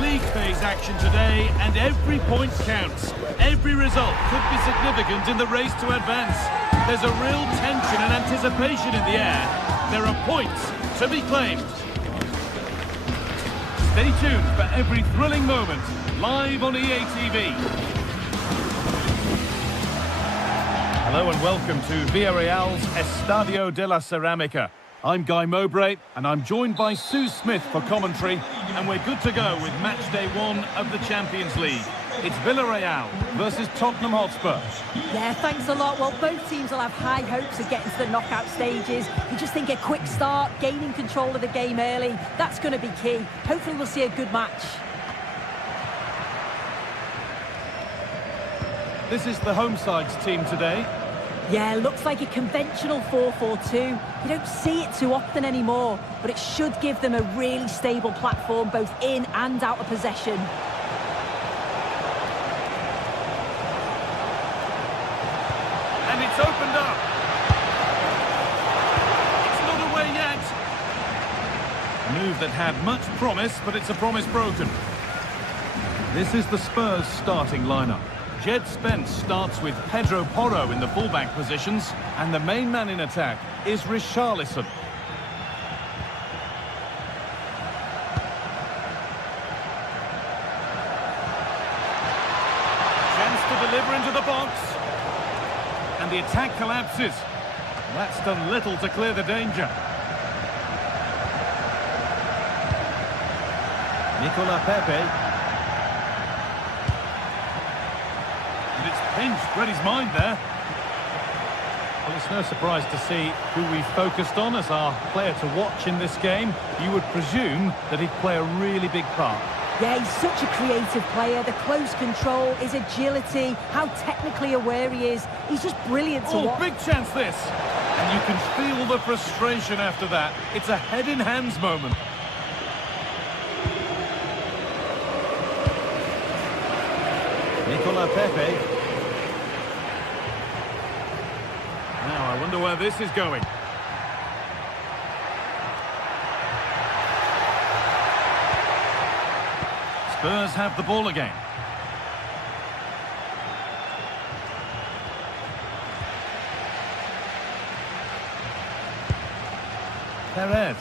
league phase action today, and every point counts. Every result could be significant in the race to advance. There's a real tension and anticipation in the air. There are points to be claimed. Stay tuned for every thrilling moment, live on EA TV. Hello and welcome to Villarreal's Estadio de la Ceramica. I'm Guy Mowbray, and I'm joined by Sue Smith for commentary, and we're good to go with match day 1 of the Champions League. It's Villarreal versus Tottenham Hotspur. Yeah, thanks a lot. Well, both teams will have high hopes of getting to the knockout stages. You just think a quick start, gaining control of the game early, that's going to be key. Hopefully we'll see a good match. This is the home side's team today. Yeah, looks like a conventional 4-4-2. You don't see it too often anymore, but it should give them a really stable platform both in and out of possession. And it's opened up. It's not away yet. A move that had much promise, but it's a promise broken. This is the Spurs starting lineup. Jed Spence starts with Pedro Porro in the fullback positions, and the main man in attack is Richarlison. Chance to deliver into the box. And the attack collapses. That's done little to clear the danger. Nicola Pepe. And it's pinched, read his mind there. Well, it's no surprise to see who we focused on as our player to watch in this game. You would presume that he'd play a really big part. Yeah, he's such a creative player. The close control, his agility, how technically aware he is. He's just brilliant to watch. Oh, big chance this. And you can feel the frustration after that. It's a head-in-hands moment. Nicola Pepe. Now, I wonder where this is going. Spurs have the ball again. Perez.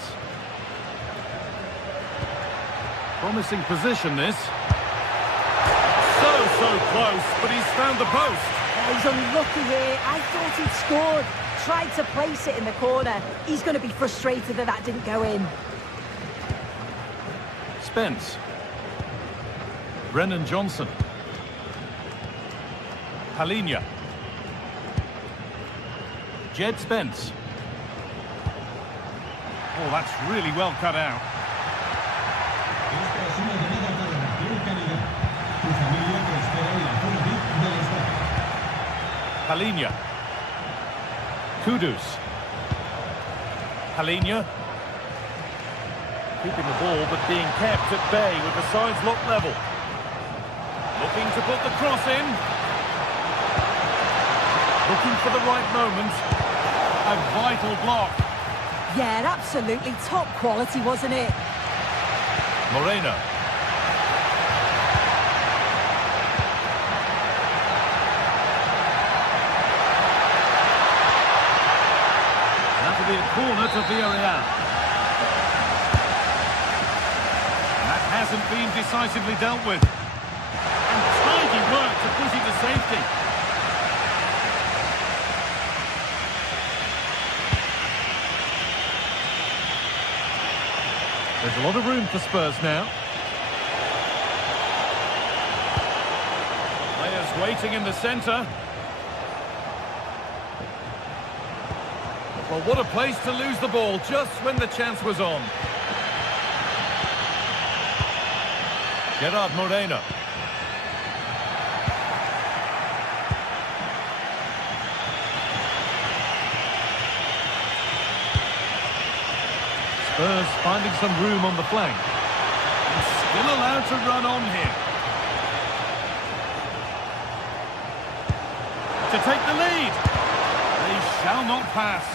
Promising position, this. So close, but he's found the post. Oh, he's unlucky here. I thought he'd scored. Tried to place it in the corner. He's going to be frustrated that that didn't go in. Spence. Brennan Johnson. Palhinha. Jed Spence. Oh, that's really well cut out. Palhinha. Kudus. Palhinha. Keeping the ball but being kept at bay with the sides locked level. Looking to put the cross in. Looking for the right moment. A vital block. Yeah, absolutely top quality, wasn't it? Moreno. That'll be a corner to Villarreal. That hasn't been decisively dealt with. And tidy work to push it to safety. There's a lot of room for Spurs now. Players waiting in the centre. Well, what a place to lose the ball just when the chance was on. Gerard Moreno. Spurs finding some room on the flank. And still allowed to run on here. To take the lead. They shall not pass.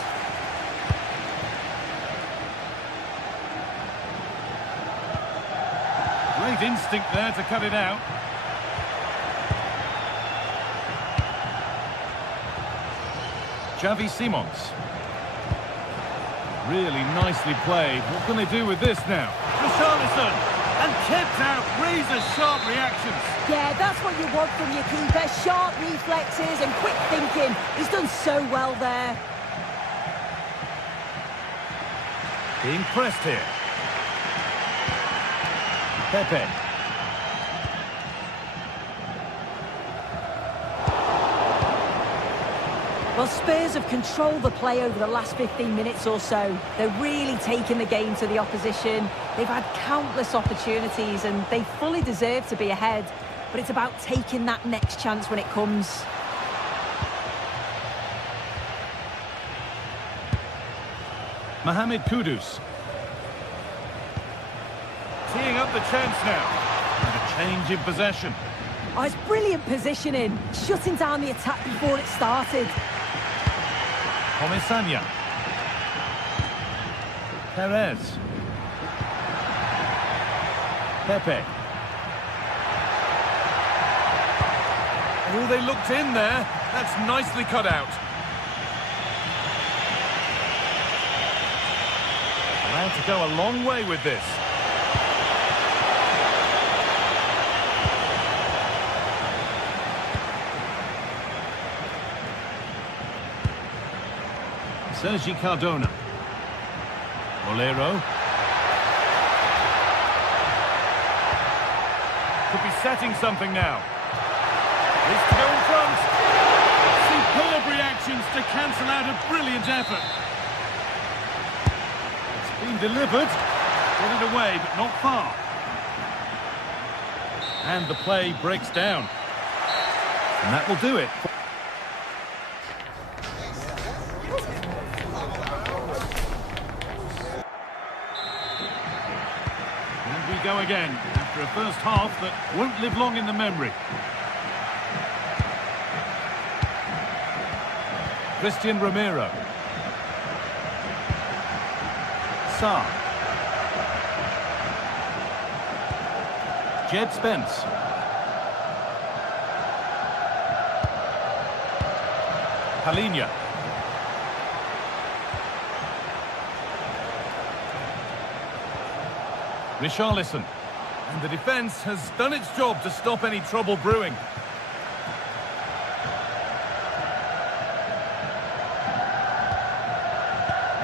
Great instinct there to cut it out. Xavi Simons. Really nicely played. What can they do with this now? Richarlison, and kept out. Razor-sharp reactions. Yeah, that's what you want from your keeper. Sharp reflexes and quick thinking. He's done so well there. Being pressed here. Pepe. Well, Spurs have controlled the play over the last 15 minutes or so. They're really taking the game to the opposition. They've had countless opportunities and they fully deserve to be ahead. But it's about taking that next chance when it comes. Mohamed Kudus. Teeing up the chance now. And a change in possession. Oh, it's brilliant positioning. Shutting down the attack before it started. Comisania. Perez. Pepe. Oh, they looked in there. That's nicely cut out. Allowed to go a long way with this. Sergi Cardona. Molero. Could be setting something now. Needs to go in front. Superb reactions to cancel out a brilliant effort. It's been delivered. Got it away, but not far. And the play breaks down. And that will do it. Go again after a first half that won't live long in the memory. Christian Romero. Sarr. Jed Spence. Palinha. Richarlison. And the defence has done its job to stop any trouble brewing.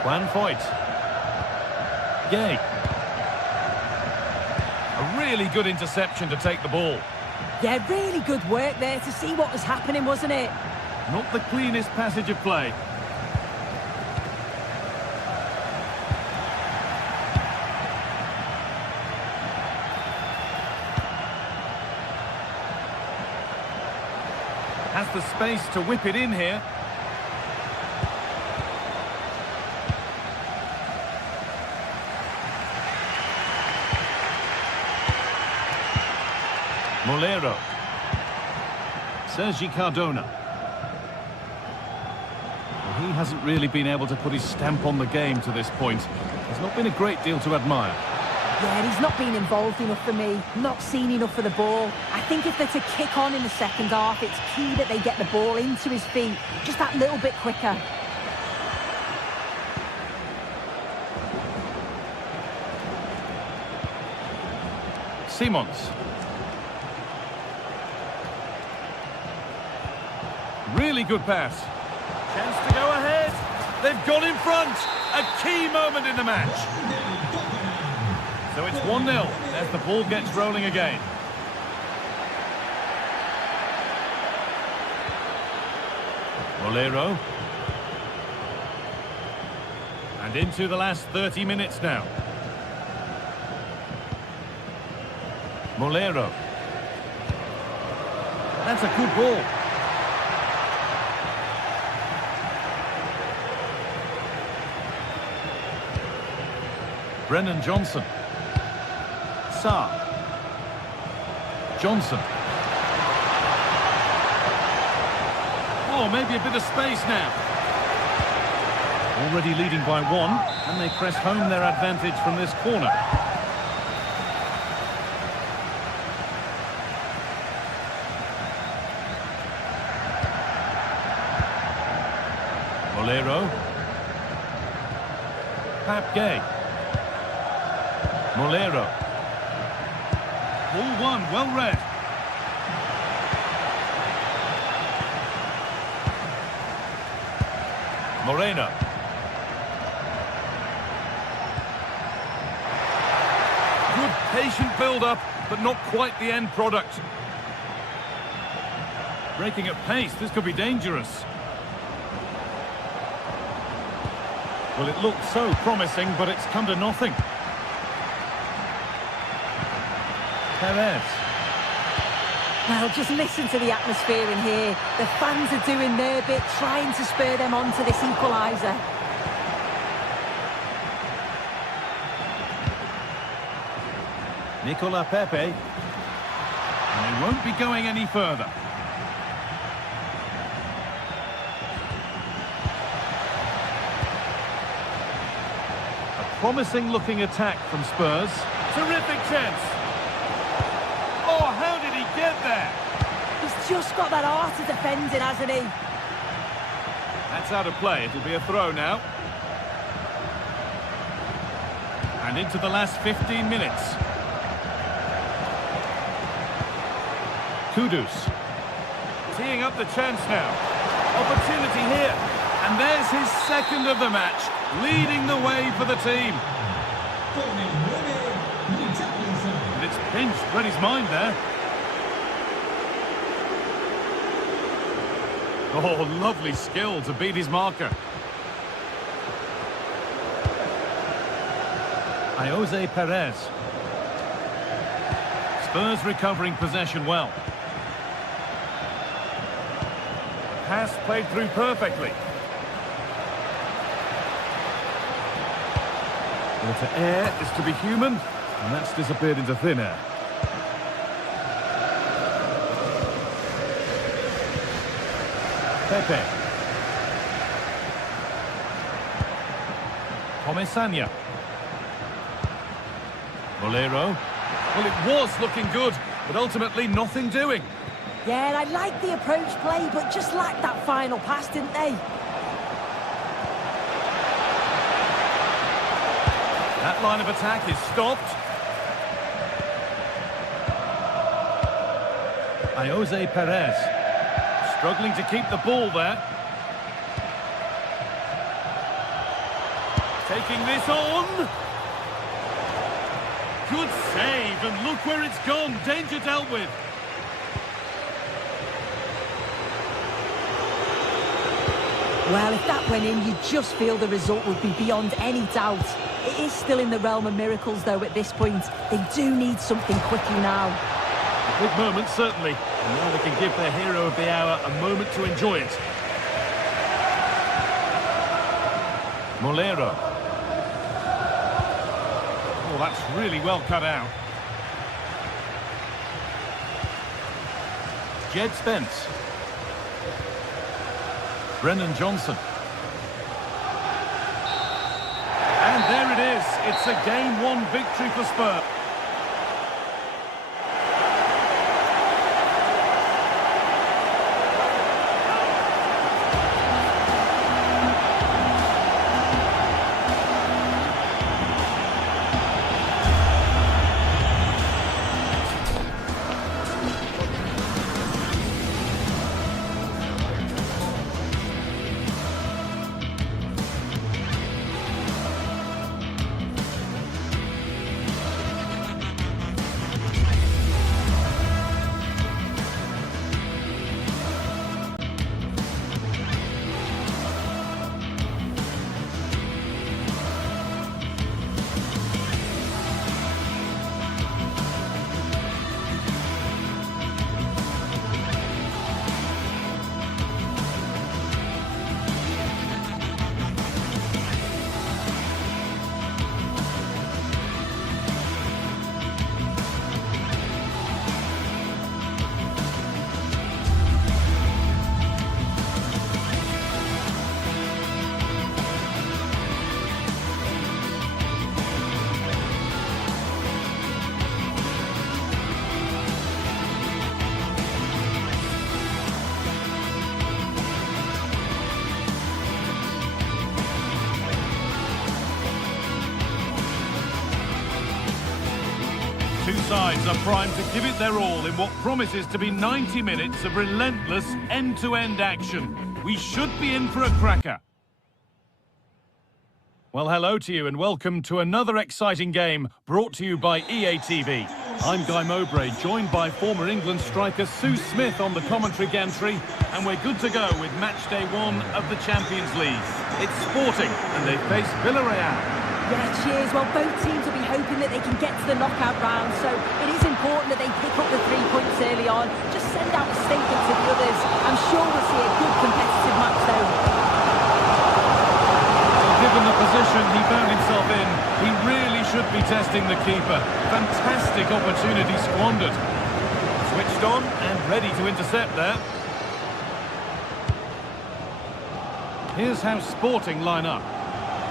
Juan Foyt. Gay. A really good interception to take the ball. Yeah, really good work there to see what was happening, wasn't it? Not the cleanest passage of play. Has the space to whip it in here. Molero. Sergi Cardona. Well, he hasn't really been able to put his stamp on the game to this point. There's not been a great deal to admire. Yeah, he's not been involved enough for me, not seen enough for the ball. I think if they're to kick on in the second half, it's key that they get the ball into his feet just that little bit quicker. Simons. Really good pass. Chance to go ahead. They've gone in front. A key moment in the match. So it's 1-0 as the ball gets rolling again. Molero. And into the last 30 minutes now. Molero. That's a good ball. Brennan Johnson. Sarr. Johnson. Oh, maybe a bit of space now. Already leading by one, and they press home their advantage from this corner. Molero. Pap Gay. Molero. Ball one, well read. Moreno. Good patient build-up, but not quite the end product. Breaking at pace, this could be dangerous. Well, it looked so promising, but it's come to nothing. Perez. Well, just listen to the atmosphere in here. The fans are doing their bit, trying to spur them on to this equaliser. Nicola Pepe. And they won't be going any further. A promising looking attack from Spurs. Terrific chance. Oh, how did he get there? He's just got that art of defending, hasn't he? That's out of play. It'll be a throw now. And into the last 15 minutes. Kudus. Teeing up the chance now. Opportunity here. And there's his second of the match. Leading the way for the team. And it's pinched. Read his mind there. Oh, lovely skill to beat his marker. Jose Perez. Spurs recovering possession well. Pass played through perfectly. Well, to err is to be human, and that's disappeared into thin air. Pepe. Comesaña. Molero. Well, it was looking good, but ultimately nothing doing. Yeah, I like the approach play, but just lacked that final pass, didn't they? That line of attack is stopped. Jose Perez. Struggling to keep the ball there. Taking this on. Good save, and look where it's gone. Danger dealt with. Well, if that went in, you just feel the result would be beyond any doubt. It is still in the realm of miracles, though, at this point. They do need something quickly now. A big moment, certainly. And now they can give their hero of the hour a moment to enjoy it. Molero. Oh, that's really well cut out. Jed Spence. Brennan Johnson. And there it is. It's a Game 1 victory for Spurs. sides are primed to give it their all in what promises to be 90 minutes of relentless end-to-end action. We should be in for a cracker. Well, hello to you and welcome to another exciting game brought to you by EA TV. I'm Guy Mowbray, joined by former England striker Sue Smith on the commentary gantry, and we're good to go with match day 1 of the Champions League. It's Sporting, and they face Villarreal. Yeah, cheers. Well, both teams will be hoping that they can get to the knockout round, so it is important that they pick up the 3 points early on. Just send out a statement to the others. I'm sure we'll see a good competitive match, though. Given the position he found himself in, he really should be testing the keeper. Fantastic opportunity squandered. Switched on and ready to intercept there. Here's how Sporting line up.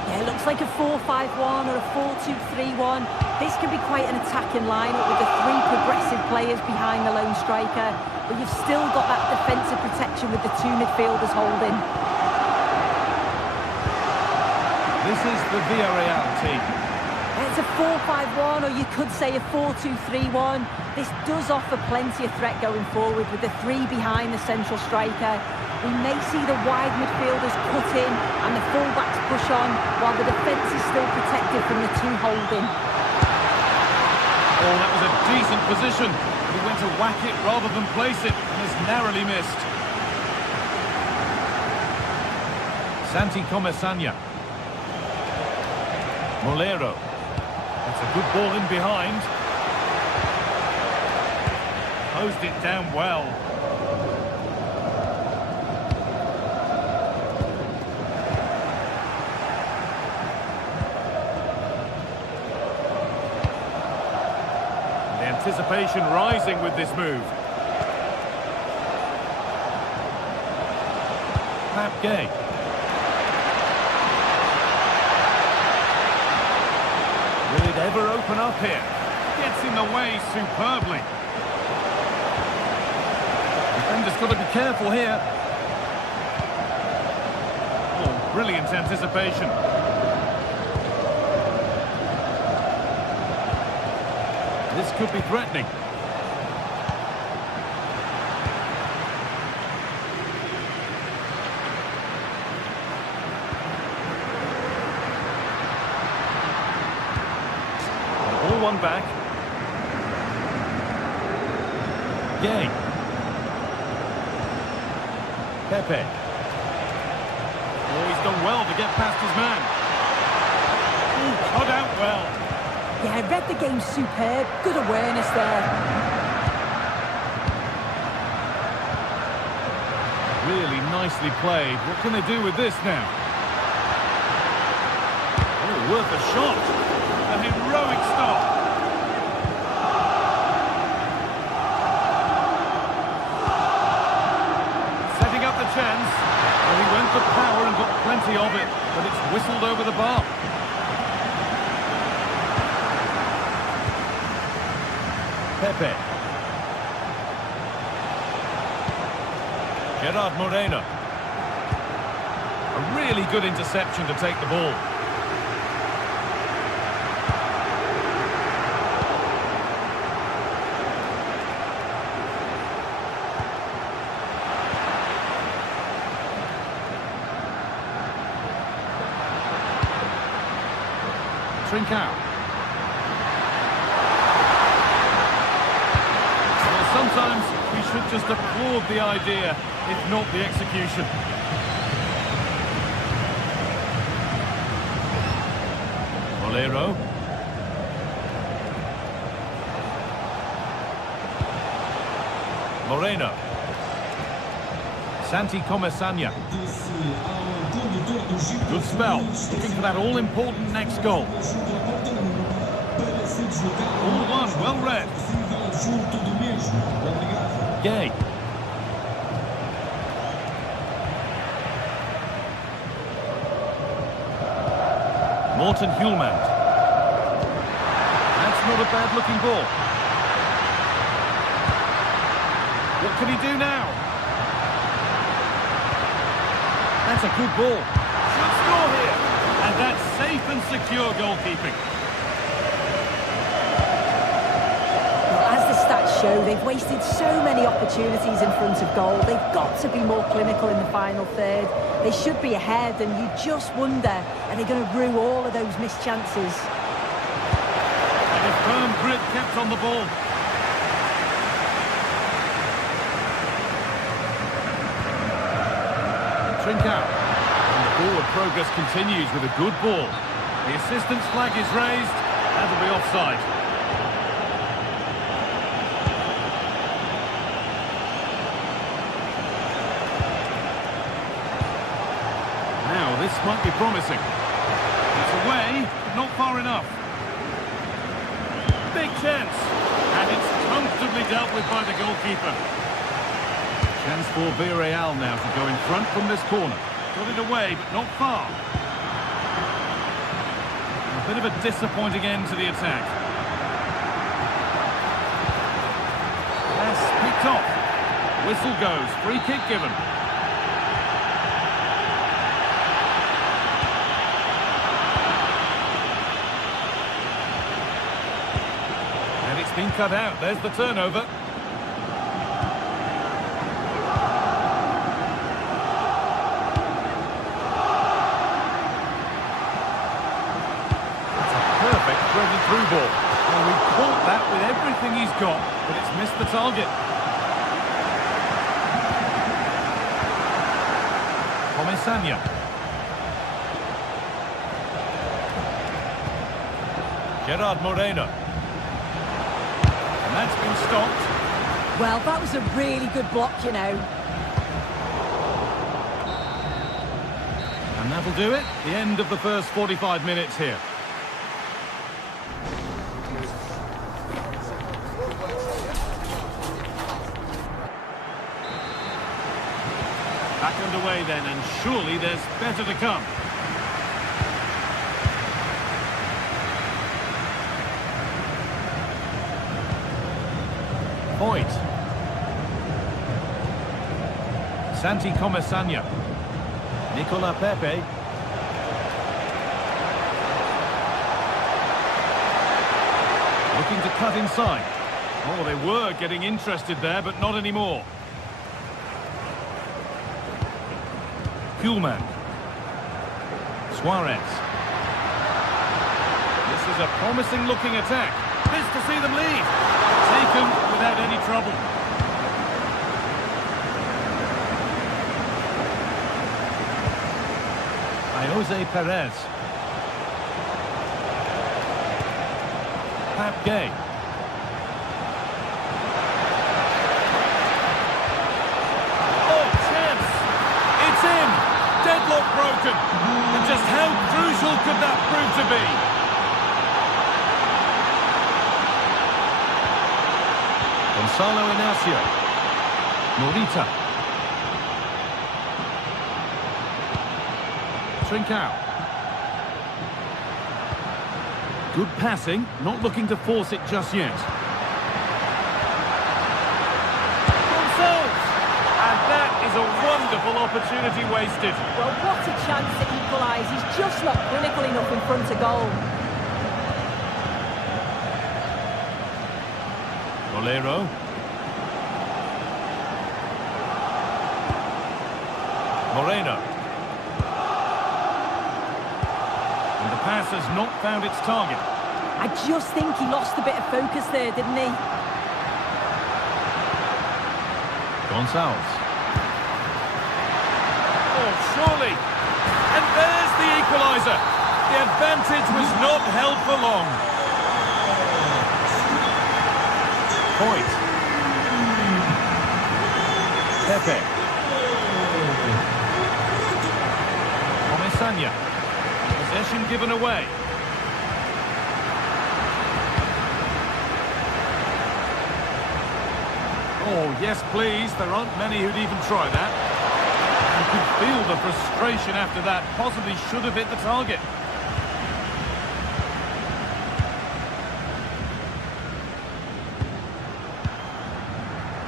Yeah, it looks like a 4-5-1 or a 4-2-3-1. This can be quite an attacking lineup with the 3 progressive players behind the lone striker, but you've still got that defensive protection with the 2 midfielders holding. This is the Villarreal team. It's a 4-5-1, or you could say a 4-2-3-1. This does offer plenty of threat going forward with the 3 behind the central striker. We may see the wide midfielders cut in and the full-backs push on, while the defence is still protected from the 2 holding. Oh, that was a decent position. He went to whack it rather than place it, and has narrowly missed. Santi Comesania. Molero. That's a good ball in behind. Closed it down well. The anticipation rising with this move. Matt Gay. Will it ever open up here? Gets in the way superbly. Defender's got to be careful here. Oh, brilliant anticipation. This could be threatening. One back. Gay. Pepe. Oh, he's done well to get past his man. Ooh, cut out well. Yeah, I read the game superb. Good awareness there. Really nicely played. What can they do with this now? Oh, worth a shot. A heroic stop. Setting up the chance. Well, he went for power and got plenty of it, but it's whistled over the bar. Pepe. Gerard Moreno. A really good interception to take the ball. Trincao. Well, sometimes we should just applaud the idea, if not the execution. Molero. Moreno. Santi Comesania. Good spell, looking for that all-important next goal. All one, well read. Gay. Morten Hjulmand. That's not a bad-looking ball. What can he do now? That's a good ball. Should score here. And that's safe and secure goalkeeping. show. They've wasted so many opportunities in front of goal. They've got to be more clinical in the final third. They should be ahead, and you just wonder, are they going to rue all of those missed chances? And a firm grip kept on the ball. Trincao. And the forward progress continues with a good ball. The assistant's flag is raised. That'll be offside. Now, this might be promising. It's away, but not far enough. Big chance. And it's comfortably dealt with by the goalkeeper. Chance for Villarreal now to go in front from this corner. Got it away, but not far. A bit of a disappointing end to the attack. Pass picked off. Whistle goes. Free kick given. And it's been cut out. There's the turnover. Through ball. Well, we caught that with everything he's got, but it's missed the target. Comesaña. Gerard Moreno. And that's been stopped. Well, that was a really good block, you know. And that'll do it. The end of the first 45 minutes here. Back underway then, and surely there's better to come. Point. Santi Comesaña. Nicola Pepe. Looking to cut inside. Oh, they were getting interested there, but not anymore. Kuhlman. Suarez. This is a promising looking attack. This to see them lead. Taken without any trouble. Jose Perez. Pap Gay. Oh, chance! It's in! Deadlock broken! And just how crucial could that prove to be? Gonzalo Inacio. Morita. Trincao. Good passing, not looking to force it just yet. Gonzalez! And that is a wonderful opportunity wasted. Well, what a chance to equalise. He's just not clinical enough in front of goal. Bolero. Moreno. And the pass has not found its target. I just think he lost a bit of focus there, didn't he? Gonzalez. Oh, surely. And there's the equaliser. The advantage was not held for long. Point. Pepe. Comesaña. Possession given away. Oh, yes, please. There aren't many who'd even try that. You could feel the frustration after that. Possibly should have hit the target.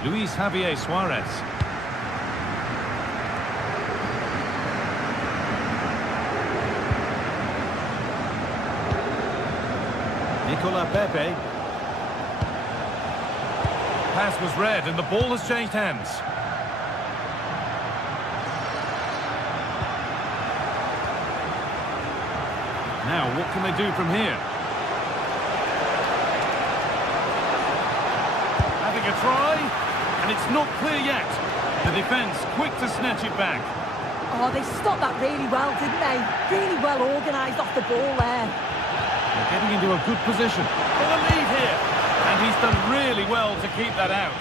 Luis Javier Suarez. Nicola Pepe. pass was read and the ball has changed hands. Now, what can they do from here? Having a try, and it's not clear yet. The defence quick to snatch it back. Oh, they stopped that really well, didn't they? Really well organised off the ball there. They're getting into a good position. For the lead here. And he's done really well to keep that out.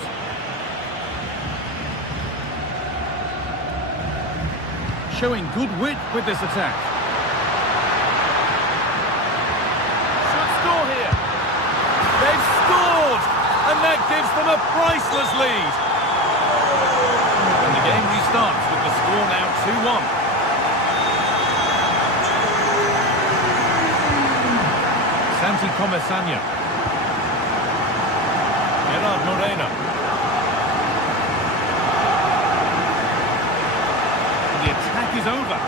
Showing good wit with this attack. Should score here. They've scored! And that gives them a priceless lead. And the game restarts with the score now 2-1. Santi Comesanya. Gerard Moreno. The attack is over.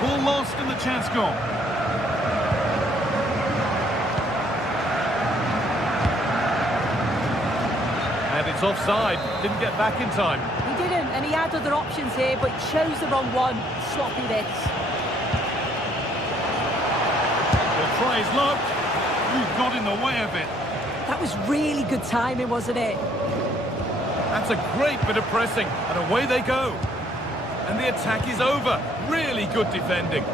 Ball lost and the chance gone. And it's offside. Didn't get back in time. He didn't, and he had other options here, but chose the wrong one. Sloppy this. The try is locked. You've got in the way of it. That was really good timing, wasn't it? That's a great bit of pressing, and away they go. And the attack is over. Really good defending.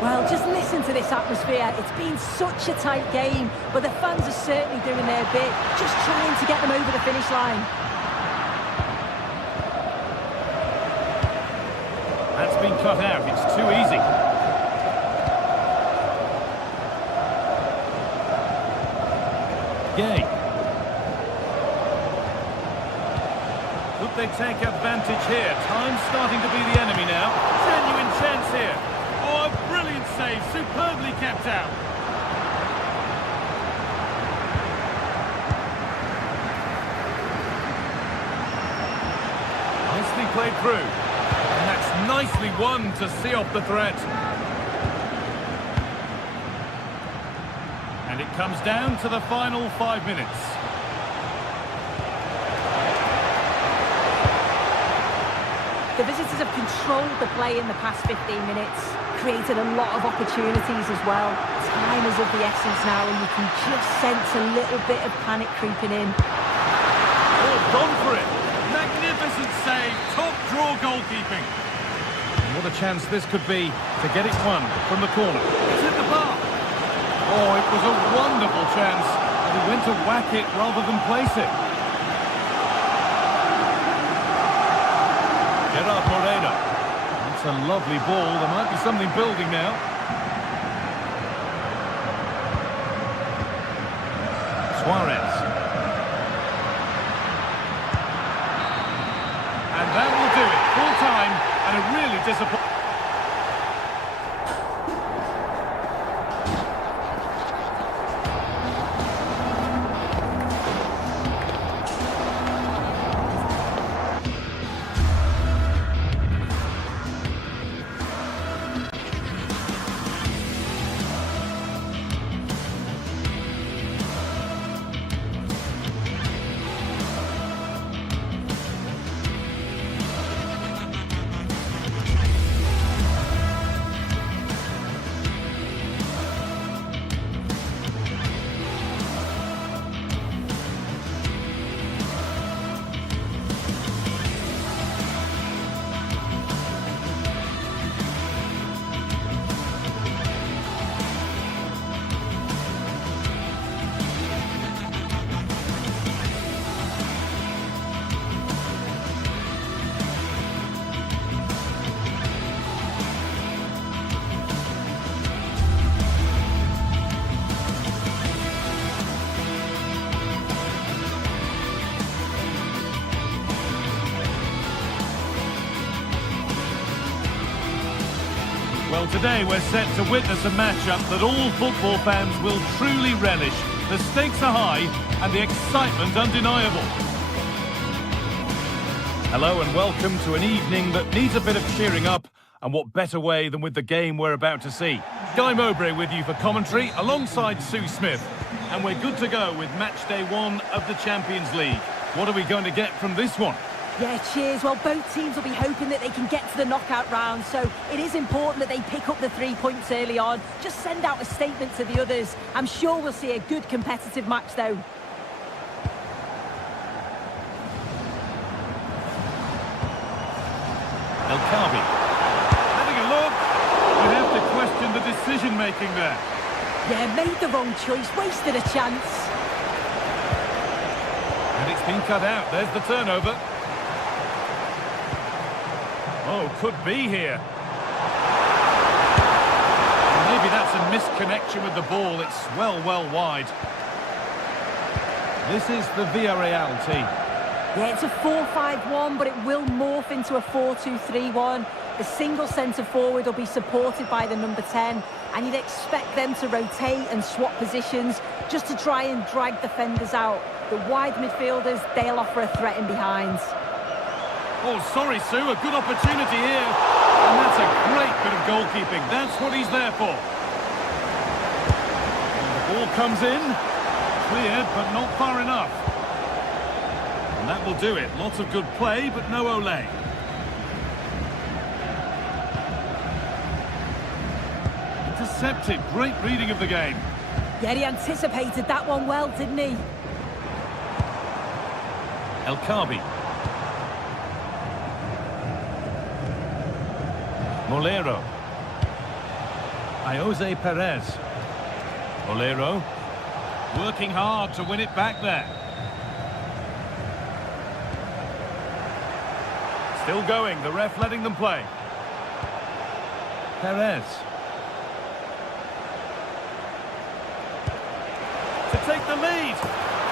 Well, just listen to this atmosphere. It's been such a tight game, but the fans are certainly doing their bit, just trying to get them over the finish line. That's been cut out. It's too easy. Gay. Could they take advantage here? Time's starting to be the enemy now. Genuine chance here. Oh, a brilliant save. Superbly kept out. Nicely played through. And that's nicely won to see off the threat. And it comes down to the final 5 minutes. The visitors have controlled the play in the past 15 minutes, created a lot of opportunities as well. Time is of the essence now, and you can just sense a little bit of panic creeping in. Oh, gone for it. Magnificent save. Top draw goalkeeping. And what a chance this could be to get it won from the corner. It's hit the bar. Oh, it was a wonderful chance. And he went to whack it rather than place it. Gerard Moreno. That's a lovely ball. There might be something building now. Suarez. And that will do it. Full time and a really disappointing. Well, today we're set to witness a matchup that all football fans will truly relish. The stakes are high and the excitement undeniable. Hello and welcome to an evening that needs a bit of cheering up, and what better way than with the game we're about to see. Guy Mowbray with you for commentary alongside Sue Smith, and we're good to go with match day 1 of the Champions League. What are we going to get from this one? Yeah, cheers. Well, both teams will be hoping that they can get to the knockout round, so it is important that they pick up the 3 points early on. Just send out a statement to the others. I'm sure we'll see a good competitive match, though. El Kaabi. Having a look. You have to question the decision-making there. Yeah, made the wrong choice, wasted a chance. And it's been cut out. There's the turnover. Oh, could be here. Maybe that's a misconnection with the ball. It's well wide. This is the Villarreal team. Yeah, it's a 4-5-1, but it will morph into a 4-2-3-1. The single centre-forward will be supported by the number 10, and you'd expect them to rotate and swap positions just to try and drag defenders out. The wide midfielders, they'll offer a threat in behind. Oh, sorry, Sue, a good opportunity here. And that's a great bit of goalkeeping. That's what he's there for. And the ball comes in. Cleared, but not far enough. And that will do it. Lots of good play, but no Olé. Intercepted. Great reading of the game. Yeah, he anticipated that one well, didn't he? El Kaabi. Molero. Jose Perez. Molero. Working hard to win it back there. Still going, the ref letting them play. Perez. To take the lead.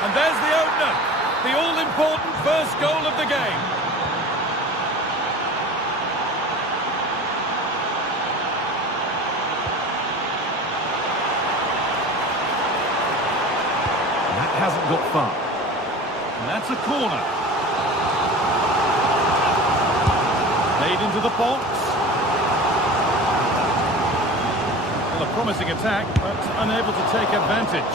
And there's the opener. The all-important first goal of the game. Hasn't got far. And that's a corner. Made into the box. Well, a promising attack, but unable to take advantage.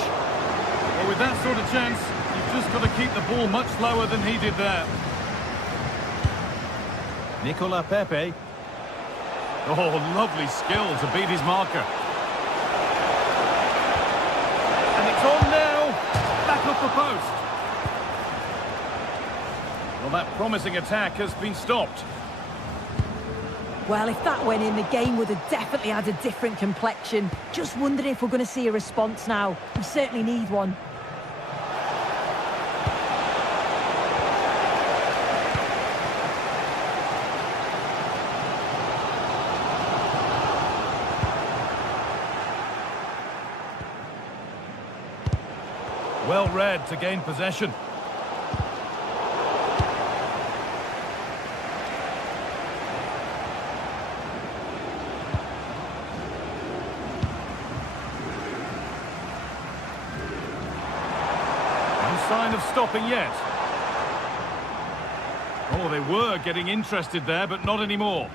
Well, with that sort of chance, you've just got to keep the ball much lower than he did there. Nicola Pepe. Oh, lovely skill to beat his marker. And it's on now. Back up the post. Well, that promising attack has been stopped. Well, if that went in, the game would have definitely had a different complexion. Just wondering if we're going to see a response now. We certainly need one. Well read to gain possession. No sign of stopping yet. Oh, they were getting interested there, but not anymore.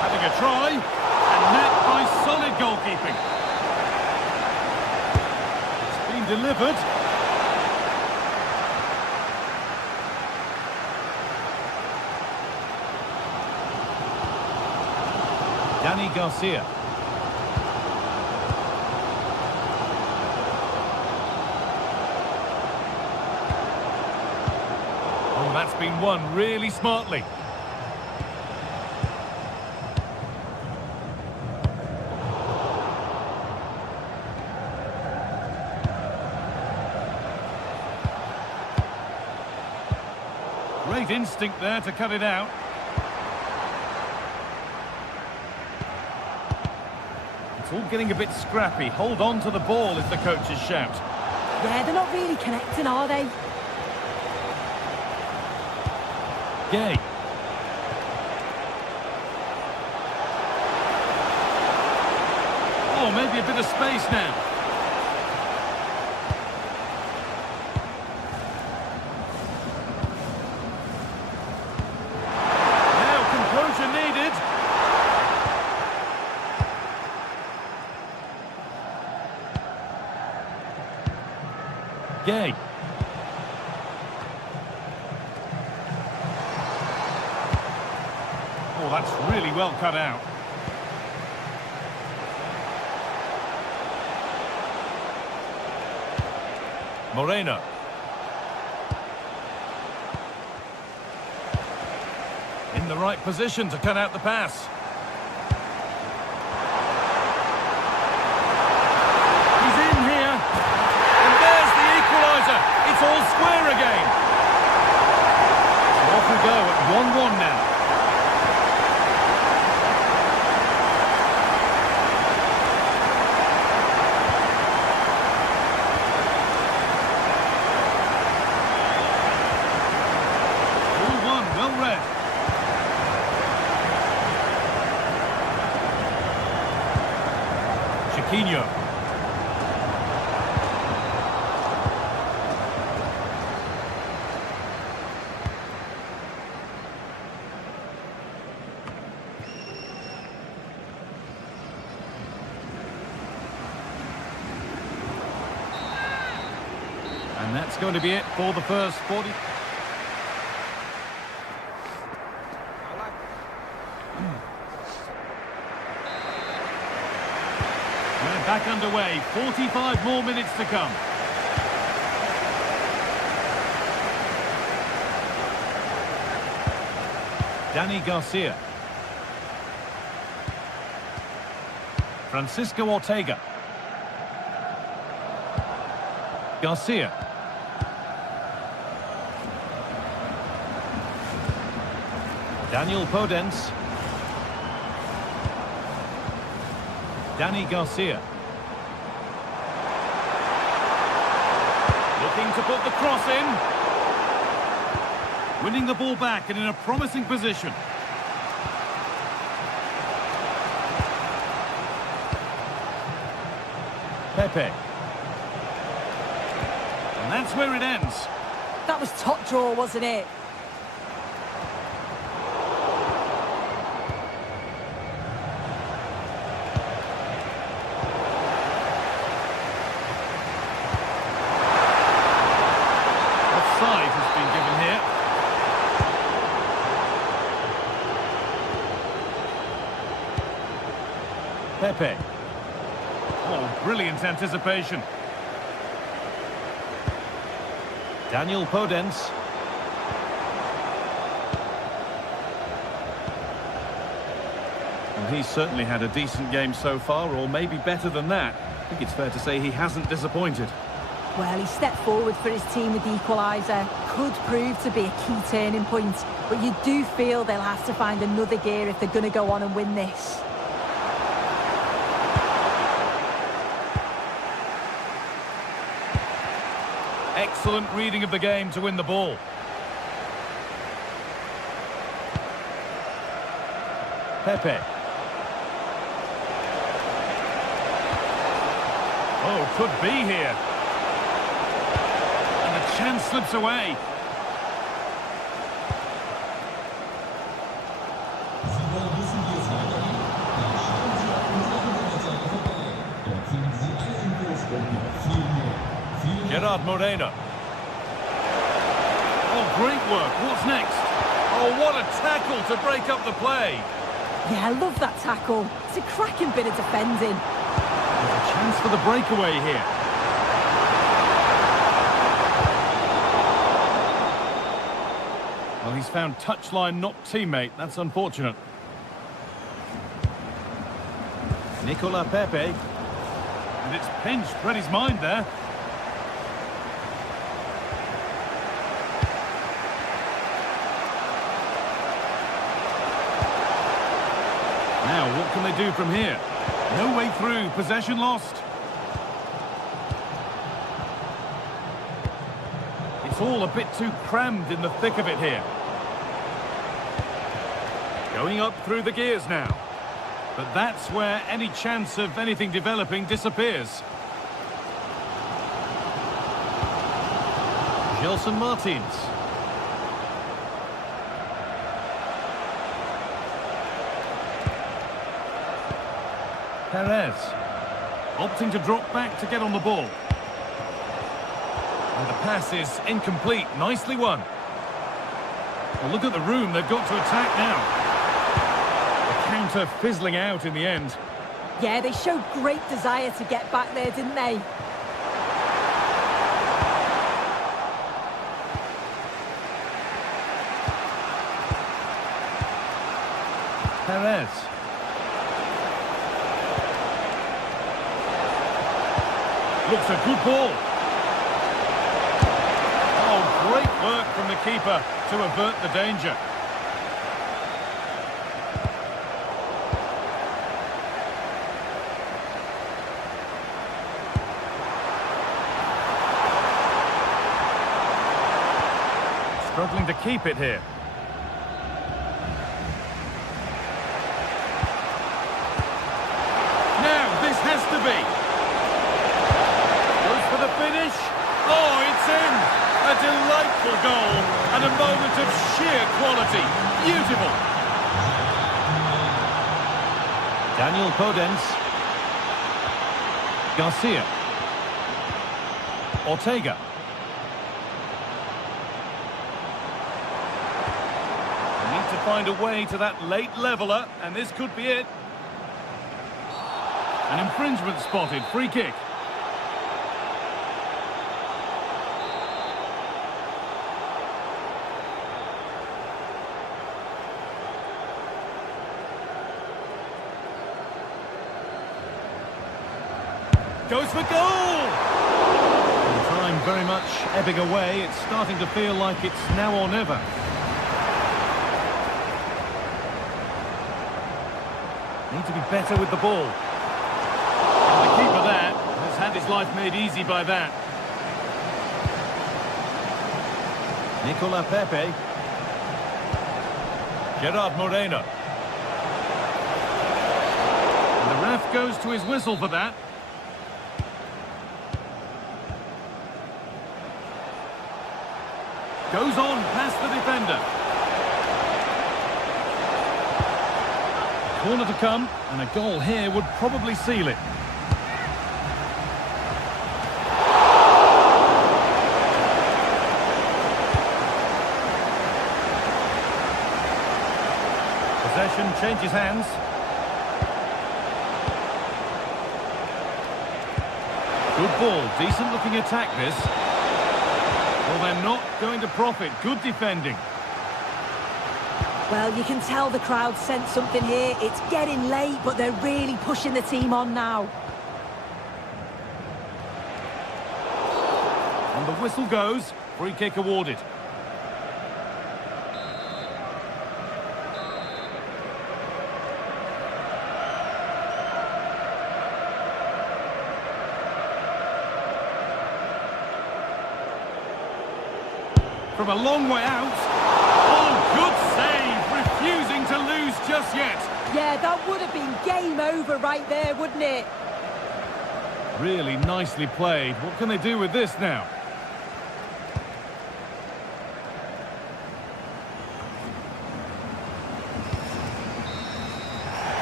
Having a try. And met by solid goalkeeping. It's been delivered. Dani Garcia. Oh, that's been won really smartly. Great instinct there to cut it out. It's all getting a bit scrappy. Hold on to the ball is the coach's shout. Yeah, they're not really connecting, are they? Gay. Oh, maybe a bit of space now. Now composure needed. Gay. Oh, that's really well cut out. Moreno. In the right position to cut out the pass. He's in here. And there's the equaliser. It's all square again. So off we go at 1-1 now. Chiquinho. And that's going to be it for the first 40. We're back underway. 45 more minutes to come. Dani Garcia. Francisco Ortega. Garcia. Daniel Podence. Dani Garcia. Looking to put the cross in. Winning the ball back and in a promising position. Pepe. And that's where it ends. That was top draw, wasn't it? Offside has been given here. Pepe. Oh, brilliant anticipation. Daniel Podence. Well, he's certainly had a decent game so far, or maybe better than that. I think it's fair to say he hasn't disappointed. Well, he stepped forward for his team with the equaliser. Could prove to be a key turning point, but you do feel they'll have to find another gear if they're going to go on and win this. Excellent reading of the game to win the ball. Pepe. Oh, could be here. And the chance slips away. Gerard Moreno. Oh, great work. What's next? Oh, what a tackle to break up the play. Yeah, I love that tackle. It's a cracking bit of defending. There's a chance for the breakaway here. Well, he's found touchline, not teammate. That's unfortunate. Nicola Pepe. And it's pinched. Read his mind there. Now, what can they do from here? No way through. Possession lost. It's all a bit too crammed in the thick of it here. Going up through the gears now. But that's where any chance of anything developing disappears. Gelson Martins. Perez. Opting to drop back to get on the ball. And the pass is incomplete. Nicely won. Well, look at the room they've got to attack now. The counter fizzling out in the end. Yeah, they showed great desire to get back there, didn't they? Perez. Looks a good ball. Oh, great work from the keeper to avert the danger. Struggling to keep it here. Now, this has to be. Goes for the finish. Oh, it's in. A delightful goal and a moment of sheer quality. Beautiful. Daniel Podence. Garcia. Ortega. They need to find a way to that late leveller, and this could be it. An infringement spotted. Free kick. Goes for goal! And time very much ebbing away. It's starting to feel like it's now or never. Need to be better with the ball. And the keeper there has had his life made easy by that. Nicola Pepe. Gerard Moreno. And the ref goes to his whistle for that. Goes on past the defender. Corner to come, and a goal here would probably seal it. Possession changes hands. Good ball, decent looking attack this. Well, they're not going to profit. Good defending. Well, you can tell the crowd sense something here. It's getting late, but they're really pushing the team on now. And the whistle goes. Free kick awarded. From a long way out. Oh, good save. Refusing to lose just yet. Yeah, that would have been game over right there, wouldn't it? Really nicely played. What can they do with this now?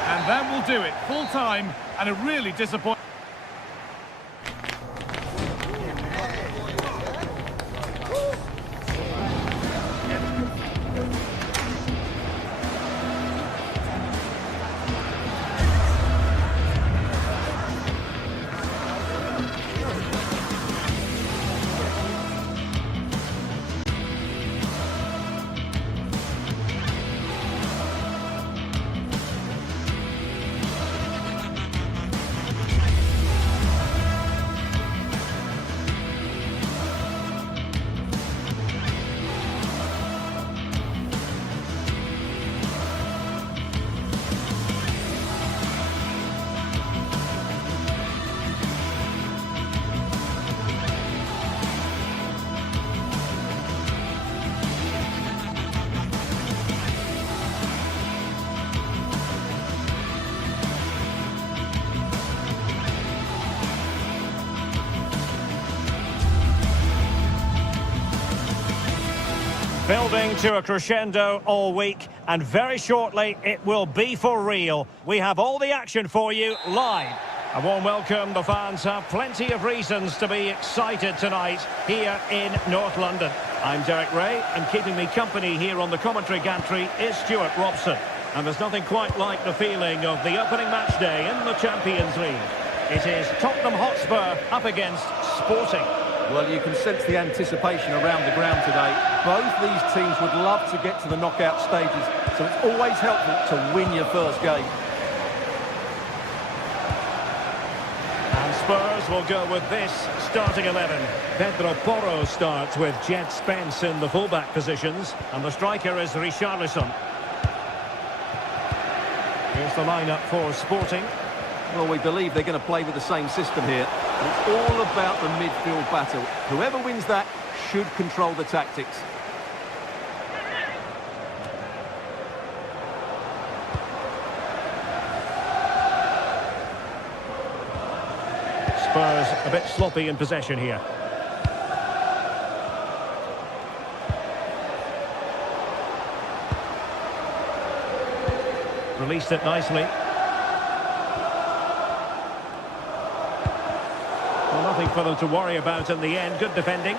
And that will do it. Full time and a really disappointing. building to a crescendo all week, and very shortly it will be for real. We have all the action for you live. A warm welcome. The fans have plenty of reasons to be excited tonight here in North London. I'm Derek Ray, and keeping me company here on the commentary gantry is Stuart Robson. And there's nothing quite like the feeling of the opening match day in the Champions League. It is Tottenham Hotspur up against Sporting. Well, you can sense the anticipation around the ground today. Both these teams would love to get to the knockout stages, so it's always helpful to win your first game. And Spurs will go with this starting 11. Pedro Porro starts with Jed Spence in the fullback positions, and the striker is Richarlison. Here's the lineup for Sporting. Well, we believe they're going to play with the same system here. It's all about the midfield battle. Whoever wins that should control the tactics. Spurs a bit sloppy in possession here. Released it nicely. Well, nothing for them to worry about in the end. Good defending.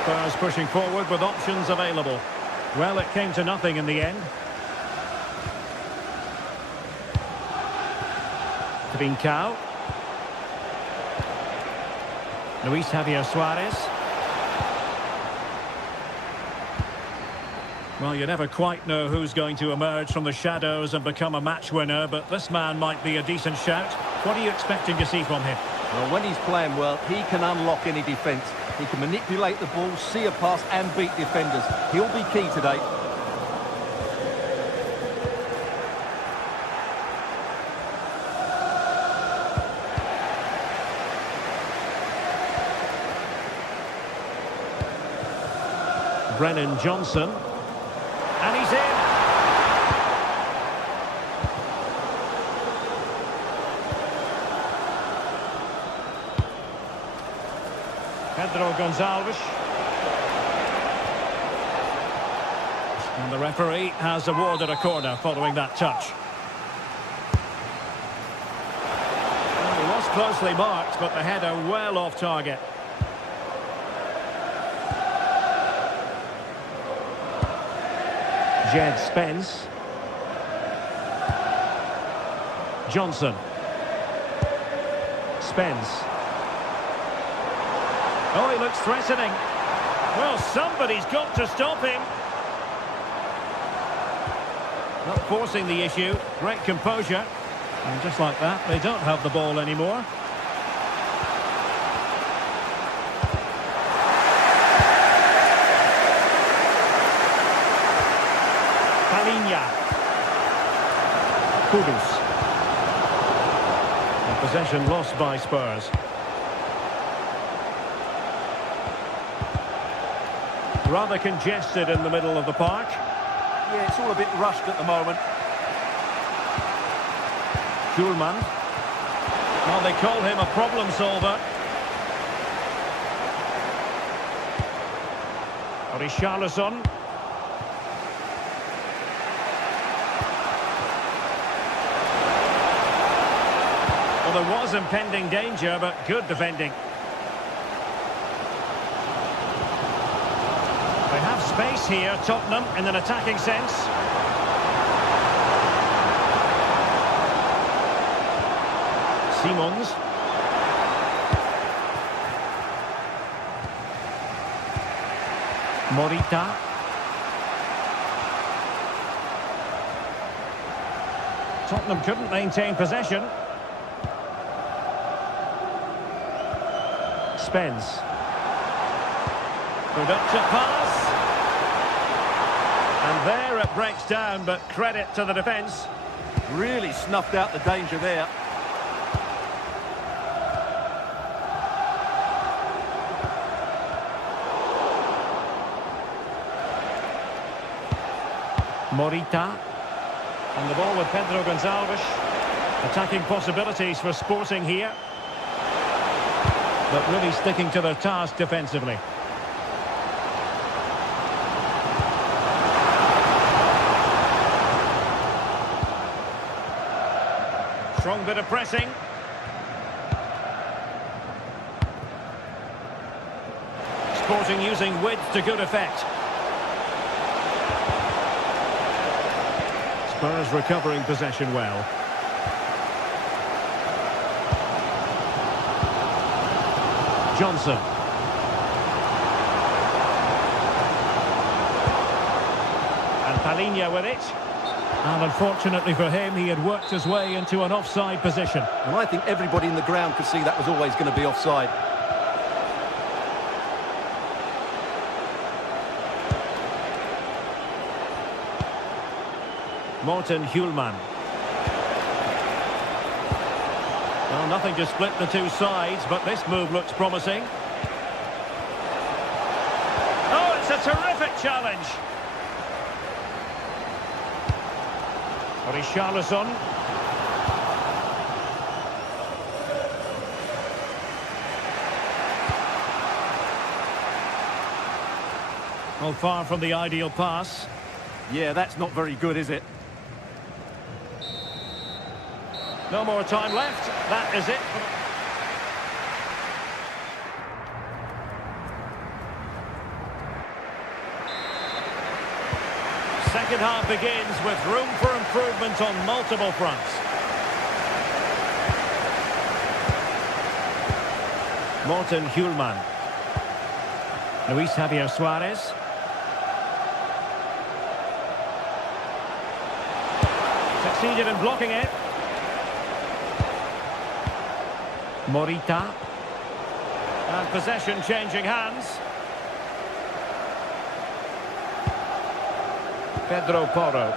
Spurs pushing forward with options available. Well, it came to nothing in the end. Trincao. Luis Javier Suarez. Well, you never quite know who's going to emerge from the shadows and become a match winner, but this man might be a decent shout. What are you expecting to see from him? Well, when he's playing well, he can unlock any defence. He can manipulate the ball, see a pass and beat defenders. He'll be key today. Brennan Johnson. And he's in. Pedro Gonçalves. And the referee has awarded a corner following that touch. Well, he was closely marked, but the header well off target. Jed Spence. Johnson. Spence. Oh, he looks threatening. Well, somebody's got to stop him. Not forcing the issue. Great composure. And just like that, they don't have the ball anymore. Kudus. And possession lost by Spurs. Rather congested in the middle of the park. Yeah, it's all a bit rushed at the moment. Schulman. Well, they call him a problem solver. Richarlison. Well, there was impending danger, but good defending. They have space here, Tottenham, in an attacking sense. Simons. Morita. Tottenham couldn't maintain possession. Spence. Productive pass. And there it breaks down, but credit to the defence. Really snuffed out the danger there. Morita. On the ball with Pedro Gonçalves. Attacking possibilities for Sporting here. But really sticking to their task defensively. Strong bit of pressing. Sporting using width to good effect. Spurs recovering possession well. Johnson. And Palinha with it. And unfortunately for him, he had worked his way into an offside position. And I think everybody in the ground could see that was always going to be offside. Morten Hjulman. Well, nothing to split the two sides, but this move looks promising. Oh, it's a terrific challenge. Richarlison. Well, far from the ideal pass. Yeah, that's not very good, is it? No more time left. That is it. Second half begins with room for improvement on multiple fronts. Morten Hjulman. Luis Javier Suarez. Succeeded in blocking it. Morita. And possession changing hands. Pedro Porro.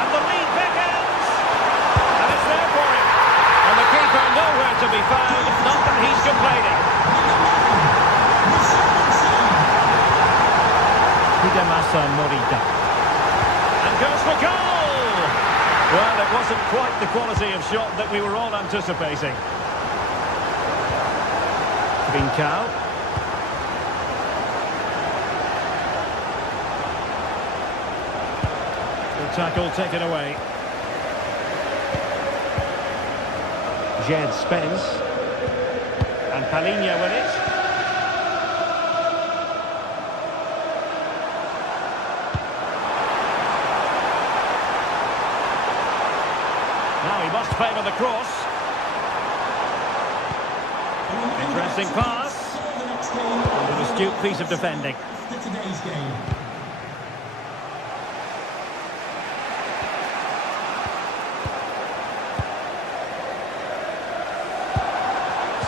And the lead beckons. And it's there for him. And the keeper nowhere to be found. Not that he's complaining. Hidemasa Morita. And goes for goal. Well, it wasn't quite the quality of shot that we were all anticipating. Trincao. The tackle taken away. Jed Spence. And Palinha with it. Now he must favour the cross. Interesting pass. And an astute piece of defending.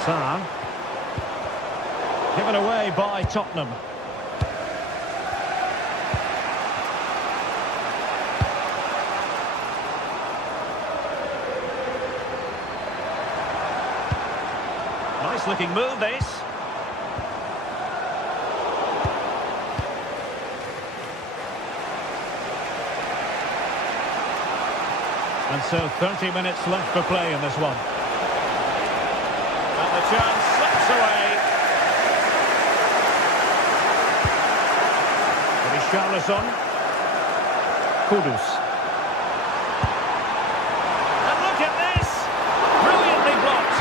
Sarr. Given away by Tottenham. Nice looking move, this. And so 30 minutes left for play in this one. And the chance slips away. Richarlison. Kudus. And look at this! Brilliantly blocked.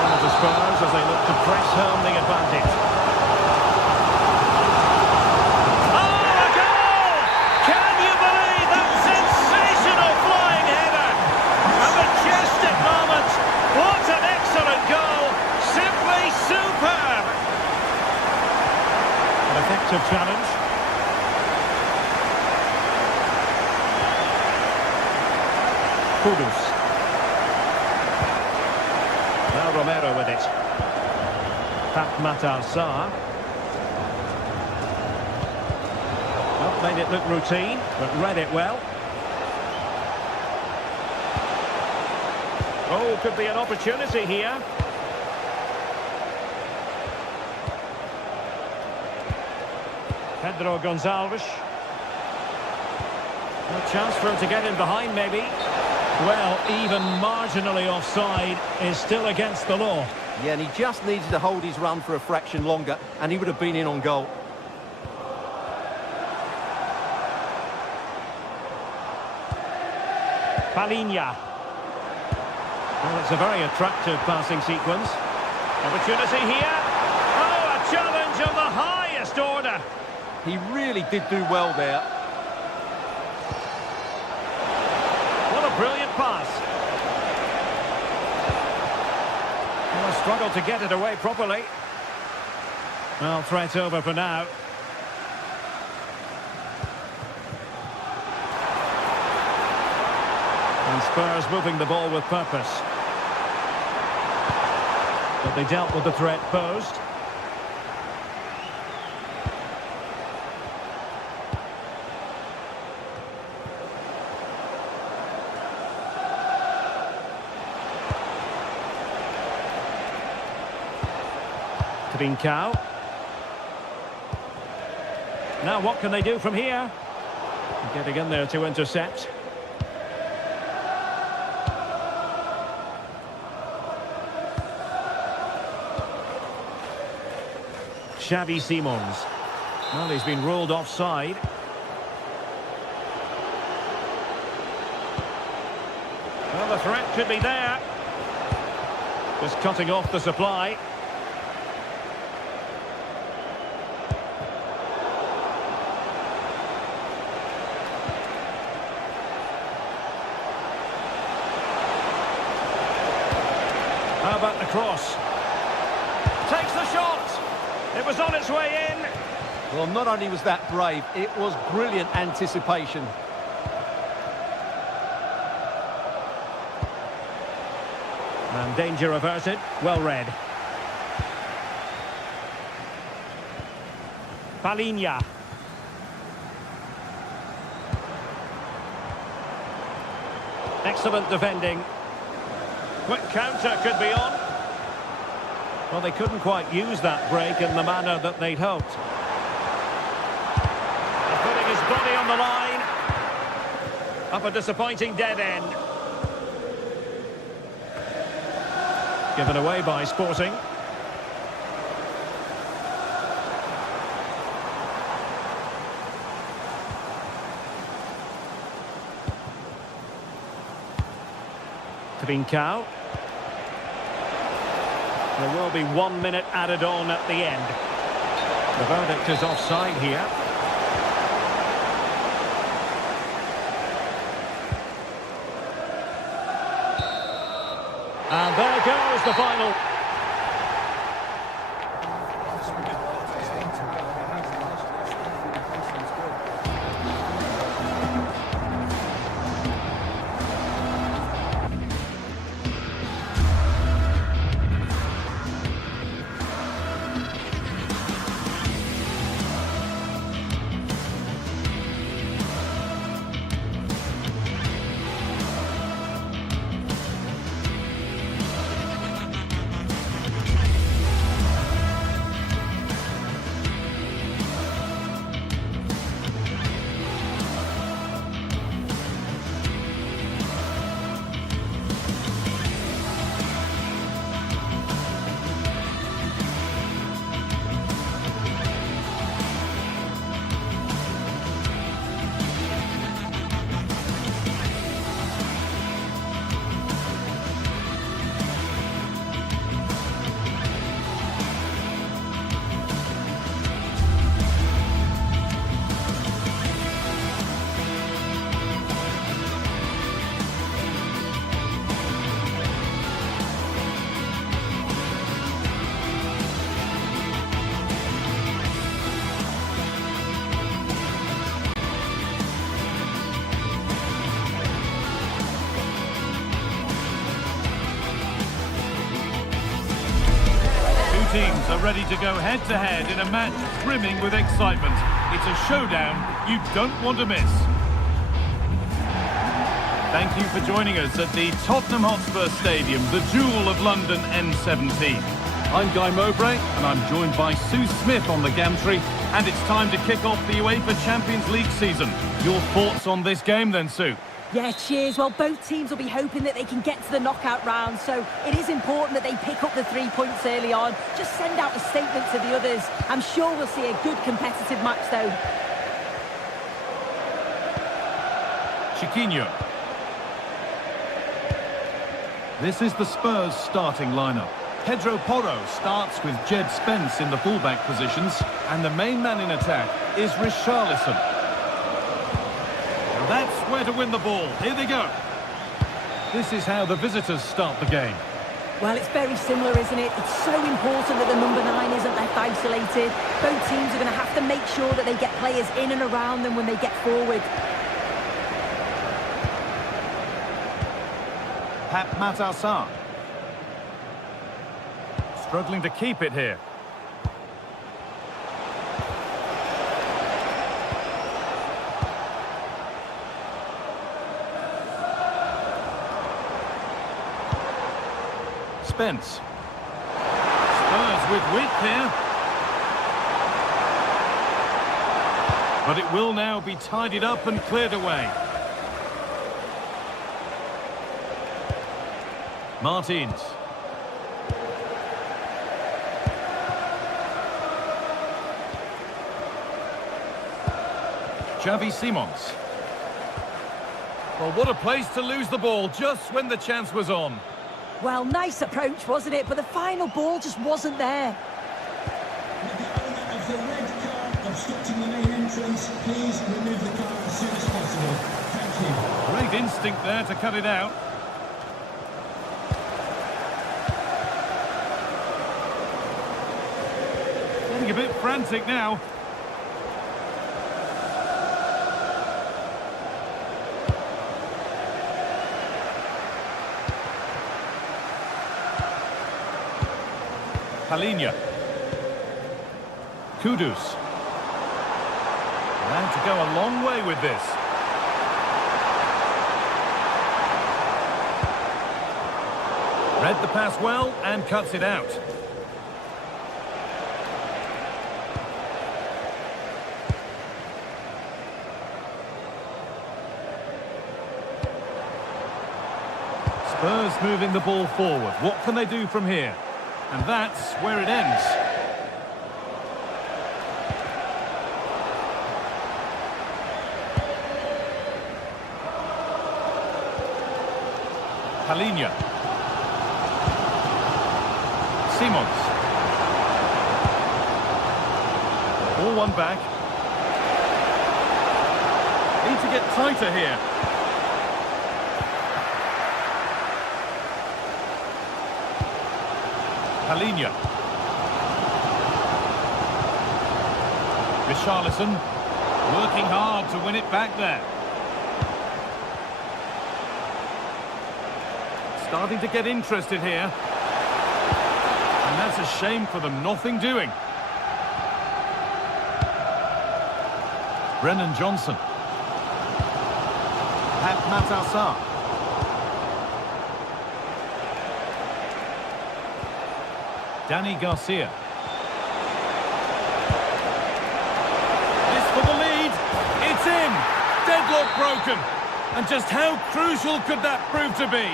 One of the Spurs as they look to press home the advantage. Oh, a goal! Can you believe that sensational flying header? A majestic moment. What an excellent goal. Simply superb. An effective challenge. Kudus. Now Romero with it. Matar Sarr. Well, made it look routine, but read it well. Oh, could be an opportunity here. Pedro Gonçalves. A chance for him to get in behind, maybe. Well, even marginally offside is still against the law. Yeah, and he just needed to hold his run for a fraction longer, and he would have been in on goal. Palinha. Well, it's a very attractive passing sequence. Opportunity here. Oh, a challenge of the highest order. He really did do well there. What a brilliant pass. Well, struggled to get it away properly. Well, threat over for now. And Spurs moving the ball with purpose. But they dealt with the threat posed. Trincao. Now what can they do from here? Getting in there to intercept. Xavi Simons. Well, he's been ruled offside. Well, the threat could be there. Just cutting off the supply. How about the cross? Takes the shot! It was on its way in. Well, not only was that brave, it was brilliant anticipation. And danger averted. Well read. Palinha. Excellent defending. Quick counter could be on. Well, they couldn't quite use that break in the manner that they'd hoped. Putting his body on the line. Up a disappointing dead end. Given away by Sporting. Trincao. There will be 1 minute added on at the end. The verdict is offside here. And there goes the final. Teams are ready to go head-to-head in a match brimming with excitement. It's a showdown you don't want to miss. Thank you for joining us at the Tottenham Hotspur Stadium, the jewel of London N17. I'm Guy Mowbray, and I'm joined by Sue Smith on the gantry, and it's time to kick off the UEFA Champions League season. Your thoughts on this game then, Sue? Yeah, cheers. Well, both teams will be hoping that they can get to the knockout round, so it is important that they pick up the 3 points early on. Just send out a statement to the others. I'm sure we'll see a good competitive match, though. Chiquinho. This is the Spurs starting lineup. Pedro Porro starts with Jed Spence in the fullback positions, and the main man in attack is Richarlison. And that's where to win the ball. Here they go. This is how the visitors start the game. Well, it's very similar, isn't it? It's so important that the number 9 isn't left isolated. Both teams are going to have to make sure that they get players in and around them when they get forward. Pap Matassar. Struggling to keep it here. Spence. Spurs with width here. But it will now be tidied up and cleared away. Martins. Xavi Simons. Well, what a place to lose the ball just when the chance was on. Well, nice approach, wasn't it? But the final ball just wasn't there. With the owner of the red car obstructing the main entrance, please remove the car as soon as possible. Thank you. Great instinct there to cut it out. Getting a bit frantic now. Palinha. Kudus. Allowed to go a long way with this. Read the pass well and cuts it out. Spurs moving the ball forward. What can they do from here? And that's where it ends. Palinha. Simons. Ball one back. Need to get tighter here. Palinha. Richarlison working hard to win it back there. Starting to get interested here. And that's a shame for them, nothing doing. Brennan Johnson. Pat Matassar. Danny Garcia. This for the lead. It's in. Deadlock broken. And just how crucial could that prove to be?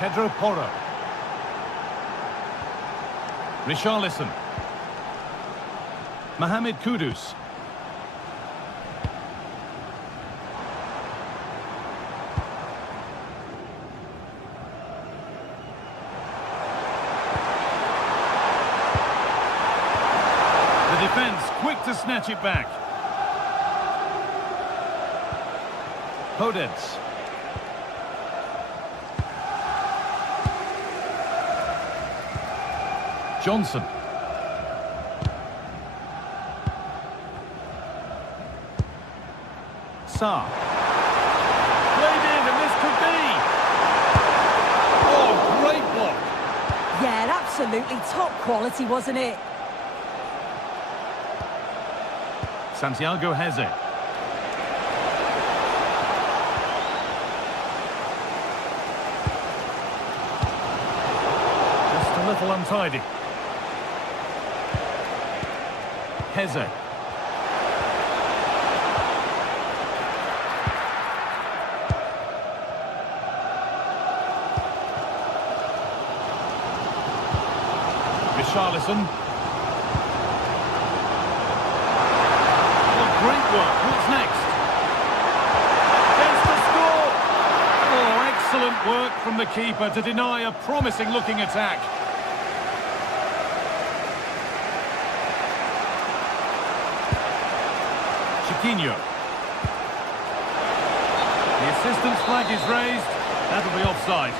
Pedro Porro. Richarlison. Mohamed Kudus. Defense quick to snatch it back. Podence. Johnson. Sarr. Played in, and this could be. Oh, great block. Yeah, absolutely top quality, wasn't it? Santiago Heze. Just a little untidy. Heze. Richarlison. Great work. What's next? Gets to score. Brilliant work from the keeper to deny a promising-looking attack. Chiquinho. The assistant's flag is raised. That'll be offside.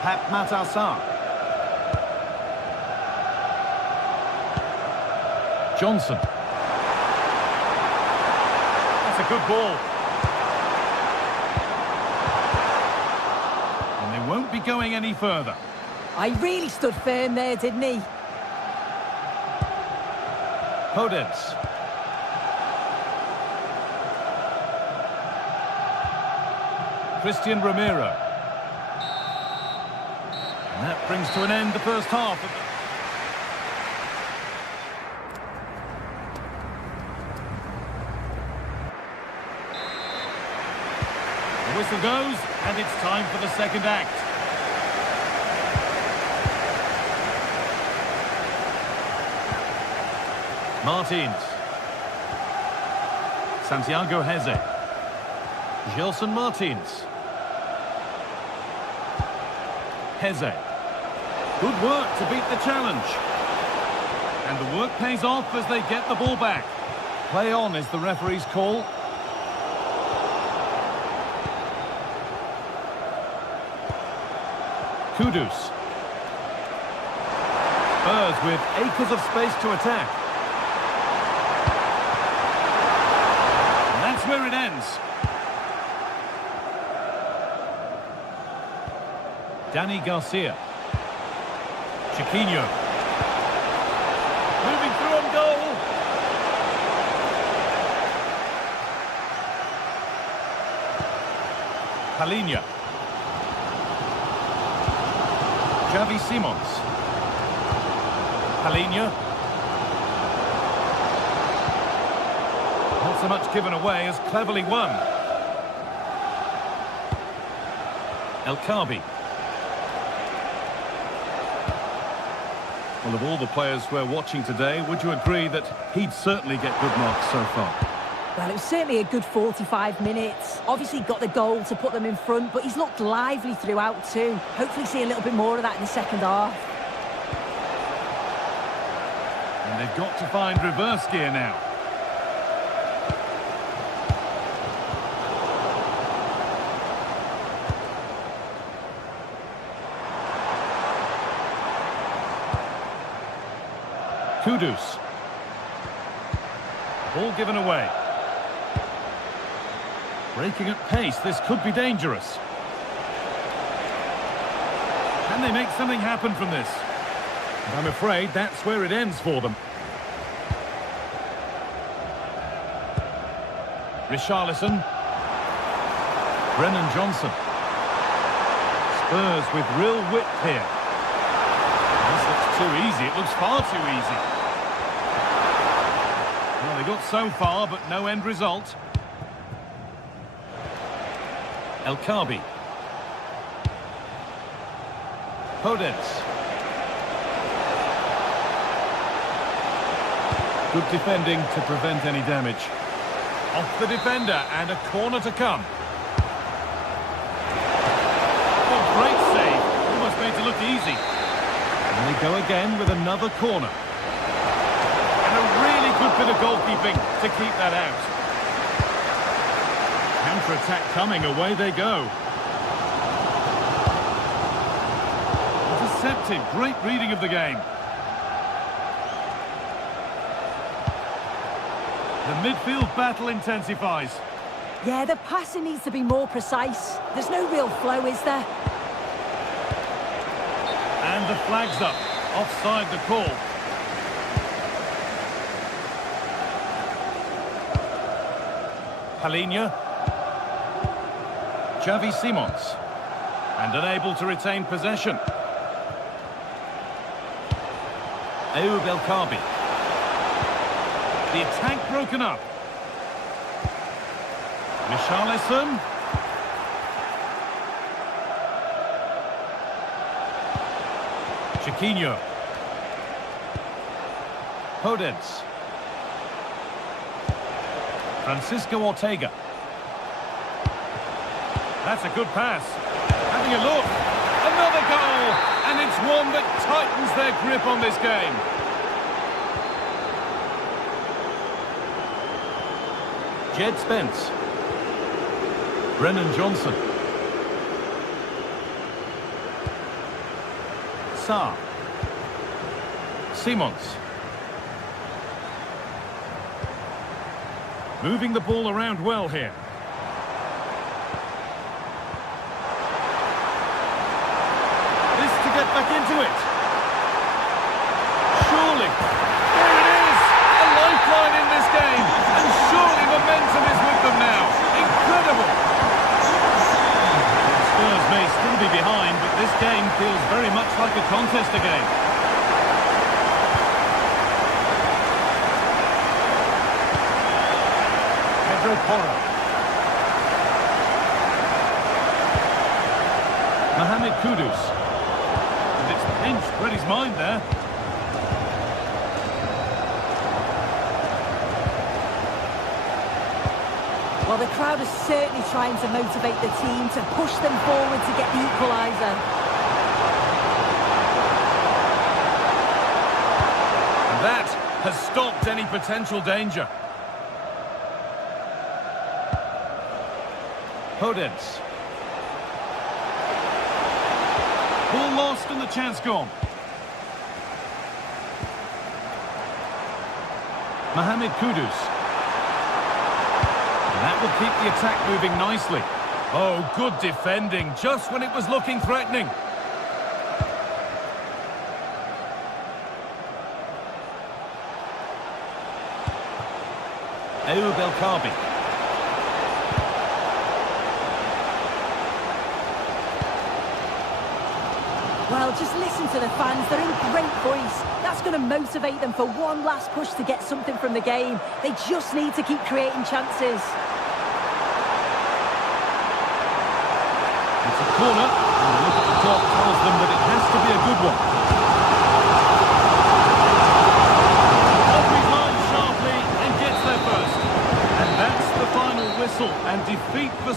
Pep Matassar. Johnson. That's a good ball. And they won't be going any further. I really stood firm there, didn't he? Podence. Christian Romero. And that brings to an end the first half. The whistle goes, and it's time for the second act. Martins. Santiago Heze. Gelson Martins. Heze. Good work to beat the challenge. And the work pays off as they get the ball back. Play on is the referee's call. Kudus. Spurs with acres of space to attack. And that's where it ends. Danny Garcia. Chiquinho. Moving through on goal. Palinha. Xavi Simons. Palinha. Not so much given away as cleverly won. El Khabi. Well, of all the players we're watching today, would you agree that he'd certainly get good marks so far? Well, it was certainly a good 45 minutes. Obviously got the goal to put them in front, but he's looked lively throughout too. Hopefully see a little bit more of that in the second half. And they've got to find reverse gear now. Kudus. Ball given away. Breaking at pace, this could be dangerous. Can they make something happen from this? And I'm afraid that's where it ends for them. Richarlison. Brennan Johnson. Spurs with real width here. This looks too easy. It looks far too easy. Well, they got so far, but no end result. El Khabi. Podence. Good defending to prevent any damage. Off the defender and a corner to come. Oh, great save. Almost made to look easy. And they go again with another corner. And a really good bit of goalkeeping to keep that out. Counter-attack coming, away they go. Intercepted, great reading of the game. The midfield battle intensifies. Yeah, the passing needs to be more precise. There's no real flow, is there? And the flag's up. Offside the call. Palinha. Xavi Simons. And unable to retain possession. Ayoub El Khabi. The attack broken up. Richarlison. Chiquinho. Podence. Francisco Ortega. That's a good pass. Having a look. Another goal. And it's one that tightens their grip on this game. Jed Spence. Brennan Johnson. Saar. Simons. Moving the ball around well here. This to get back into it. Surely. There it is! A lifeline in this game. And surely momentum is with them now. Incredible! The Spurs may still be behind, but this game feels very much like a contest again. Mohamed Kudus. And it's pinched read his mind there. Well, the crowd is certainly trying to motivate the team to push them forward to get the equaliser. And that has stopped any potential danger. Podence. Ball lost and the chance gone. Mohamed Kudus. And that will keep the attack moving nicely. Oh, good defending, just when it was looking threatening. Ayoub El Kaabi. Well, just listen to the fans. They're in great voice. That's going to motivate them for one last push to get something from the game. They just need to keep creating chances. It's a corner. And the look at the clock tells them that it has to be a good one. Off his line sharply and gets there first. And that's the final whistle and defeat for...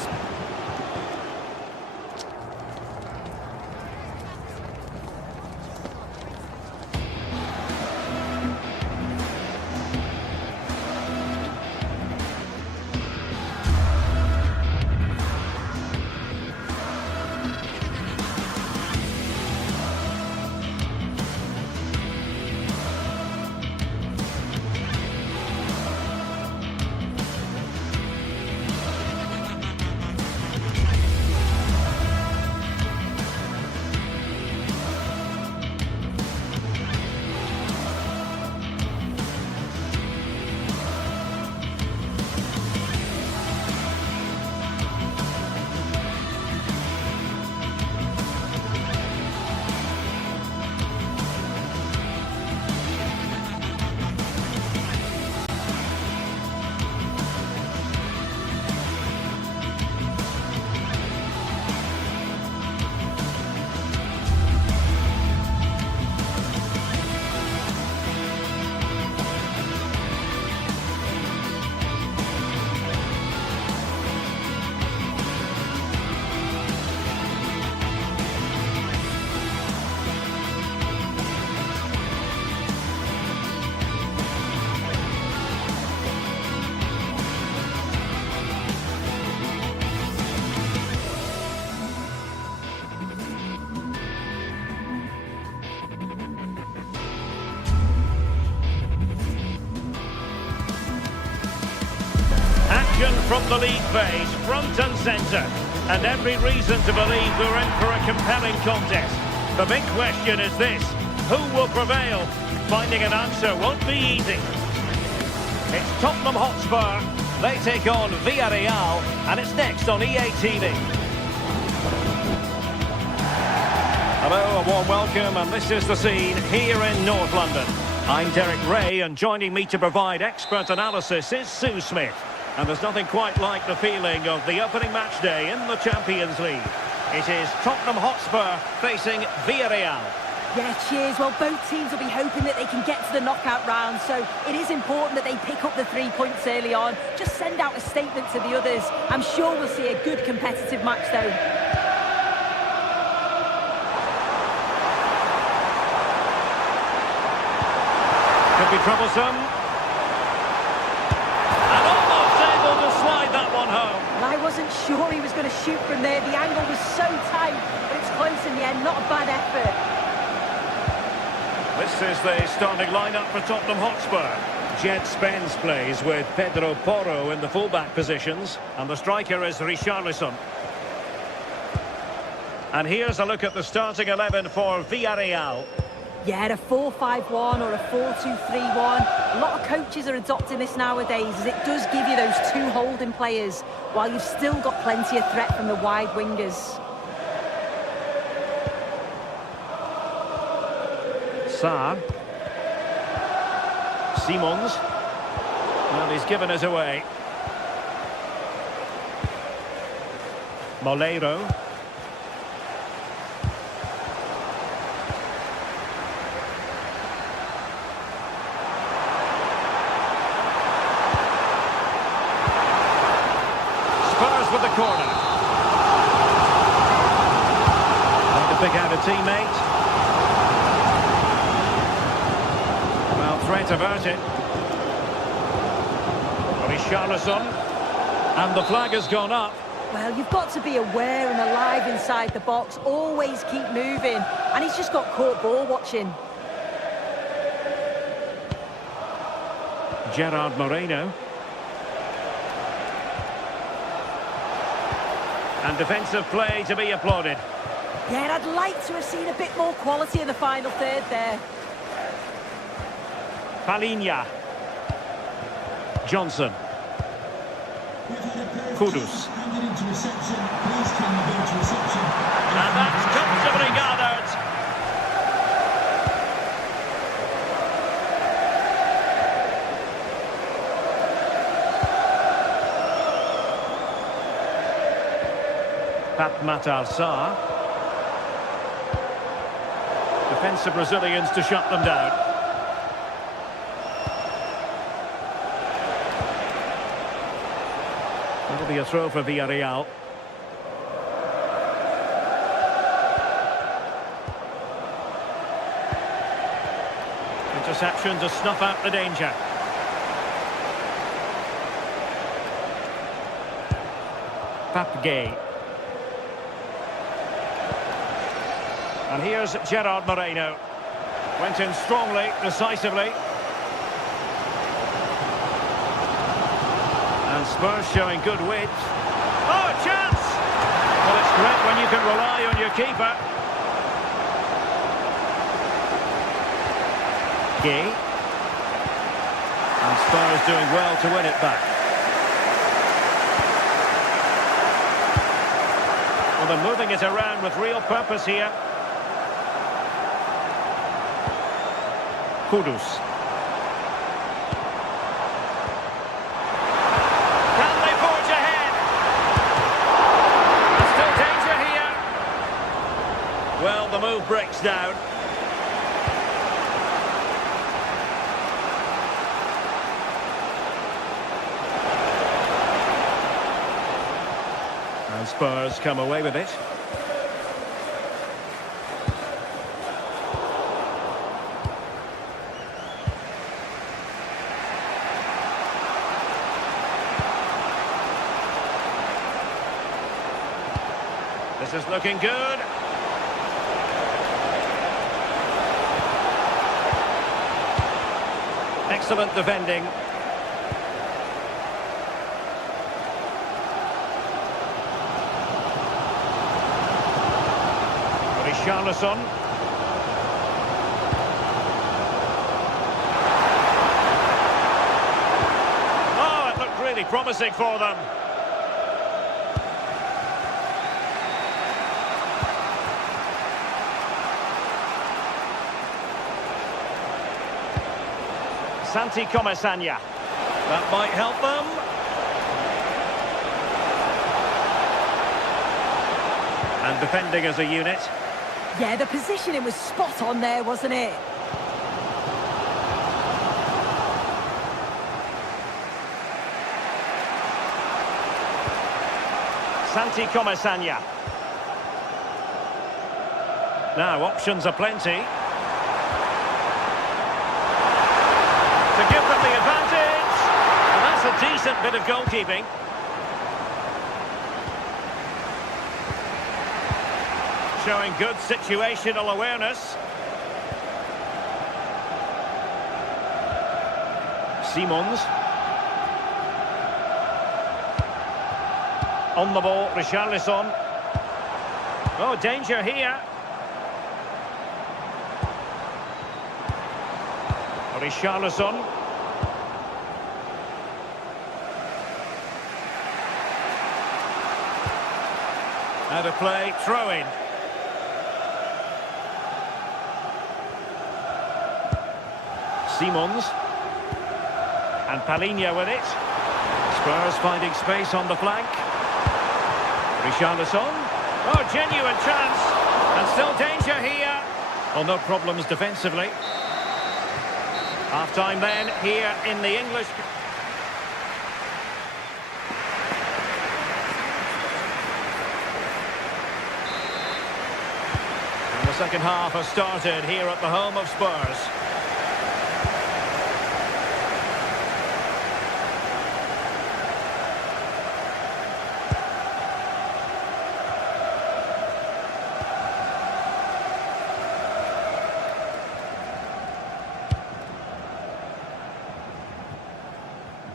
From the league phase, front and centre, and every reason to believe we're in for a compelling contest. The big question is this: who will prevail? Finding an answer won't be easy. It's Tottenham Hotspur. They take on Villarreal, and it's next on EA TV. Hello, a warm welcome, and this is the scene here in North London. I'm Derek Ray, and joining me to provide expert analysis is Sue Smith. And there's nothing quite like the feeling of the opening match day in the Champions League. It is Tottenham Hotspur facing Villarreal. Yeah, cheers. Well, both teams will be hoping that they can get to the knockout round, so it is important that they pick up the 3 points early on. Just send out a statement to the others. I'm sure we'll see a good competitive match, though. Could be troublesome. And almost able to slide that one home. Well, I wasn't sure he was going to shoot from there. The angle was so tight, but it's close in the end. Not a bad effort. This is the starting lineup for Tottenham Hotspur. Jed Spence plays with Pedro Porro in the fullback positions, and the striker is Richarlison. And here's a look at the starting 11 for Villarreal. Yeah, a 4-5-1 or a 4-2-3-1. A lot of coaches are adopting this nowadays, as it does give you those two holding players, while you've still got plenty of threat from the wide wingers. Sarr. Simons. Well, he's given us away. Moleiro. Spurs with the corner. And to pick out a teammate. Threat averted. Richarlison. And the flag has gone up. Well, you've got to be aware and alive inside the box. Always keep moving. And he's just got caught ball watching. Gerard Moreno. And defensive play to be applauded. Yeah, and I'd like to have seen a bit more quality in the final third there. Palinha. Johnson. Kudus. And that's comfortably gathered. Pape Matar Sarr. Defensive Brazilians to shut them down. It'll be a throw for Villarreal. Interception to snuff out the danger. Pape Gay. And here's Gerard Moreno. Went in strongly, decisively. And Spurs showing good width. Oh, a chance! Well, it's great when you can rely on your keeper. Gay. And Spurs doing well to win it back. Well, they're moving it around with real purpose here. Kudus. Well, the move breaks down. And Spurs come away with it. This is looking good. Excellent defending. Richarlison. Oh, it looked really promising for them. Santi Comesaña. That might help them. And defending as a unit. Yeah, the positioning was spot on there, wasn't it? Santi Comesaña. Now, options are plenty. To give them the advantage. And that's a decent bit of goalkeeping. Showing good situational awareness. Simons. On the ball, Richarlison. Oh, danger here. Richarlison. Out of play, throw in. Simons. And Palinha with it. Spurs finding space on the flank. Richarlison. Oh, genuine chance. And still danger here. Well, no problems defensively. Half-time then, here in the English... And the second half has started here at the home of Spurs.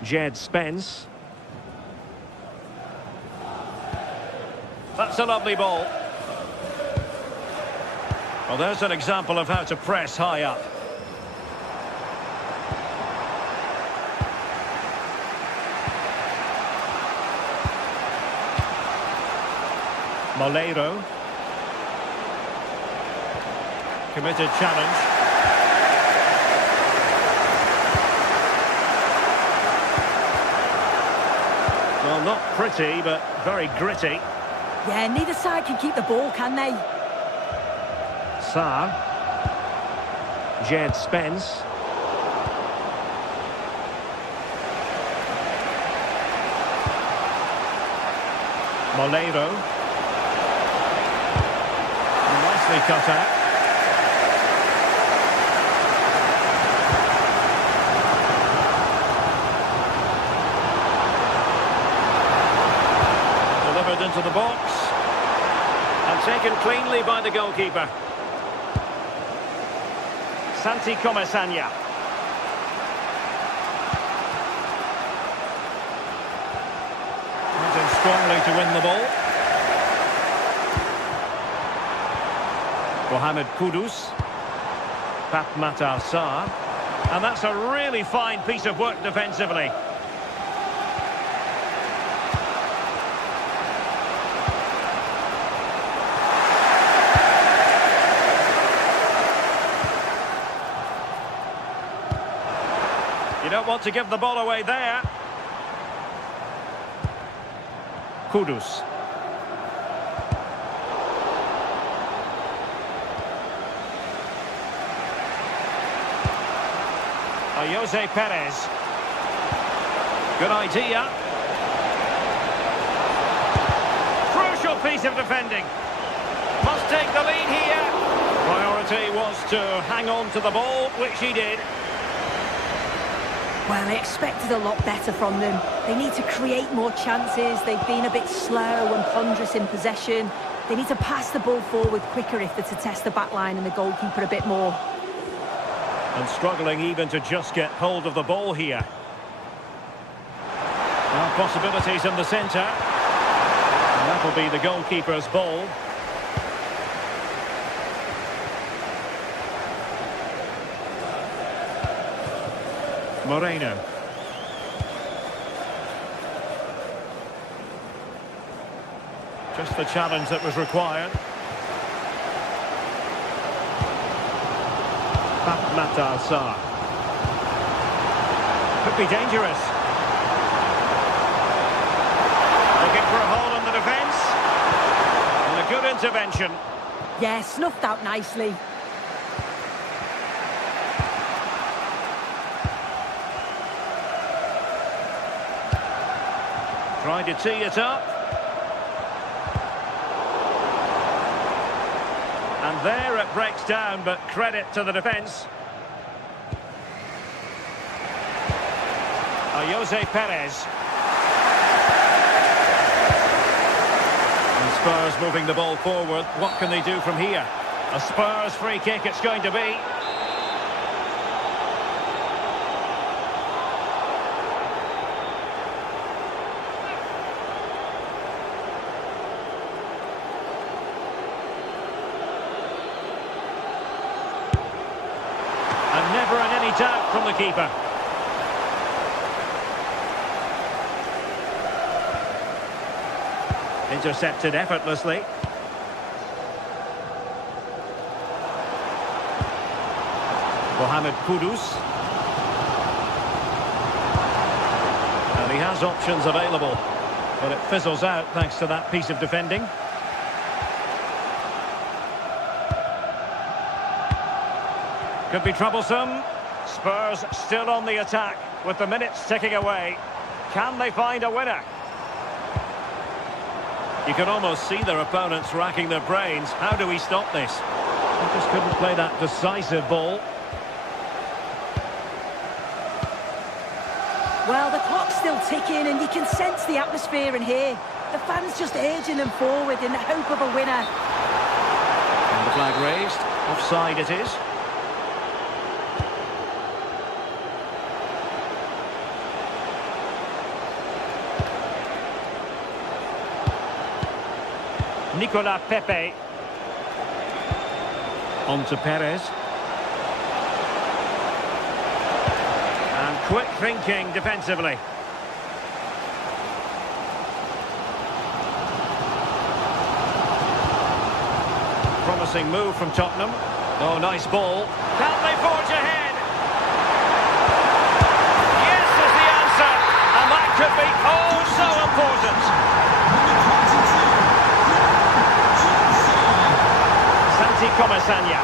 Jed Spence. That's a lovely ball. Well, there's an example of how to press high up. Moleiro. Committed challenge. Well, not pretty, but very gritty. Yeah, neither side can keep the ball, can they? Sarr. Jed Spence. Moleiro. Nicely cut out. Into the box and taken cleanly by the goalkeeper. Santi Comesaña. Moving strongly to win the ball. Mohamed Kudus. Matar Sarr. And that's a really fine piece of work defensively. You don't want to give the ball away there. Kudus. Jose Perez. Good idea. Crucial piece of defending. Must take the lead here. Priority was to hang on to the ball, which he did. Well, I expected a lot better from them. They need to create more chances. They've been a bit slow and ponderous in possession. They need to pass the ball forward quicker if they're to test the back line and the goalkeeper a bit more. And struggling even to just get hold of the ball here. Now possibilities in the centre. And that will be the goalkeeper's ball. Moreno. Just the challenge that was required. Matar Sarr. Could be dangerous. Looking for a hole in the defence. And a good intervention. Yeah, snuffed out nicely. Trying to tee it up. And there it breaks down, but credit to the defence. Jose Perez. And Spurs moving the ball forward. What can they do from here? A Spurs free kick it's going to be. And never in any doubt from the keeper. Intercepted effortlessly. Mohamed Kudus. And he has options available, but it fizzles out thanks to that piece of defending. Could be troublesome. Spurs still on the attack with the minutes ticking away. Can they find a winner? You can almost see their opponents racking their brains. How do we stop this? They just couldn't play that decisive ball. Well, the clock's still ticking and you can sense the atmosphere in here. The fans just urging them forward in the hope of a winner. And the flag raised. Offside it is. Nicolas Pepe. On to Perez. And quick thinking defensively. Promising move from Tottenham. Oh, nice ball. Can they forge ahead? Yes is the answer. And that could be oh so important. Comesaña.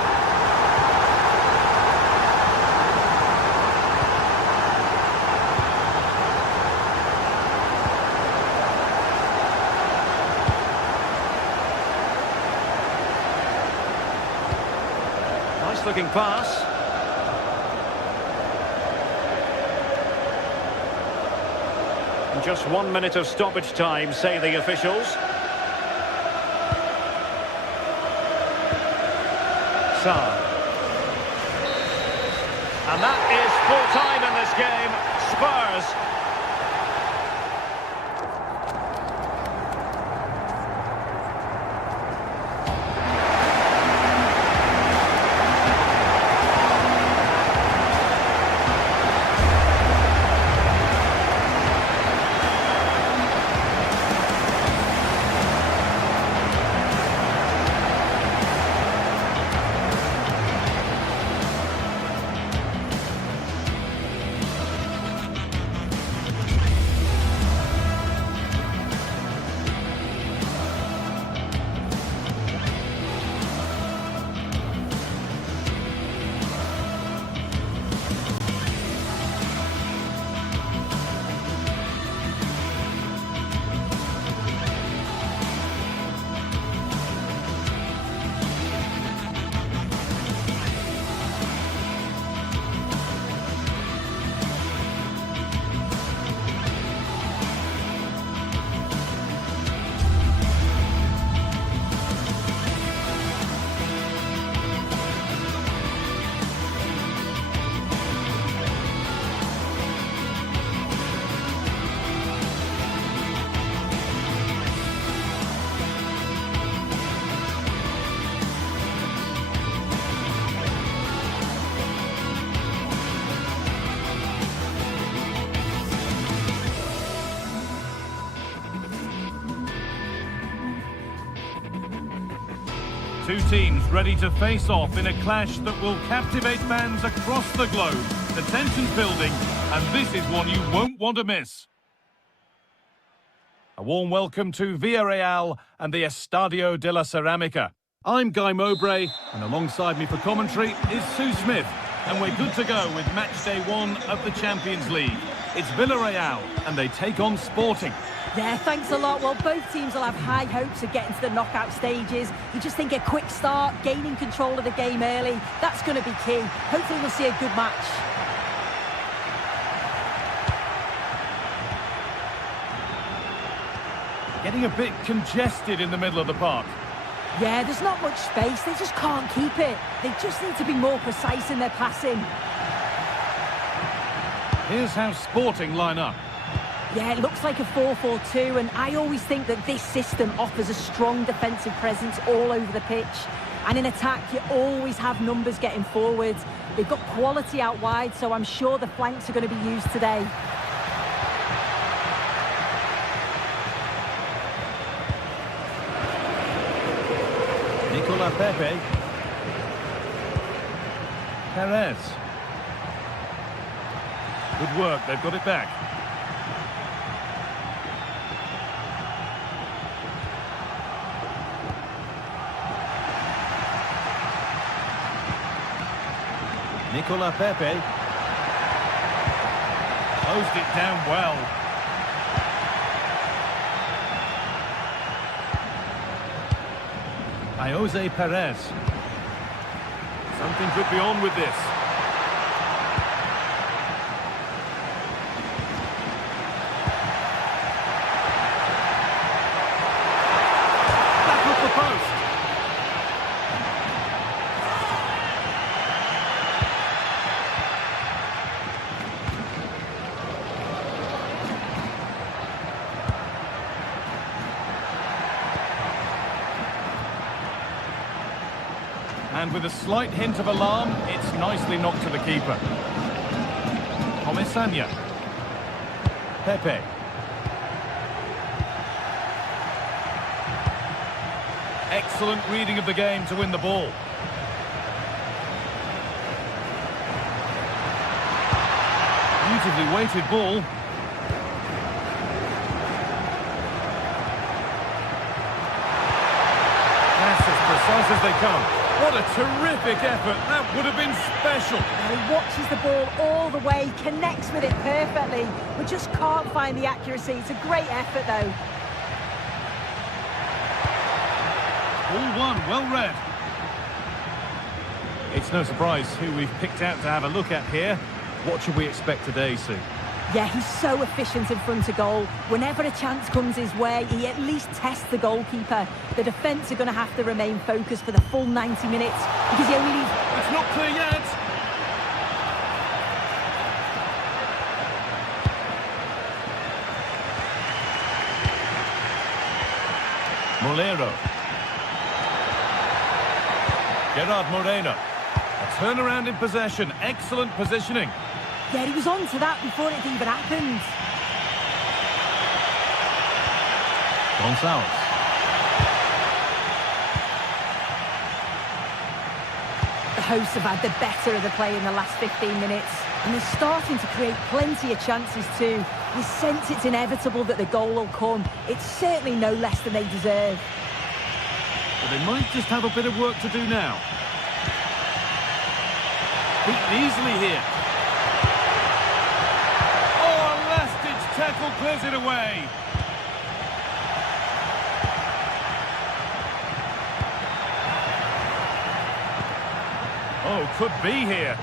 Nice looking pass. And just 1 minute of stoppage time, say the officials. And that is full time in this game. Spurs. Two teams ready to face off in a clash that will captivate fans across the globe. The tension's building, and this is one you won't want to miss. A warm welcome to Villarreal and the Estadio de la Ceramica. I'm Guy Mowbray, and alongside me for commentary is Sue Smith. And we're good to go with match day 1 of the Champions League. It's Villarreal, and they take on Sporting. Yeah, thanks a lot. Well, both teams will have high hopes of getting to the knockout stages. You just think a quick start, gaining control of the game early, that's going to be key. Hopefully we'll see a good match. Getting a bit congested in the middle of the park. Yeah, there's not much space. They just can't keep it. They just need to be more precise in their passing. Here's how Sporting line up. Yeah, it looks like a 4-4-2, and I always think that this system offers a strong defensive presence all over the pitch. And in attack, you always have numbers getting forward. They've got quality out wide, so I'm sure the flanks are going to be used today. Pepe. Perez. Good work, they've got it back. Nicola Pepe. Closed it down well. Jose Perez. Something could be on with this. Back off the post. And with a slight hint of alarm, it's nicely knocked to the keeper. Comesaña. Pepe. Excellent reading of the game to win the ball. Beautifully weighted ball. That's as precise as they come. What a terrific effort. That would have been special. He watches the ball all the way, connects with it perfectly, but just can't find the accuracy. It's a great effort, though. All one, well read. It's no surprise who we've picked out to have a look at here. What should we expect today, Sue? Yeah, he's so efficient in front of goal. Whenever a chance comes his way, he at least tests the goalkeeper. The defence are going to have to remain focused for the full 90 minutes because he only needs... It's not clear yet. Molero. Gerard Moreno. A turnaround in possession. Excellent positioning. Yeah, he was on to that before it even happened. Gonzalez. The hosts have had the better of the play in the last 15 minutes, and they're starting to create plenty of chances too. You sense it's inevitable that the goal will come. It's certainly no less than they deserve. But they might just have a bit of work to do now. Beaten easily here. Tackle clears it away. Oh, could be here.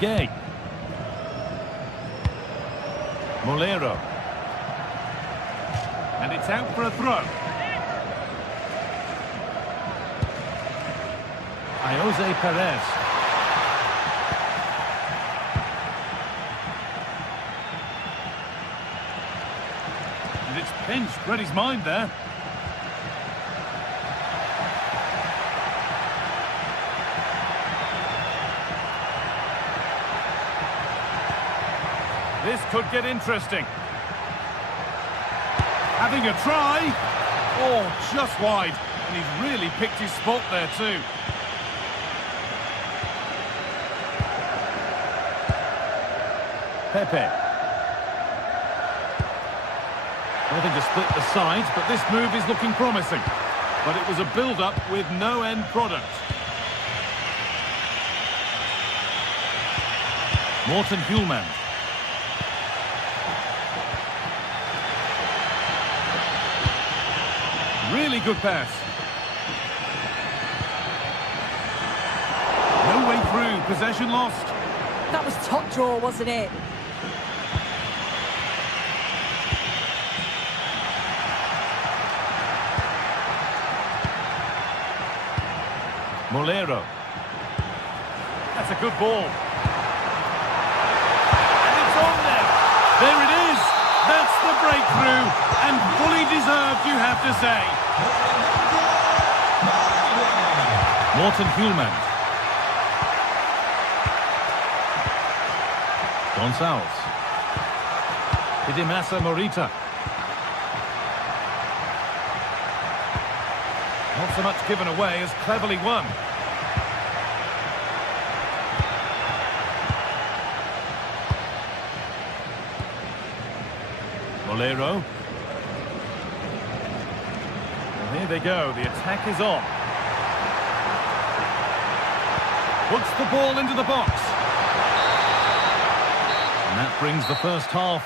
Gay. Molero. And it's out for a throw. Jose Perez. It's pinched, read his mind there. This could get interesting. Having a try. Oh, just wide. And he's really picked his spot there too. Pepe. Nothing to split the sides, but this move is looking promising. But it was a build-up with no end product. Morten Hjulmand. Really good pass. No way through, possession lost. That was top draw, wasn't it? Molero. That's a good ball. And it's on there. There it is. That's the breakthrough. And fully deserved, you have to say. Morten Hjulmand. Gonçalves. Hidemasa Morita. Not so much given away as cleverly won. Molero. Well, here they go. The attack is on. Puts the ball into the box. And that brings the first half.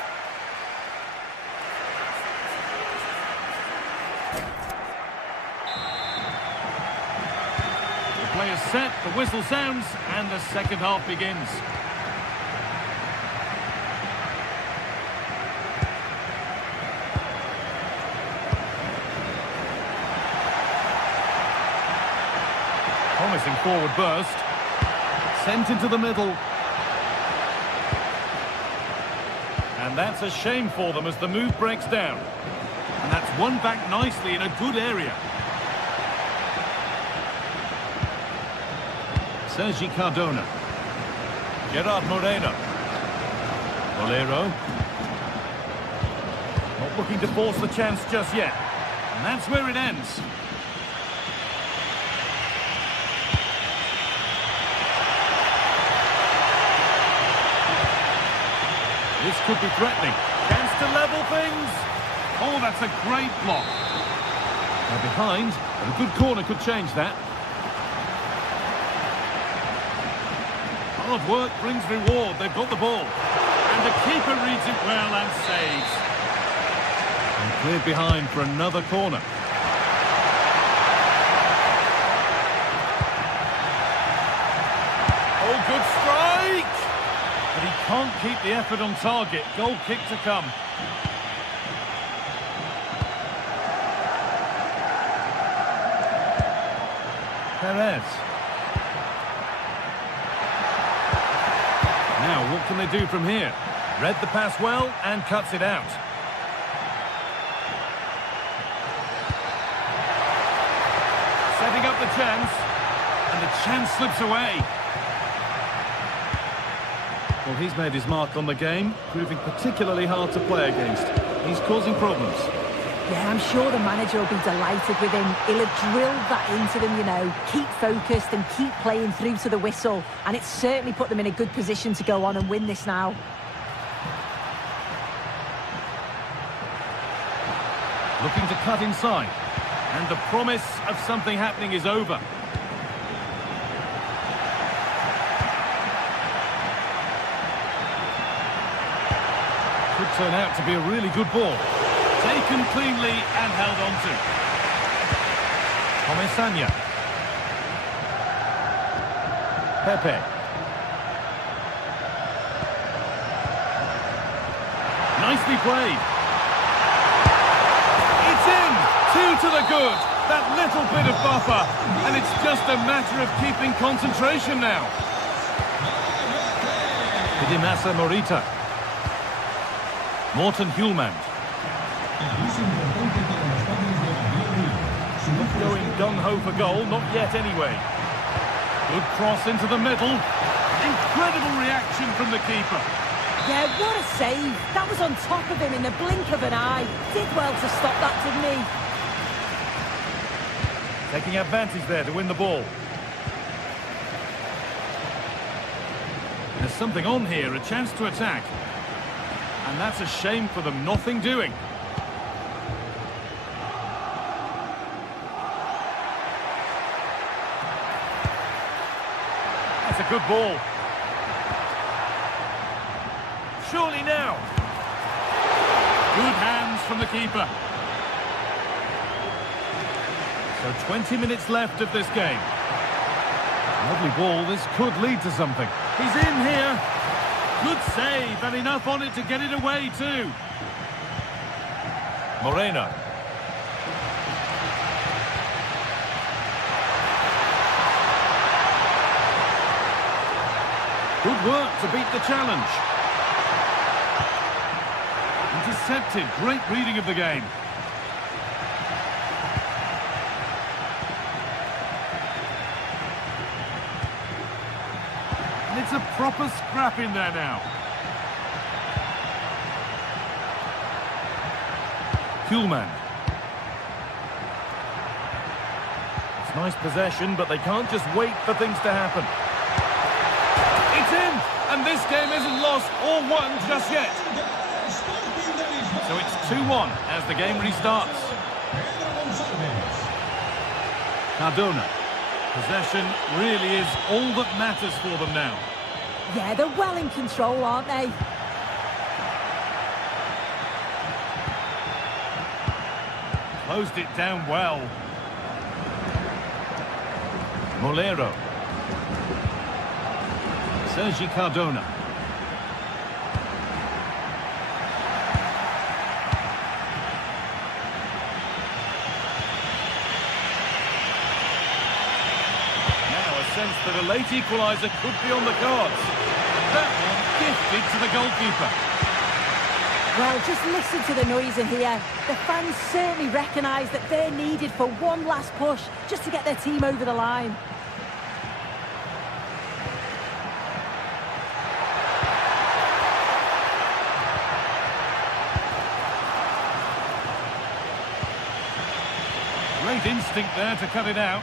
The play is set, the whistle sounds, and the second half begins. Promising forward burst. Sent into the middle. And that's a shame for them as the move breaks down. And that's won back nicely in a good area. Sergi Cardona. Gerard Moreno. Molero. Not looking to force the chance just yet. And that's where it ends. This could be threatening. Chance to level things. Oh, that's a great block. They're behind, and a good corner could change that. Hard work brings reward. They've got the ball. And the keeper reads it well and saves. And cleared behind for another corner. Oh, good strike! But he can't keep the effort on target. Goal kick to come. Perez. Now, what can they do from here? Read the pass well and cuts it out. Setting up the chance. And the chance slips away. Well, he's made his mark on the game, proving particularly hard to play against. He's causing problems. Yeah, I'm sure the manager will be delighted with him. He'll have drilled that into them, you know. Keep focused and keep playing through to the whistle. And it's certainly put them in a good position to go on and win this now. Looking to cut inside. And the promise of something happening is over. Could turn out to be a really good ball. Taken cleanly and held on to. Comesanya. Pepe. Nicely played. It's in! 2 to the good. That little bit of buffer. And it's just a matter of keeping concentration now. Hidemasa Morita. Morten Hjulmand. Not going gung-ho for goal, not yet anyway. Good cross into the middle. Incredible reaction from the keeper. Yeah, what a save. That was on top of him in the blink of an eye. Did well to stop that, didn't he? Taking advantage there to win the ball. There's something on here, a chance to attack. And that's a shame for them, nothing doing. Good ball. Surely now. Good hands from the keeper. So 20 minutes left of this game. Lovely ball. This could lead to something. He's in here. Good save, and enough on it to get it away too. Moreno. Good work to beat the challenge. Intercepted. Great reading of the game. And it's a proper scrap in there now. Kuhlmann. It's nice possession, but they can't just wait for things to happen. It's in, and this game isn't lost or won just yet. So it's 2-1 as the game restarts. Cardona. Possession really is all that matters for them now. Yeah, they're well in control, aren't they? Closed it down well. Molero. Sergi Cardona. Now a sense that a late equaliser could be on the cards. That one gifted to the goalkeeper. Well, just listen to the noise in here. The fans certainly recognise that they're needed for one last push just to get their team over the line. Great instinct there to cut it out.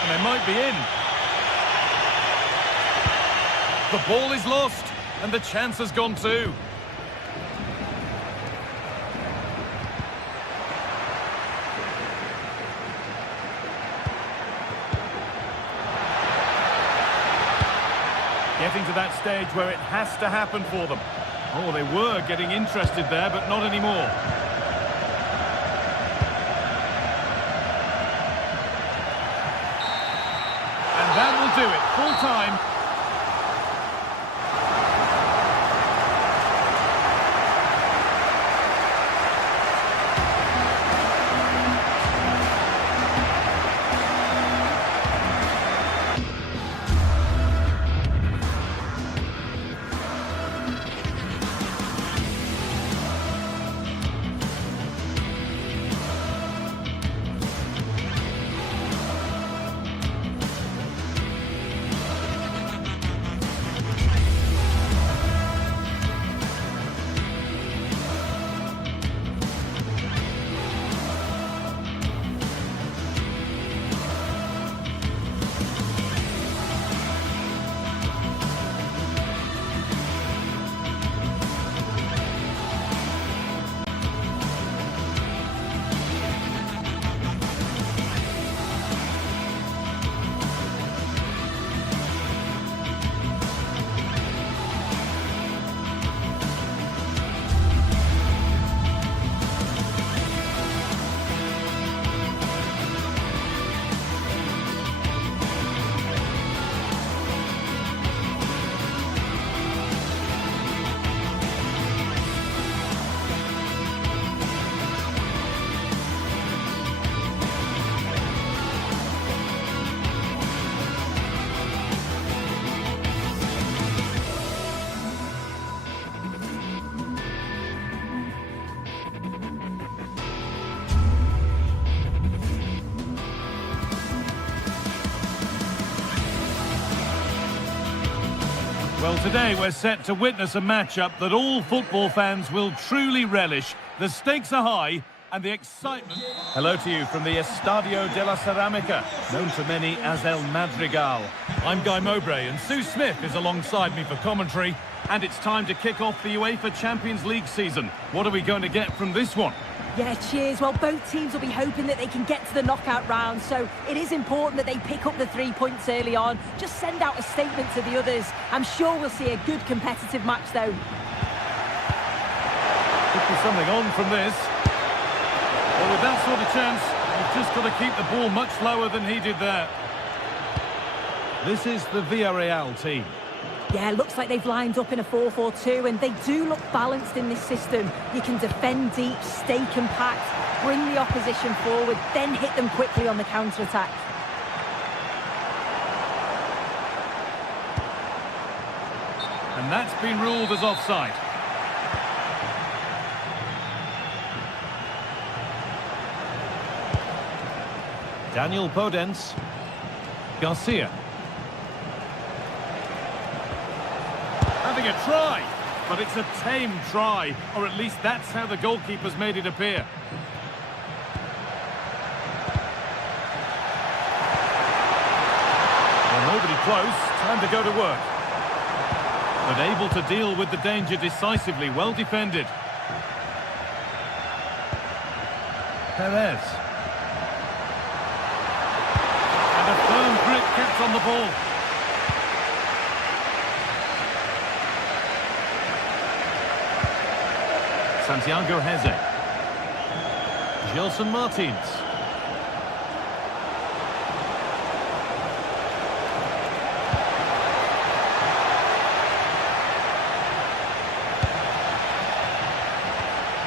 And they might be in. The ball is lost, and the chance has gone too. Getting to that stage where it has to happen for them. Oh, they were getting interested there, but not anymore. And that will do it. Full time. Well, today we're set to witness a matchup that all football fans will truly relish. The stakes are high, and the excitement. Hello to you from the Estadio de la Ceramica, known to many as El Madrigal. I'm Guy Mowbray, and Sue Smith is alongside me for commentary. And it's time to kick off the UEFA Champions League season. What are we going to get from this one? Yeah, cheers. Well, both teams will be hoping that they can get to the knockout round, so it is important that they pick up the 3 points early on. Just send out a statement to the others. I'm sure we'll see a good competitive match, though. Could be something on from this. Well, with that sort of chance, you've just got to keep the ball much lower than he did there. This is the Villarreal team. Yeah, looks like they've lined up in a 4-4-2, and they do look balanced in this system. You can defend deep, stay compact, bring the opposition forward, then hit them quickly on the counter-attack. And that's been ruled as offside. Daniel Podence. Garcia. Having a try, but it's a tame try, or at least that's how the goalkeeper's made it appear. Well, nobody close, time to go to work. But able to deal with the danger decisively, well defended. Perez. And a firm grip kept on the ball. Santiago Heze. Gelson Martins.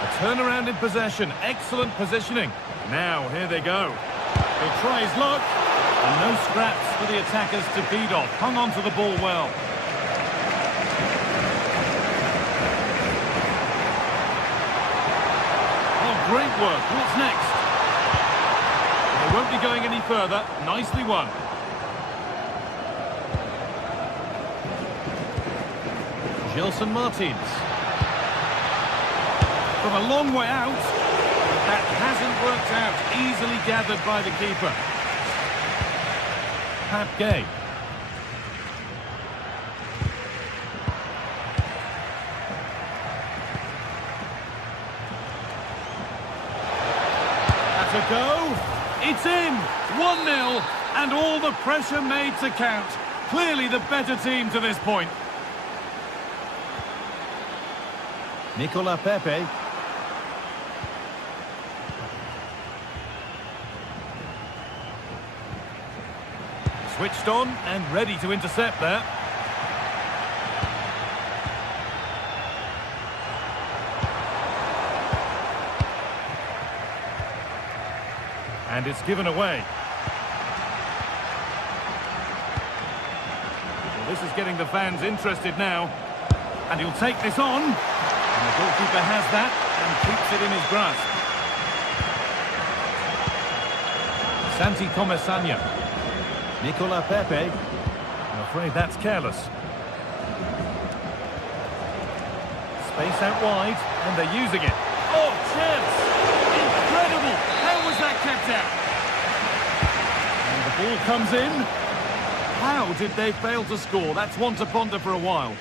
A turnaround in possession. Excellent positioning. Now, here they go. He'll try his luck. And no scraps for the attackers to feed off. Hung on to the ball well. Great work. What's next? They won't be going any further. Nicely won. Gelson Martins. From a long way out. That hasn't worked out. Easily gathered by the keeper. Pat Gay. To go, it's in, 1-0, and all the pressure made to count. Clearly the better team to this point. Nicola Pepe. Switched on and ready to intercept there. And it's given away. Well, this is getting the fans interested now. And he'll take this on. And the goalkeeper has that and keeps it in his grasp. Santi Comesaña. Nicola Pepe. I'm afraid that's careless. Space out wide, and they're using it. Oh, chance! Incredible! How was that kept out? And the ball comes in. How did they fail to score? That's one to ponder for a while.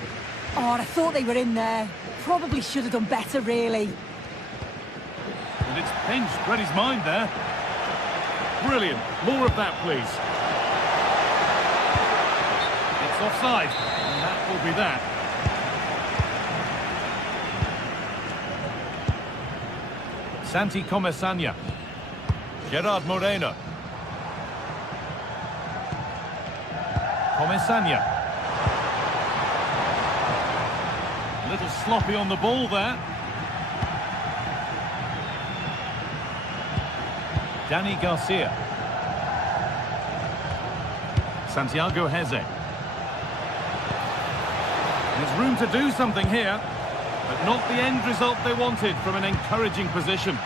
Oh, I thought they were in there. Probably should have done better, really. And it's pinched Reddy's mind there. Brilliant. More of that, please. It's offside. And that will be that. Santi Comesaña. Gerard Moreno. Comesaña. A little sloppy on the ball there. Dani Garcia. Santiago Heze. There's room to do something here, but not the end result they wanted from an encouraging position.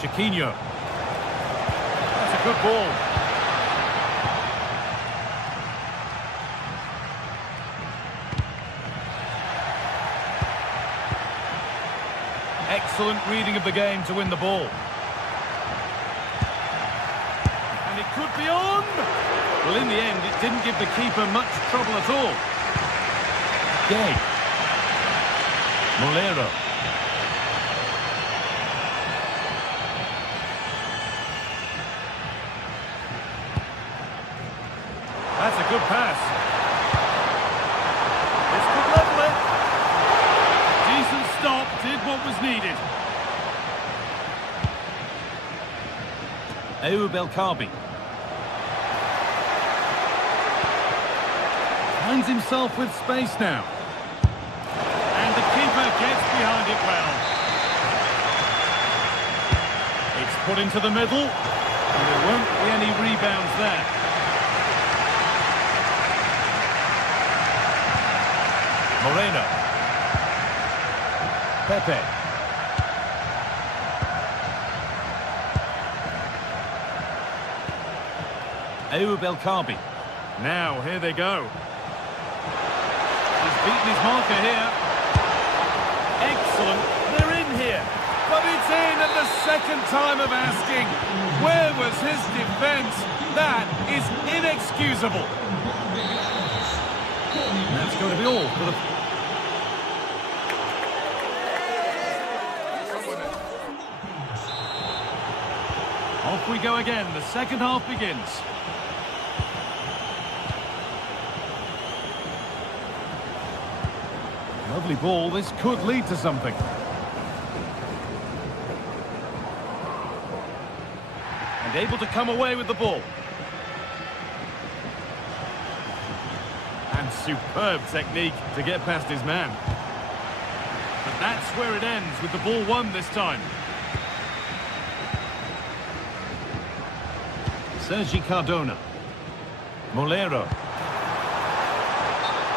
Chiquinho. That's a good ball. Excellent reading of the game to win the ball. And it could be on! Well, in the end, it didn't give the keeper much trouble at all. Gay. Molero. That's a good pass. This could level it. Decent stop, did what was needed. Ayoub El Kaabi. Finds himself with space now. And the keeper gets behind it well. It's put into the middle. And there won't be any rebounds there. Moreno. Pepe. Ayoub El Kaabi. Now, here they go. He's beaten his marker here. Excellent. They're in here. But it's in at the second time of asking. Where was his defence? That is inexcusable. And that's going to be all for the... Off we go again. The second half begins. Lovely ball. This could lead to something. And able to come away with the ball. And superb technique to get past his man. But that's where it ends, with the ball won this time. Sergi Cardona. Molero.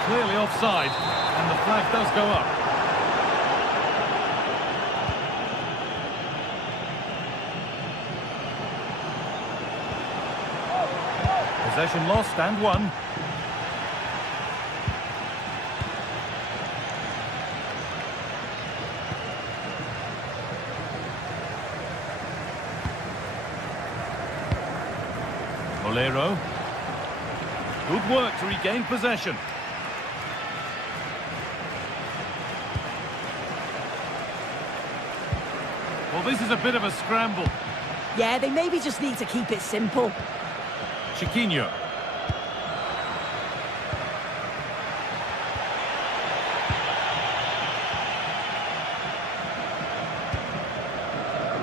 Clearly offside, and the flag does go up. Possession lost and won. Molero. Good work to regain possession. Well, this is a bit of a scramble. Yeah, they maybe just need to keep it simple. Chiquinho.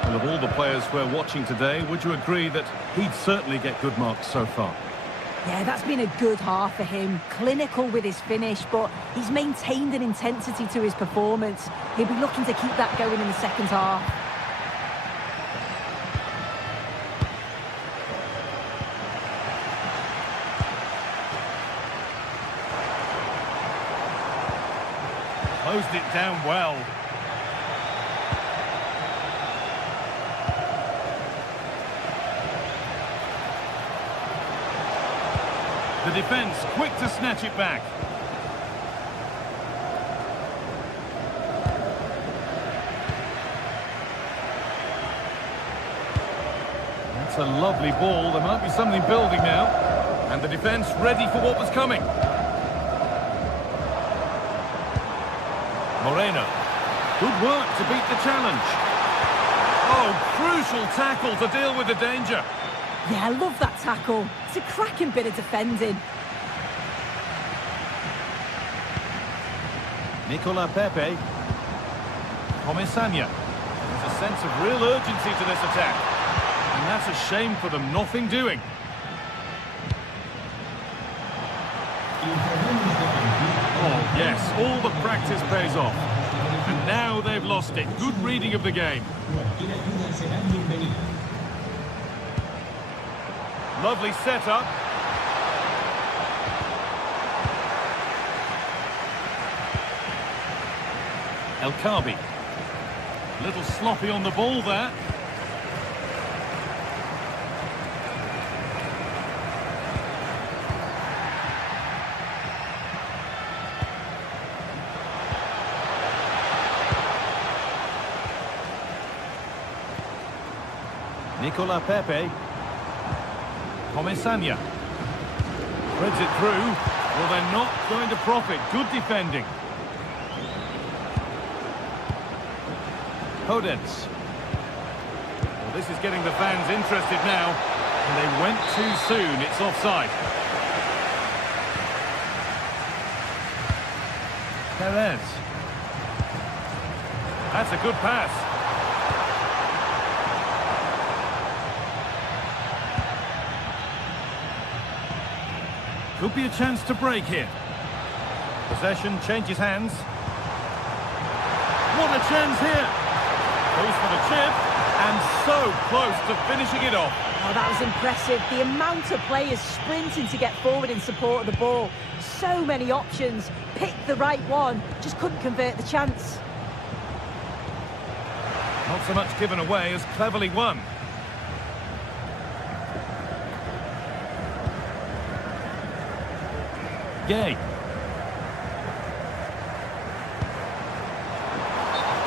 Well, of all the players we're watching today, would you agree that he'd certainly get good marks so far? Yeah, that's been a good half for him. Clinical with his finish, but he's maintained an intensity to his performance. He'll be looking to keep that going in the second half. Closed it down well. The defence quick to snatch it back. That's a lovely ball. There might be something building now. And the defence ready for what was coming. Moreno. Good work to beat the challenge. Oh, crucial tackle to deal with the danger. Yeah, I love that tackle. It's a cracking bit of defending. Nicola Pepe. Comesaña. There's a sense of real urgency to this attack. And that's a shame for them, nothing doing. Oh, yes, all the practice pays off. And now they've lost it. Good reading of the game. Lovely setup. El Kaabi. A little sloppy on the ball there. Nicola Pepe. Comesaña. Threads it through. Well, they're not going to profit. Good defending. Podence. Well, this is getting the fans interested now. And they went too soon. It's offside. Perez. That's a good pass. Could be a chance to break here. Possession changes hands. What a chance here. Goes for the chip. And so close to finishing it off. Oh, that was impressive. The amount of players sprinting to get forward in support of the ball. So many options. Picked the right one. Just couldn't convert the chance. Not so much given away as cleverly won. Gay.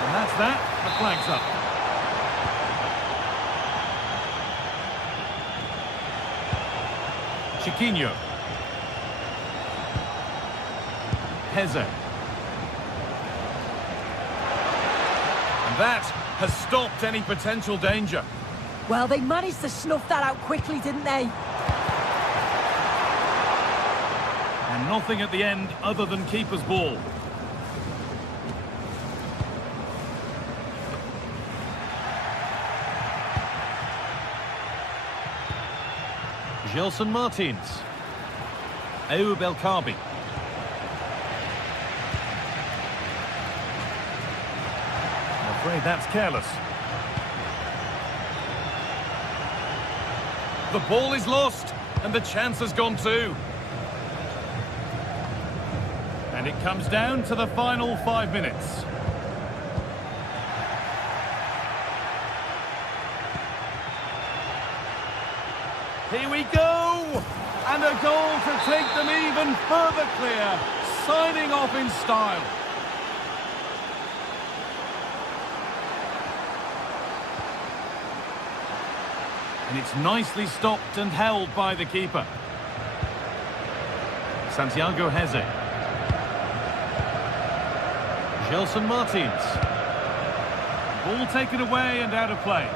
And that's that. The flag's up. Chiquinho. Heze. And that has stopped any potential danger. Well, they managed to snuff that out quickly, didn't they? And nothing at the end other than keeper's ball. Gelson Martins. Ayoub El Kaabi. I'm afraid that's careless. The ball is lost, and the chance has gone too. And it comes down to the final 5 minutes. Here we go! And a goal to take them even further clear. Signing off in style. And it's nicely stopped and held by the keeper. Santiago Heze. Gelson Martins. Ball taken away and out of play.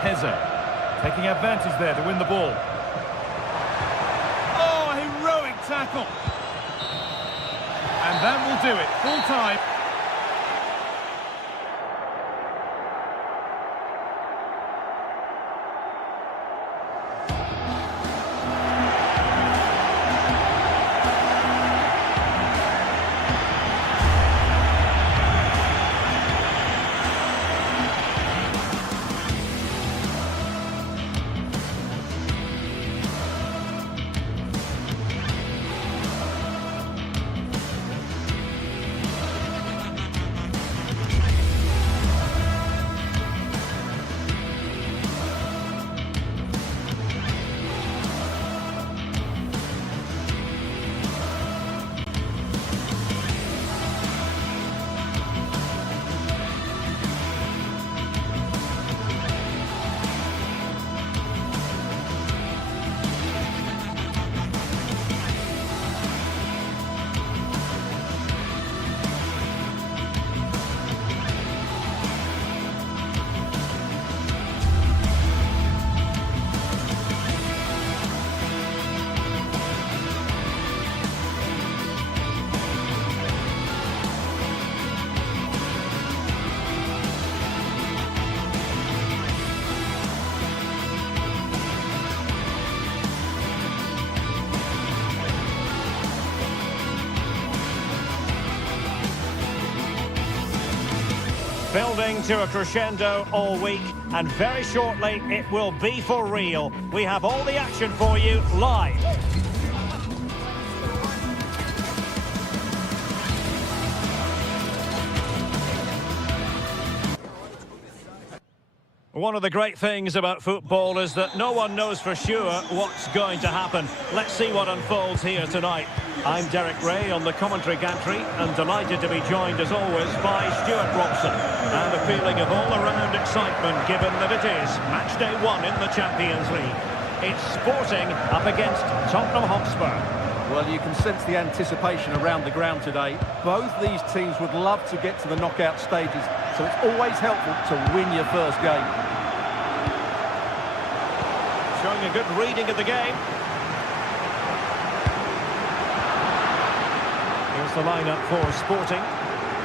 Heze taking advantage there to win the ball. Oh, heroic tackle. And that will do it. Full time. Building to a crescendo all week, and very shortly it will be for real. We have all the action for you live. One of the great things about football is that no one knows for sure what's going to happen. Let's see what unfolds here tonight. I'm Derek Ray on the commentary gantry and delighted to be joined as always by Stuart Robson. And a feeling of all-around excitement given that it is match day 1 in the Champions League. It's Sporting up against Tottenham Hotspur. Well, you can sense the anticipation around the ground today. Both these teams would love to get to the knockout stages, so it's always helpful to win your first game. Showing a good reading of the game. Here's the lineup for Sporting.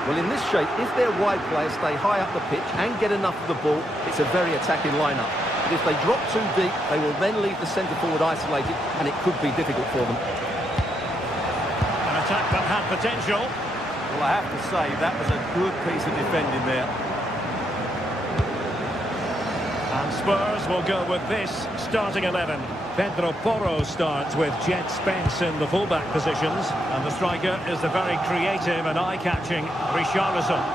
Well, in this shape, if their wide players stay high up the pitch and get enough of the ball, it's a very attacking lineup. But if they drop too deep, they will then leave the centre-forward isolated, and it could be difficult for them. Attack that had potential. Well, I have to say, that was a good piece of defending there. And Spurs will go with this starting 11. Pedro Porro starts with Jed Spence in the fullback positions. And the striker is the very creative and eye-catching Richarlison.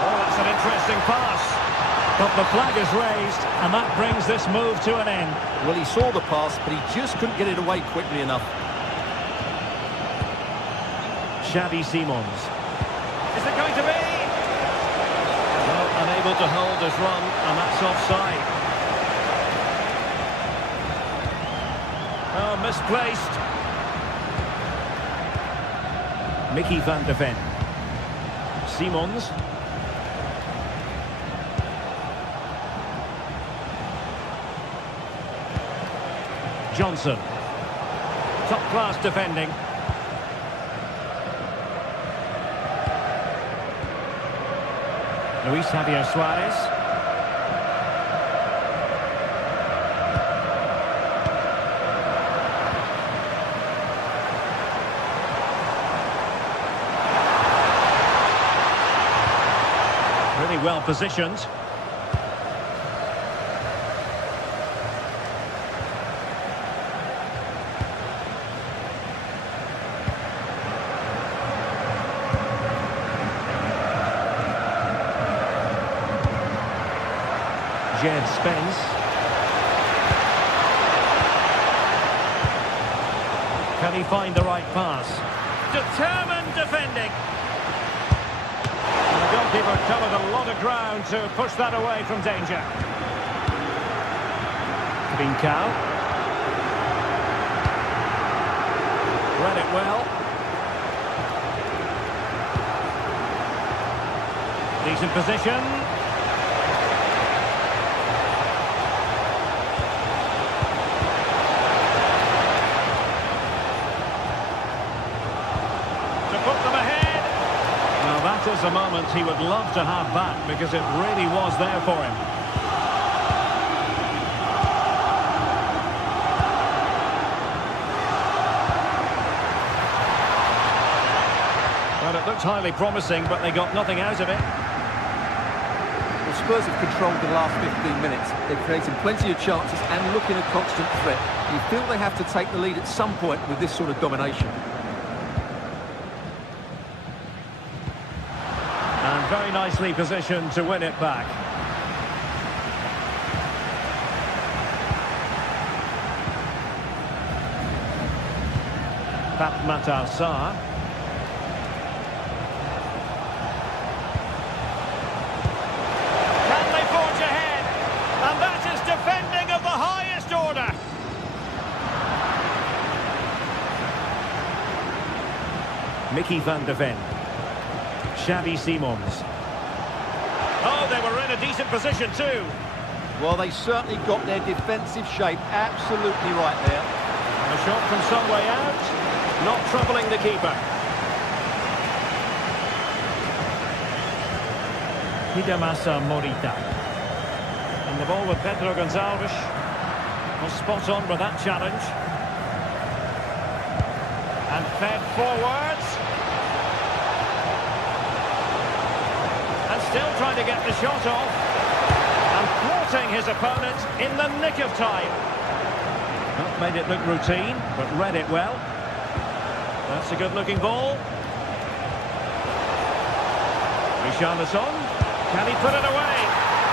Oh, that's an interesting pass. But the flag is raised, and that brings this move to an end. Well, he saw the pass, but he just couldn't get it away quickly enough. Xavi Simons. Is it going to be? Well, unable to hold his run, and that's offside. Oh, misplaced. Mickey van de Ven. Simons. Johnson. Top-class defending. Luis Javier Suarez. Really well positioned. Jed Spence. Can he find the right pass? Determined defending. And the goalkeeper covered a lot of ground to push that away from danger. Trincao. Read it well. Decent position. That is a moment he would love to have back because it really was there for him. Well, it looked highly promising, but they got nothing out of it. The Spurs have controlled the last 15 minutes. They've created plenty of chances and looking a constant threat. You feel they have to take the lead at some point with this sort of domination. Very nicely positioned to win it back. Pape Matar Sarr. Can they forge ahead? And that is defending of the highest order. Mickey van de Ven. Xavi Simons. Oh, they were in a decent position too. Well, they certainly got their defensive shape absolutely right there. And a shot from some way out, not troubling the keeper. Hidemasa Morita. And the ball with Pedro Gonçalves. Was spot on with that challenge. And fed forwards. Still trying to get the shot off. And thwarting his opponent in the nick of time. Not made it look routine, but read it well. That's a good-looking ball. Richarlison. Can he put it away?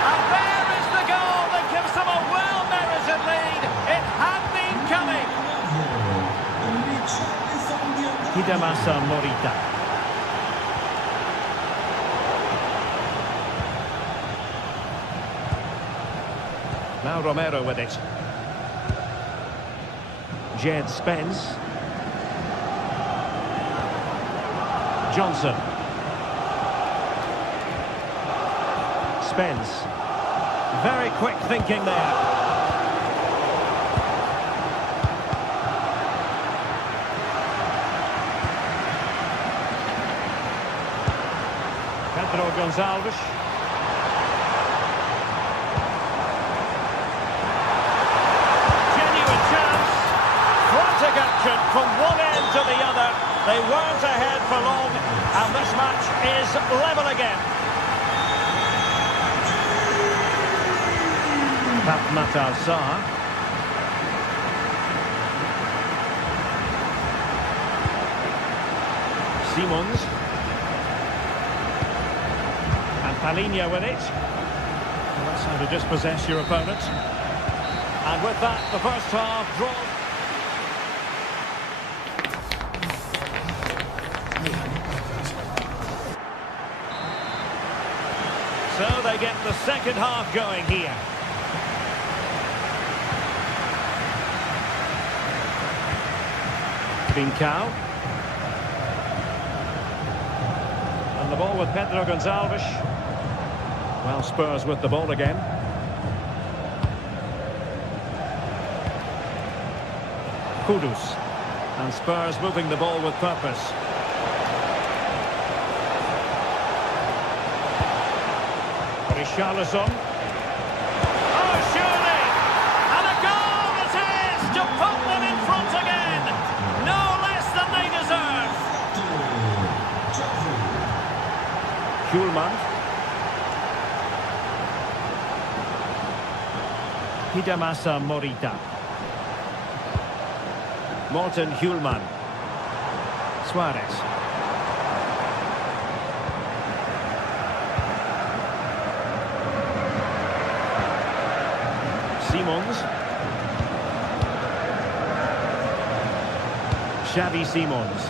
And there is the goal that gives them a well-merited lead. It had been coming. Hidemasa Morita. Now Romero with it. Jed Spence. Johnson. Spence. Very quick thinking there. Pedro Gonçalves. Genuine chance. Frantic action from one end to the other. They weren't ahead for long, and this match is level again. Matar Sarr. Simons. And Palinha with it. Well, that's how to dispossess your opponent. And with that, the first half drawn. So they get the second half going here. Trincao. And the ball with Pedro Gonçalves. Well, Spurs with the ball again. Kudus. And Spurs moving the ball with purpose. Richarlison. Oh, surely! And a goal it is to put them in front again! No less than they deserve! Hjulmand. Hidemasa Morita. Morten Hjulmand. Suarez. Simons. Xavi Simons.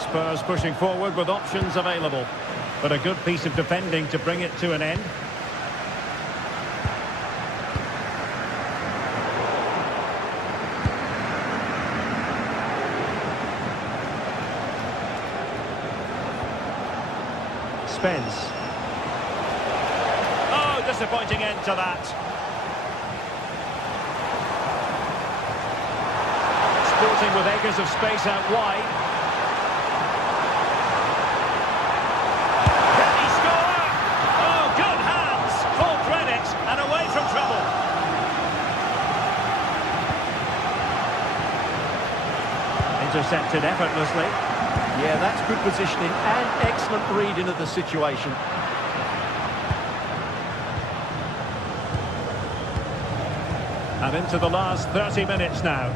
Spurs pushing forward with options available. But a good piece of defending to bring it to an end. Spence. Oh, disappointing end to that. Sporting with acres of space out wide. Can he score? Oh, good hands. Full credit and away from trouble. Intercepted effortlessly. Yeah, that's good positioning and excellent reading of the situation. And into the last 30 minutes now.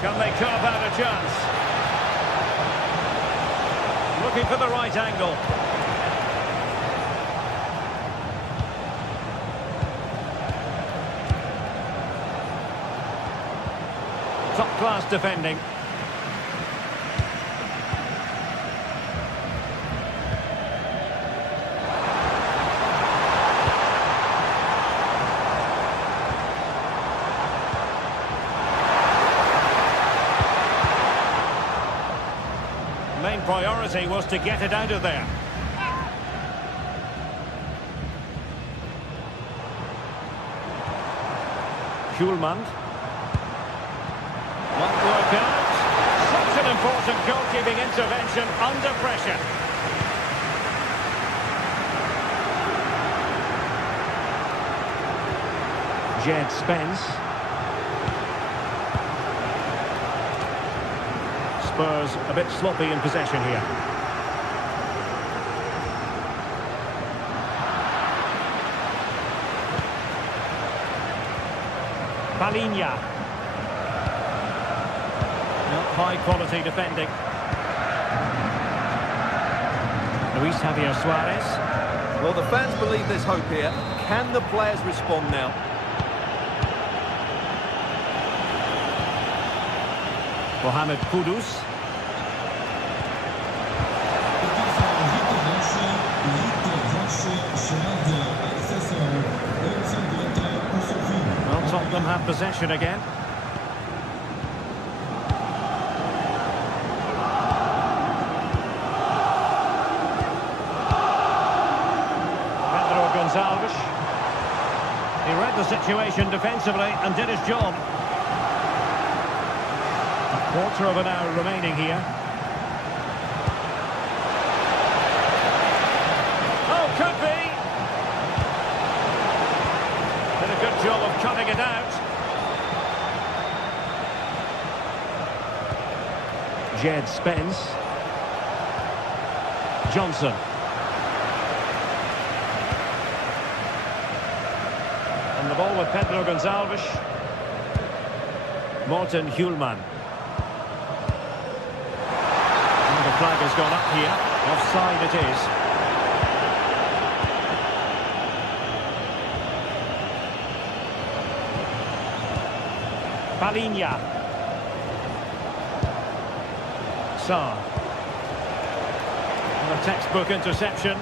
Can they carve out a chance? Looking for the right angle. Top-class defending. Main priority was to get it out of there. Hjulmand. Won't work out. Such an important goalkeeping intervention under pressure. Jed Spence. Spurs a bit sloppy in possession here. Palinha. Not high quality defending. Luis Javier Suarez. Well, the fans believe there's hope here. Can the players respond now? Mohamed Kudus. Well, Tottenham have possession again. Gonzalez. He read the situation defensively and did his job. A quarter of an hour remaining here. Oh, could be. Did a good job of cutting it out. Jed Spence. Johnson. And the ball with Pedro Gonçalves. Morten Hjulman. And the flag has gone up here. Offside it is. Palinha. Sarr. And a textbook interception.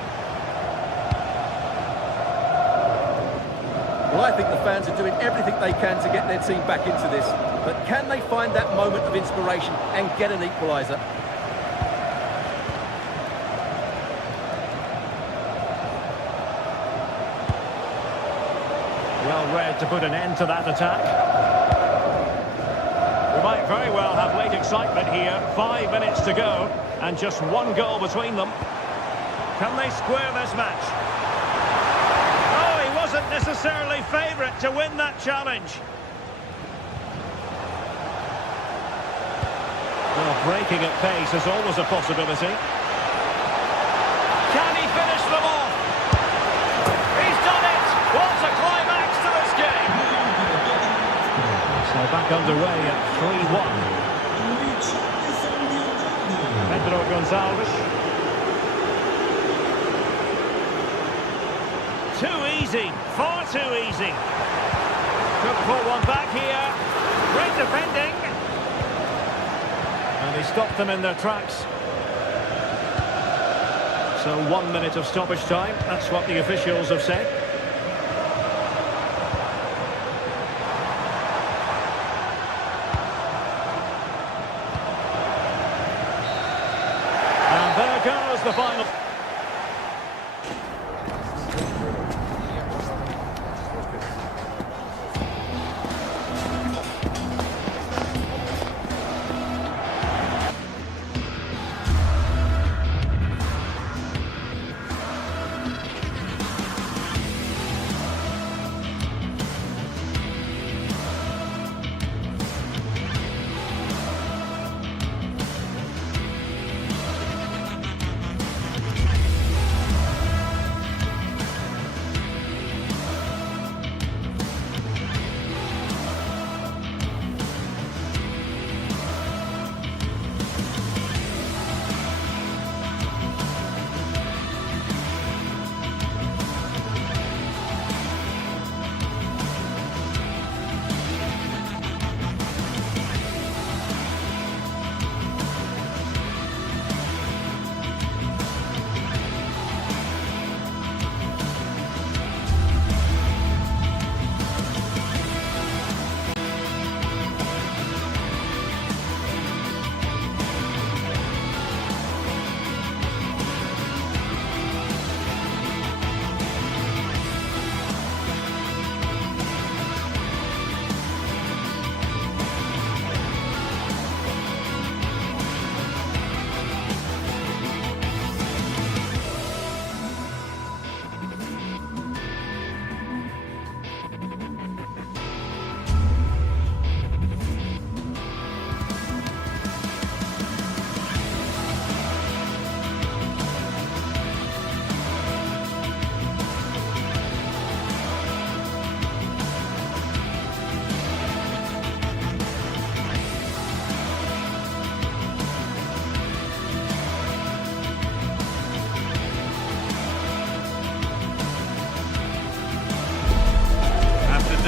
Well, I think the fans are doing everything they can to get their team back into this. But can they find that moment of inspiration and get an equaliser? Well read to put an end to that attack. We might very well have late excitement here. 5 minutes to go and just one goal between them. Can they square this match? Wasn't necessarily favourite to win that challenge. Well, breaking at pace is always a possibility. Can he finish them off? He's done it! What a climax to this game! So back underway at 3-1. Pedro Gonçalves. Too easy, far too easy. Could pull one back here. Great defending. And he stopped them in their tracks. So 1 minute of stoppage time. That's what the officials have said. And there goes the final.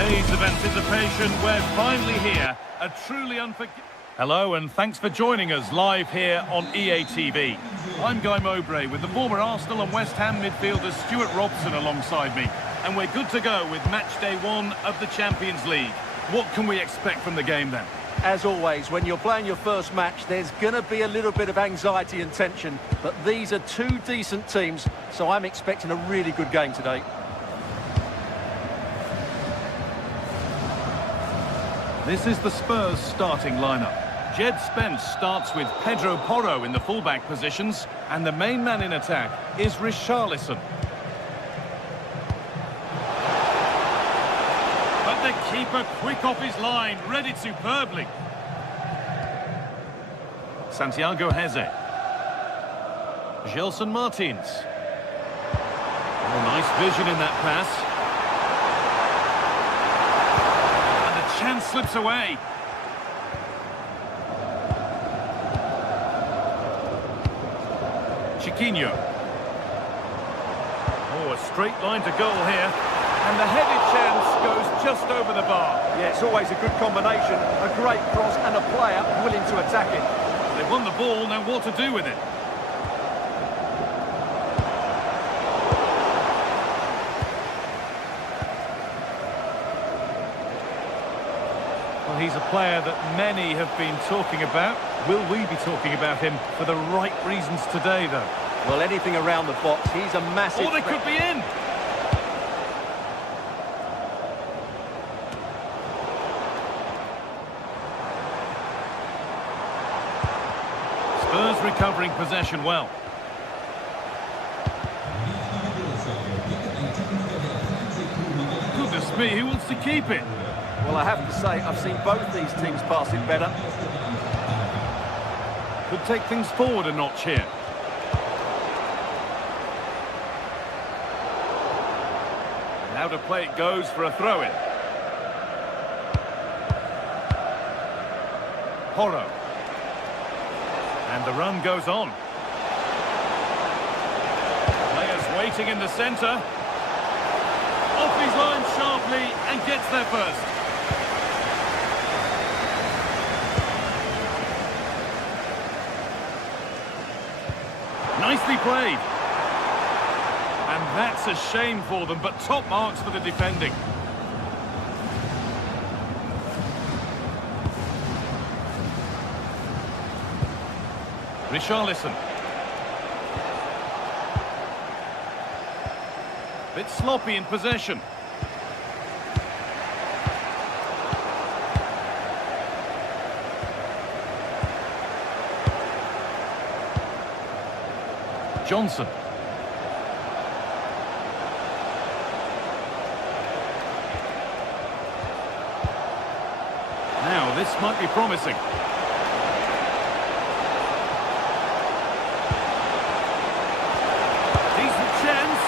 Days of anticipation, we're finally here. A truly unforgettable... Hello and thanks for joining us live here on EA TV. I'm Guy Mowbray with the former Arsenal and West Ham midfielder Stuart Robson alongside me. And we're good to go with match day 1 of the Champions League. What can we expect from the game then? As always, when you're playing your first match, there's going to be a little bit of anxiety and tension. But these are two decent teams, so I'm expecting a really good game today. This is the Spurs starting lineup. Jed Spence starts with Pedro Porro in the fullback positions, and the main man in attack is Richarlison. But the keeper quick off his line, read it superbly. Santiago Heze. Gelson Martins. Oh, nice vision in that pass. And the chance slips away. Chiquinho. Oh, a straight line to goal here. And the headed chance goes just over the bar. Yeah, it's always a good combination. A great cross and a player willing to attack it. They've won the ball, now what to do with it? Well, he's a player that many have been talking about. Will we be talking about him for the right reasons today, though? Well, anything around the box, he's a massive... Oh, they could be in! Spurs recovering possession well. Goodness me, who wants to keep it? Well, I have to say, I've seen both these teams pass it better. Could take things forward a notch here. Now to play it goes for a throw-in. Porro. And the run goes on. Players waiting in the centre. Off his line sharply and gets there first. Nicely played. And that's a shame for them, but top marks for the defending. Richarlison. Bit sloppy in possession. Johnson. Now, this might be promising. Decent chance.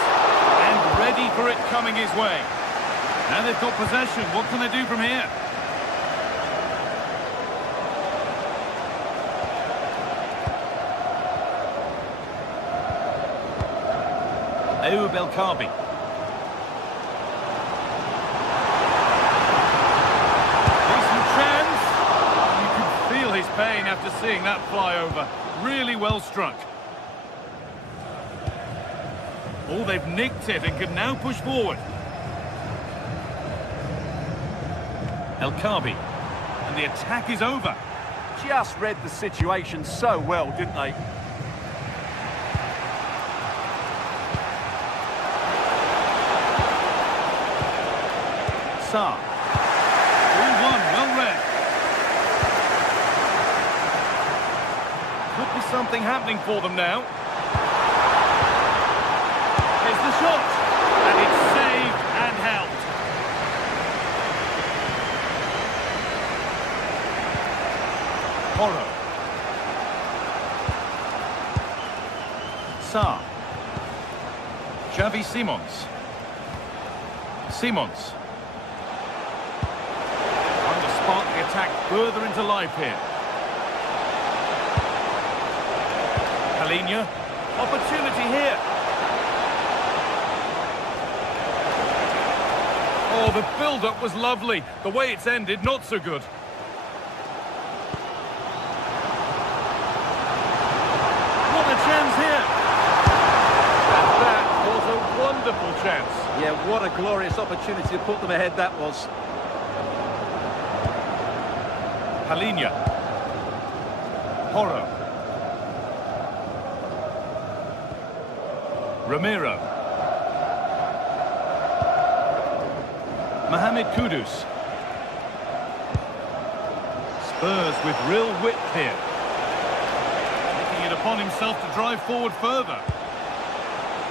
And ready for it coming his way. Now they've got possession. What can they do from here? Belkabi. Decent chance. You can feel his pain after seeing that fly over. Really well struck. Oh, they've nicked it and can now push forward. Belkabi. And the attack is over. Just read the situation so well, didn't they? Sarr. 3-1, well read. Could be something happening for them now. Here's the shot. And it's saved and held. Porro. Sarr. Xavi Simons. Simons. Spark the attack further into life here. Palhinha. Opportunity here. Oh, the build-up was lovely. The way it's ended, not so good. What a chance here. And that was a wonderful chance. Yeah, what a glorious opportunity to put them ahead that was. Palinia. Porro. Ramiro. Mohamed Kudus. Spurs with real width here. Taking it upon himself to drive forward further.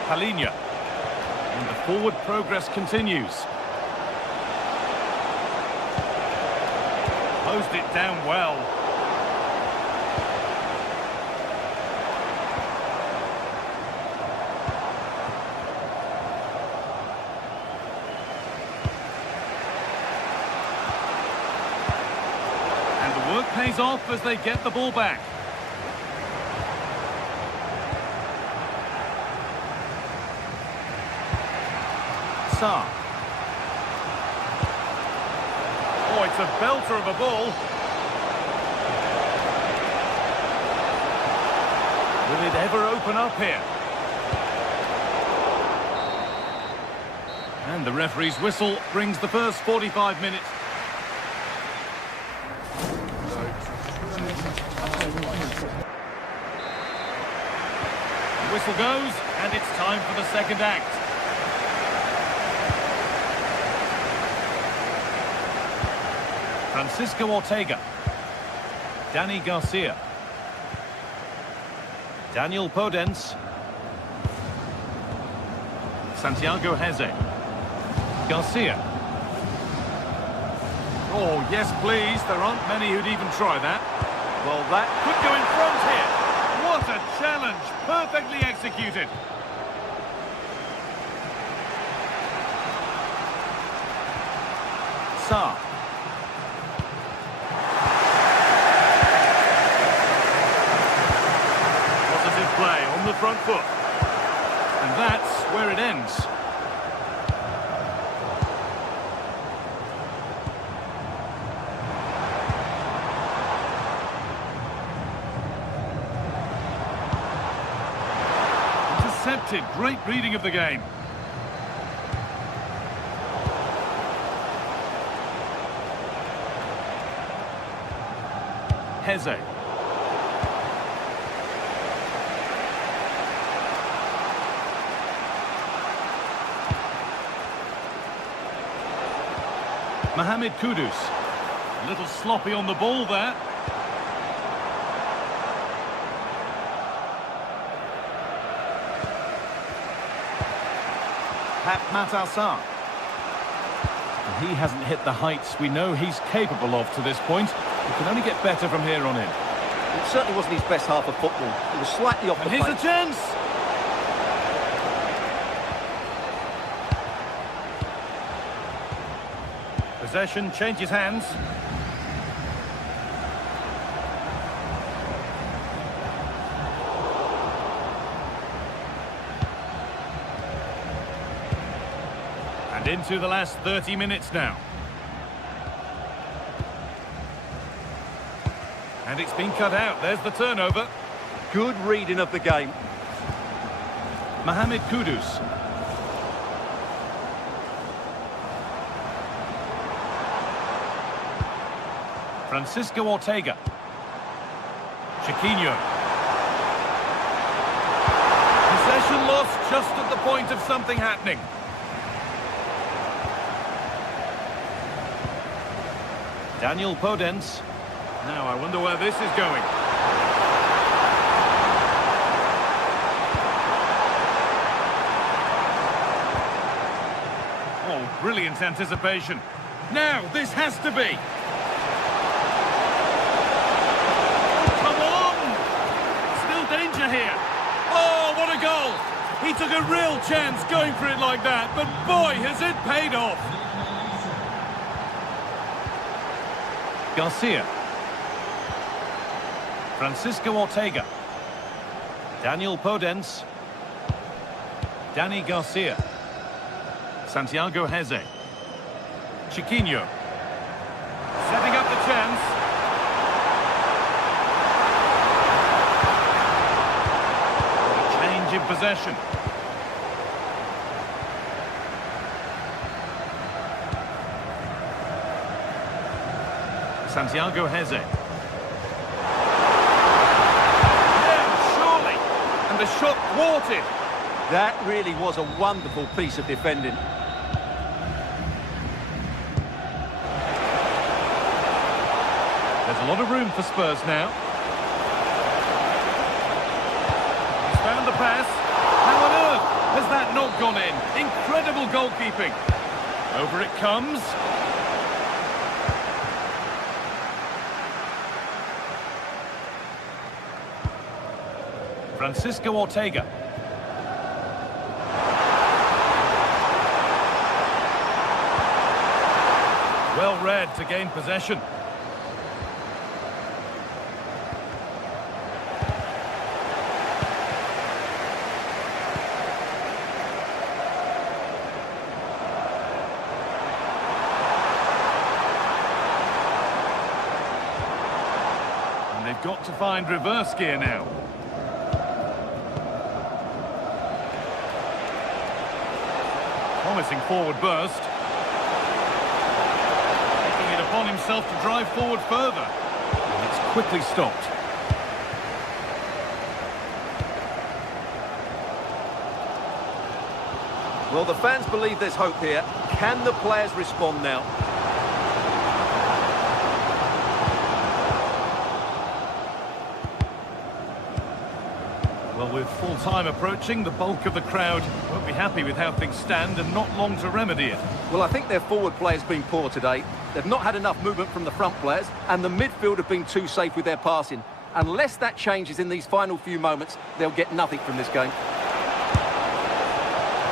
Palinia. And the forward progress continues. Closed it down well. And the work pays off as they get the ball back. Sarr. Oh, it's a belter of a ball. Will it ever open up here? And the referee's whistle brings the first 45 minutes. The whistle goes, and it's time for the second act. Francisco Ortega. Dani Garcia. Daniel Podence. Santiago Heze. Garcia. Oh, yes, please. There aren't many who'd even try that. Well, that could go in front here. What a challenge. Perfectly executed. Sarr. Play on the front foot, and that's where it ends. Intercepted. Great reading of the game. Heze. Mohamed Kudus. A little sloppy on the ball there. Matar Sarr. He hasn't hit the heights we know he's capable of to this point. He can only get better from here on in. It certainly wasn't his best half of football. He was slightly off the pace. And here's a chance. Possession changes hands. And into the last 30 minutes now. And it's been cut out. There's the turnover. Good reading of the game. Mohamed Kudus. Francisco Ortega. Chiquinho. Possession lost just at the point of something happening. Daniel Podence. Now I wonder where this is going. Oh, brilliant anticipation. Now, this has to be. Danger here. Oh, what a goal. He took a real chance going for it like that, but boy, has it paid off. Garcia. Francisco Ortega. Daniel Podence. Dani Garcia. Santiago Heze. Chiquinho. Setting up the chance. Change in possession. Santiago Heze. Yeah, surely. And the shot thwarted. That really was a wonderful piece of defending. There's a lot of room for Spurs now. He's found the pass. How on earth has that not gone in? Incredible goalkeeping. Over it comes. Francisco Ortega. Well read to gain possession. And they've got to find reverse gear now. Promising forward burst. Taking it upon himself to drive forward further. And it's quickly stopped. Well, the fans believe there's hope here. Can the players respond now? Well, with full time approaching, the bulk of the crowd won't be happy with how things stand and not long to remedy it. Well, I think their forward play's been poor today. They've not had enough movement from the front players, and the midfield have been too safe with their passing. Unless that changes in these final few moments, they'll get nothing from this game.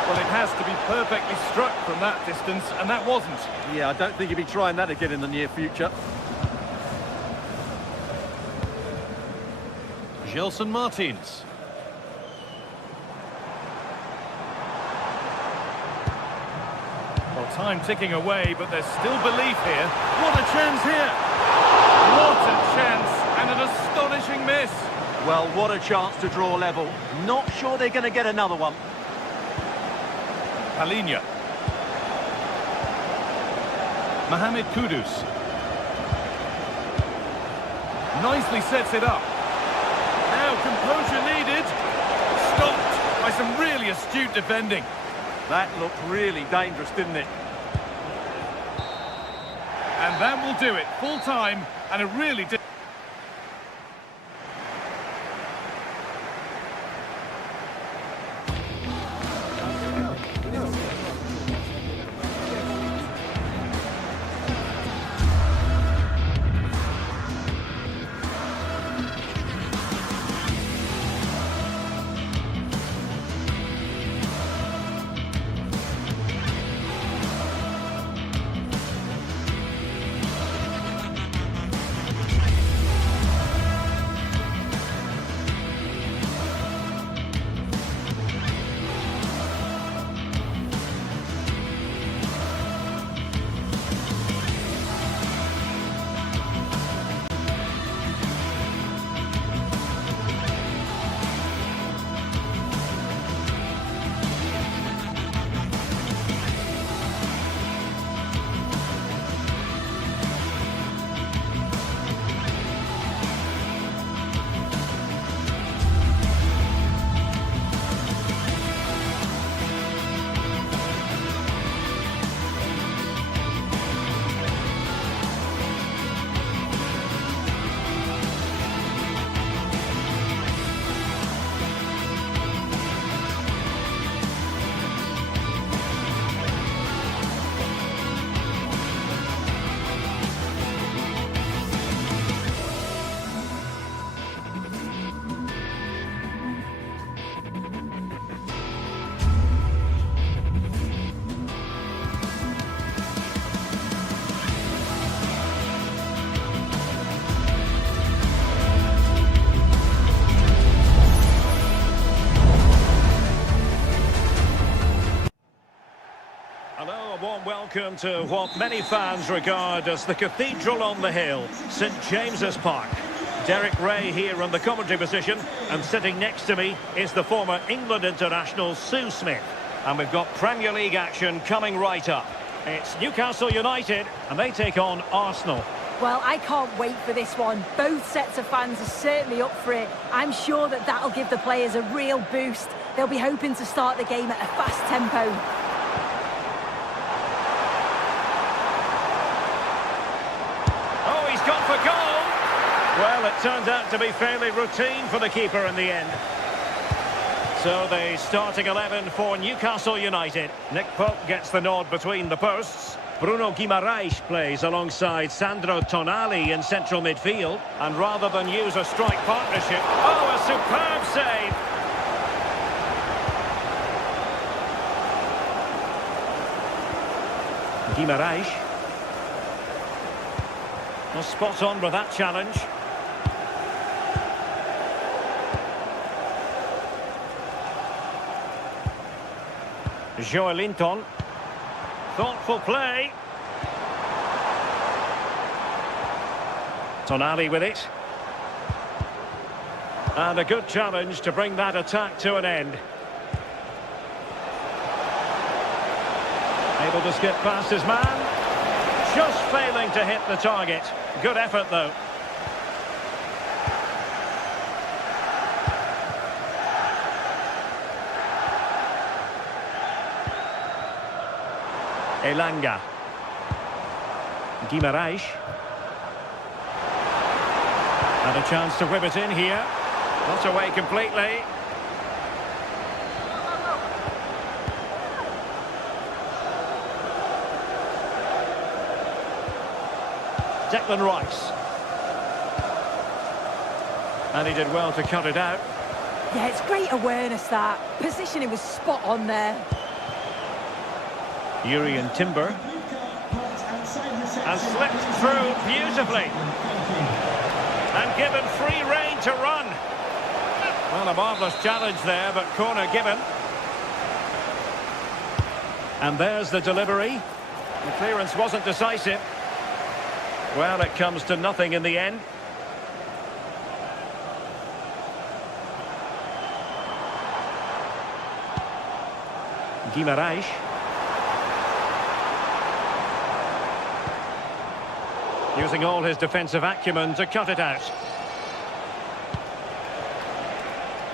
Well, it has to be perfectly struck from that distance, and that wasn't. Yeah, I don't think he'll be trying that again in the near future. Gelson Martins. Well, time ticking away, but there's still belief here. What a chance here! What a chance, and an astonishing miss. Well, what a chance to draw level. Not sure they're going to get another one. Palinha. Mohamed Kudus. Nicely sets it up. Now composure needed. Stopped by some really astute defending. That looked really dangerous, didn't it? And that will do it. Full time and a really... welcome to what many fans regard as the cathedral on the hill, St James's Park. Derek Ray here on the commentary position, and sitting next to me is the former England international Sue Smith. And we've got Premier League action coming right up. It's Newcastle United, and they take on Arsenal. Well, I can't wait for this one. Both sets of fans are certainly up for it. I'm sure that that'll give the players a real boost. They'll be hoping to start the game at a fast tempo. Oh, he's gone for goal! Well, it turns out to be fairly routine for the keeper in the end. So the starting 11 for Newcastle United. Nick Pope gets the nod between the posts. Bruno Guimaraes plays alongside Sandro Tonali in central midfield. And rather than use a strike partnership... Oh, a superb save! Guimaraes. Well, spot on with that challenge. Joelinton. Thoughtful play. Tonali with it. And a good challenge to bring that attack to an end. Able to skip past his man. Just failing to hit the target. Good effort, though. Elanga. Guimaraes. And a chance to rip it in here. Not away completely. Declan Rice. And he did well to cut it out. Yeah, it's great awareness, that. Positioning was spot on there. Urian Timber. And slipped through beautifully. And given free rein to run. Well, a marvellous challenge there, but corner given. And there's the delivery. The clearance wasn't decisive. Well, it comes to nothing in the end. Guimaraes. Using all his defensive acumen to cut it out.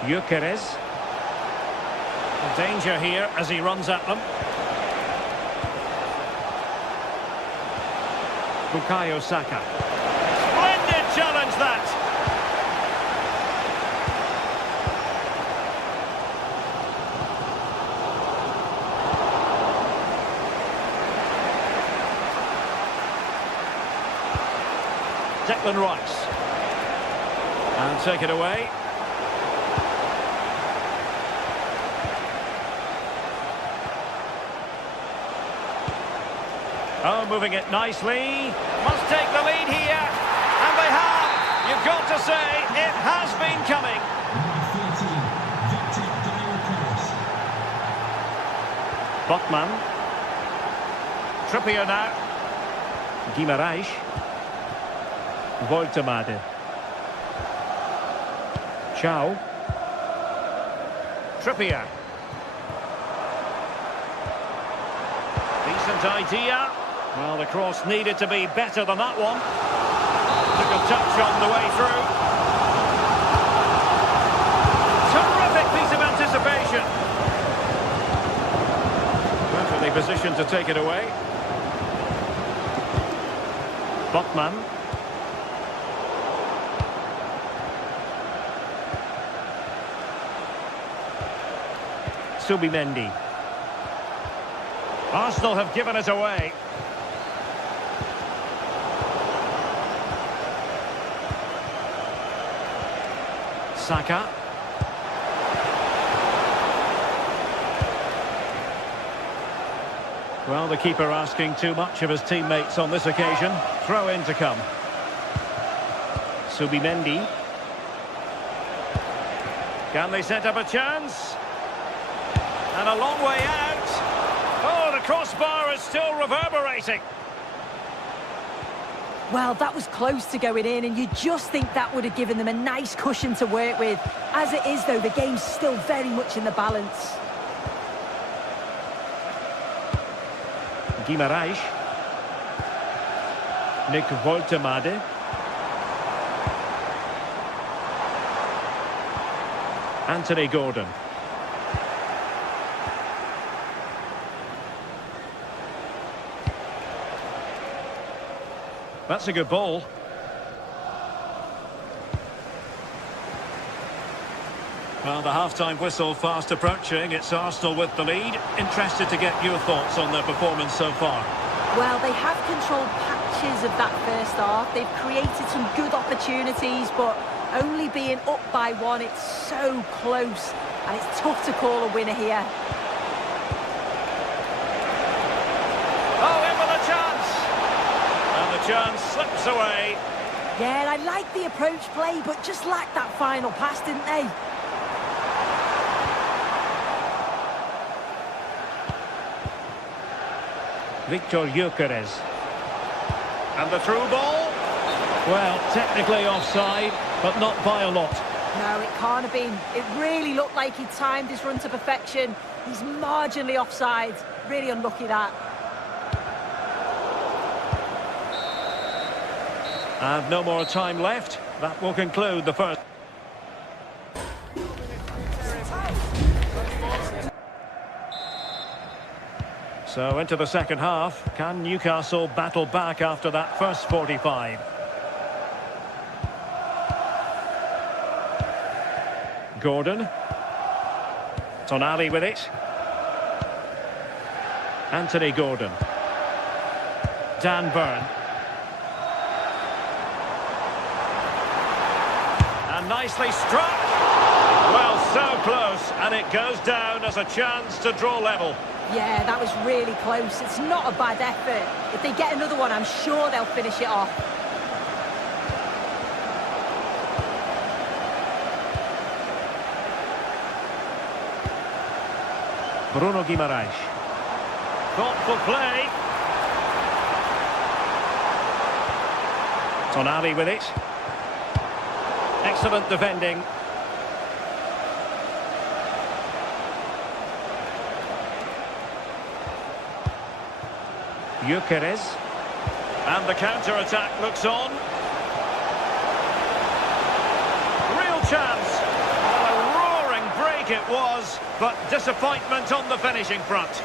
Gyökeres. Danger here as he runs at them. Bukayo Saka. Splendid challenge, that! Declan Rice. And take it away. Oh, moving it nicely. Must take the lead here. And they have. You've got to say, it has been coming. Botman. Trippier now. Guimaraes. Voltemade. Chow. Trippier. Decent idea. Well, the cross needed to be better than that one. Took a touch on the way through. Terrific piece of anticipation. Perfectly positioned to take it away. Botman. Subimendi. Arsenal have given it away. Saka. Well, the keeper asking too much of his teammates on this occasion. Throw in to come. Subimendi. Can they set up a chance? And a long way out. Oh, the cross spur is still reverberating. Well, that was close to going in, and you just think that would have given them a nice cushion to work with. As it is, though, the game's still very much in the balance. Guimarães. Nick Woltemade. Anthony Gordon. That's a good ball. Well, the half-time whistle fast approaching. It's Arsenal with the lead. Interested to get your thoughts on their performance so far. Well, they have controlled patches of that first half. They've created some good opportunities, but only being up by one, it's so close, and it's tough to call a winner here. Oh, in with a chance! And the chance slips away. Yeah, I like the approach play, but just lacked that final pass, didn't they? Victor Gyökeres. And the through ball? Well, technically offside, but not by a lot. No, it can't have been. It really looked like he timed his run to perfection. He's marginally offside. Really unlucky, that. And no more time left. That will conclude the first. So into the second half. Can Newcastle battle back after that first 45? Gordon. Tonali with it. Anthony Gordon. Dan Burn. And nicely struck. Well, so close, and it goes down as a chance to draw level. Yeah, that was really close. It's not a bad effort. If they get another one, I'm sure they'll finish it off. Bruno Guimarães. Thoughtful play. Tonali with it. Excellent defending. Gyökeres. And the counter-attack looks on. Real chance. Well, a roaring break it was, but disappointment on the finishing front.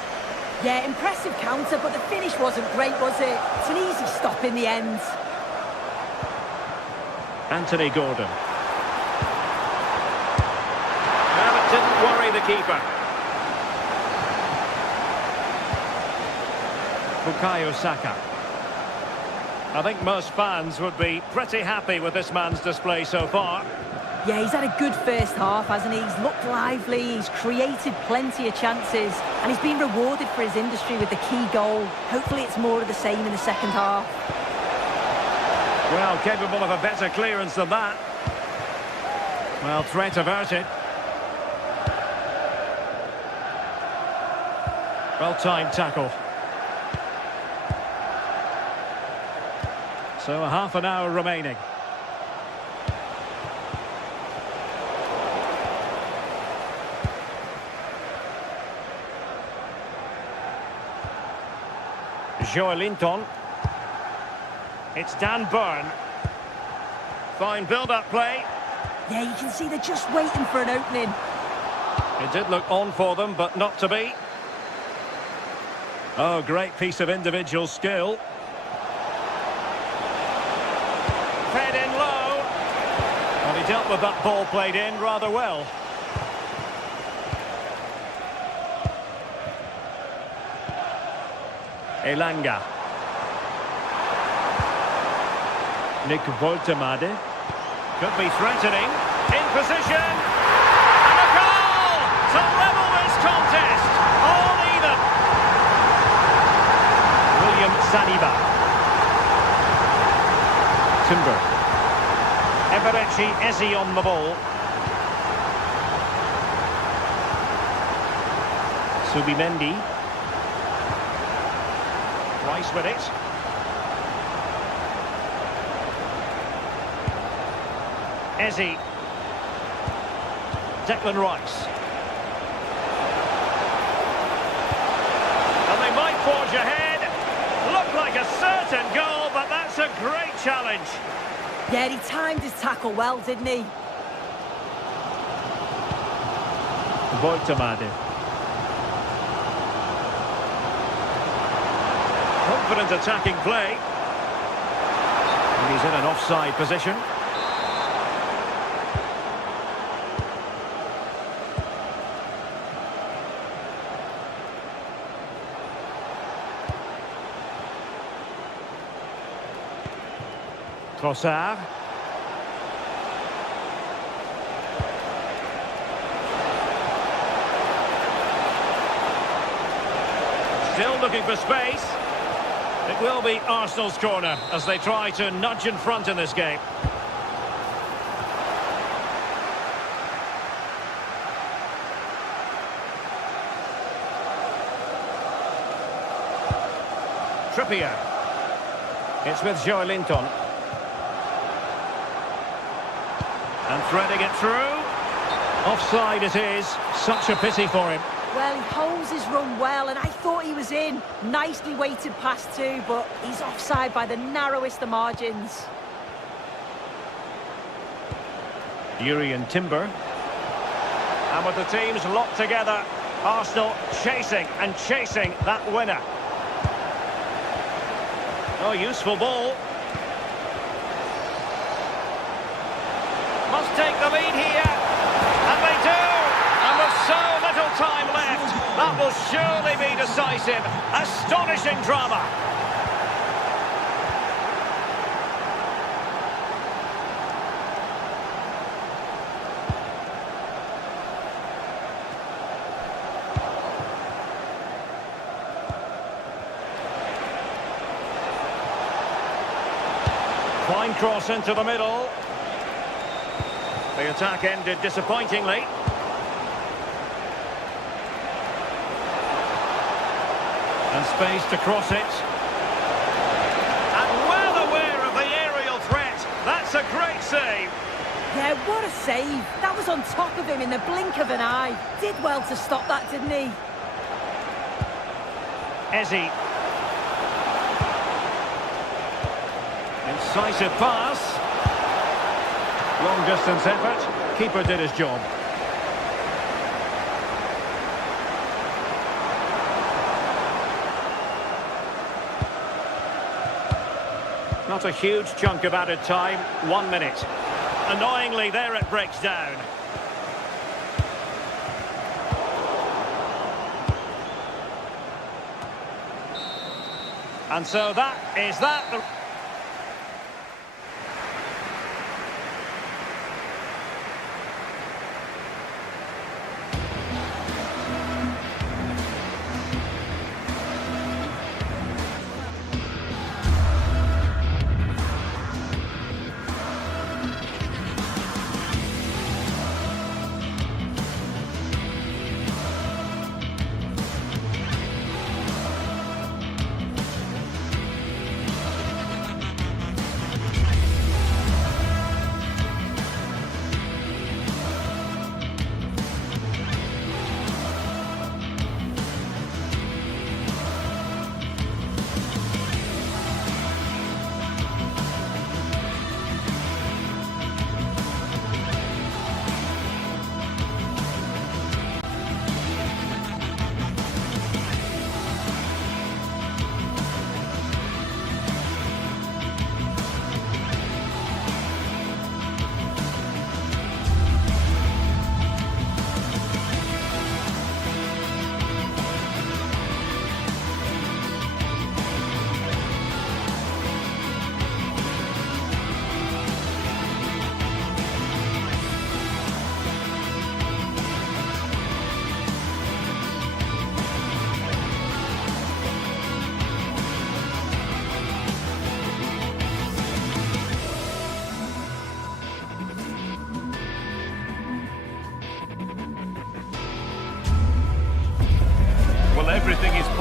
Yeah, impressive counter, but the finish wasn't great, was it? It's an easy stop in the end. Anthony Gordon. Well, it didn't worry the keeper. Bukayo Saka. I think most fans would be pretty happy with this man's display so far. Yeah, he's had a good first half, hasn't he? He's looked lively, he's created plenty of chances, and he's been rewarded for his industry with the key goal. Hopefully it's more of the same in the second half. Well, capable of a better clearance than that. Well, threat averted. Well-timed tackle. So a half an hour remaining. Joelinton. It's Dan Burn. Fine build-up play. Yeah, you can see they're just waiting for an opening. It did look on for them, but not to be. Oh, great piece of individual skill. Fed in low. And he dealt with that ball played in rather well. Elanga. Nick Woltemade. Could be threatening. In position. And a goal to level this contest. All even. William Saliba. Timber. Eberechi Eze on the ball. Subimendi. Rice with it. Eze. Declan Rice. And they might forge ahead. Looked like a certain goal, but that's a great challenge. Yeah, he timed his tackle well, didn't he? Boitamade. Confident attacking play. And he's in an offside position. Trossard. Still looking for space. It will be Arsenal's corner as they try to nudge in front in this game. Trippier. It's with Joelinton. And threading it through. Offside it is. Such a pity for him. Well, he holds his run well, and I thought he was in. Nicely weighted pass too, but he's offside by the narrowest of margins. Urian Timber. And with the teams locked together, Arsenal chasing and chasing that winner. Oh, useful ball. Must take the lead here. And they do. And with so little time left, that will surely be decisive. Astonishing drama. Fine cross into the middle. The attack ended disappointingly. And space to cross it. And well aware of the aerial threat. That's a great save. Yeah, what a save. That was on top of him in the blink of an eye. Did well to stop that, didn't he? Eze. Incisive pass. Long distance effort. Keeper did his job. Not a huge chunk of added time. 1 minute. Annoyingly, there it breaks down. And so that is that.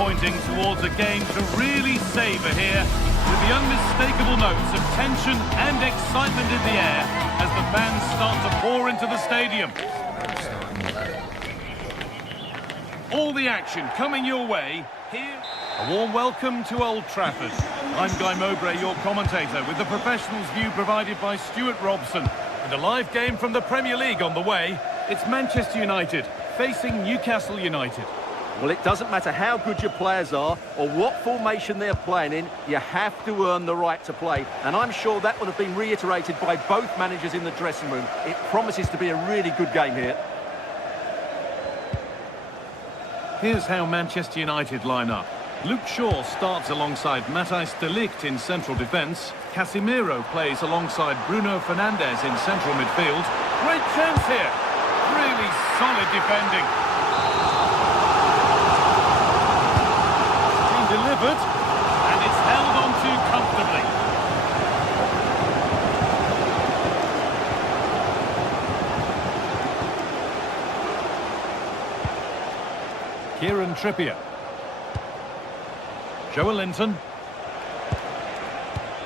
pointing towards a game to really savour here, with the unmistakable notes of tension and excitement in the air as the fans start to pour into the stadium. All the action coming your way here. A warm welcome to Old Trafford. I'm Guy Mowbray, your commentator, with the professionals' view provided by Stuart Robson. And a live game from the Premier League on the way. It's Manchester United facing Newcastle United. Well, it doesn't matter how good your players are or what formation they're playing in, you have to earn the right to play. And I'm sure that would have been reiterated by both managers in the dressing room. It promises to be a really good game here. Here's how Manchester United line up. Luke Shaw starts alongside Matthijs de Ligt in central defence. Casemiro plays alongside Bruno Fernandes in central midfield. Great chance here. Really solid defending. Delivered, and it's held on to comfortably. Kieran Trippier. Joelinton.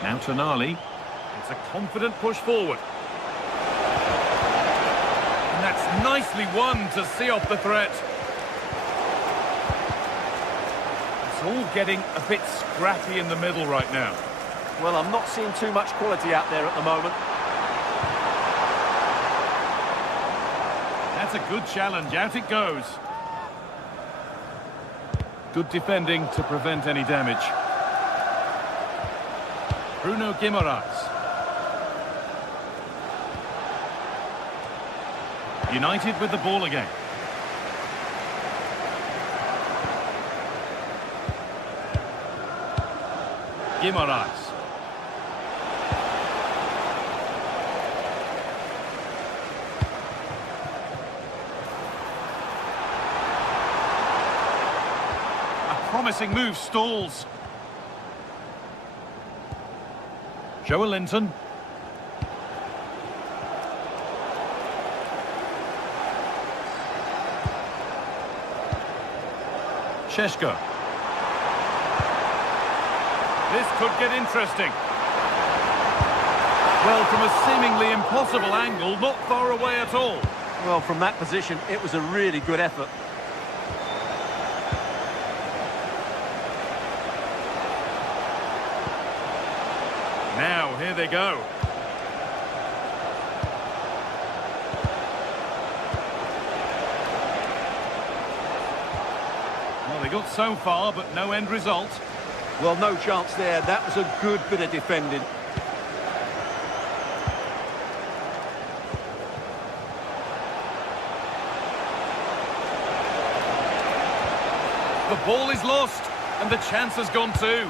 Now Tonali. It's a confident push forward. And that's nicely won to see off the threat. It's all getting a bit scrappy in the middle right now. Well, I'm not seeing too much quality out there at the moment. That's a good challenge. Out it goes. Good defending to prevent any damage. Bruno Guimaraes. United with the ball again. Guimaraes. A promising move stalls. Joelinton. Šeško. This could get interesting. Well, from a seemingly impossible angle, not far away at all. Well, from that position, it was a really good effort. Now, here they go. Well, they got so far, but no end result. Well, no chance there. That was a good bit of defending. The ball is lost, and the chance has gone too.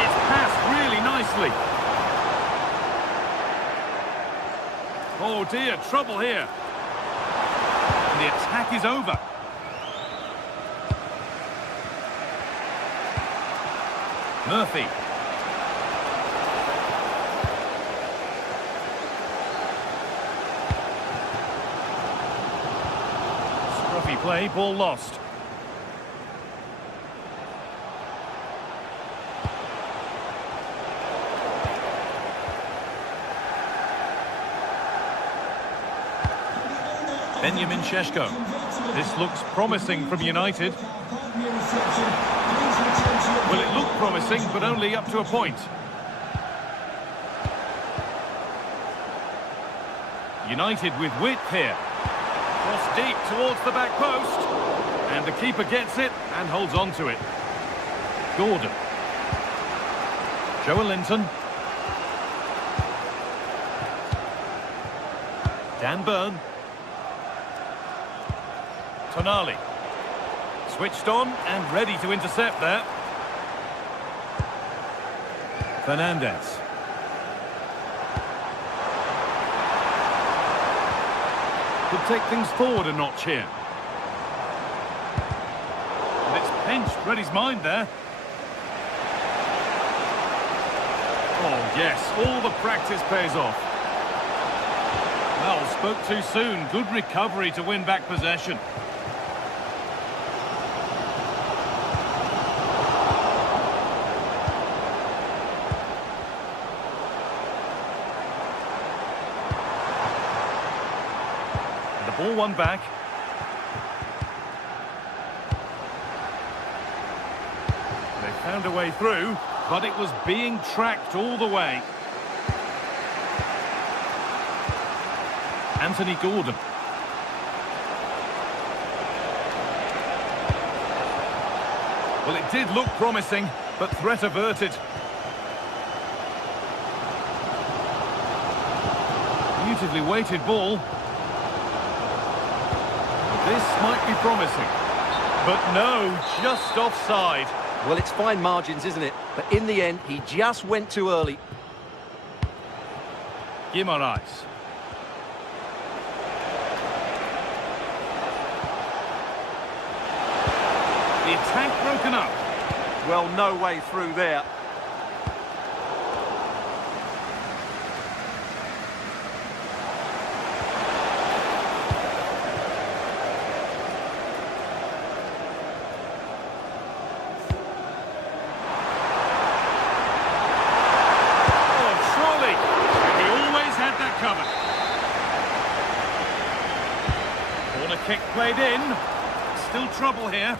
Gets past really nicely. Oh dear, trouble here. The attack is over. Murphy. Scruffy play, ball lost. Benjamin Šeško. This looks promising from United. Well, it looked promising, but only up to a point. United with width here. Cross deep towards the back post. And the keeper gets it and holds on to it. Gordon. Joelinton. Dan Burn. Tonali. Switched on and ready to intercept there. Fernandes. Could take things forward a notch here. And it's pinched, read his mind there. Oh yes, all the practice pays off. Well, spoke too soon. Good recovery to win back possession. The ball won back. They found a way through, but it was being tracked all the way. Anthony Gordon. Well, it did look promising, but threat averted. Beautifully weighted ball. This might be promising. But no, just offside. Well, it's fine margins, isn't it? But in the end, he just went too early. Guimaraes. The attack broken up. Well, no way through there. Kick played in. Still trouble here.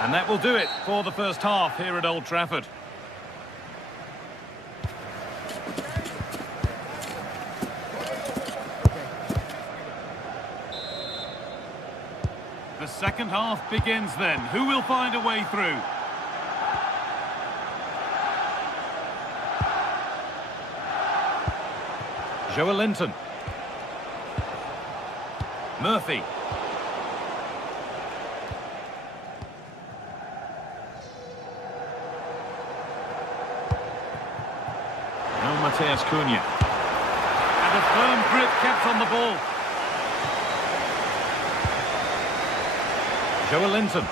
And that will do it for the first half here at Old Trafford. The second half begins then. Who will find a way through? Joelinton. Murphy. Now Mateus Cunha. And a firm grip kept on the ball. Joelinton.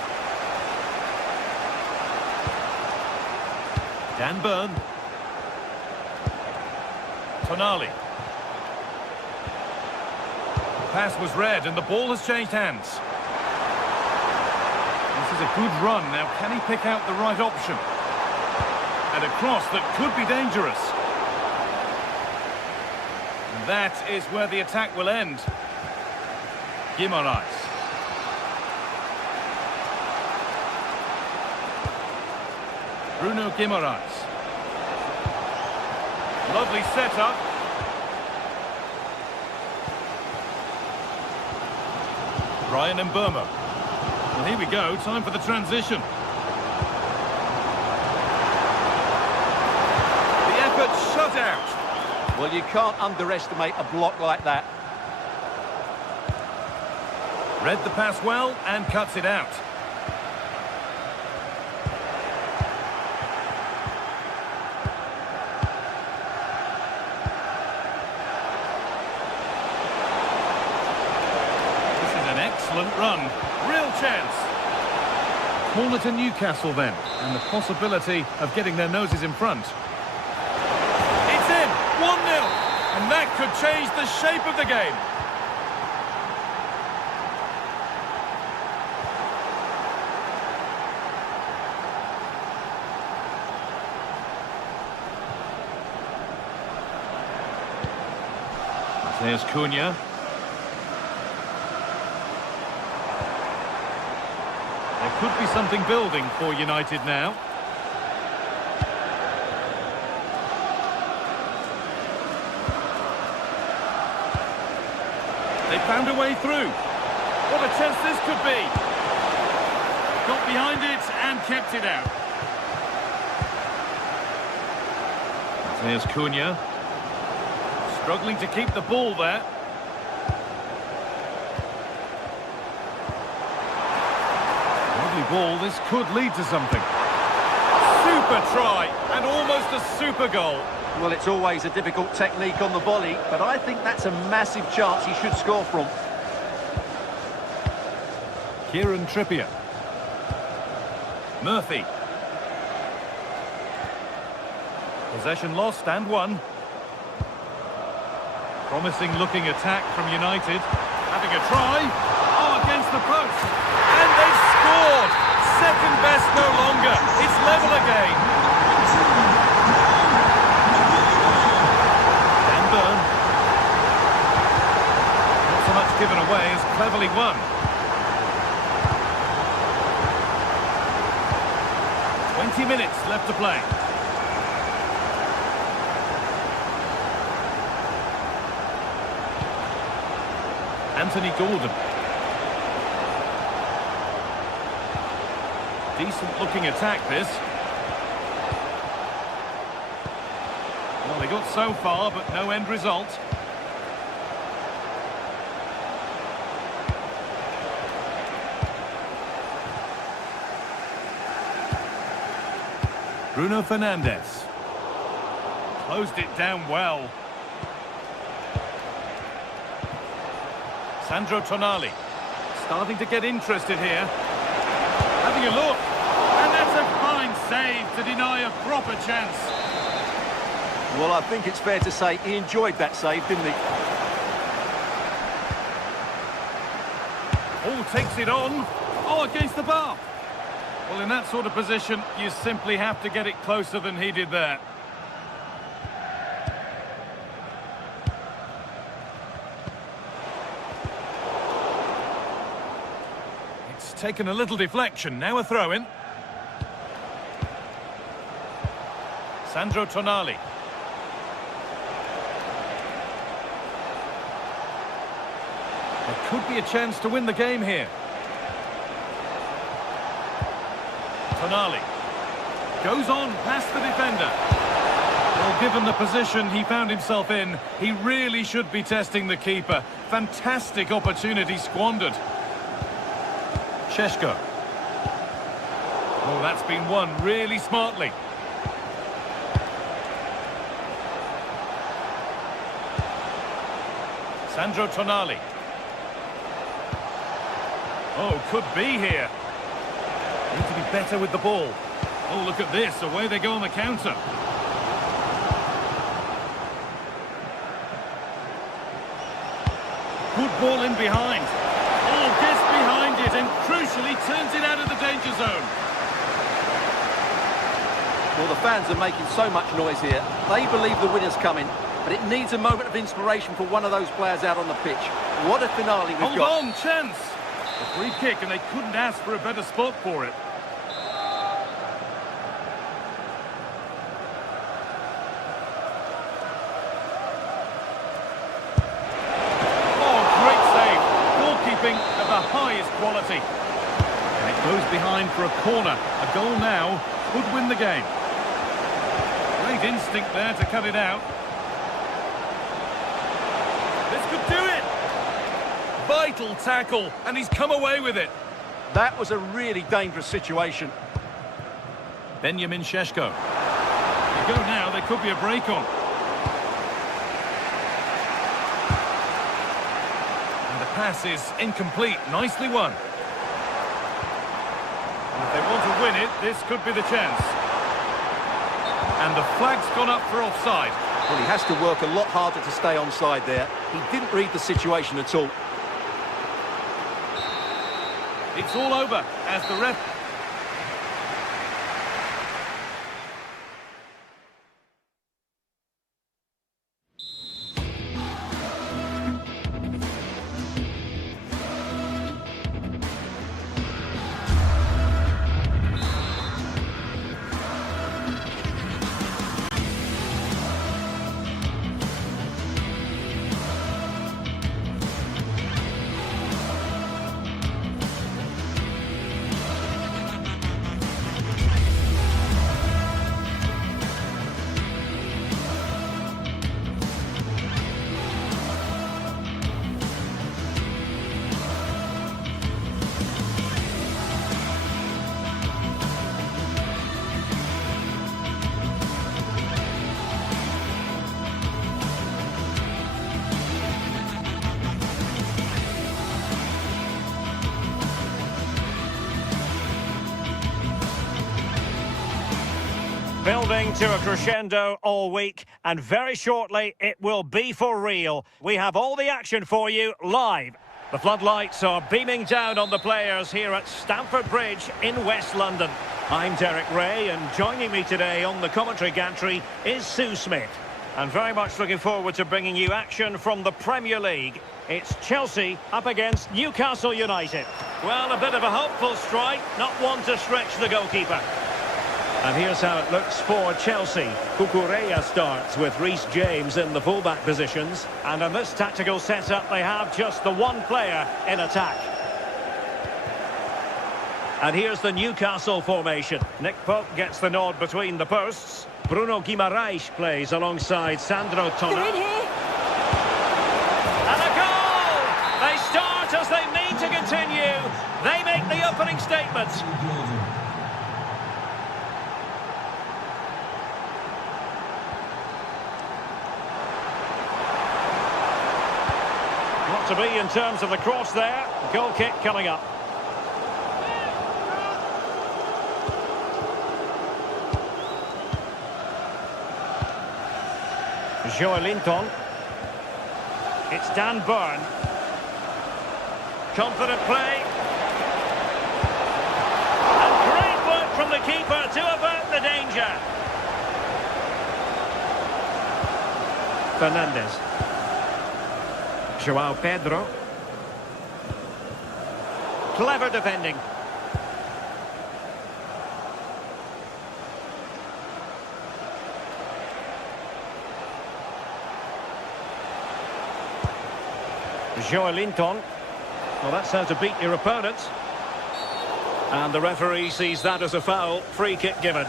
Dan Burn. Tonali. Pass was read and the ball has changed hands. This is a good run. Now, can he pick out the right option? And a cross that could be dangerous. And that is where the attack will end. Guimaraes. Bruno Guimaraes. Lovely setup. Brian Mbeumo. And here we go, time for the transition. The effort shut out. Well, you can't underestimate a block like that. Read the pass well and cuts it out. Excellent run. Real chance. Corner to Newcastle then, and the possibility of getting their noses in front. It's in! 1-0! And that could change the shape of the game. Mateus Cunha. Could be something building for United now. They found a way through. What a chance this could be. Got behind it and kept it out. Mateus Cunha. Struggling to keep the ball there. Ball, this could lead to something. Super try and almost a super goal. Well, it's always a difficult technique on the volley, but I think that's a massive chance he should score from. Kieran Trippier. Murphy. Possession lost and won. Promising looking attack from United. Having a try. Oh, against the post. And they've scored. Second best no longer. It's level again. And Burn. Not so much given away as cleverly won. 20 minutes left to play. Anthony Gordon. Decent looking attack this. Well, they got so far, but no end result. Bruno Fernandes. Closed it down well. Sandro Tonali. Starting to get interested here. Having a look. And that's a fine save to deny a proper chance. Well, I think it's fair to say he enjoyed that save, didn't he? Oh, takes it on. Oh, against the bar. Well, in that sort of position, you simply have to get it closer than he did there. It's taken a little deflection. Now a throw-in. Sandro Tonali. There could be a chance to win the game here. Tonali goes on past the defender. Well, given the position he found himself in, he really should be testing the keeper. Fantastic opportunity squandered. Šeško. Oh, that's been won really smartly. Sandro Tonali. Oh, could be here. Need to be better with the ball. Oh, look at this. Away they go on the counter. Good ball in behind. Oh, gets behind it and crucially turns it out of the danger zone. Well, the fans are making so much noise here. They believe the winner's coming, but it needs a moment of inspiration for one of those players out on the pitch. What a finale we've got. Hold on, chance. A free kick, and they couldn't ask for a better spot for it. Oh, great save. Goalkeeping of the highest quality. And it goes behind for a corner. A goal now could win the game. Great instinct there to cut it out. This could do it. Vital tackle, and he's come away with it. That was a really dangerous situation. Benjamin Šeško. You go now, there could be a break on. And the pass is incomplete, nicely won. And if they want to win it, this could be the chance. And the flag's gone up for offside. Well, he has to work a lot harder to stay onside there. He didn't read the situation at all. It's all over as the ref... Building to a crescendo all week, and very shortly it will be for real. We have all the action for you live. The floodlights are beaming down on the players here at Stamford Bridge in West London. I'm Derek Ray, and joining me today on the commentary gantry is Sue Smith. And very much looking forward to bringing you action from the Premier League. It's Chelsea up against Newcastle United. Well, a bit of a hopeful strike, not one to stretch the goalkeeper. And here's how it looks for Chelsea. Cucurella starts with Reece James in the fullback positions. And in this tactical setup, they have just the one player in attack. And here's the Newcastle formation. Nick Pope gets the nod between the posts. Bruno Guimaraes plays alongside Sandro Tonali. They're in here. And a goal! They start as they mean to continue. They make the opening statement. Not to be in terms of the cross there. Goal kick coming up. Joelinton. It's Dan Burn. Confident play. And great work from the keeper to avert the danger. Fernandes. João Pedro. Clever defending. Joelinton. Well, that's how to beat your opponent. And the referee sees that as a foul. Free kick given.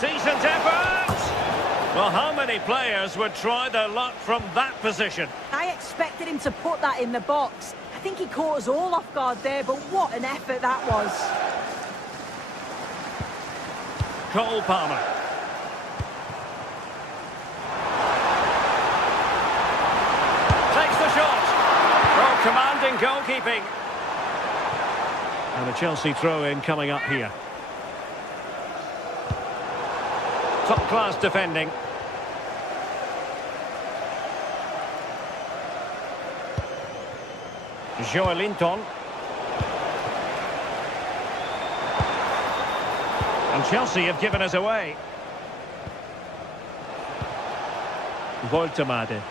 Decent effort! Well, how many players would try their luck from that position? I expected him to put that in the box. I think he caught us all off guard there, but what an effort that was. Cole Palmer. Takes the shot. Oh, commanding goalkeeping. And a Chelsea throw-in coming up here. Top-class defending. Joelinton. And Chelsea have given us away. Voltemade.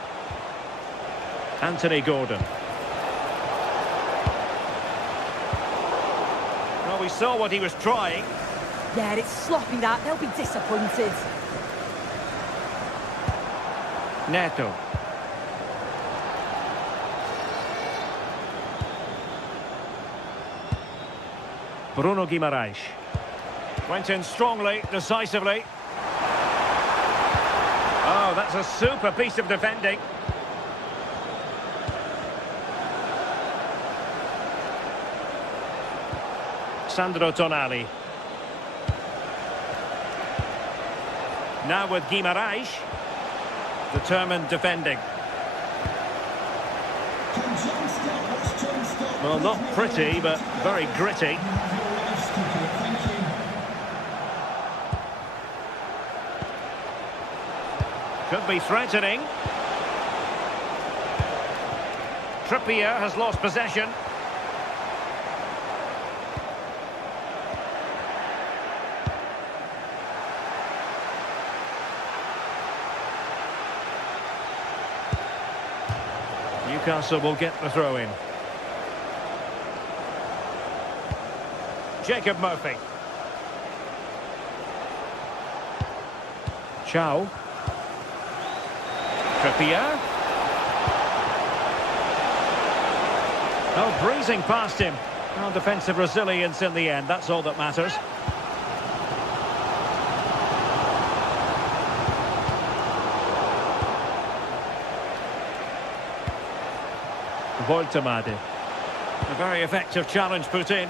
Anthony Gordon. Well, we saw what he was trying. Yeah, it's sloppy that. They'll be disappointed. Neto. Bruno Guimaraes. Went in strongly, decisively. Oh, that's a super piece of defending. Sandro Tonali. Now with Guimaraes. Determined defending. Well, not pretty, but very gritty. Could be threatening. Trippier has lost possession. Newcastle will get the throw-in. Jacob Murphy. Chow. Trippier. Oh, breezing past him. Well, defensive resilience in the end, that's all that matters. Voltemade. A very effective challenge put in.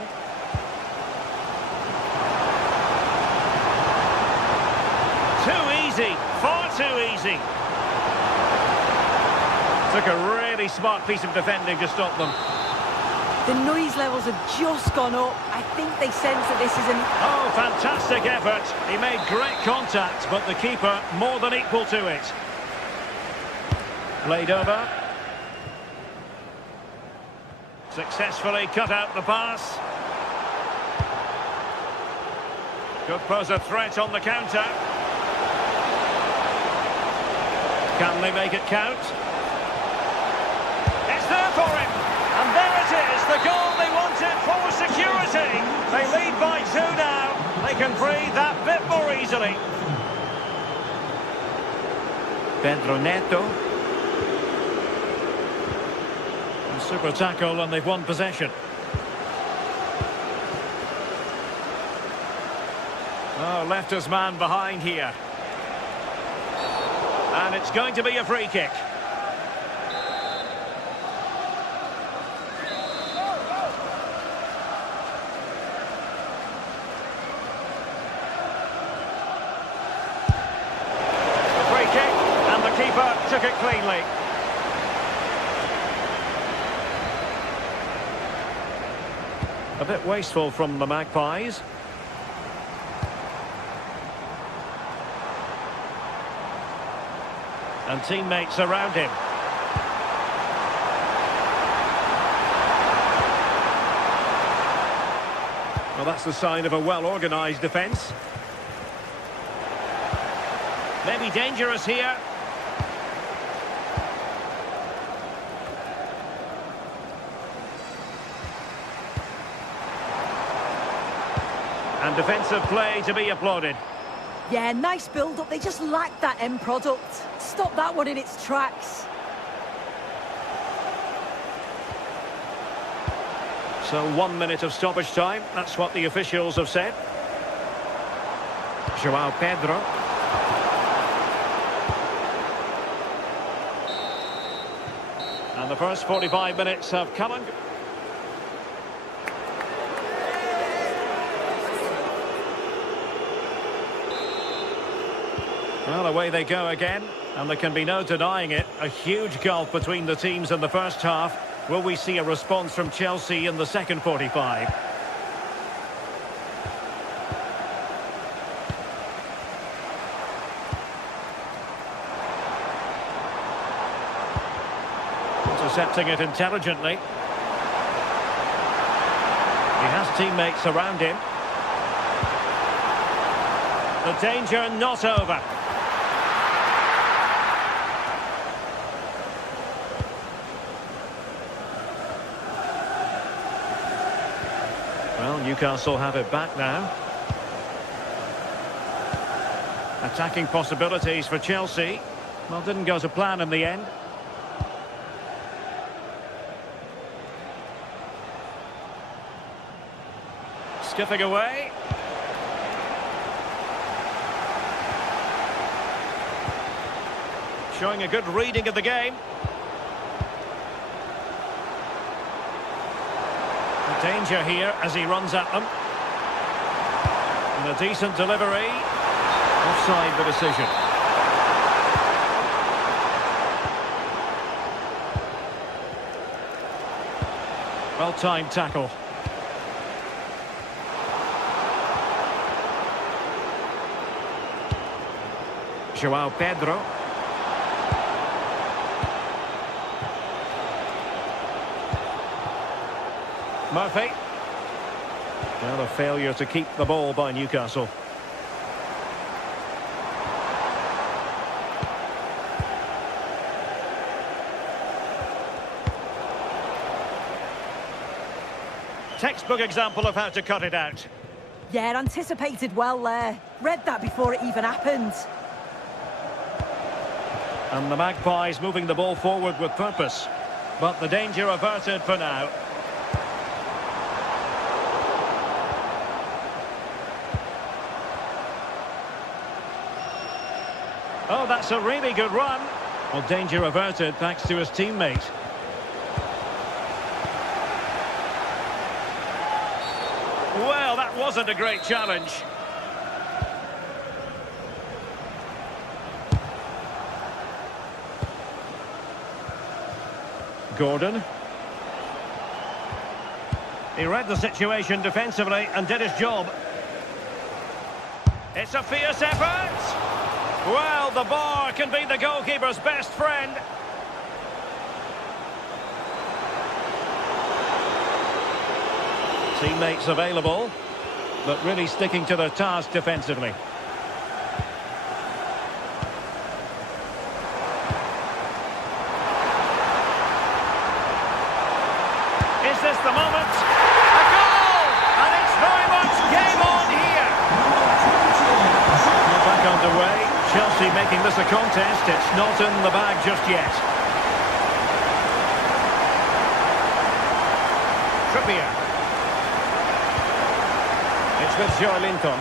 Too easy, far too easy. Took a really smart piece of defending to stop them. The noise levels have just gone up. I think they sense that this is an... Oh, fantastic effort. He made great contact, but the keeper more than equal to it. Played over. Successfully cut out the pass. Could pose a threat on the counter. Can they make it count? It's there for him. And there it is, the goal they wanted for security. They lead by 2 now. They can breathe that bit more easily. Pedro Neto. And super tackle, and they've won possession. Oh, left his man behind here. And it's going to be a free kick. Took it cleanly. A bit wasteful from the Magpies. And teammates around him. Well, that's the sign of a well-organised defence. Maybe dangerous here. And defensive play to be applauded. Yeah, nice build-up. They just lacked that end product. Stop that one in its tracks. So 1 minute of stoppage time. That's what the officials have said. João Pedro. And the first 45 minutes have come and... Well, away they go again, and there can be no denying it. A huge gulf between the teams in the first half. Will we see a response from Chelsea in the second 45? Intercepting it intelligently. He has teammates around him. The danger not over. Well, Newcastle have it back now. Attacking possibilities for Chelsea. Well, didn't go to plan in the end. Skipping away. Showing a good reading of the game. Danger here as he runs at them. And a decent delivery. Offside the decision. Well-timed tackle. João Pedro. Murphy. Well, a failure to keep the ball by Newcastle. Textbook example of how to cut it out. Yeah, anticipated well there. Read that before it even happened. And the Magpies moving the ball forward with purpose. But the danger averted for now. Oh, that's a really good run. Well, danger averted thanks to his teammate. Well, that wasn't a great challenge. Gordon. He read the situation defensively and did his job. It's a fierce effort. Well, the bar can be the goalkeeper's best friend. Teammates available, but really sticking to their task defensively. Is this the moment? A goal! And it's very much game on here. We're back underway. Chelsea making this a contest. It's not in the bag just yet. Trippier. It's with Joelinton.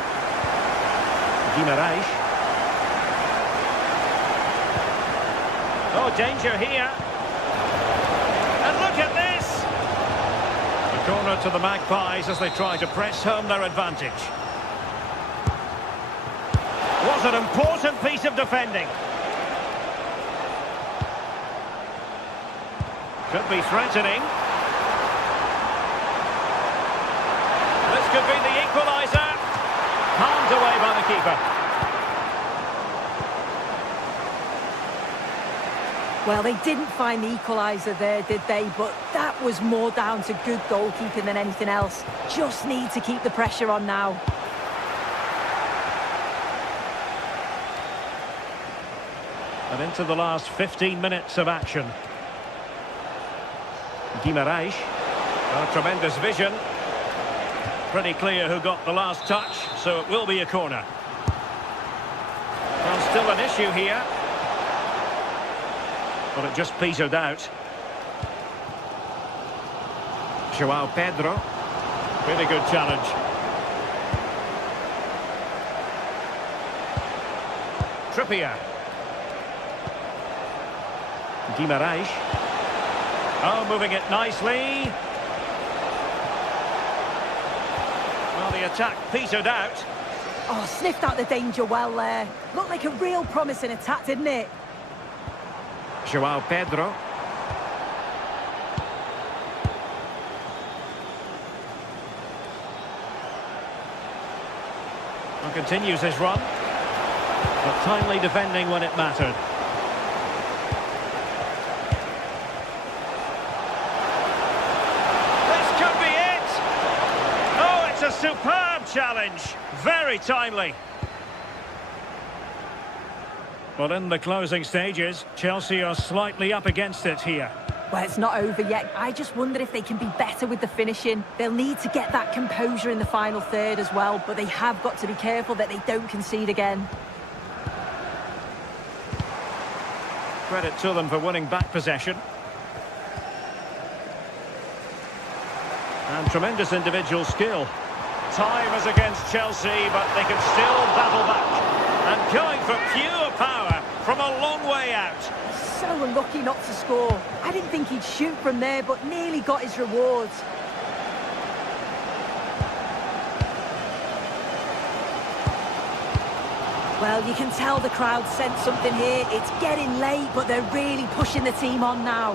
Guimaraes. Oh, danger here. And look at this! The corner to the Magpies as they try to press home their advantage. Was an important piece of defending. Could be threatening. This could be the equaliser. Palmed away by the keeper. Well, they didn't find the equaliser there, did they? But that was more down to good goalkeeping than anything else. Just need to keep the pressure on now. And into the last 15 minutes of action. Guimaraes. Oh, tremendous vision. Pretty clear who got the last touch, so it will be a corner. Well, still an issue here. But it just petered out. João Pedro. Really good challenge. Trippier. Guimaraes. Oh, moving it nicely. Well, the attack petered out. Oh, sniffed out the danger well there. Looked like a real promising attack, didn't it? João Pedro. Well, continues his run. But timely defending when it mattered. A superb challenge, very timely. Well, in the closing stages, Chelsea are slightly up against it here. Well, it's not over yet. I just wonder if they can be better with the finishing. They'll need to get that composure in the final third as well, but they have got to be careful that they don't concede again. Credit to them for winning back possession. And tremendous individual skill. Time is against Chelsea, but they can still battle back. And going for pure power from a long way out. So unlucky not to score. I didn't think he'd shoot from there, but nearly got his rewards. Well, you can tell the crowd sensed something here. It's getting late, but they're really pushing the team on now.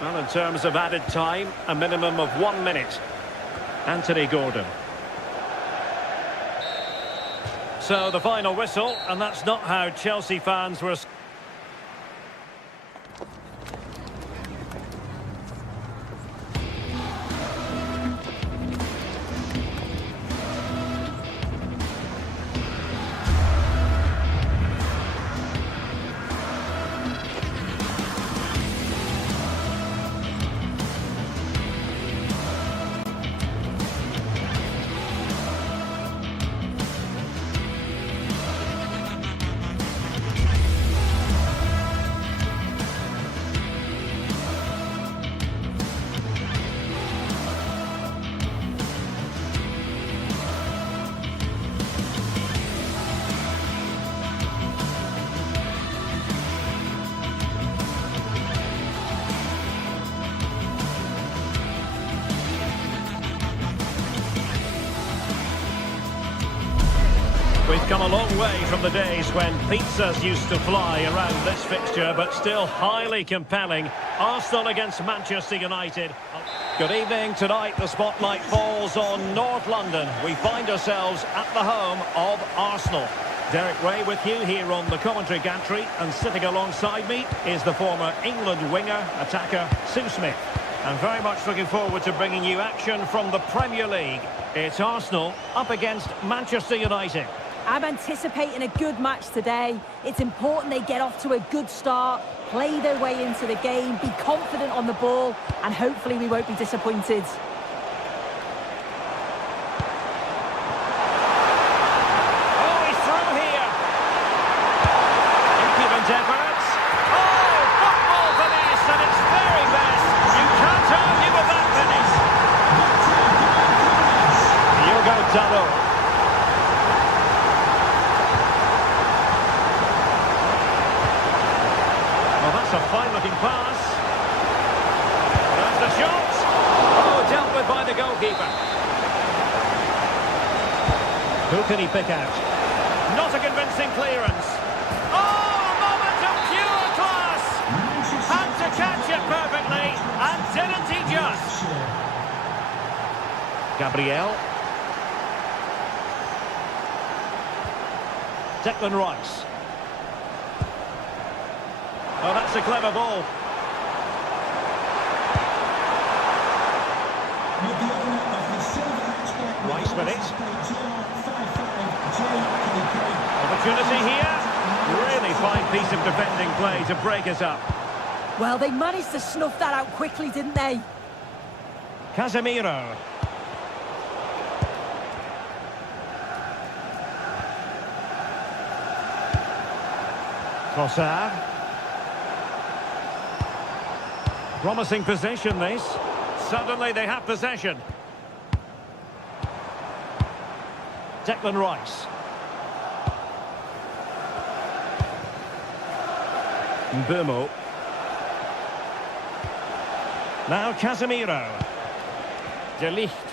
Well, in terms of added time, a minimum of 1 minute. Anthony Gordon. So the final whistle, and that's not how Chelsea fans were... We've come a long way from the days when pizzas used to fly around this fixture, but still highly compelling. Arsenal against Manchester United. Good evening. Tonight the spotlight falls on North London. We find ourselves at the home of Arsenal. Derek Ray with you here on the commentary gantry, and sitting alongside me is the former England winger, attacker Sue Smith. I'm very much looking forward to bringing you action from the Premier League. It's Arsenal up against Manchester United. I'm anticipating a good match today. It's important they get off to a good start, play their way into the game, be confident on the ball, and hopefully we won't be disappointed. Oh, he's through here. Impudent efforts. Oh, football finish, and it's very best. You can't argue with that finish. Diogo Dalot. That's a fine-looking pass. That's the shot. Oh, dealt with by the goalkeeper. Who can he pick out? Not a convincing clearance. Oh, a moment of pure class. Had to catch it perfectly, and didn't he just? Gabriel. Declan Rice. Oh, that's a clever ball. Rice with it. Opportunity here. Really fine piece of defending play to break us up. Well, they managed to snuff that out quickly, didn't they? Casemiro. Trossard. Promising possession, this. Suddenly they have possession. Declan Rice. Mbeumo. Now Casemiro. De Ligt.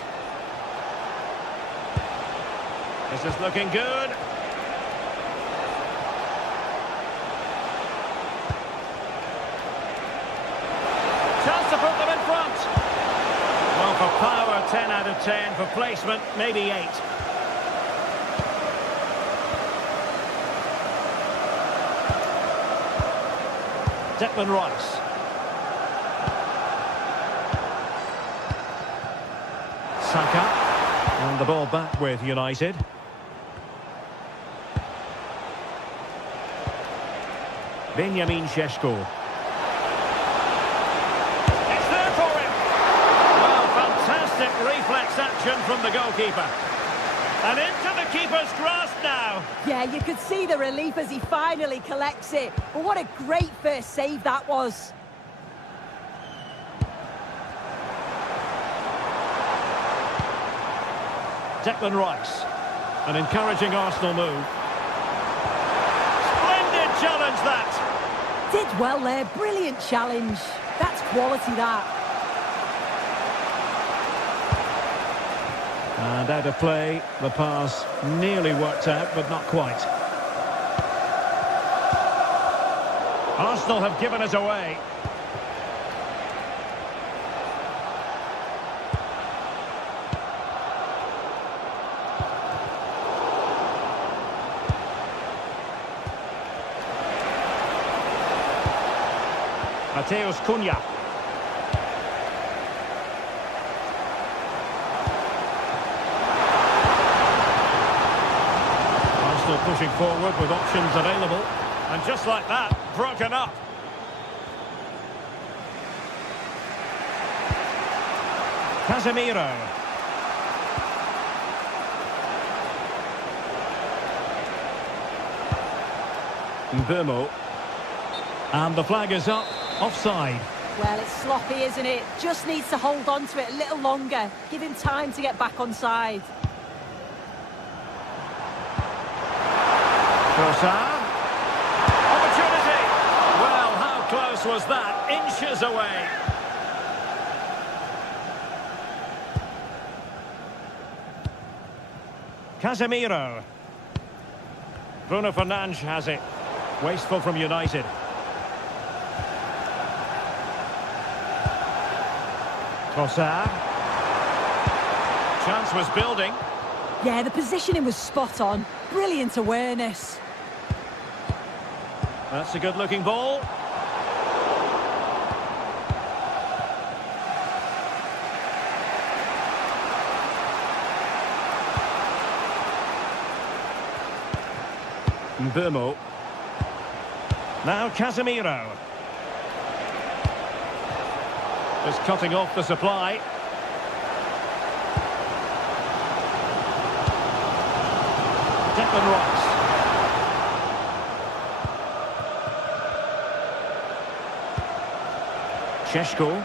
This is looking good. Chance to put them in front. Well, for power, 10 out of 10. For placement, maybe 8. Declan Rice. Saka. And the ball back with United. Benjamin Šeško. Reflex action from the goalkeeper. And into the keeper's grasp now. Yeah, you could see the relief as he finally collects it. But what a great first save that was. Declan Rice. An encouraging Arsenal move. Splendid challenge that. Did well there. Brilliant challenge. That's quality, that. And out of play, the pass nearly worked out, but not quite. Arsenal have given us away. Mateus Cunha. Pushing forward with options available, and just like that, broken up. Casemiro. Mbeumo. And the flag is up, offside. Well, it's sloppy, isn't it? Just needs to hold on to it a little longer. Give him time to get back on side. Trossard. Opportunity. Well, how close was that? Inches away. Casemiro. Bruno Fernandes has it. Wasteful from United. Trossard. Chance was building. Yeah, the positioning was spot on. Brilliant awareness. That's a good-looking ball. Mbeumo. Now Casemiro. Just cutting off the supply. Declan Rice. Šeško.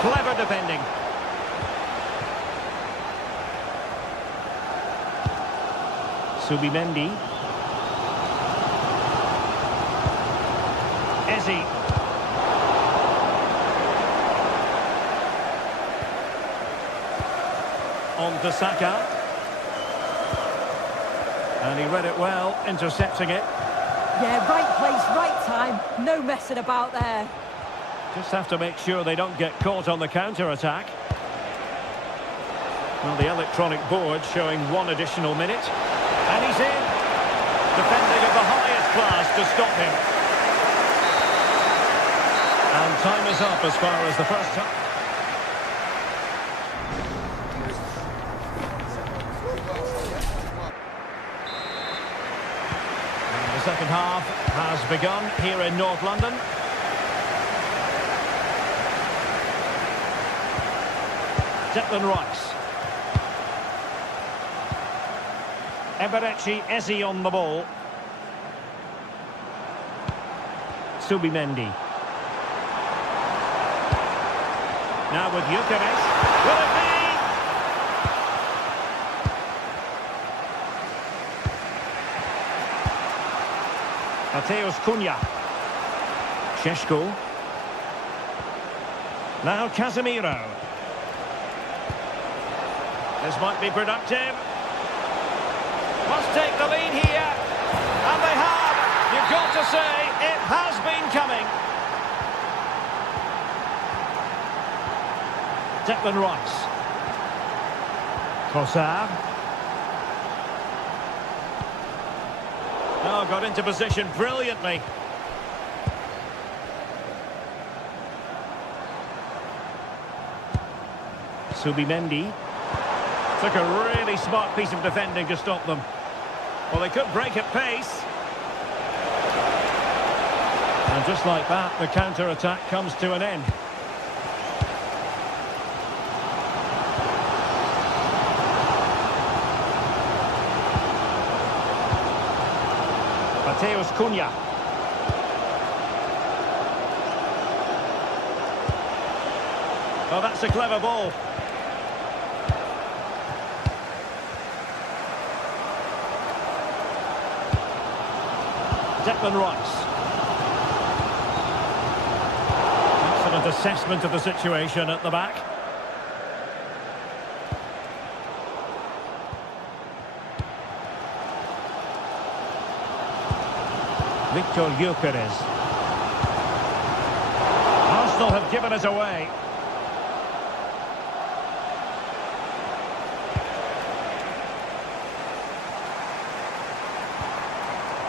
Clever defending. Subimendi. Eze. On to Saka. And he read it well, intercepting it. Yeah, right place, right time. No messing about there. Just have to make sure they don't get caught on the counter-attack. Well, the electronic board showing 1 additional minute. And he's in. Defending of the highest class to stop him. And time is up as far as the first time. And the second half has begun here in North London. Declan Rice. Eberechi Eze on the ball. Subimendi. Now with Gyökeres. Will it be? Mateus Cunha. Šeško. Now Casemiro. This might be productive. Must take the lead here. And they have. You've got to say, it has been coming. Declan Rice. Trossard. Oh, got into position brilliantly. Subimendi. Took a really smart piece of defending to stop them. Well, they could break at pace. And just like that, the counter-attack comes to an end. Mateus Cunha. Oh, that's a clever ball. Declan Rice. Excellent assessment of the situation at the back. Victor Gyökeres. Arsenal have given it away.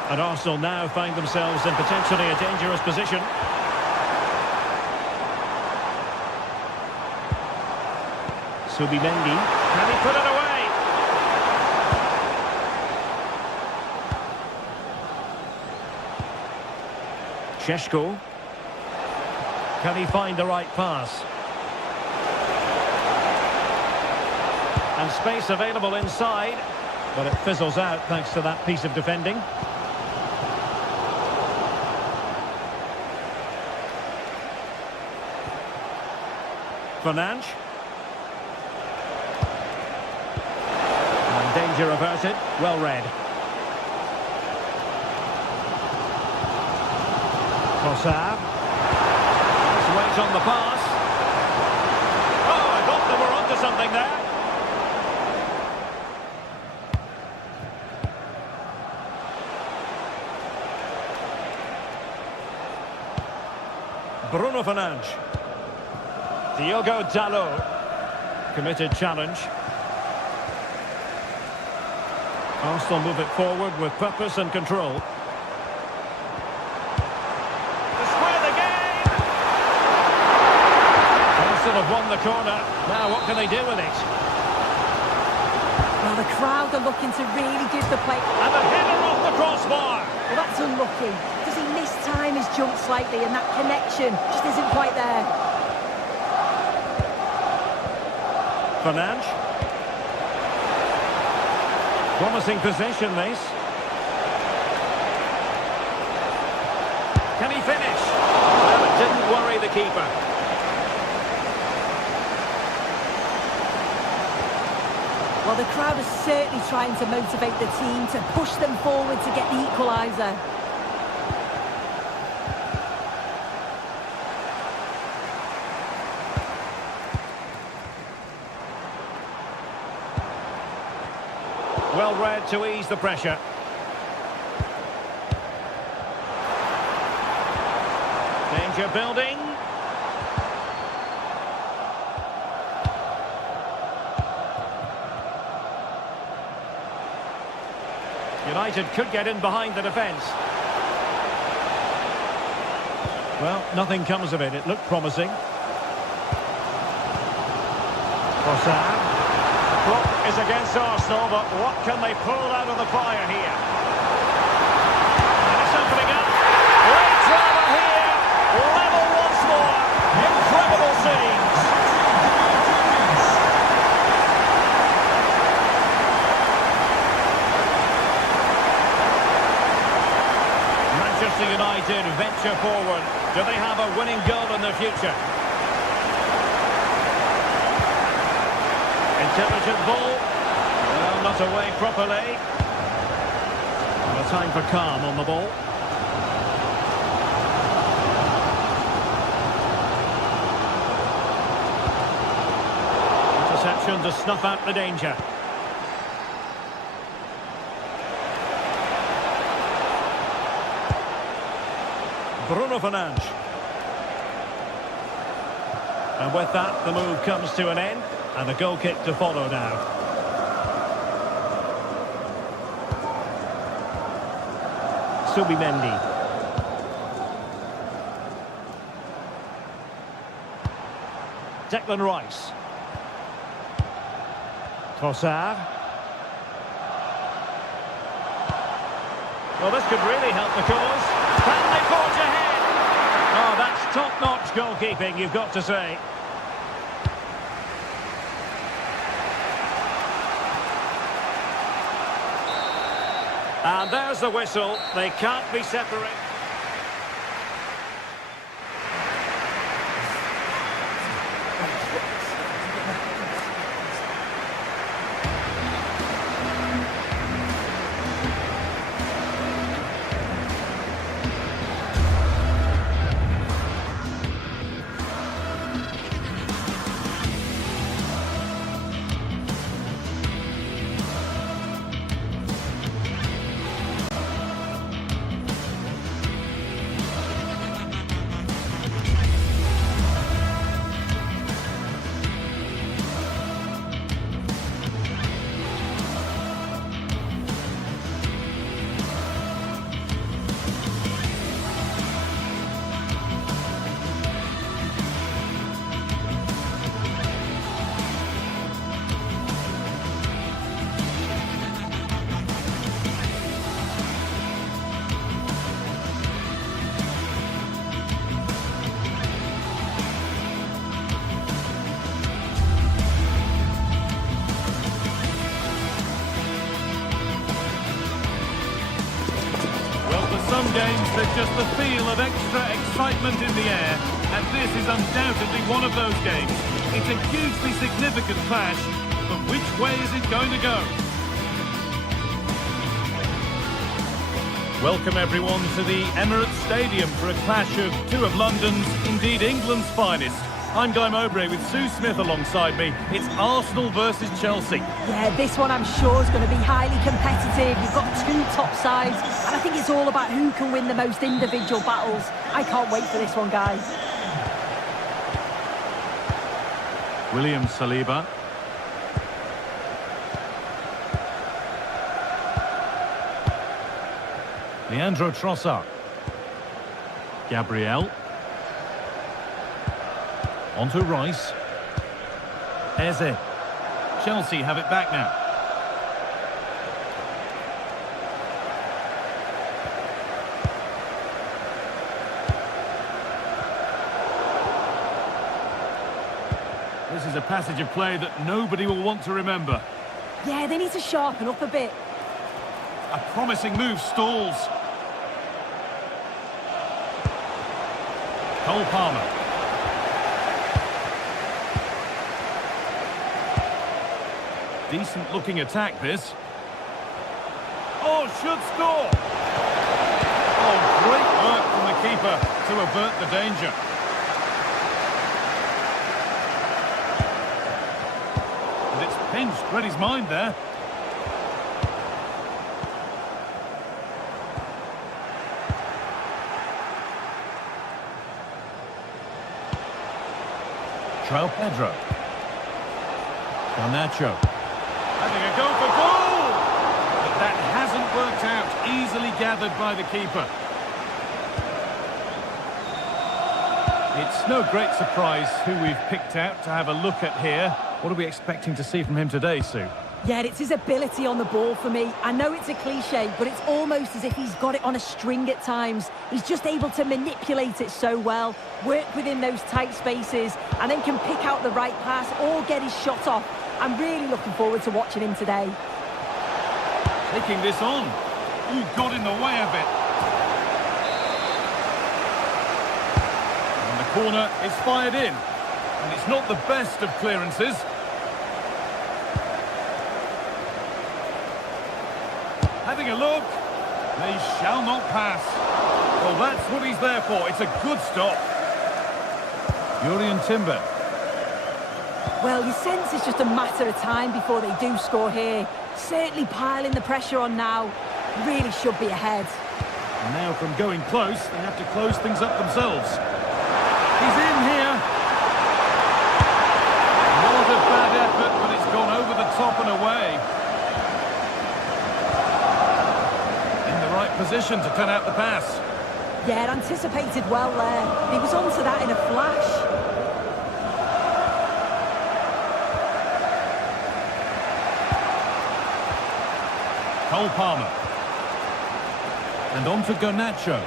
And Arsenal now find themselves in potentially a dangerous position. Subimendi. Can he put it away? Šeško. Can he find the right pass? And space available inside. But it fizzles out thanks to that piece of defending. Fernandes. And danger averted. Well read. Trossard. Let's wait on the pass. Oh, I thought they were on onto something there. Bruno Fernandes. Diogo Dalot. Committed challenge. Arsenal move it forward with purpose and control. To square the game! Arsenal have won the corner. Now what can they do with it? Well, the crowd are looking to really give the play. And the header off the crossbar! Well, that's unlucky. Does he miss time his jump slightly and that connection just isn't quite there? Fernandes. Promising possession, this. Can he finish? Well, it didn't worry the keeper. Well, the crowd is certainly trying to motivate the team to push them forward to get the equaliser. Well read to ease the pressure. Danger building. United could get in behind the defence. Well, nothing comes of it. It looked promising. Trossard. The clock is against Arsenal, but what can they pull out of the fire here? And it's opening up. Great drama here. Level once more. Incredible scenes. Manchester United venture forward. Do they have a winning goal in the future? Intelligent ball. Well, not away properly. No time for calm on the ball. Interception to snuff out the danger. Bruno Fernandes. And with that, the move comes to an end. And a goal kick to follow now. Subimendi. Declan Rice. Trossard. Well, this could really help the cause. Can they forge ahead? Oh, that's top-notch goalkeeping, you've got to say. And there's the whistle. They can't be separated. Some games, there's just the feel of extra excitement in the air, and this is undoubtedly one of those games. It's a hugely significant clash, but which way is it going to go? Welcome everyone to the Emirates Stadium for a clash of two of London's, indeed England's finest. I'm Guy Mowbray with Sue Smith alongside me. It's Arsenal versus Chelsea. Yeah, this one I'm sure is going to be highly competitive. You've got two top sides, and I think it's all about who can win the most individual battles. I can't wait for this one, guys. William Saliba. Leandro Trossard. Gabriel. On to Rice. Eze. Chelsea have it back now. This is a passage of play that nobody will want to remember. Yeah, they need to sharpen up a bit. A promising move stalls. Cole Palmer. Decent looking attack, this. Oh, should score! Oh, great work from the keeper to avert the danger. And it's pinched, read his mind there. João Pedro. Garnacho. Having a go for goal! But that hasn't worked out. Easily gathered by the keeper. It's no great surprise who we've picked out to have a look at here. What are we expecting to see from him today, Sue? Yeah, it's his ability on the ball for me. I know it's a cliche, but it's almost as if he's got it on a string at times. He's just able to manipulate it so well, work within those tight spaces, and then can pick out the right pass or get his shot off. I'm really looking forward to watching him today. Taking this on. Ooh, got in the way of it. And the corner is fired in. And it's not the best of clearances. Having a look. They shall not pass. Well, that's what he's there for. It's a good stop. Jurrien Timber. Well, you sense it's just a matter of time before they do score here. Certainly piling the pressure on now. Really should be ahead. And now from going close, they have to close things up themselves. He's in here. Not a bad effort, but it's gone over the top and away. Position to cut out the pass. Yeah, anticipated well there. He was onto that in a flash. Cole Palmer. And on to Garnacho.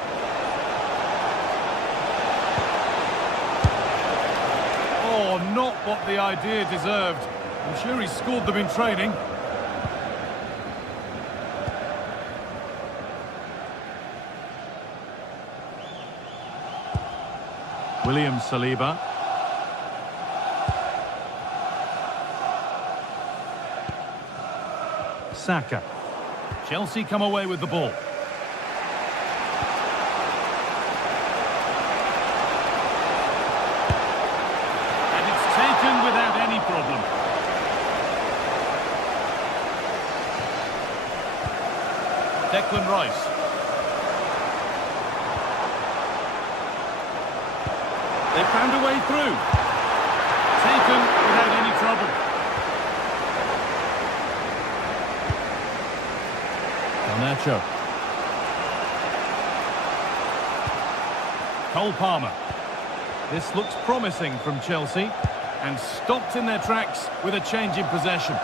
Oh, not what the idea deserved. I'm sure he scored them in training. William Saliba. Saka. Chelsea come away with the ball. And it's taken without any problem. Declan Rice. They found a way through. Taken without any trouble. Garnacho. Cole Palmer. This looks promising from Chelsea and stopped in their tracks with a change in possession.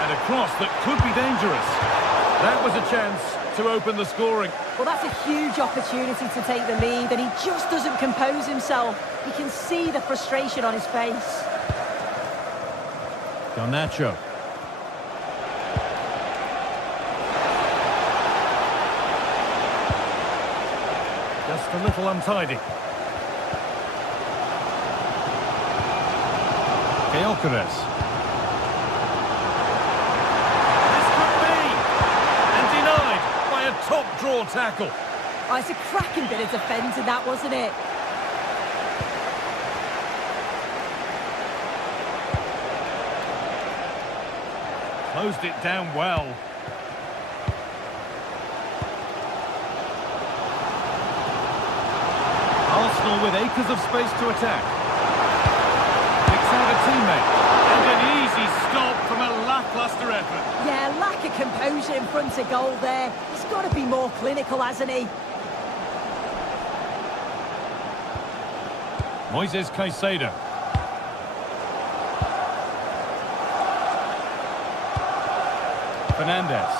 And a cross that could be dangerous. That was a chance to open the scoring. Well, that's a huge opportunity to take the lead, and he just doesn't compose himself. You can see the frustration on his face. Garnacho. Just a little untidy. Gyökeres. Top poor tackle. Oh, it's a cracking bit of defending, that, wasn't it? Closed it down well. Arsenal with acres of space to attack. Picks out a teammate. And an easy stop from a lacklustre effort. Yeah, lack of composure in front of goal there. He's got to be more clinical, hasn't he? Moises Caicedo. Fernandes.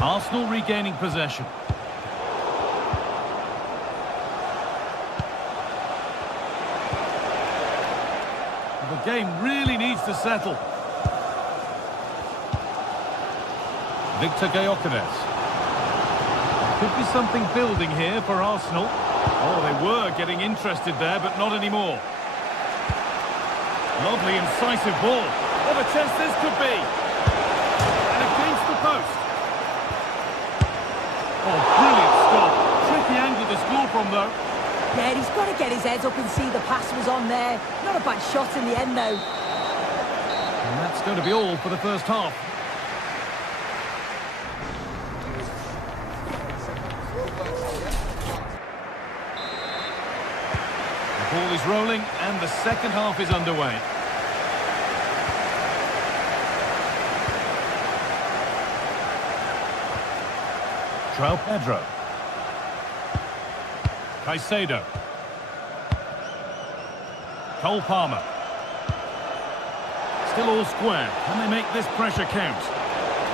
Arsenal regaining possession. The game really needs to settle. Victor Gyökeres. Could be something building here for Arsenal. Oh, they were getting interested there, but not anymore. Lovely, incisive ball. What a chance this could be. And against the post. Oh, brilliant stop. Tricky angle to score from, though. Yeah, he's got to get his head up and see the pass was on there. Not a bad shot in the end, though. And that's going to be all for the first half. The ball is rolling and the second half is underway. João Pedro. Caicedo. Cole Palmer. Still all square. Can they make this pressure count?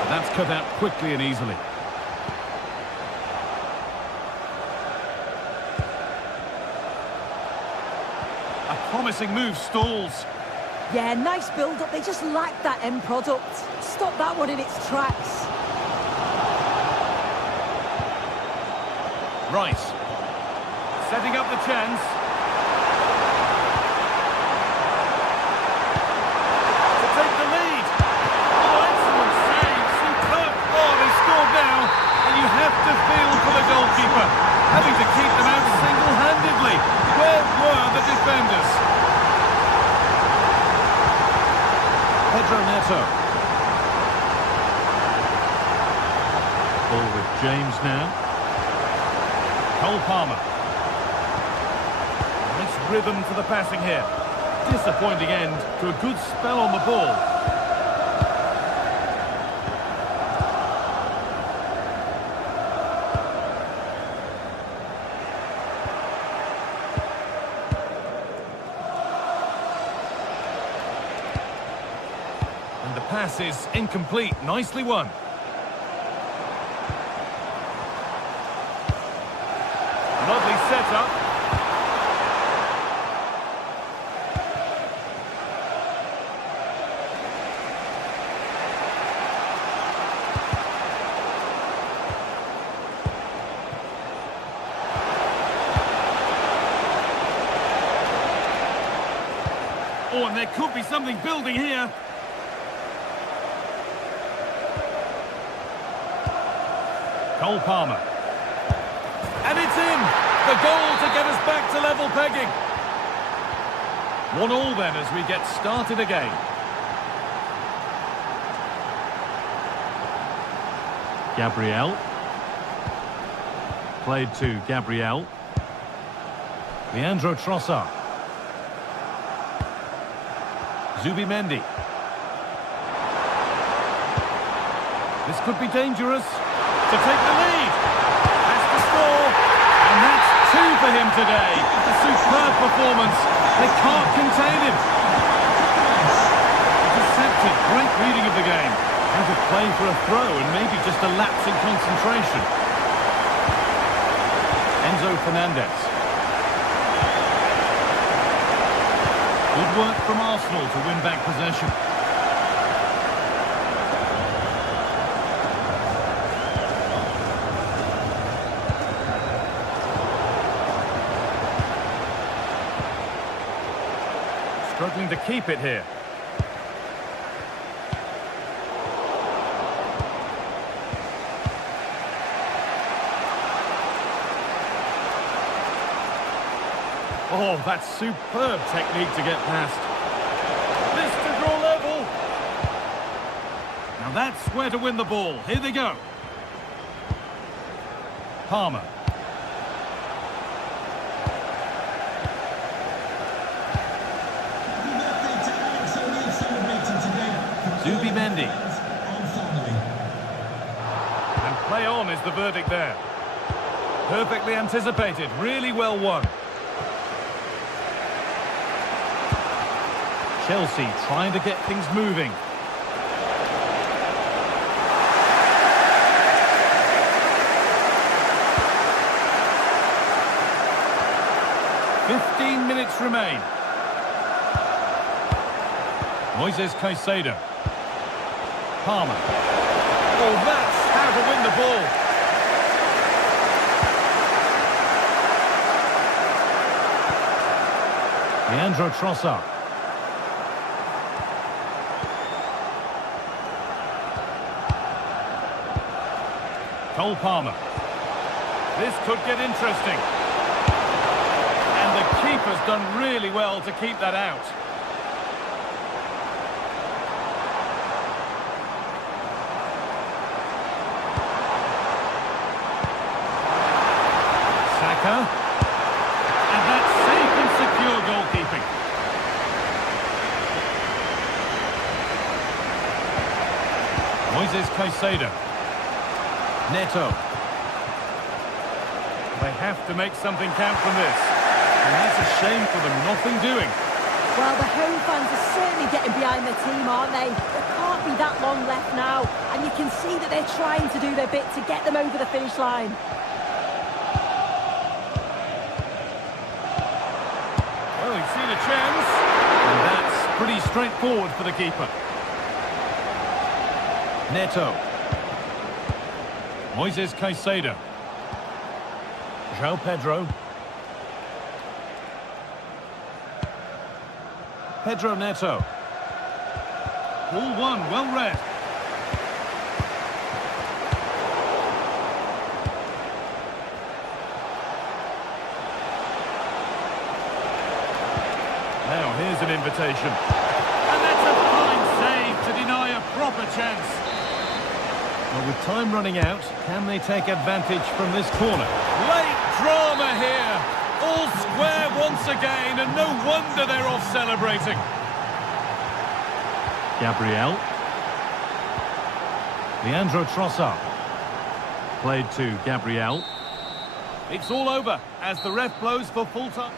That's cut out quickly and easily. A promising move stalls. Yeah, nice build-up. They just lack that end product. Stop that one in its tracks. Rice. Setting up the chance. To take the lead. Oh, excellent save. Superb. Oh, they scored now. And you have to feel for the goalkeeper. Having to keep them out single-handedly. Where were the defenders? Pedro Neto. Ball with James now. Cole Palmer. Nice rhythm to the passing here. Disappointing end to a good spell on the ball. And the pass is incomplete. Nicely won. Lovely setup. Oh, and there could be something building here. Cole Palmer. And it's in! The goal to get us back to level pegging. 1-1 then as we get started again. Gabriel. Played to Gabriel. Leandro Trossard. Zubimendi. This could be dangerous. To take the lead. Has to score. And that's 2 for him today. A superb performance. They can't contain him. Intercepted. Great reading of the game. Out of play for a throw and maybe just a lapse in concentration. Enzo Fernandez. Good work from Arsenal to win back possession. Struggling to keep it here. Oh, that's superb technique to get past. This to draw level. Now that's where to win the ball. Here they go. Palmer. Zubimendi. And play on is the verdict there. Perfectly anticipated, really well won. Chelsea trying to get things moving. "15 minutes remain. Moises Caicedo. Palmer. Oh, that's how to win the ball. Leandro Trossard. Cole Palmer. This could get interesting. And the keeper's done really well to keep that out. Saka. And that's safe and secure goalkeeping. Moises Caicedo. Neto. They have to make something count from this. And that's a shame for them, nothing doing. Well, the home fans are certainly getting behind their team, aren't they? There can't be that long left now. And you can see that they're trying to do their bit to get them over the finish line. Well, he's seen a chance. And that's pretty straightforward for the keeper. Neto. Moises Caicedo. João Pedro. Pedro Neto. Ball one, well read. Now here's an invitation. And that's a fine save to deny a proper chance. Well, with time running out, can they take advantage from this corner? Late drama here. All square once again, and no wonder they're off celebrating. Gabriel. Leandro Trossard. Played to Gabriel. It's all over as the ref blows for full time.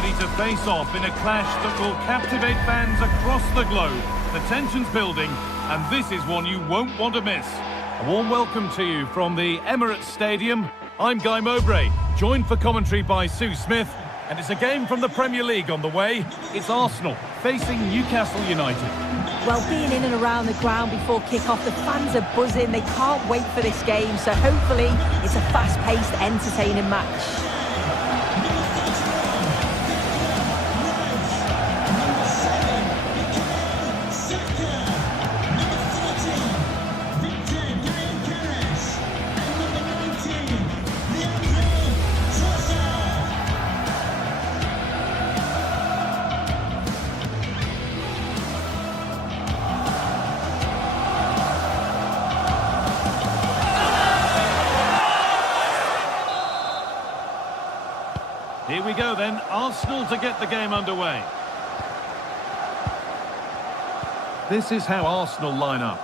ready to face off in a clash that will captivate fans across the globe. The tension's building, and this is one you won't want to miss. A warm welcome to you from the Emirates Stadium. I'm Guy Mowbray, joined for commentary by Sue Smith, and it's a game from the Premier League on the way. It's Arsenal facing Newcastle United. Well, being in and around the ground before kick-off, the fans are buzzing. They can't wait for this game, so hopefully it's a fast-paced, entertaining match. Here we go then, Arsenal to get the game underway. This is how Arsenal line up.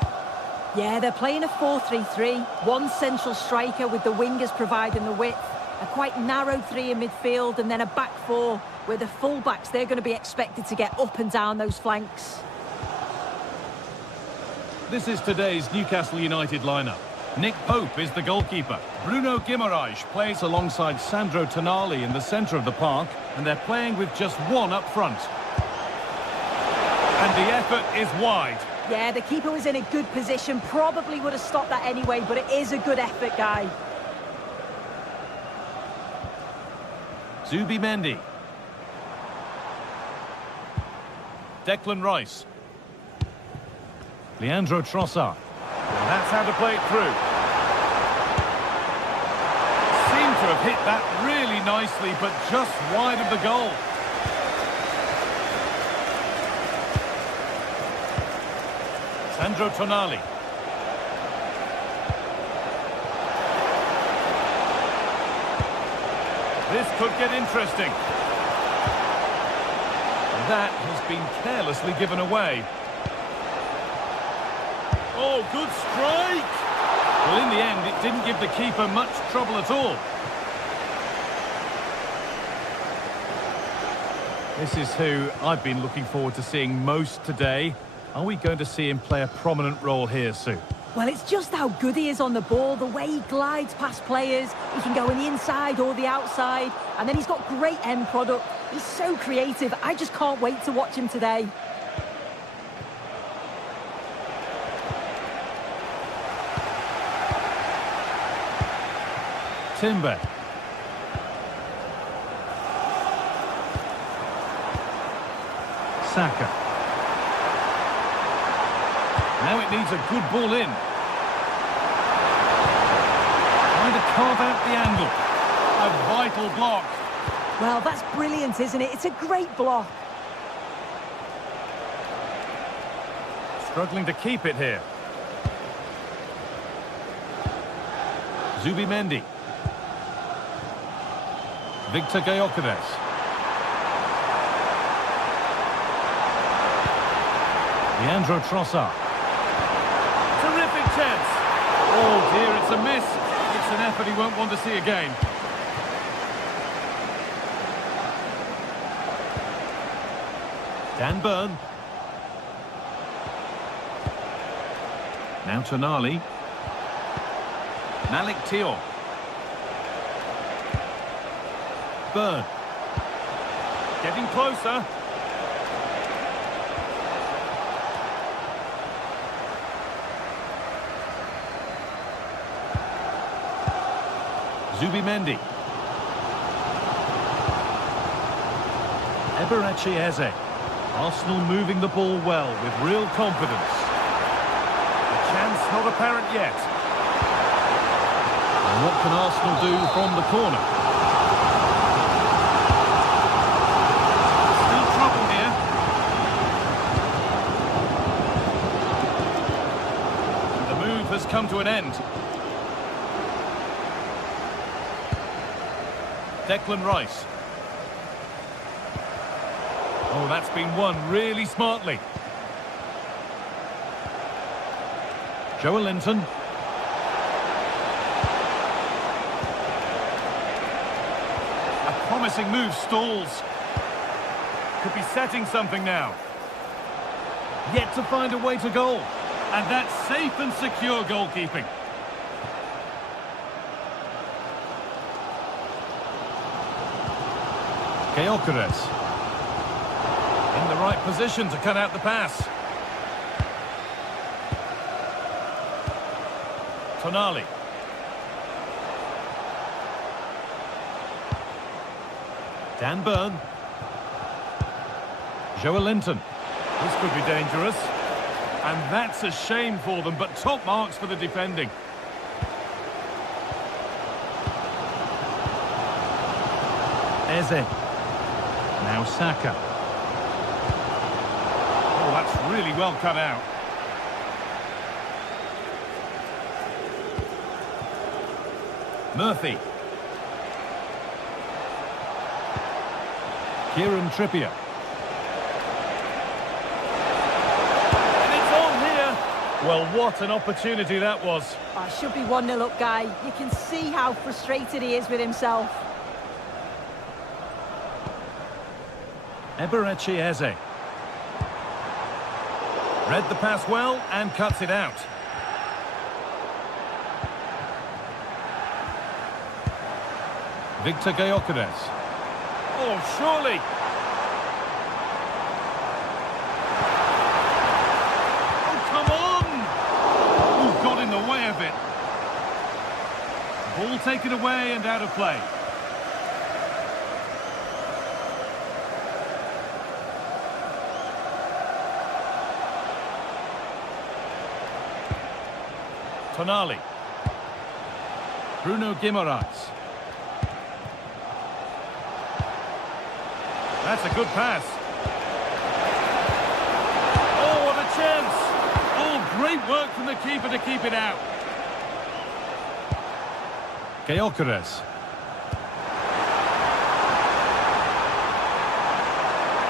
Yeah, they're playing a 4-3-3. One central striker with the wingers providing the width. A quite narrow three in midfield, and then a back four where the full-backs, they're going to be expected to get up and down those flanks. This is today's Newcastle United lineup. Nick Pope is the goalkeeper. Bruno Guimaraes plays alongside Sandro Tonali in the centre of the park, and they're playing with just one up front. And the effort is wide. Yeah, the keeper was in a good position, probably would have stopped that anyway, but it is a good effort, Guy. Zubimendi. Declan Rice. Leandro Trossard. And that's how to play it through. Seemed to have hit that really nicely, but just wide of the goal. Sandro Tonali. This could get interesting. And that has been carelessly given away. Oh, good strike! Well, in the end, it didn't give the keeper much trouble at all. This is who I've been looking forward to seeing most today. Are we going to see him play a prominent role here, Sue? Well, it's just how good he is on the ball, the way he glides past players. He can go on the inside or the outside, and then he's got great end product. He's so creative. I just can't wait to watch him today. Timber. Saka. Now it needs a good ball in. Trying to carve out the angle. A vital block. Well, that's brilliant, isn't it? It's a great block. Struggling to keep it here. Zubimendi. Victor Gyökeres. Leandro Trossard. Terrific chance. Oh dear, it's a miss. It's an effort he won't want to see again. Dan Burn. Now Tonali. Malik Thiaw. Burn. Getting closer. Zubimendi. Eberechi Eze. Arsenal moving the ball well with real confidence. A chance not apparent yet. And what can Arsenal do from the corner? Still trouble here. And the move has come to an end. Declan Rice. Oh, that's been won really smartly. Joelinton. A promising move stalls. Could be setting something now. Yet to find a way to goal. And that's safe and secure goalkeeping. Gyökeres. In the right position to cut out the pass. Tonali. Dan Burn. Joelinton. This could be dangerous. And that's a shame for them, but top marks for the defending. Eze. Now Saka. Oh, that's really well cut out. Murphy. Kieran Trippier. And it's on here. Well, what an opportunity that was. Oh, it should be 1-0 up, Guy. You can see how frustrated he is with himself. Eberechi Eze. Read the pass well and cuts it out. Victor Gyökeres. Oh, surely. Oh, come on! Oh, got in the way of it. Ball taken away and out of play. Tonali. Bruno Guimaraes. That's a good pass. Oh, what a chance! Oh, great work from the keeper to keep it out. Gyökeres.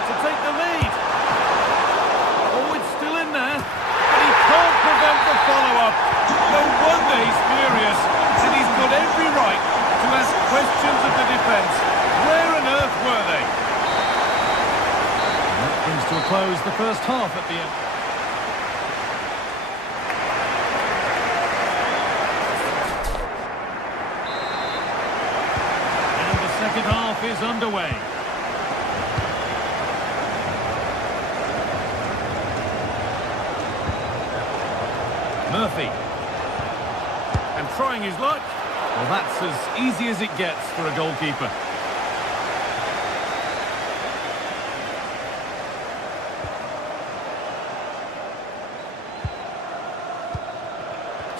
To take the lead. Oh, it's still in there. But he can't prevent the follow-up. No wonder he's furious. And he's got every right to ask questions of the defence. Where on earth were they? Brings to a close the first half at the end. And the second half is underway. Murphy. And trying his luck. Well, that's as easy as it gets for a goalkeeper.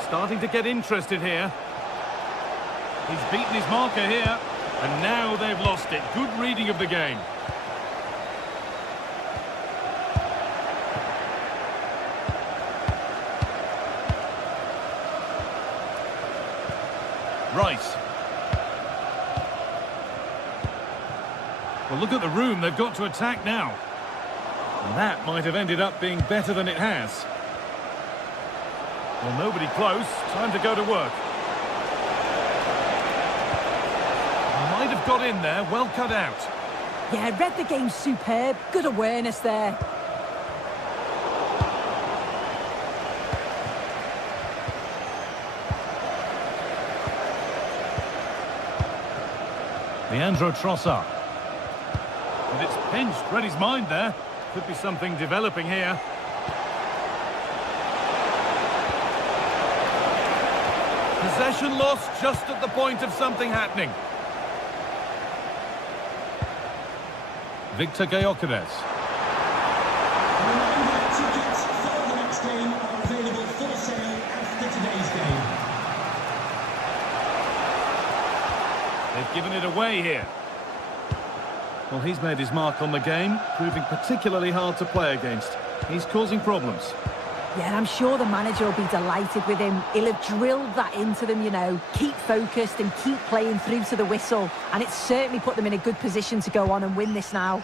Starting to get interested here. He's beaten his marker here, and now they've lost it. Good reading of the game. Rice. Well, look at the room they've got to attack now. And that might have ended up being better than it has. Well, nobody close. Time to go to work. Might have got in there. Well cut out. Yeah, read the game superb. Good awareness there. Leandro Trossard. And it's pinched. Read his mind there. Could be something developing here. Possession lost just at the point of something happening. Victor Gyökeres. Reminder, tickets for the next game are available for sale after today's game. They've given it away here. Well, he's made his mark on the game, proving particularly hard to play against. He's causing problems. Yeah, I'm sure the manager will be delighted with him. He'll have drilled that into them, you know. Keep focused and keep playing through to the whistle. And it's certainly put them in a good position to go on and win this now.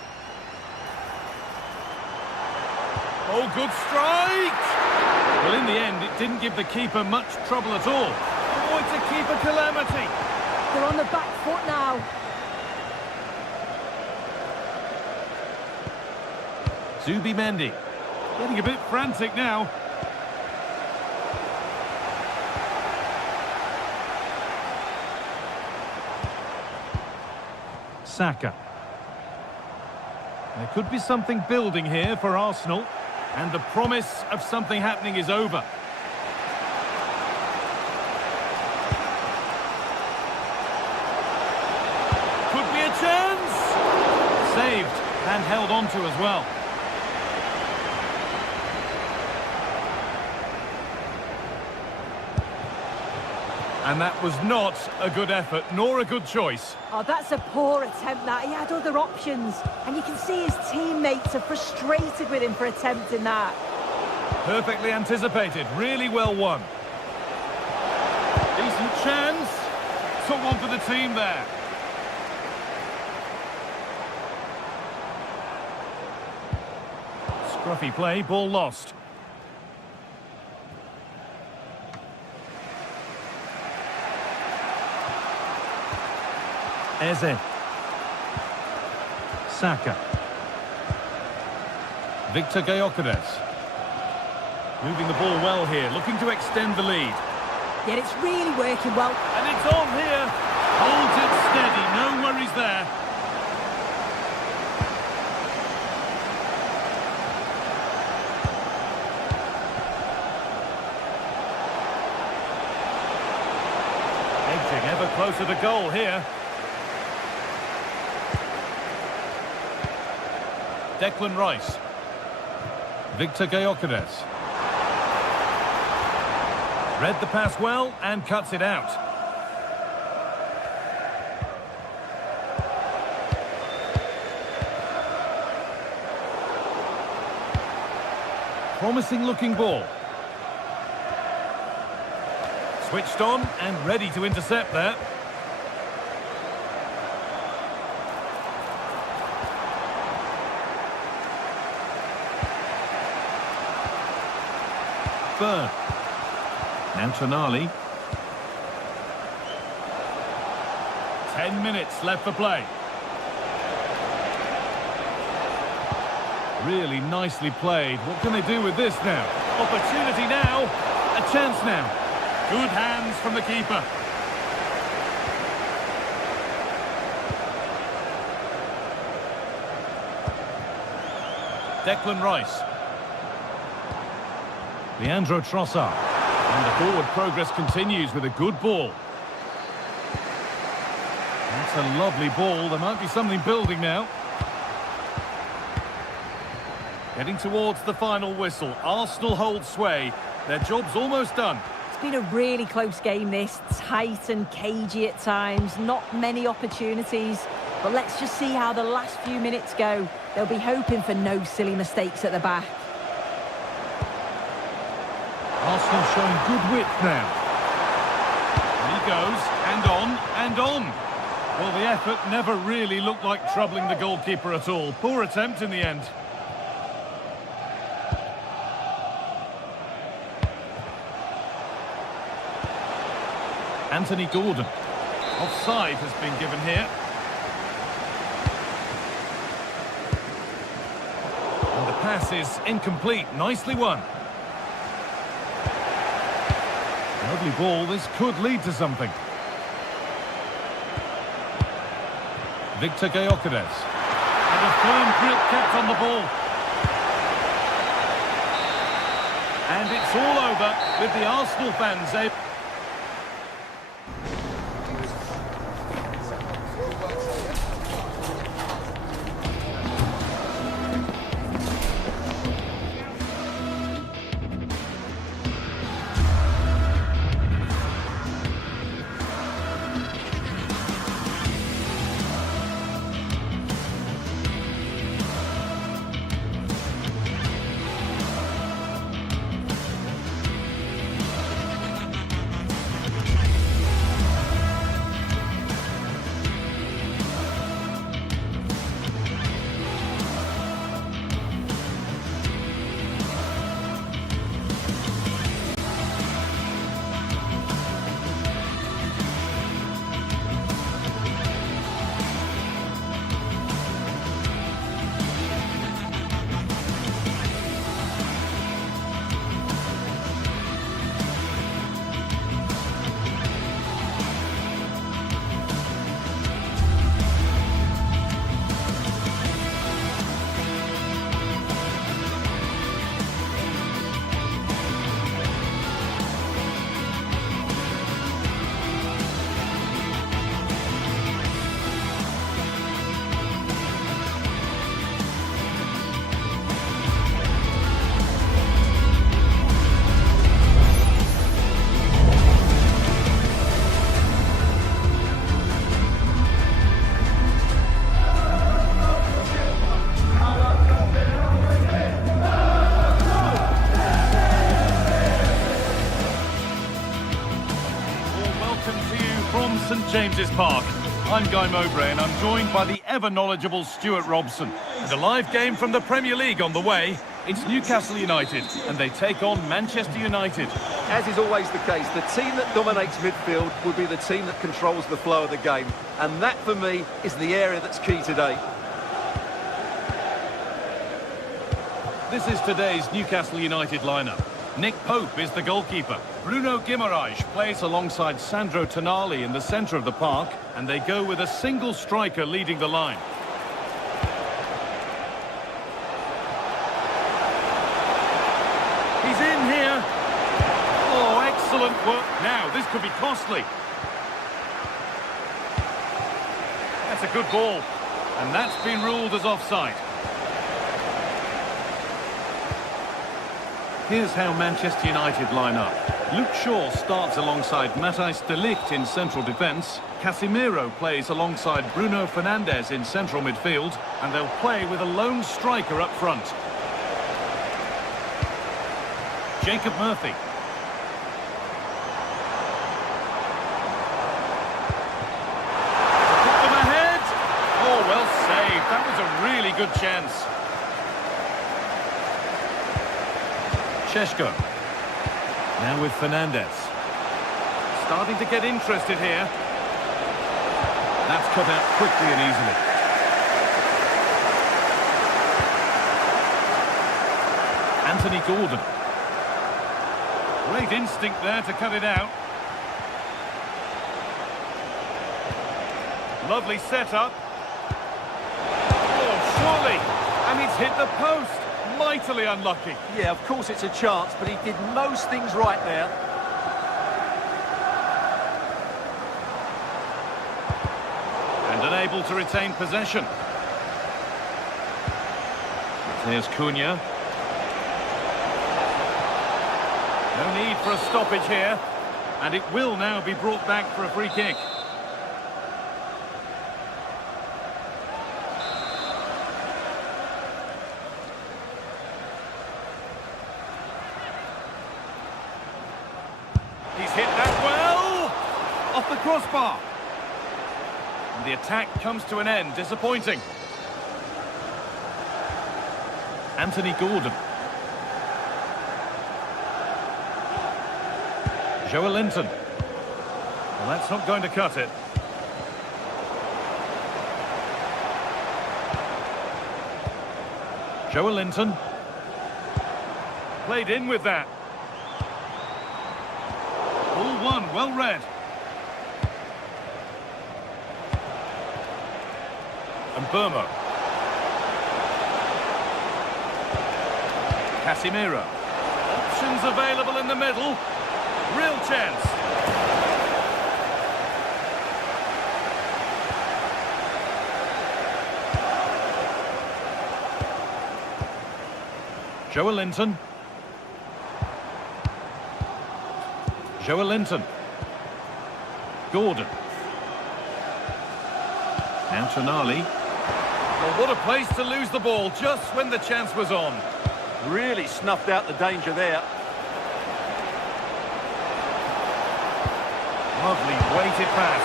Oh, good strike! Well, in the end, it didn't give the keeper much trouble at all. Oh, it's a keeper calamity. They're on the back foot now. Mendy. Getting a bit frantic now. Saka. There could be something building here for Arsenal, and the promise of something happening is over. Could be a chance! Saved and held on to as well. And that was not a good effort, nor a good choice. Oh, that's a poor attempt, that. He had other options. And you can see his teammates are frustrated with him for attempting that. Perfectly anticipated, really well won. Decent chance. Took one for the team there. Scruffy play, ball lost. Eze. Saka. Victor Gyökeres. Moving the ball well here, looking to extend the lead. Yet it's really working well. And it's on here. Holds it steady, no worries there. Edging ever closer to goal here. Declan Rice. Victor Gyökeres. Read the pass well and cuts it out. Promising looking ball. Switched on and ready to intercept there. Burn. Now Tonali. 10 minutes left for play. Really nicely played. What can they do with this now? Opportunity now. A chance now. Good hands from the keeper. Declan Rice. Leandro Trossard. And the forward progress continues with a good ball. That's a lovely ball. There might be something building now. Getting towards the final whistle. Arsenal hold sway. Their job's almost done. It's been a really close game, this. Tight and cagey at times. Not many opportunities. But let's just see how the last few minutes go. They'll be hoping for no silly mistakes at the back. Arsenal showing good width now. And he goes, and on, and on. Well, the effort never really looked like troubling the goalkeeper at all. Poor attempt in the end. Anthony Gordon. Offside has been given here. And the pass is incomplete. Nicely won. Lovely ball. This could lead to something. Victor Gyökeres. And a firm grip kept on the ball. And it's all over with the Arsenal fans able... James's Park. I'm Guy Mowbray and I'm joined by the ever-knowledgeable Stuart Robson. And a live game from the Premier League on the way. It's Newcastle United and they take on Manchester United. As is always the case, the team that dominates midfield will be the team that controls the flow of the game. And that, for me, is the area that's key today. This is today's Newcastle United lineup. Nick Pope is the goalkeeper. Bruno Guimaraes plays alongside Sandro Tonali in the centre of the park, and they go with a single striker leading the line. He's in here. Oh, excellent work. Now, this could be costly. That's a good ball, and that's been ruled as offside. Here's how Manchester United line up. Luke Shaw starts alongside Matthijs de Ligt in central defence. Casemiro plays alongside Bruno Fernandes in central midfield. And they'll play with a lone striker up front. Jacob Murphy. Put them ahead. Oh, well saved. That was a really good chance. Šeško. Now with Fernandes. Starting to get interested here. That's cut out quickly and easily. Anthony Gordon. Great instinct there to cut it out. Lovely setup. Oh, surely. And he's hit the post. Mightily unlucky. Yeah, of course it's a chance, but he did most things right there. And unable to retain possession. There's Cunha. No need for a stoppage here. And it will now be brought back for a free kick. He's hit that well! Off the crossbar. And the attack comes to an end. Disappointing. Anthony Gordon. Joelinton. Well, that's not going to cut it. Joelinton. Played in with that. Ball one, well read. And Burma. Casemiro. Options available in the middle. Real chance. Joelinton. Joelinton. Gordon. Now Tonali. Well, what a place to lose the ball just when the chance was on. Really snuffed out the danger there. Lovely weighted pass.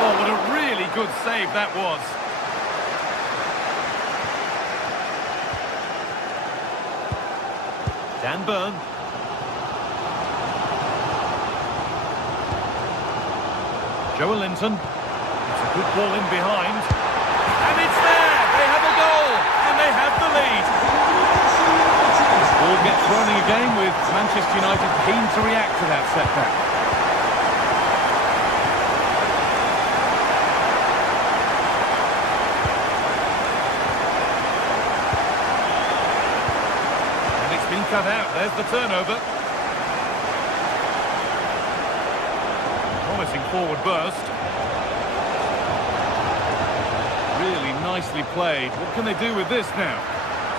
Oh, what a really good save that was. Dan Burn. Joelinton. It's a good ball in behind. And it's there! They have a goal! And they have the lead. Ball gets running again with Manchester United keen to react to that setback. And it's been cut out. There's the turnover. Promising forward burst. Really nicely played. What can they do with this now?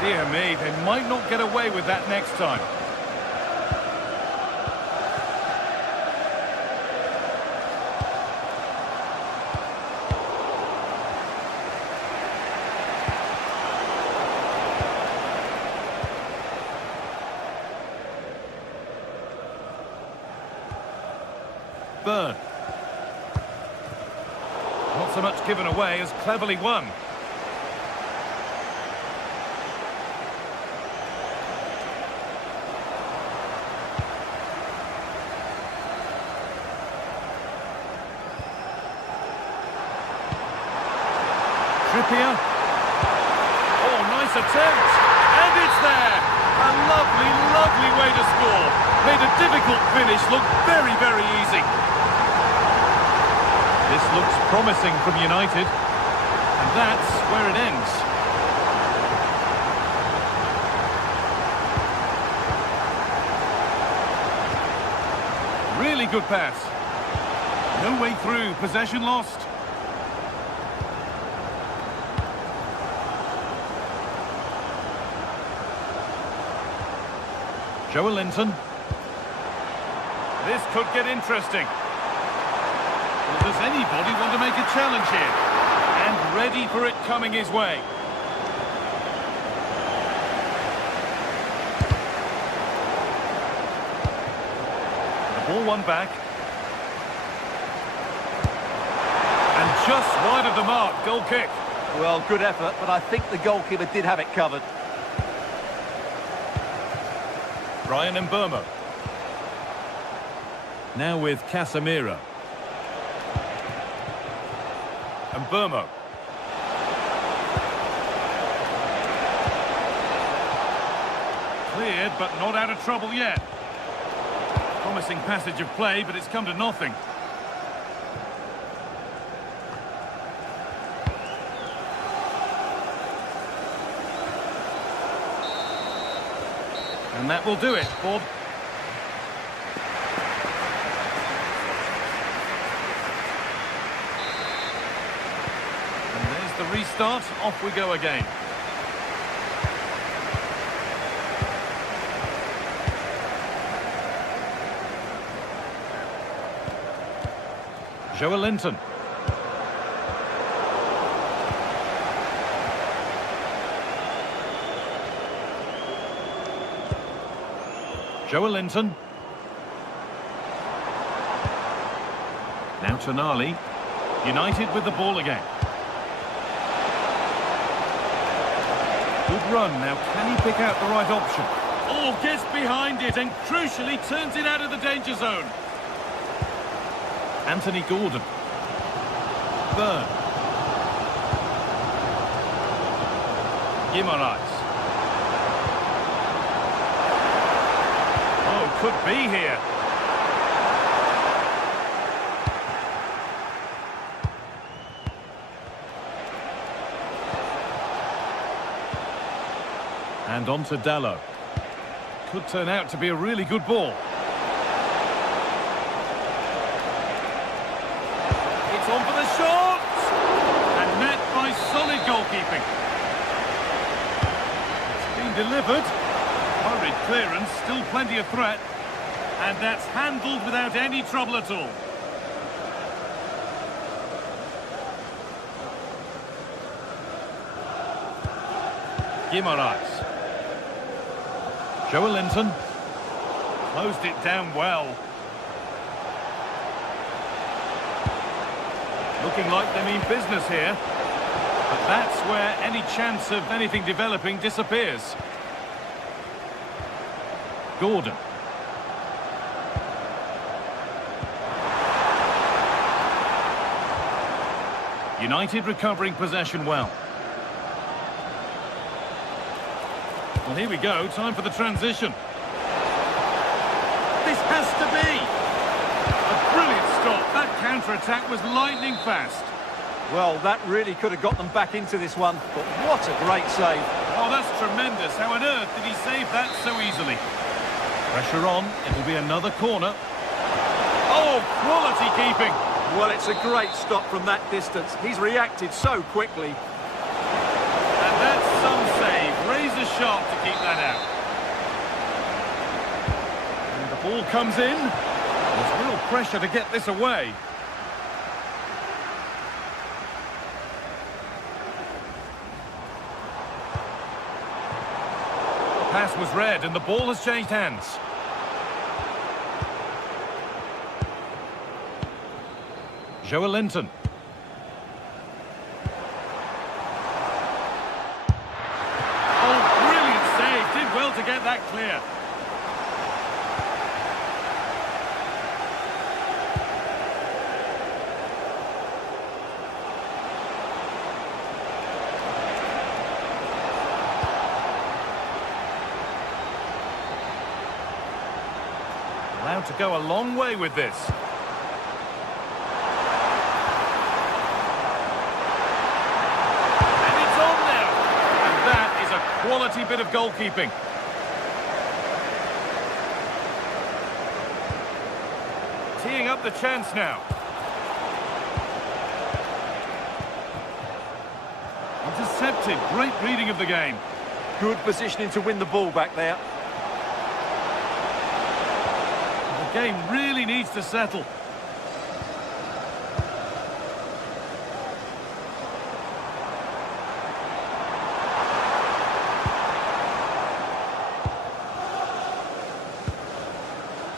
Dear me, they might not get away with that next time. Burn. Not so much given away as cleverly won. Trippier. Oh, nice attempt. And it's there. A lovely, lovely way to score. Made a difficult finish look very, very easy. This looks promising from United. And that's where it ends. Really good pass. No way through. Possession lost. Joelinton. This could get interesting. Well, does anybody want to make a challenge here? And ready for it coming his way. The ball won back. And just wide of the mark, goal kick. Well, good effort, but I think the goalkeeper did have it covered. Brian Mbeumo. Now with Casemiro. Mbeumo. Cleared, but not out of trouble yet. Promising passage of play, but it's come to nothing. And that will do it for... And there's the restart. Off we go again. Joelinton. Joelinton. Now Tonali. United with the ball again. Good run. Now can he pick out the right option? Oh, gets behind it and crucially turns it out of the danger zone. Anthony Gordon. Burn. Guimaraes. Could be here. And on to Dalot. Could turn out to be a really good ball. It's on for the shot! And met by solid goalkeeping. It's been delivered. Hurried clearance, still plenty of threat. And that's handled without any trouble at all. Guimaraes. Joelinton. Closed it down well. Looking like they mean business here. But that's where any chance of anything developing disappears. Gordon. United recovering possession well. Well, here we go. Time for the transition. This has to be. A brilliant stop. That counter-attack was lightning fast. Well, that really could have got them back into this one, but what a great save. Oh, that's tremendous. How on earth did he save that so easily? Pressure on. It'll be another corner. Oh, quality keeping. Well, it's a great stop from that distance. He's reacted so quickly. And that's some save. Razor sharp to keep that out. And the ball comes in. There's real pressure to get this away. The pass was read and the ball has changed hands. Joelinton. get that clear. Allowed to go a long way with this. And it's on now. And that is a quality bit of goalkeeping. Teeing up the chance now. Intercepted. Great reading of the game. Good positioning to win the ball back there. The game really needs to settle.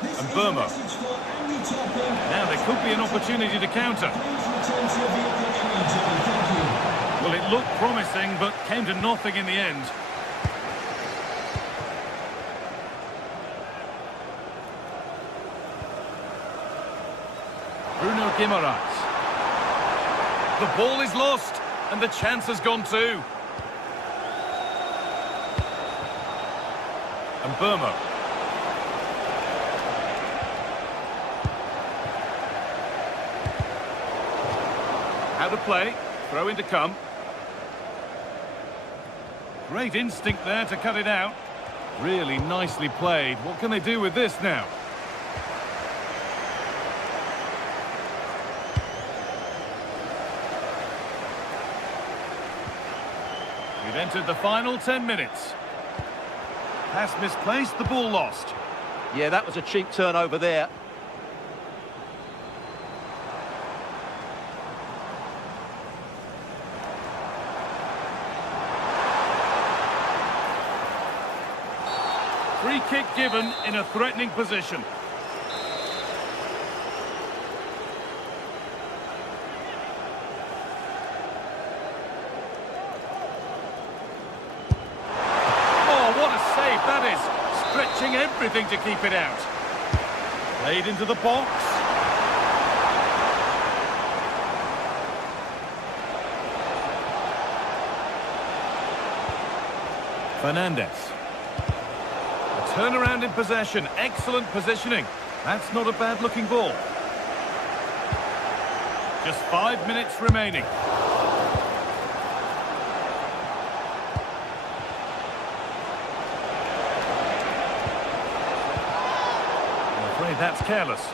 And Burma. Now there could be an opportunity to counter. Well, it looked promising, but came to nothing in the end. Bruno Guimaraes. The ball is lost, and the chance has gone too. And Burma. How to play. Throw in to come. Great instinct there to cut it out. Really nicely played. What can they do with this now? We've entered the final 10 minutes. Pass misplaced, the ball lost. Yeah, that was a cheap turnover there. Free kick given in a threatening position. Oh, what a save that is. Stretching everything to keep it out. Played into the box. Fernandez. Turnaround in possession, excellent positioning. That's not a bad-looking ball. Just 5 minutes remaining. I'm afraid that's careless.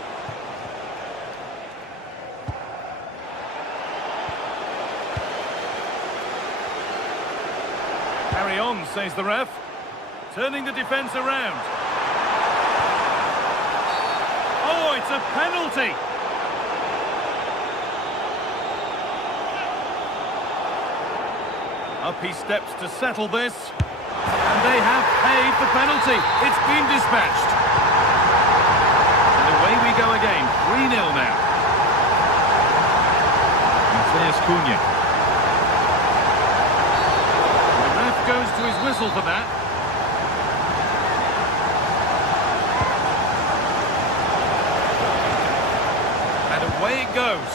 Carry on, says the ref. Turning the defence around. Oh, it's a penalty! Up he steps to settle this. And they have paid the penalty. It's been dispatched. And away we go again. 3-0 now. Matheus Cunha. The ref goes to his whistle for that. Away it goes.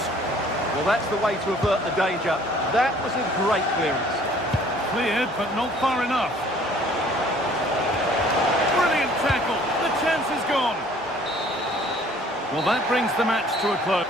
Well, that's the way to avert the danger. That was a great clearance. Cleared, but not far enough. Brilliant tackle. The chance is gone. Well, that brings the match to a close.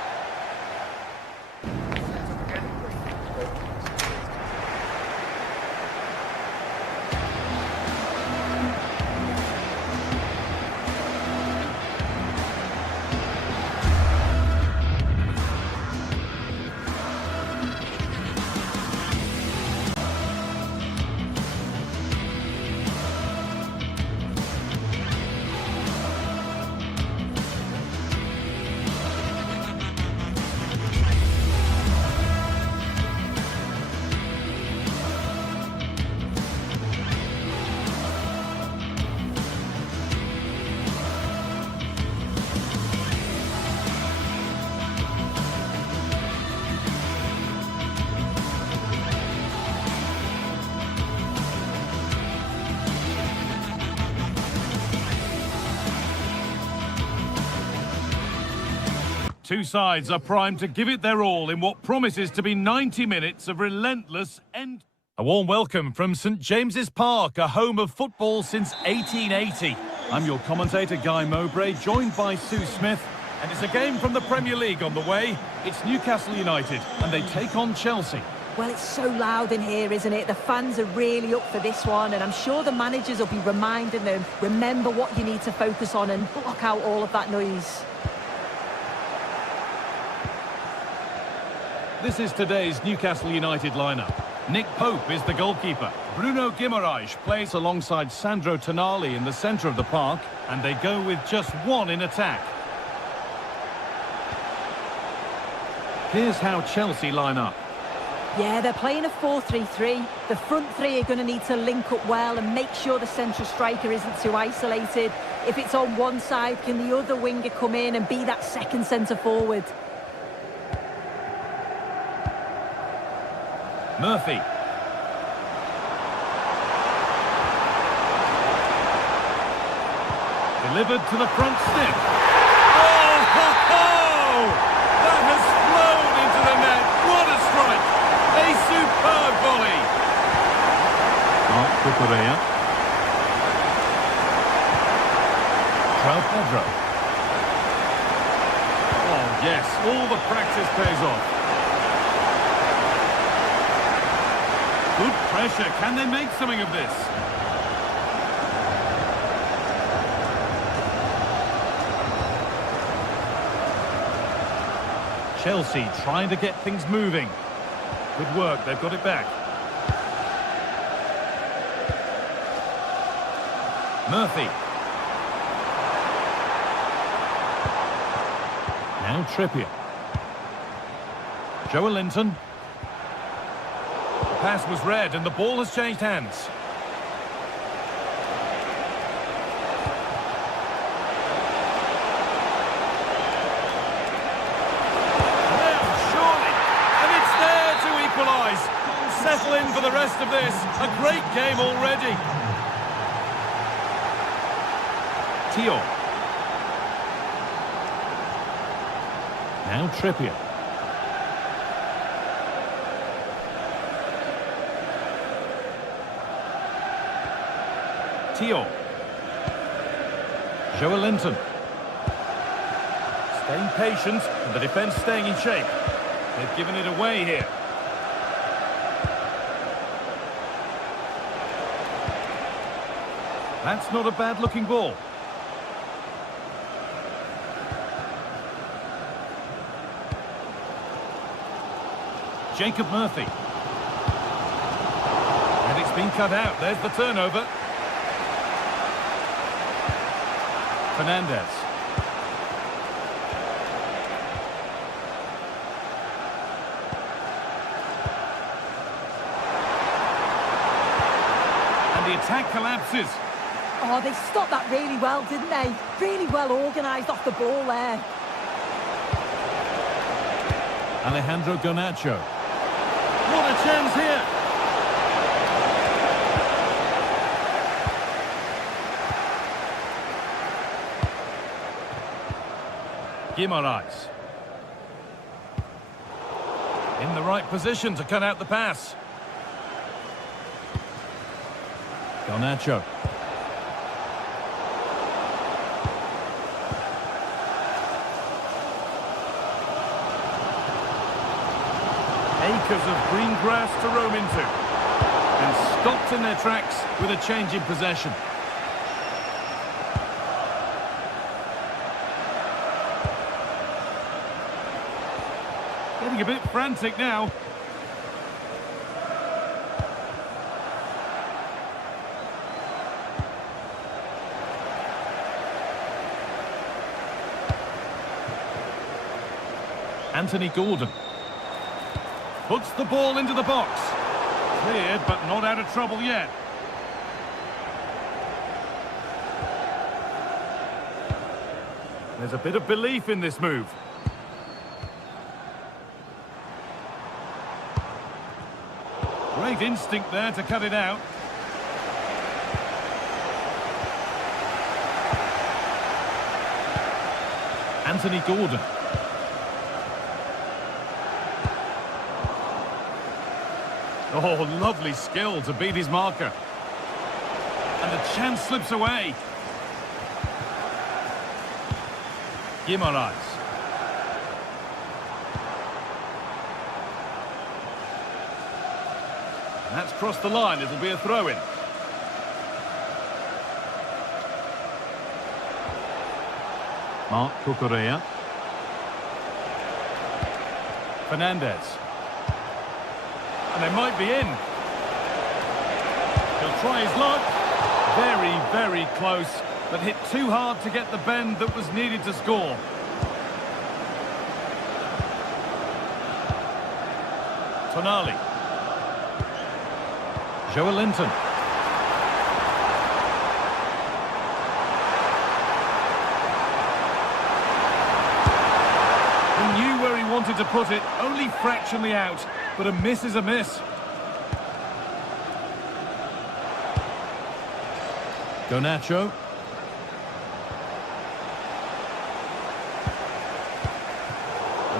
Two sides are primed to give it their all in what promises to be 90 minutes of relentless end. A warm welcome from St James's Park, a home of football since 1880. I'm your commentator, Guy Mowbray, joined by Sue Smith. And it's a game from the Premier League on the way. It's Newcastle United, and they take on Chelsea. Well, it's so loud in here, isn't it? The fans are really up for this one, and I'm sure the managers will be reminding them, remember what you need to focus on and block out all of that noise. This is today's Newcastle United lineup. Nick Pope is the goalkeeper. Bruno Guimaraes plays alongside Sandro Tonali in the centre of the park, and they go with just one in attack. Here's how Chelsea line up. Yeah, they're playing a 4-3-3. The front three are going to need to link up well and make sure the central striker isn't too isolated. If it's on one side, can the other winger come in and be that second centre forward? Murphy. Delivered to the front step. Oh, ho, ho! That has flown into the net. What a strike! A superb volley. Mark Cucurella. João Pedro. Oh, yes, all the practice pays off. Good pressure. Can they make something of this? Chelsea trying to get things moving. Good work. They've got it back. Murphy. Now Trippier. Joelinton. Pass was read and the ball has changed hands. Well, surely, and it's there to equalise. Settle in for the rest of this. A great game already. Tio. Now Trippier. Tio. Joelinton. Staying patient and the defence staying in shape. They've given it away here. That's not a bad looking ball. Jacob Murphy. And it's been cut out. There's the turnover. Fernandez. And the attack collapses. Oh, they stopped that really well, didn't they? Really well organised off the ball there. Alejandro Garnacho. What a chance here. Guimaraes. In the right position to cut out the pass. Garnacho. Acres of green grass to roam into. And stopped in their tracks with a change in possession. Getting a bit frantic now. Anthony Gordon. Puts the ball into the box. Cleared, but not out of trouble yet. There's a bit of belief in this move. Great instinct there to cut it out. Anthony Gordon. Oh, lovely skill to beat his marker. And the chance slips away. Guimaraes. That's crossed the line. It'll be a throw-in. Mark Cucurella. Fernandez. And they might be in. He'll try his luck. Very, very close, but hit too hard to get the bend that was needed to score. Tonali. Joelinton. He knew where he wanted to put it, only fractionally out, but a miss is a miss. Garnacho.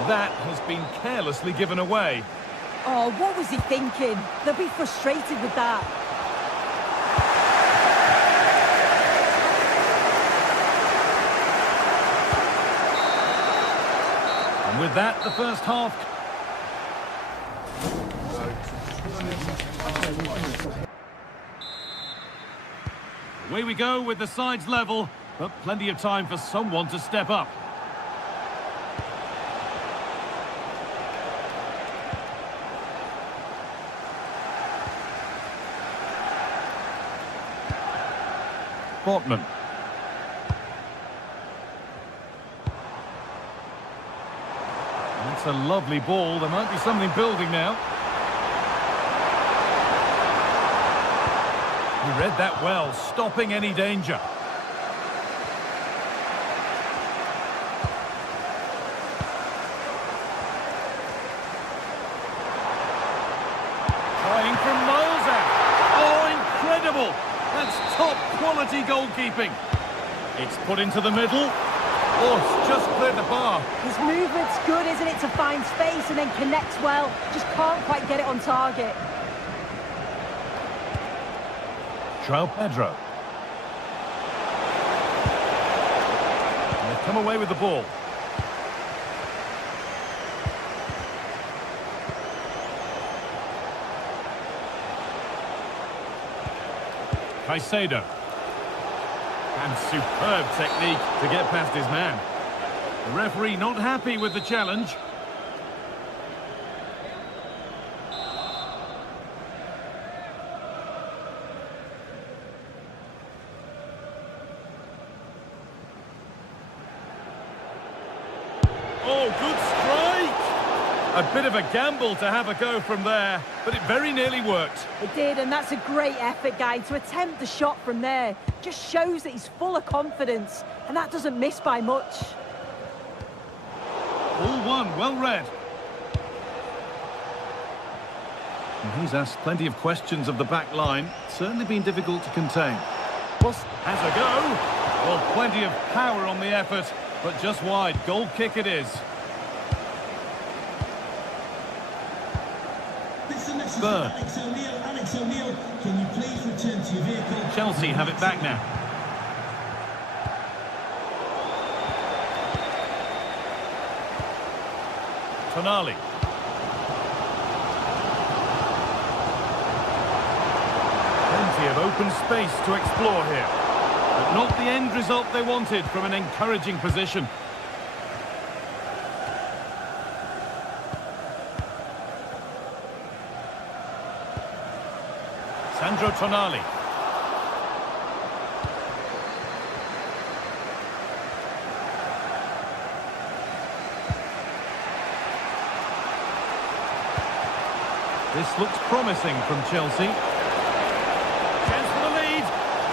That has been carelessly given away. Oh, what was he thinking? They'll be frustrated with that. And with that, the first half. Away we go with the sides level, but plenty of time for someone to step up. Botman. That's a lovely ball. There might be something building now. He read that well, stopping any danger. Trying from miles out. Oh, incredible! That's top quality goalkeeping. It's put into the middle. Oh, it's just cleared the bar. His movement's good, isn't it, to find space and then connects well. Just can't quite get it on target. João Pedro. And they've come away with the ball. Caicedo. And superb technique to get past his man. The referee not happy with the challenge. Oh, good strike! A bit of a gamble to have a go from there, but it very nearly worked. It did, and that's a great effort, guy. To attempt the shot from there just shows that he's full of confidence, and that doesn't miss by much. All one, well read. And he's asked plenty of questions of the back line. Certainly been difficult to contain. Has a go. Well, plenty of power on the effort, but just wide. Goal kick it is. Bird. Alex O'Neill, can you please return to your vehicle? Chelsea have it back now. Tonali. Plenty of open space to explore here. But not the end result they wanted from an encouraging position. Sandro Tonali. This looks promising from Chelsea. Chance for the lead.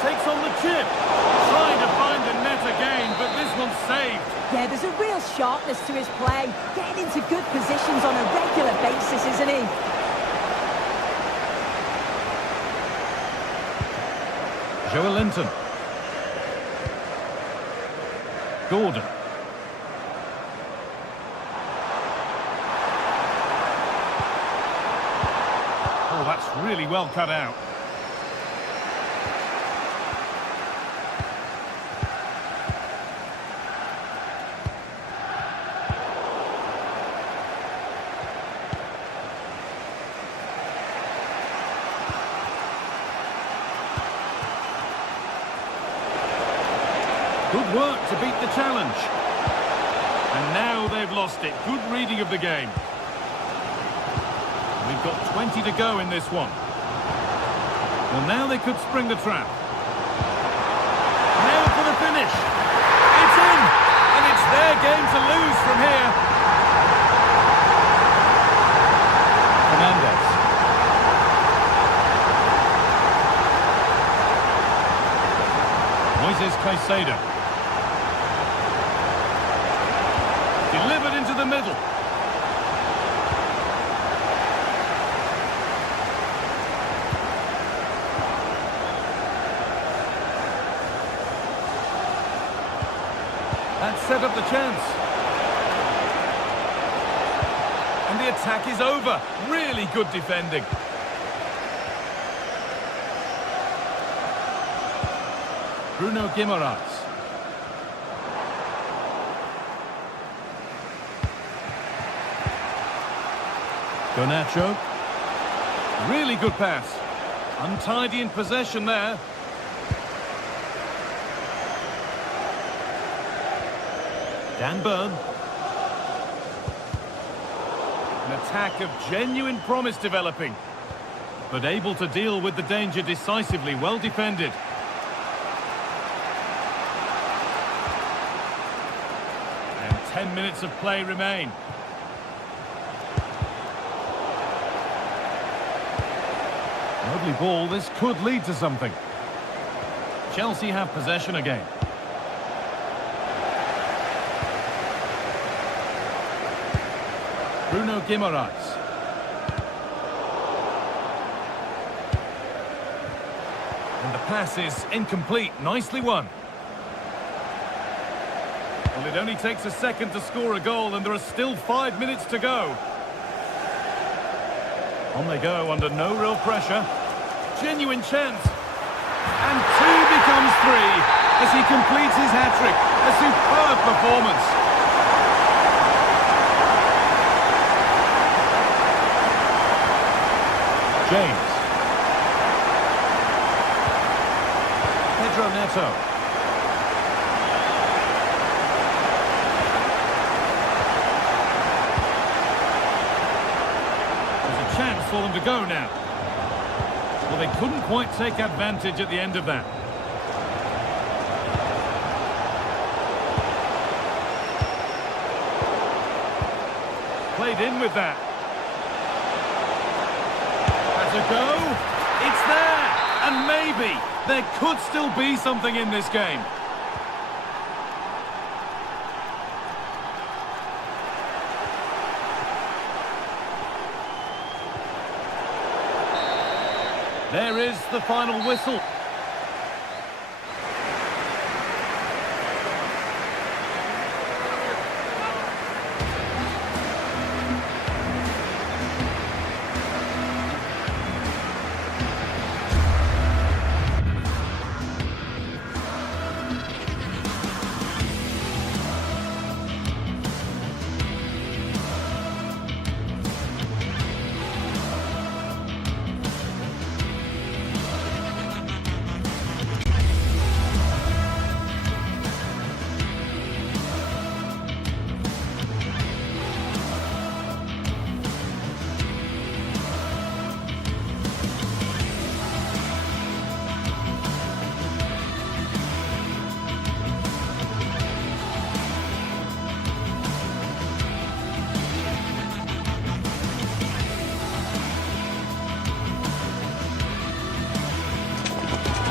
Takes on the chip. Trying to find the net again, but this one's saved. Yeah, there's a real sharpness to his play. Getting into good positions on a regular basis, isn't he? Joelinton. Gordon. Oh, That's really well cut out. Good work to beat the challenge. And now they've lost it. Good reading of the game. We've got 20 to go in this one. Well, now they could spring the trap. Now for the finish. It's in! And it's their game to lose from here. Fernandez. Moises Caicedo. Delivered into the middle. That set up the chance. And the attack is over. Really good defending. Bruno Guimaraes. Garnacho. Really good pass. Untidy in possession there. Dan Burn. An attack of genuine promise developing, but able to deal with the danger decisively. Well defended. And 10 minutes of play remain. Lovely ball. This could lead to something. Chelsea have possession again. Bruno Guimaraes. And the pass is incomplete. Nicely won. Well, it only takes a second to score a goal, and there are still 5 minutes to go. On they go under no real pressure. Genuine chance. And 2 becomes 3 as he completes his hat-trick. A superb performance. James. Pedro Neto. There's a chance for them to go now. Well, they couldn't quite take advantage at the end of that. Played in with that. To go, it's there, and maybe there could still be something in this game. There is the final whistle.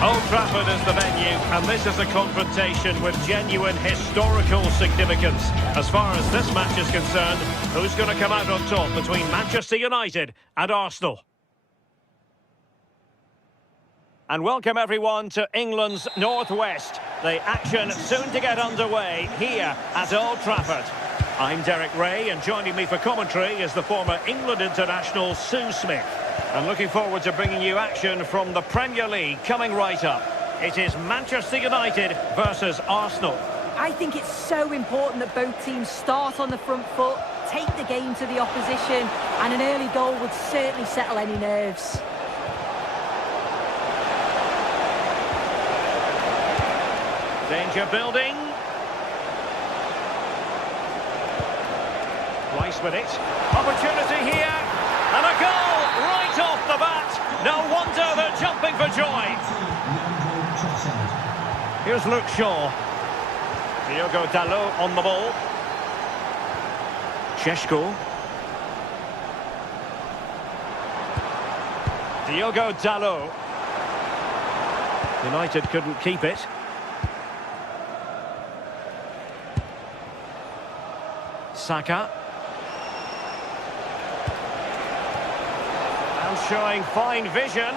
Old Trafford is the venue, and this is a confrontation with genuine historical significance. As far as this match is concerned, who's going to come out on top between Manchester United and Arsenal? And welcome everyone to England's Northwest. The action soon to get underway here at Old Trafford. I'm Derek Ray, and joining me for commentary is the former England international Sue Smith. And looking forward to bringing you action from the Premier League coming right up. It is Manchester United versus Arsenal. I think it's so important that both teams start on the front foot, take the game to the opposition, and an early goal would certainly settle any nerves. Danger building. Rice with it. Opportunity here. And a goal right off the bat. No wonder they're jumping for joy. Here's Luke Shaw. Diogo Dalot on the ball. Šeško. Diogo Dalot. United couldn't keep it. Saka. And showing fine vision.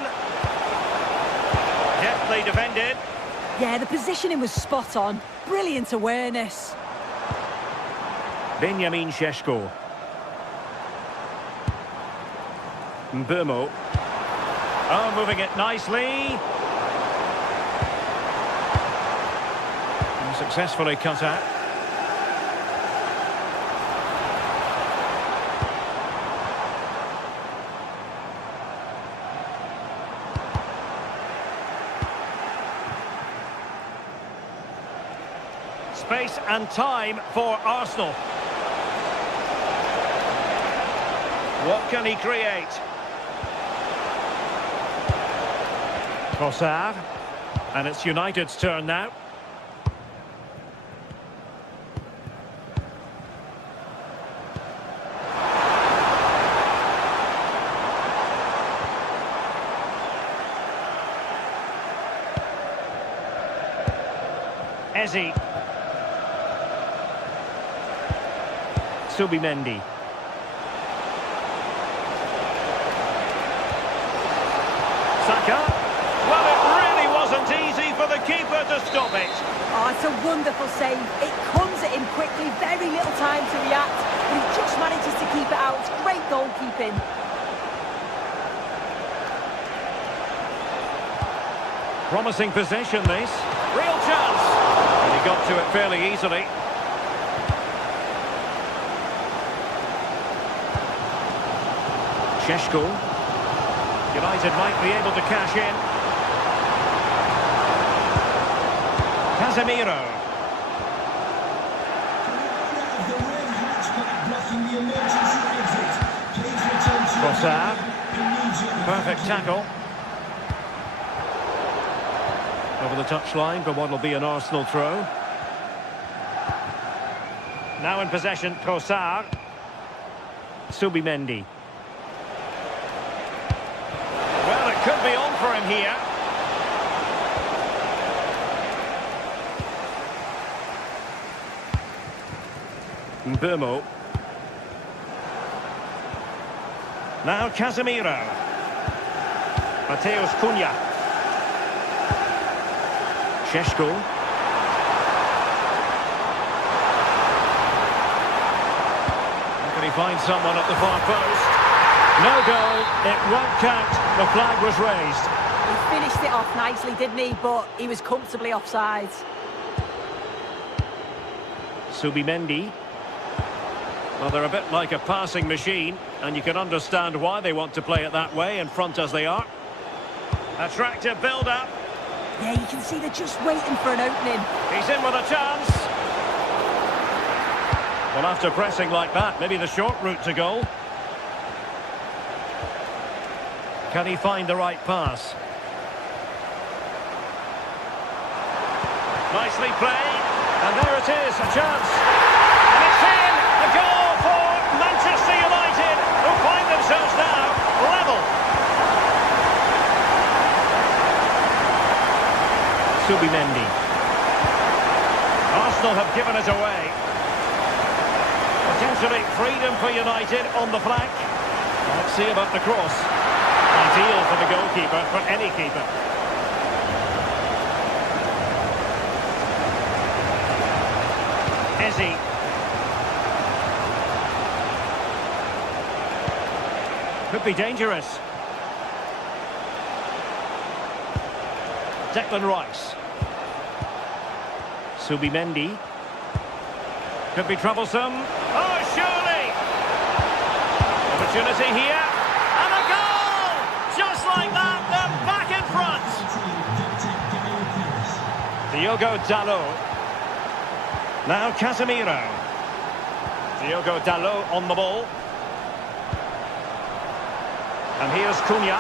Deftly defended. Yeah, the positioning was spot on. Brilliant awareness. Benjamin Šeško. Mbeumo. Oh, moving it nicely. And successfully cut out. Space and time for Arsenal. What can he create? Trossard. And it's United's turn now. Eze. Subimendi. Saka. Well, it really wasn't easy for the keeper to stop it. Oh, it's a wonderful save. It comes at him quickly, very little time to react, but he just manages to keep it out. It's great goalkeeping. Promising possession, this. Real chance. And he got to it fairly easily. Šeško. United might be able to cash in. Casemiro. Trossard. Perfect tackle. Over the touchline for what will be an Arsenal throw. Now in possession, Trossard. Subimendi. Well, it could be on for him here. Mbeumo. Now Casemiro. Mateus Cunha. Šeško. Can he find someone at the far post? No goal, it won't count. The flag was raised. He finished it off nicely, didn't he? But he was comfortably offside. Subimendi. Well, they're a bit like a passing machine, and you can understand why they want to play it that way, in front as they are. Attractive build-up. Yeah, you can see they're just waiting for an opening. He's in with a chance. Well, after pressing like that, maybe the short route to goal. Can he find the right pass? Nicely played. And there it is, a chance. And it's in! A goal for Manchester United, who find themselves now level. Subimendi. Arsenal have given it away. Potentially freedom for United on the flank. Let's see about the cross. Ideal for the goalkeeper, for any keeper. Eze. Could be dangerous. Declan Rice. Subimendi. Could be troublesome. Oh, surely! Opportunity here. And a goal! Just like that, they're back in front. Diogo Dalot. Now Casemiro. Diogo Dalot on the ball. And here's Cunha.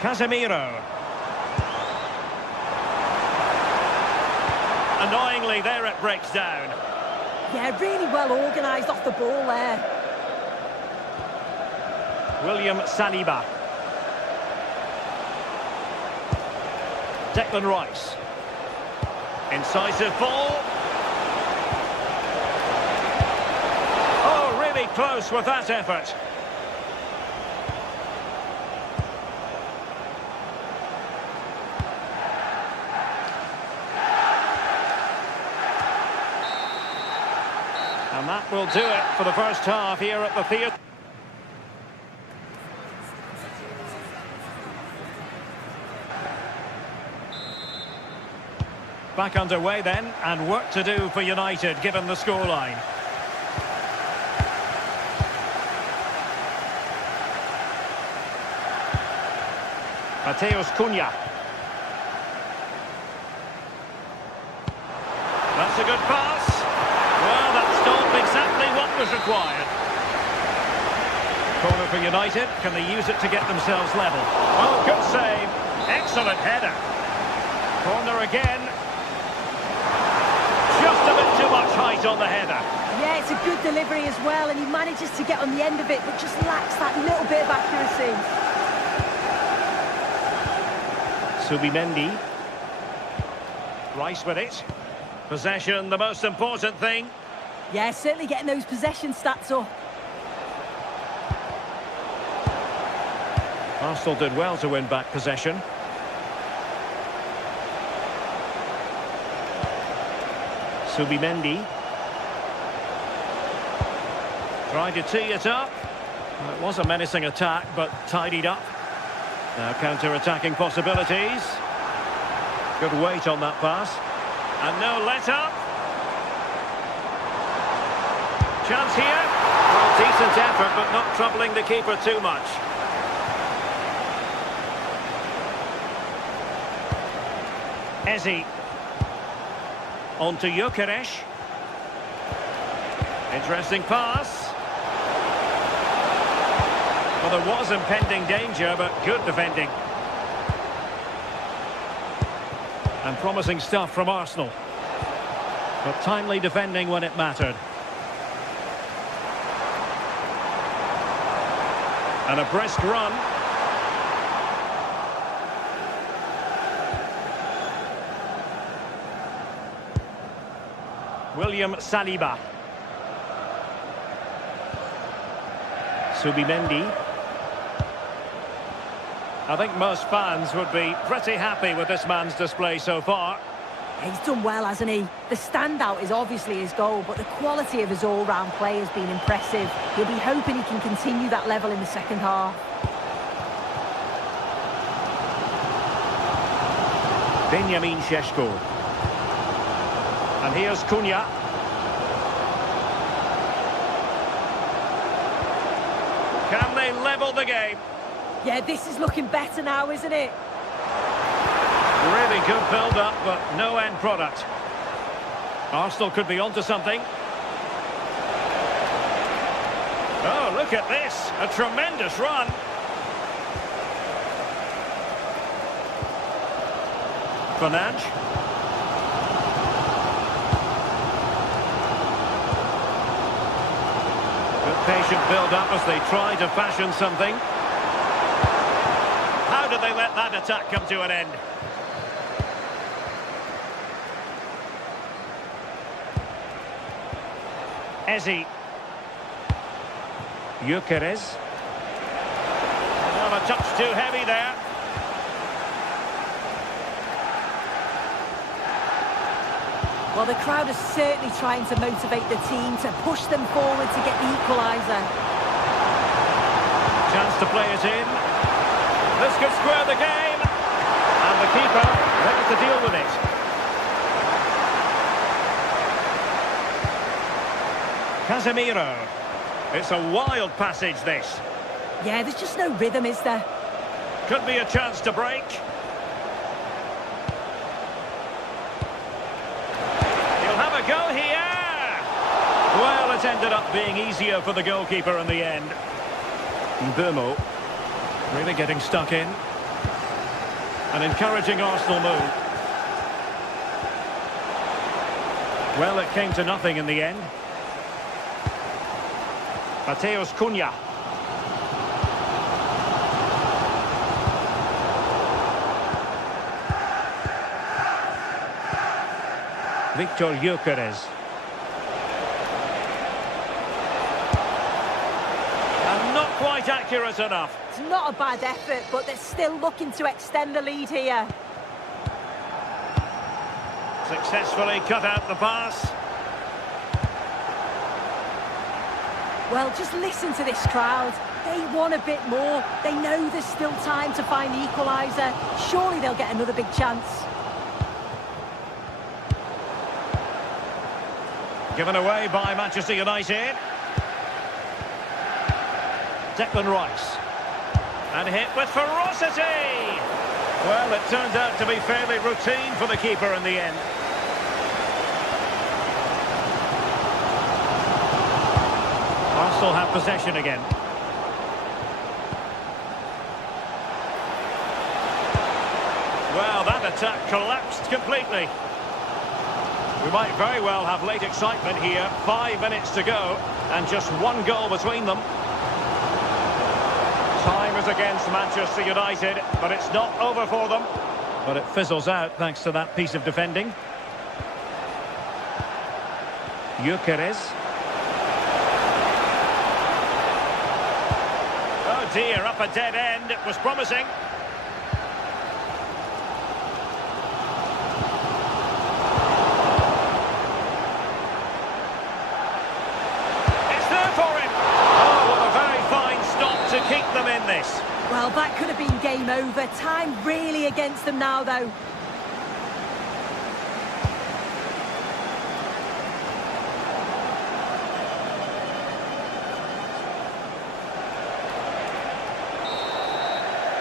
Casemiro. Annoyingly, there it breaks down. Yeah, really well organised off the ball there. William Saliba. Declan Rice. Incisive ball. Oh, really close with that effort. And that will do it for the first half here at the theatre. Back underway then, and work to do for United, given the scoreline. Mateus Cunha. That's a good pass. Well, that stopped exactly what was required. Corner for United. Can they use it to get themselves level? Oh, good save. Excellent header. Corner again. Just a bit too much height on the header. Yeah, it's a good delivery as well, and he manages to get on the end of it, but just lacks that little bit of accuracy. Subimendi. Rice with it. Possession, the most important thing. Yeah, certainly getting those possession stats up. Arsenal did well to win back possession. Subimendi. Tried to tee it up. Well, it was a menacing attack, but tidied up. Now counter-attacking possibilities. Good weight on that pass. And no let-up. Chance here. Well, decent effort, but not troubling the keeper too much. Eze. On to Gyökeres. Interesting pass. Well, there was impending danger, but good defending. And promising stuff from Arsenal. But timely defending when it mattered. And a brisk run. William Saliba. Subimendi. I think most fans would be pretty happy with this man's display so far. He's done well, hasn't he? The standout is obviously his goal, but the quality of his all-round play has been impressive. He'll be hoping he can continue that level in the second half. Benjamin Šeško. And here's Cunha. Can they level the game? Yeah, this is looking better now, isn't it? Really good build-up, but no end product. Arsenal could be onto something. Oh, look at this. A tremendous run. Fernandes. Good patient build-up as they try to fashion something. How did they let that attack come to an end? Eze. Gyökeres. Well, a touch too heavy there. Well, the crowd is certainly trying to motivate the team to push them forward to get the equaliser. chance to play it in. This could square the game. And the keeper ready to deal with it. Casemiro. It's a wild passage, this. Yeah, there's just no rhythm, is there? Could be a chance to break. He'll have a go here. Well, it ended up being easier for the goalkeeper in the end. Mbumo really getting stuck in. An encouraging Arsenal move. Well, it came to nothing in the end. Mateus Cunha. Victor Gyökeres. And not quite accurate enough. It's not a bad effort, but they're still looking to extend the lead here. Successfully cut out the pass. Well, just listen to this crowd. They want a bit more. They know there's still time to find the equaliser. Surely they'll get another big chance. Given away by Manchester United. Declan Rice. And hit with ferocity. Well, it turned out to be fairly routine for the keeper in the end. Arsenal have possession again. Well, that attack collapsed completely. We might very well have late excitement here. 5 minutes to go, and just one goal between them. Time is against Manchester United, but it's not over for them. But it fizzles out thanks to that piece of defending. Gyökeres. Oh dear, up a dead end. It was promising. It's there for him. Oh, what a very fine stop to keep them in this. Well, that could have been game over. Time really against them now, though.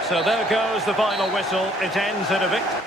So there goes the final whistle. It ends in a victory.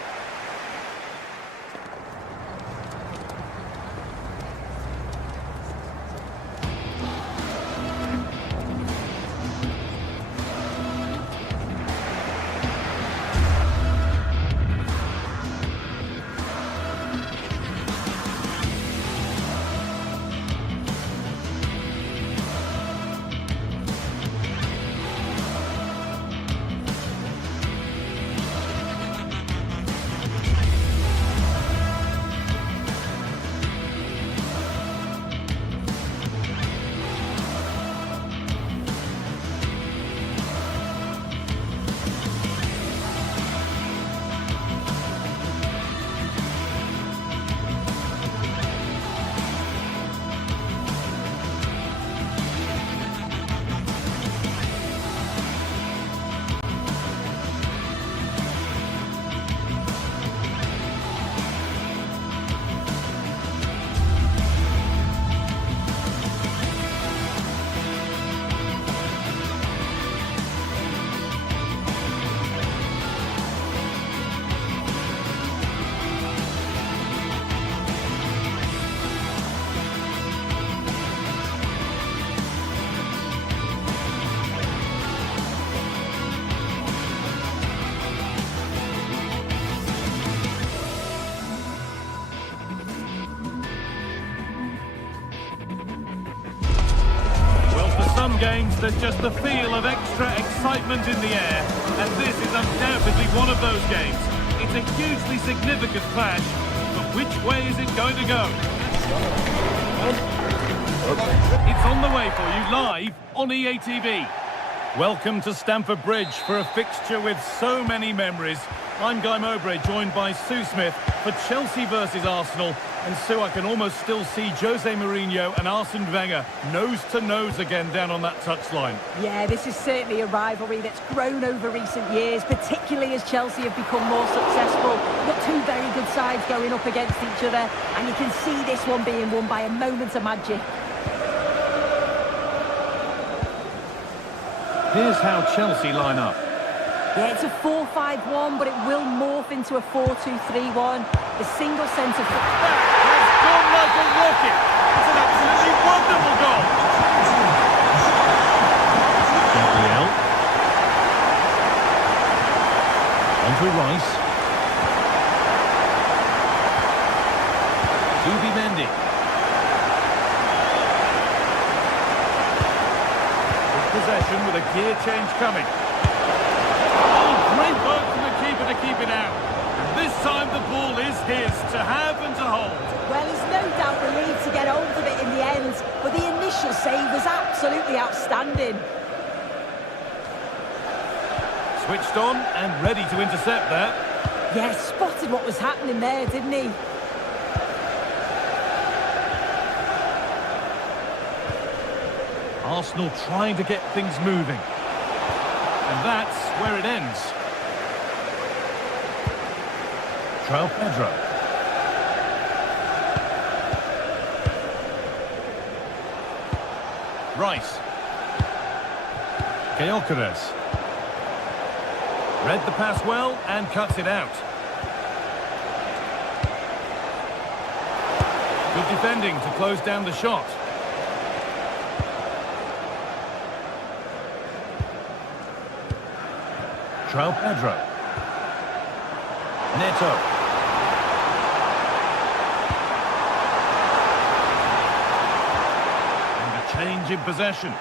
Some games, there's just the feel of extra excitement in the air, and this is undoubtedly one of those games. It's a hugely significant clash, but which way is it going to go? It's on the way for you live on EA TV. Welcome to Stamford Bridge for a fixture with so many memories. I'm Guy Mowbray, joined by Sue Smith for Chelsea versus Arsenal. And Sue, I can almost still see Jose Mourinho and Arsene Wenger nose to nose again down on that touchline. Yeah, this is certainly a rivalry that's grown over recent years, particularly as Chelsea have become more successful. We've got two very good sides going up against each other, and you can see this one being won by a moment of magic. Here's how Chelsea line up. Yeah, it's a 4-5-1, but it will morph into a 4-2-3-1. The single centre... That has gone like a rocket. It's an absolutely wonderful goal. Gabriel. On to Rice. Zubimendi. Good possession with a gear change coming. Great work from the keeper to keep it out. And this time the ball is his to have and to hold. Well, he's no doubt relieved to get hold of it in the end, but the initial save was absolutely outstanding. Switched on and ready to intercept there. Yeah, spotted what was happening there, didn't he? Arsenal trying to get things moving. And that's where it ends. Pedro. Rice. Gyökeres. Read the pass well and cuts it out. Good defending to close down the shot. Pedro. Neto. Change in possession.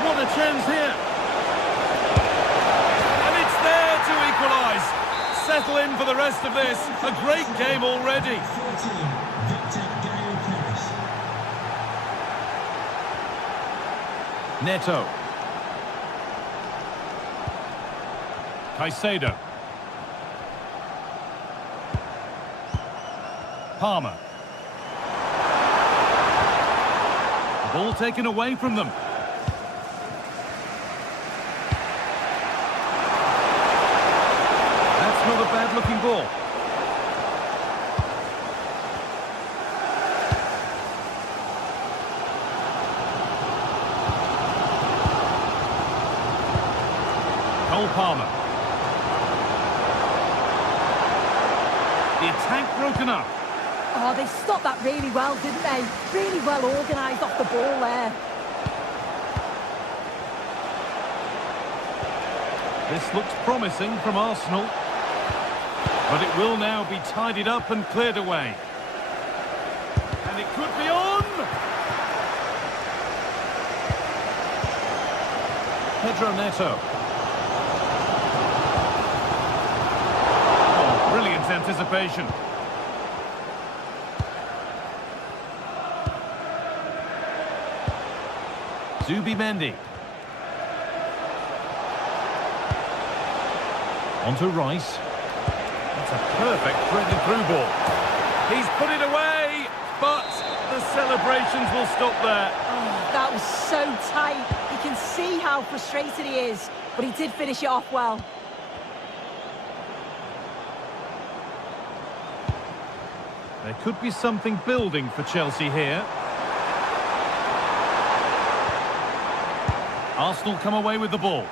What a chance here. And it's there to equalise. Settle in for the rest of this. A great game already. Neto. Caicedo. Palmer. The ball taken away from them. That's not a bad-looking ball. Cole Palmer. The attack broken up. Oh, they stopped that really well, didn't they? Really well organised off the ball there. This looks promising from Arsenal. But it will now be tidied up and cleared away. And it could be on! Pedro Neto. Oh, brilliant anticipation. Zubimendi. On to Rice. That's a perfect threaded through ball. He's put it away, but the celebrations will stop there. Oh, that was so tight. You can see how frustrated he is, but he did finish it off well. There could be something building for Chelsea here. Arsenal come away with the ball.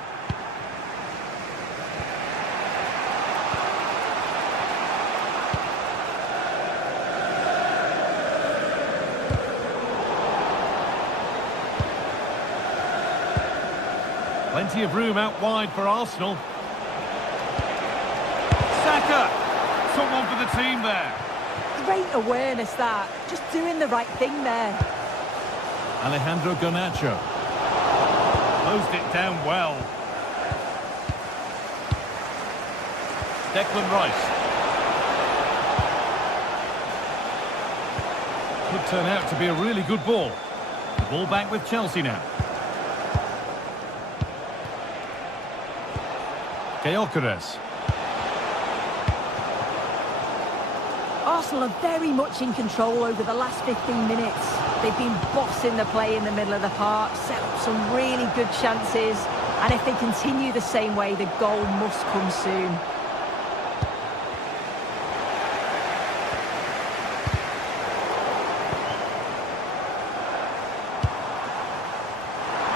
Plenty of room out wide for Arsenal. Saka took one for the team there. Great awareness that. Just doing the right thing there. Alejandro Garnacho. Closed it down well. Declan Rice. Could turn out to be a really good ball. The ball back with Chelsea now. Gyökeres. Arsenal are very much in control over the last 15 minutes. They've been bossing the play in the middle of the park, set up some really good chances, and if they continue the same way, the goal must come soon.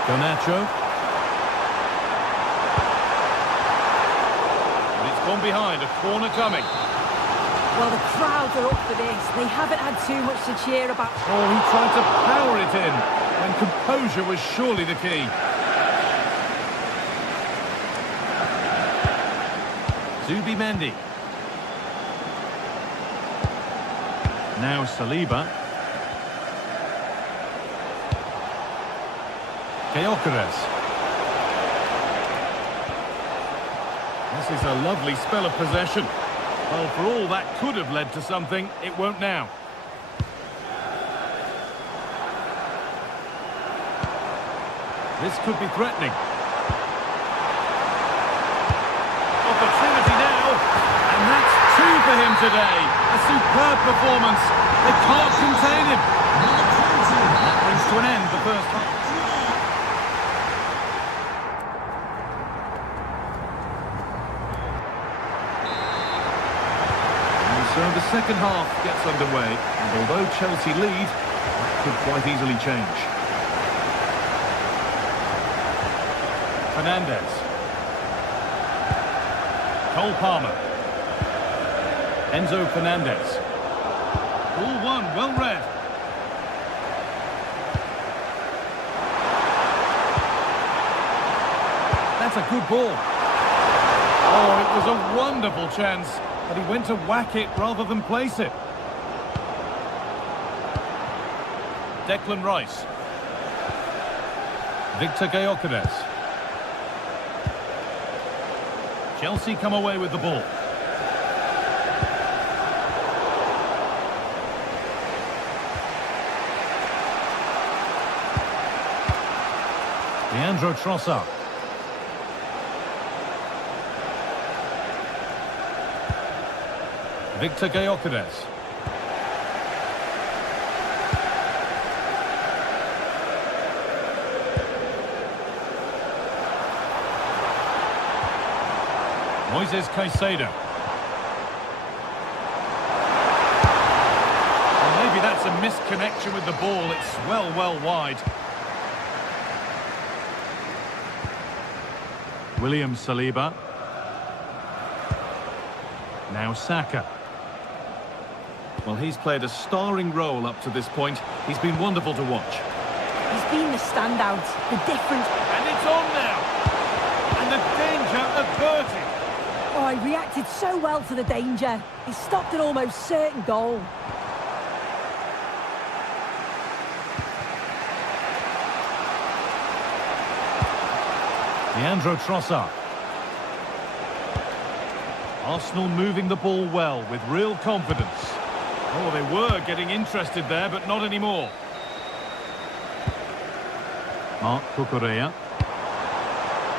Garnacho. And it's gone behind, a corner coming. Well, the crowds are up for this. They haven't had too much to cheer about. Oh, he tried to power it in, when composure was surely the key. Zubimendi. Now Saliba. Gyökeres. This is a lovely spell of possession. Well, for all that could have led to something, it won't now. This could be threatening. Opportunity now, and that's two for him today. A superb performance. They can't contain him. That brings to an end the first half. So the second half gets underway, and although Chelsea lead, that could quite easily change. Fernandes. Cole Palmer. Enzo Fernandez. All one, well read. That's a good ball. Oh, it was a wonderful chance. But he went to whack it rather than place it. Declan Rice. Victor Gyökeres. Chelsea come away with the ball. Leandro Trossard. Victor Gyökeres. Moises Caicedo. Well, maybe that's a misconnection with the ball. It's well wide. William Saliba. Now Saka. Well, he's played a starring role up to this point. He's been wonderful to watch. He's been the standout, the difference. And it's on now. And the danger averted. Oh, he reacted so well to the danger. He stopped an almost certain goal. Leandro Trossard. Arsenal moving the ball well with real confidence. Oh, they were getting interested there, but not anymore. Marc Cucurella.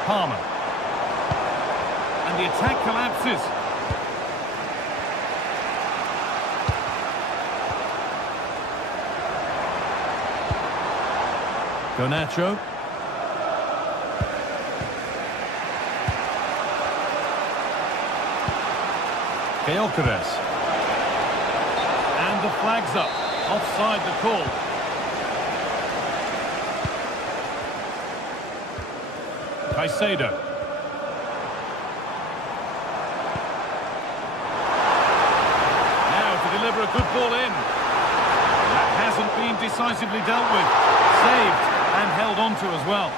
Palmer. And the attack collapses. Garnacho. Gyökeres. And the flag's up. Offside the call. Caicedo. Now to deliver a good ball in. That hasn't been decisively dealt with. Saved and held on to as well.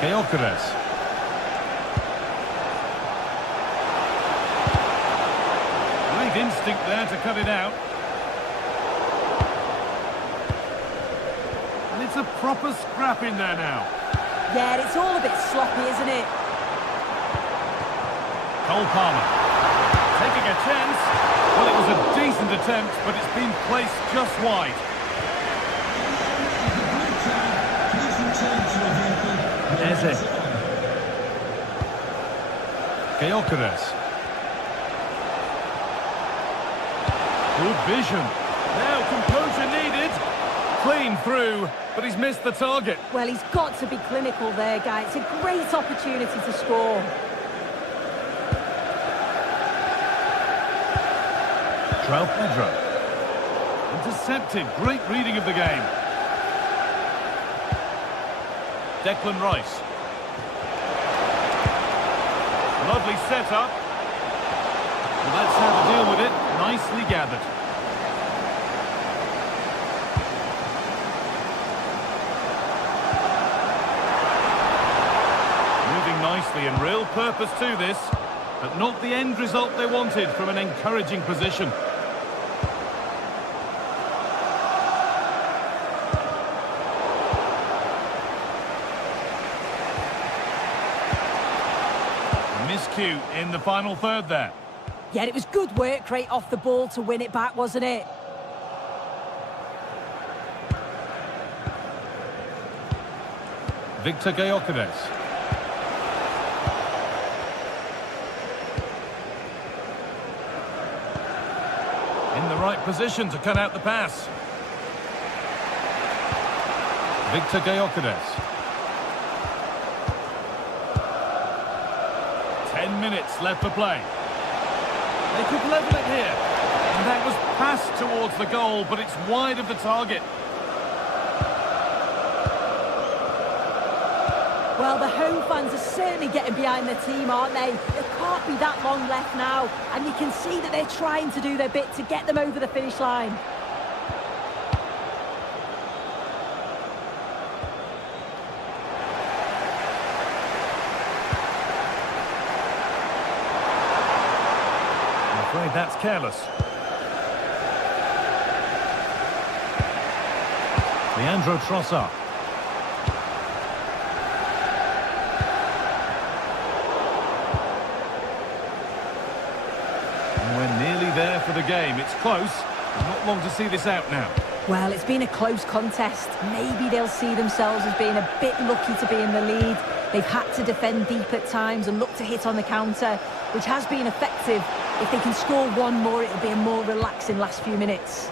Gyökeres. Instinct there to cut it out. And it's a proper scrap in there now. Yeah, it's all a bit sloppy, isn't it? Cole Palmer. Taking a chance. Well, it was a decent attempt, but it's been placed just wide. Please return to your vehicle. Eze. Gyökeres. Good vision. Now composure needed. Clean through, but he's missed the target. Well, he's got to be clinical there, guy. It's a great opportunity to score. João Pedro. Intercepted. Great reading of the game. Declan Rice. Lovely setup. Well, that's how to deal with it. Nicely gathered. Moving nicely and real purpose to this, but not the end result they wanted from an encouraging position. Miscue in the final third there. Yeah, it was good work right off the ball to win it back, wasn't it? Victor Gyökeres. In the right position to cut out the pass. Victor Gyökeres. 10 minutes left to play. They could level it here. And that was passed towards the goal, but it's wide of the target. Well, the home fans are certainly getting behind their team, aren't they? There can't be that long left now. And you can see that they're trying to do their bit to get them over the finish line. I'm afraid that's careless. Leandro Trossard. And we're nearly there for the game. It's close. Not long to see this out now. Well, it's been a close contest. Maybe they'll see themselves as being a bit lucky to be in the lead. They've had to defend deep at times and look to hit on the counter, which has been effective. If they can score one more, it'll be a more relaxing last few minutes.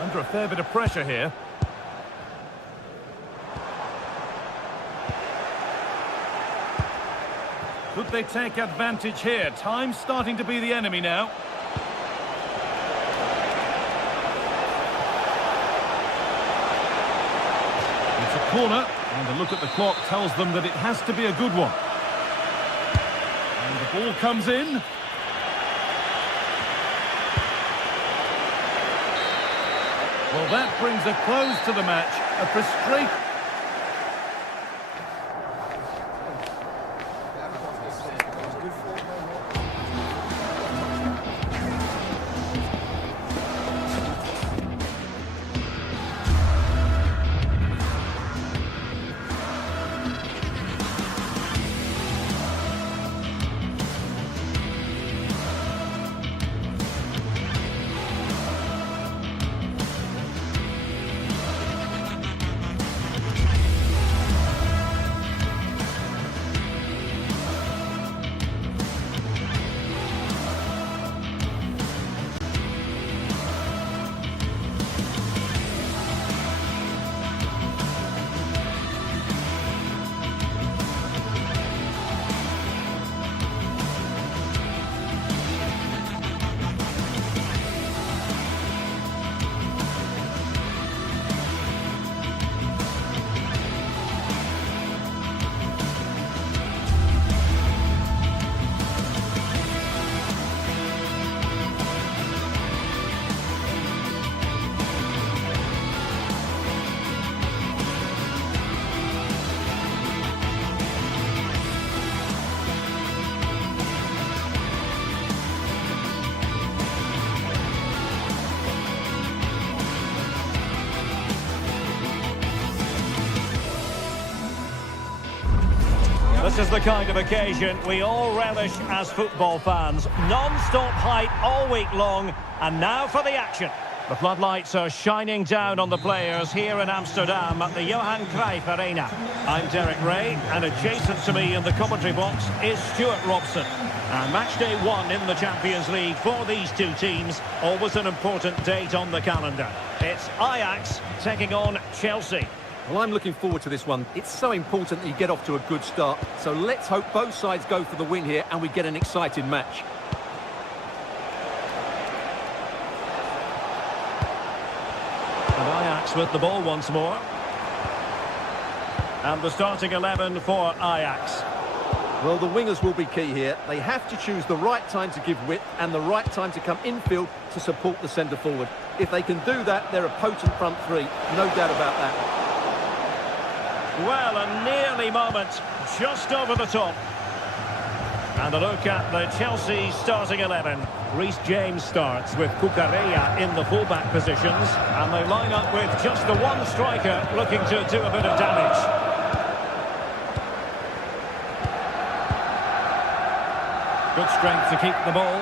Under a fair bit of pressure here. Could they take advantage here? Time's starting to be the enemy now. It's a corner, and a look at the clock tells them that it has to be a good one. And the ball comes in. Well, that brings a close to the match. A frustrating... This is the kind of occasion we all relish as football fans. Non-stop hype all week long, and now for the action. The floodlights are shining down on the players here in Amsterdam at the Johan Cruyff Arena. I'm Derek Ray, and adjacent to me in the commentary box is Stuart Robson. And match day 1 in the Champions League for these two teams, always an important date on the calendar. It's Ajax taking on Chelsea. Well, I'm looking forward to this one. It's so important that you get off to a good start. So let's hope both sides go for the win here and we get an exciting match. And Ajax with the ball once more. And the starting 11 for Ajax. Well, the wingers will be key here. They have to choose the right time to give width and the right time to come infield to support the centre forward. If they can do that, they're a potent front three. No doubt about that. Well, a nearly moment, just over the top. And a look at the Chelsea starting 11. Reece James starts with Cucurella in the fullback positions. And they line up with just the one striker looking to do a bit of damage. Good strength to keep the ball.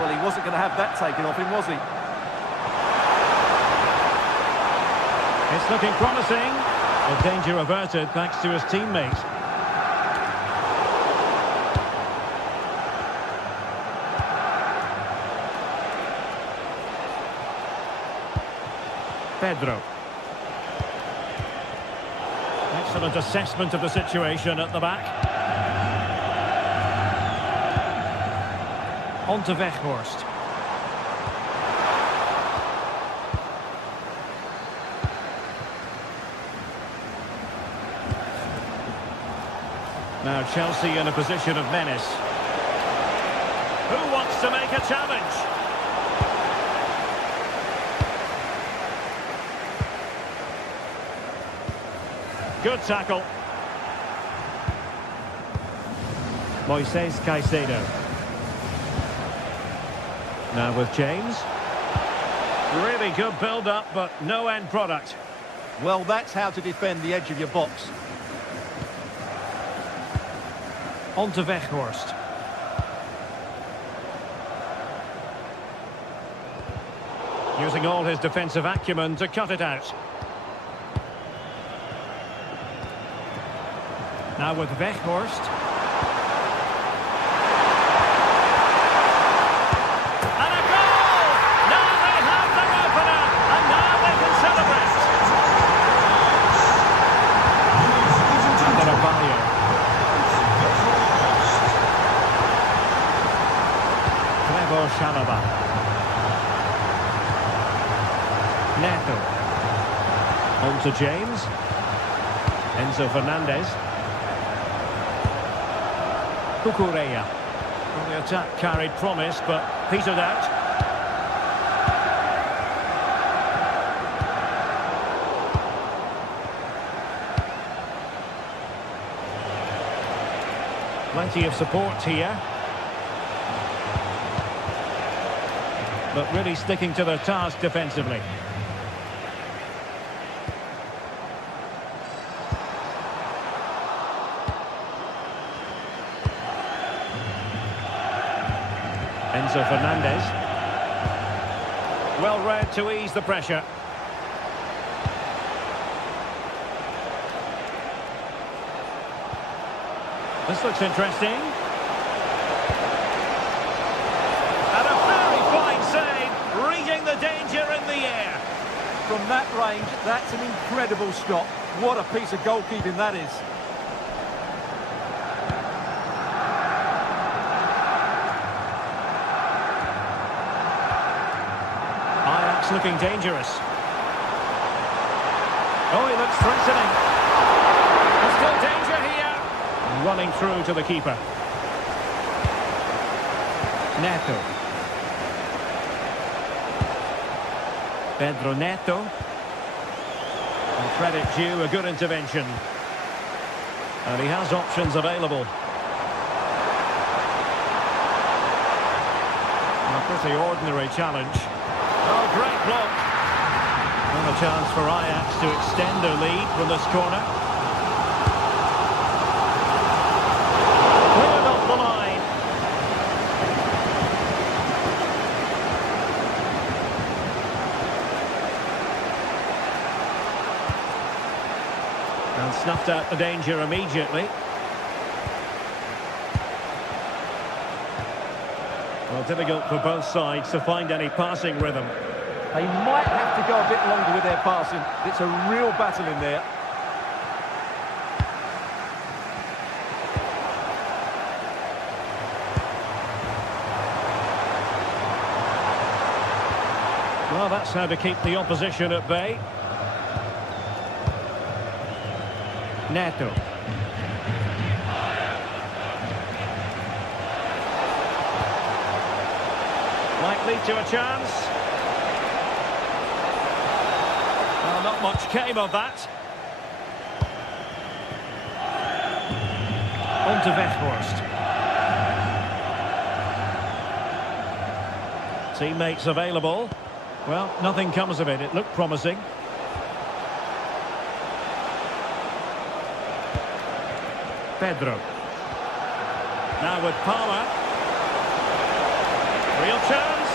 Well, he wasn't going to have that taken off him, was he? It's looking promising. The danger averted thanks to his teammate. Pedro. Excellent assessment of the situation at the back. On to Weghorst. Now Chelsea in a position of menace. Who wants to make a challenge? Good tackle. Moises Caicedo. Now with James. Really good build-up, but no end product. Well, that's how to defend the edge of your box. On to Weghorst. Using all his defensive acumen to cut it out. Now with Weghorst. And a goal! Now they have their opener, and now they can celebrate. And a value. Chalaba. Neto. On to James. Enzo Fernandez. Cucurella. Well, the attack carried promise, but petered out. Plenty of support here. But really sticking to their task defensively. Enzo Fernandez. Well read to ease the pressure. This looks interesting. The danger in the air. From that range, that's an incredible shot. What a piece of goalkeeping that is. Ajax looking dangerous. Oh, he looks threatening. There's still danger here. Running through to the keeper. Neto. Pedro Neto. And credit due, a good intervention. And he has options available. A pretty ordinary challenge. Oh, great block. And a chance for Ajax to extend their lead from this corner. snuffed out the danger immediately. Well, difficult for both sides to find any passing rhythm. They might have to go a bit longer with their passing. It's a real battle in there. Well, that's how to keep the opposition at bay. Neto. Might lead to a chance. Well, not much came of that. On to Weghorst. Teammates available. Well, nothing comes of it. It looked promising. Pedro. Now with Palmer. Real chance.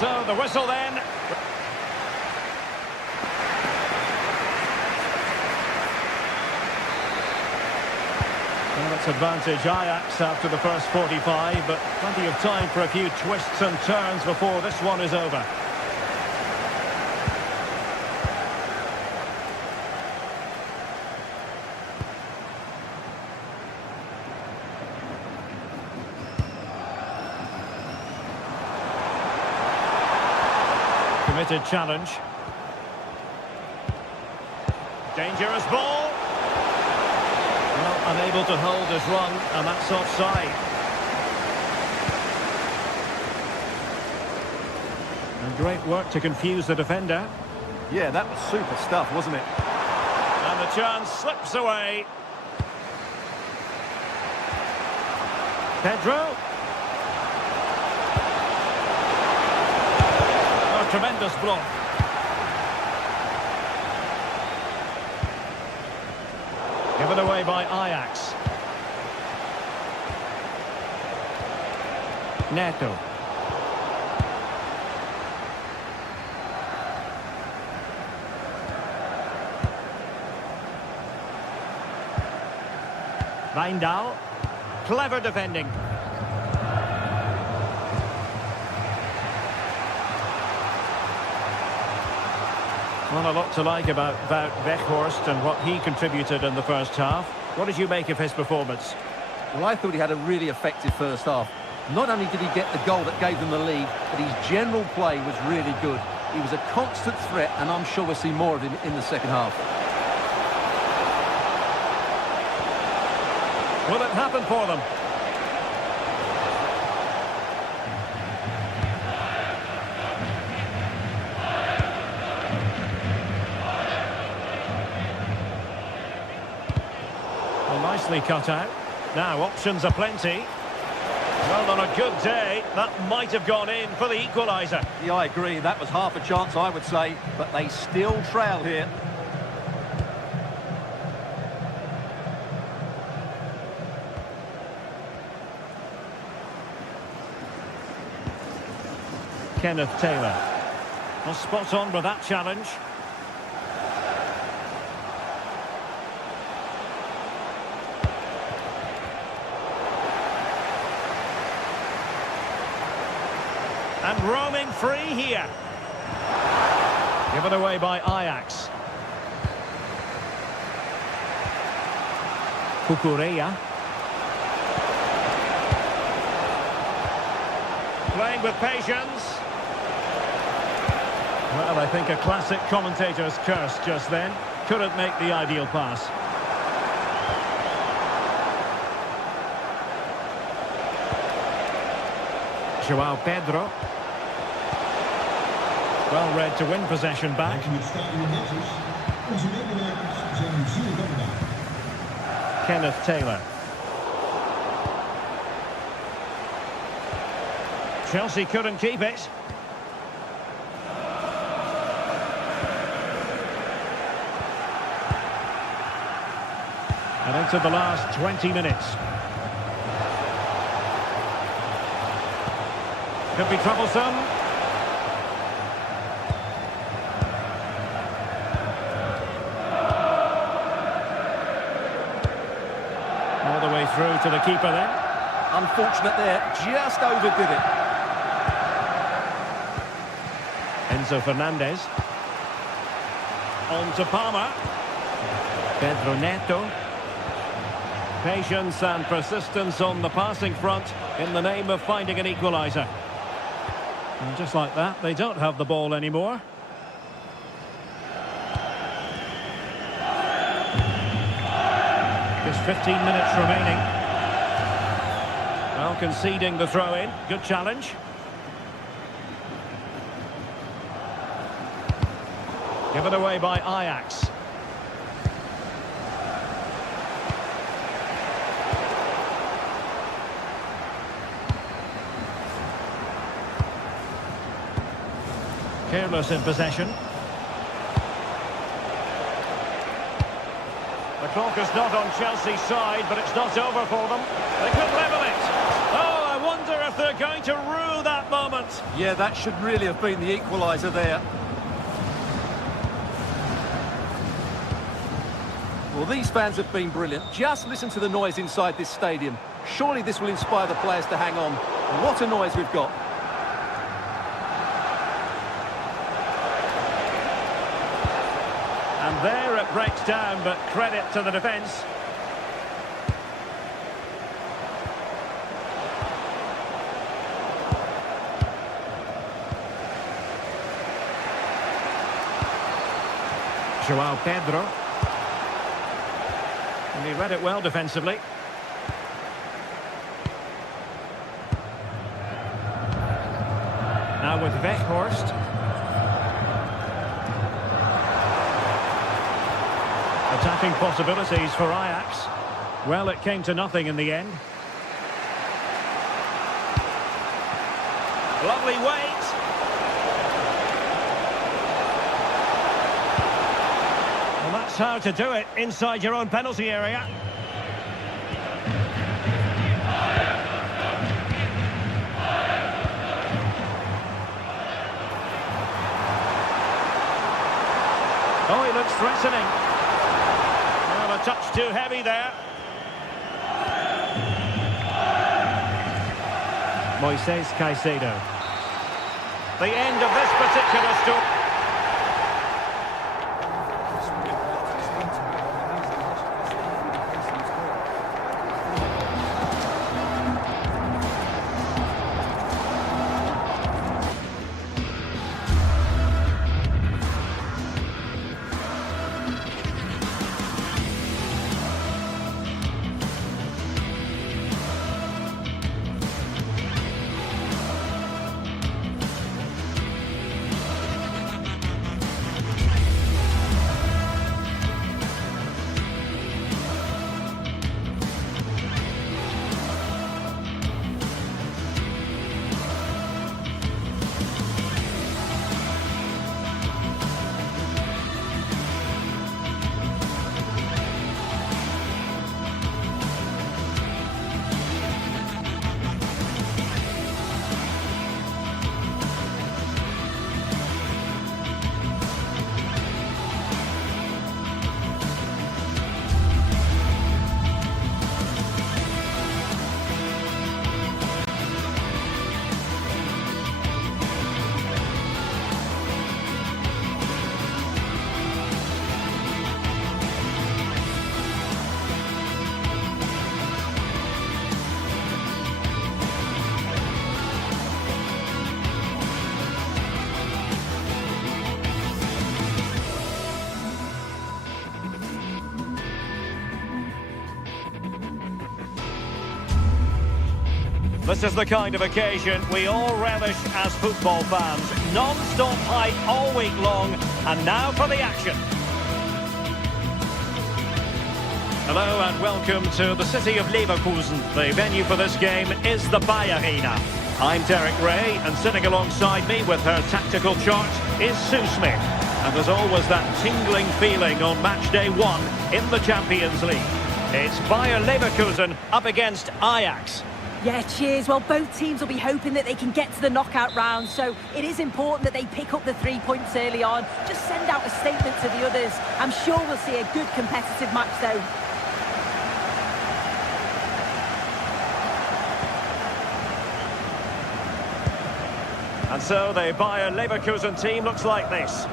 So the whistle then. Well, it's advantage Ajax after the first 45, but plenty of time for a few twists and turns before this one is over. Committed challenge. Dangerous ball. Well, unable to hold his run, and that's offside. And great work to confuse the defender. Yeah, that was super stuff, wasn't it? And the chance slips away. Pedro. Oh, tremendous block. Given away by Ajax. Neto. Wijndal. Clever defending. Well, a lot to like about Weghorst and what he contributed in the first half. What did you make of his performance? Well, I thought he had a really effective first half. Not only did he get the goal that gave them the lead, but his general play was really good. He was a constant threat, and I'm sure we'll see more of him in the second half. Will it happen for them? Well, nicely cut out. Now, options are plenty. Well, on a good day, that might have gone in for the equaliser. Yeah, I agree. That was half a chance, I would say, but they still trail here. Kenneth Taylor. Well, spot on with that challenge. And roaming free here. Given away by Ajax. Cucurella. Playing with patience. Well, I think a classic commentator's curse just then. Couldn't make the ideal pass. Joao Pedro. Well read to win possession back. Kenneth Taylor. Chelsea couldn't keep it. And into the last 20 minutes. Could be troublesome. through to the keeper then. Unfortunate there, just overdid it. Enzo Fernandez. On to Palmer. Pedro Neto. Patience and persistence on the passing front in the name of finding an equaliser. And just like that, they don't have the ball anymore. Just 15 minutes remaining. Well, conceding the throw-in. Good challenge. Given away by Ajax. Careless in possession. The clock is not on Chelsea's side, but it's not over for them. They could level it. Oh, I wonder if they're going to rue that moment. Yeah, that should really have been the equaliser there. Well, these fans have been brilliant. Just listen to the noise inside this stadium. Surely this will inspire the players to hang on. What a noise we've got. And there it breaks down, but credit to the defence. João Pedro. And he read it well defensively. Now with Weghorst. Attacking possibilities for Ajax. Well, it came to nothing in the end. Lovely weight. Well, that's how to do it inside your own penalty area. Oh, he looks threatening. Well, a touch too heavy there. Moises Caicedo. The end of this particular story. This is the kind of occasion we all relish as football fans. Non-stop hype all week long, and now for the action. Hello and welcome to the city of Leverkusen. The venue for this game is the Bayer Arena. I'm Derek Ray, and sitting alongside me with her tactical chart is Sue Smith. And there's always that tingling feeling on match day 1 in the Champions League. It's Bayer Leverkusen up against Ajax. Yeah, cheers. Well, both teams will be hoping that they can get to the knockout round, so it is important that they pick up the 3 points early on. Just send out a statement to the others. I'm sure we'll see a good competitive match, though. And so the Bayer Leverkusen team looks like this.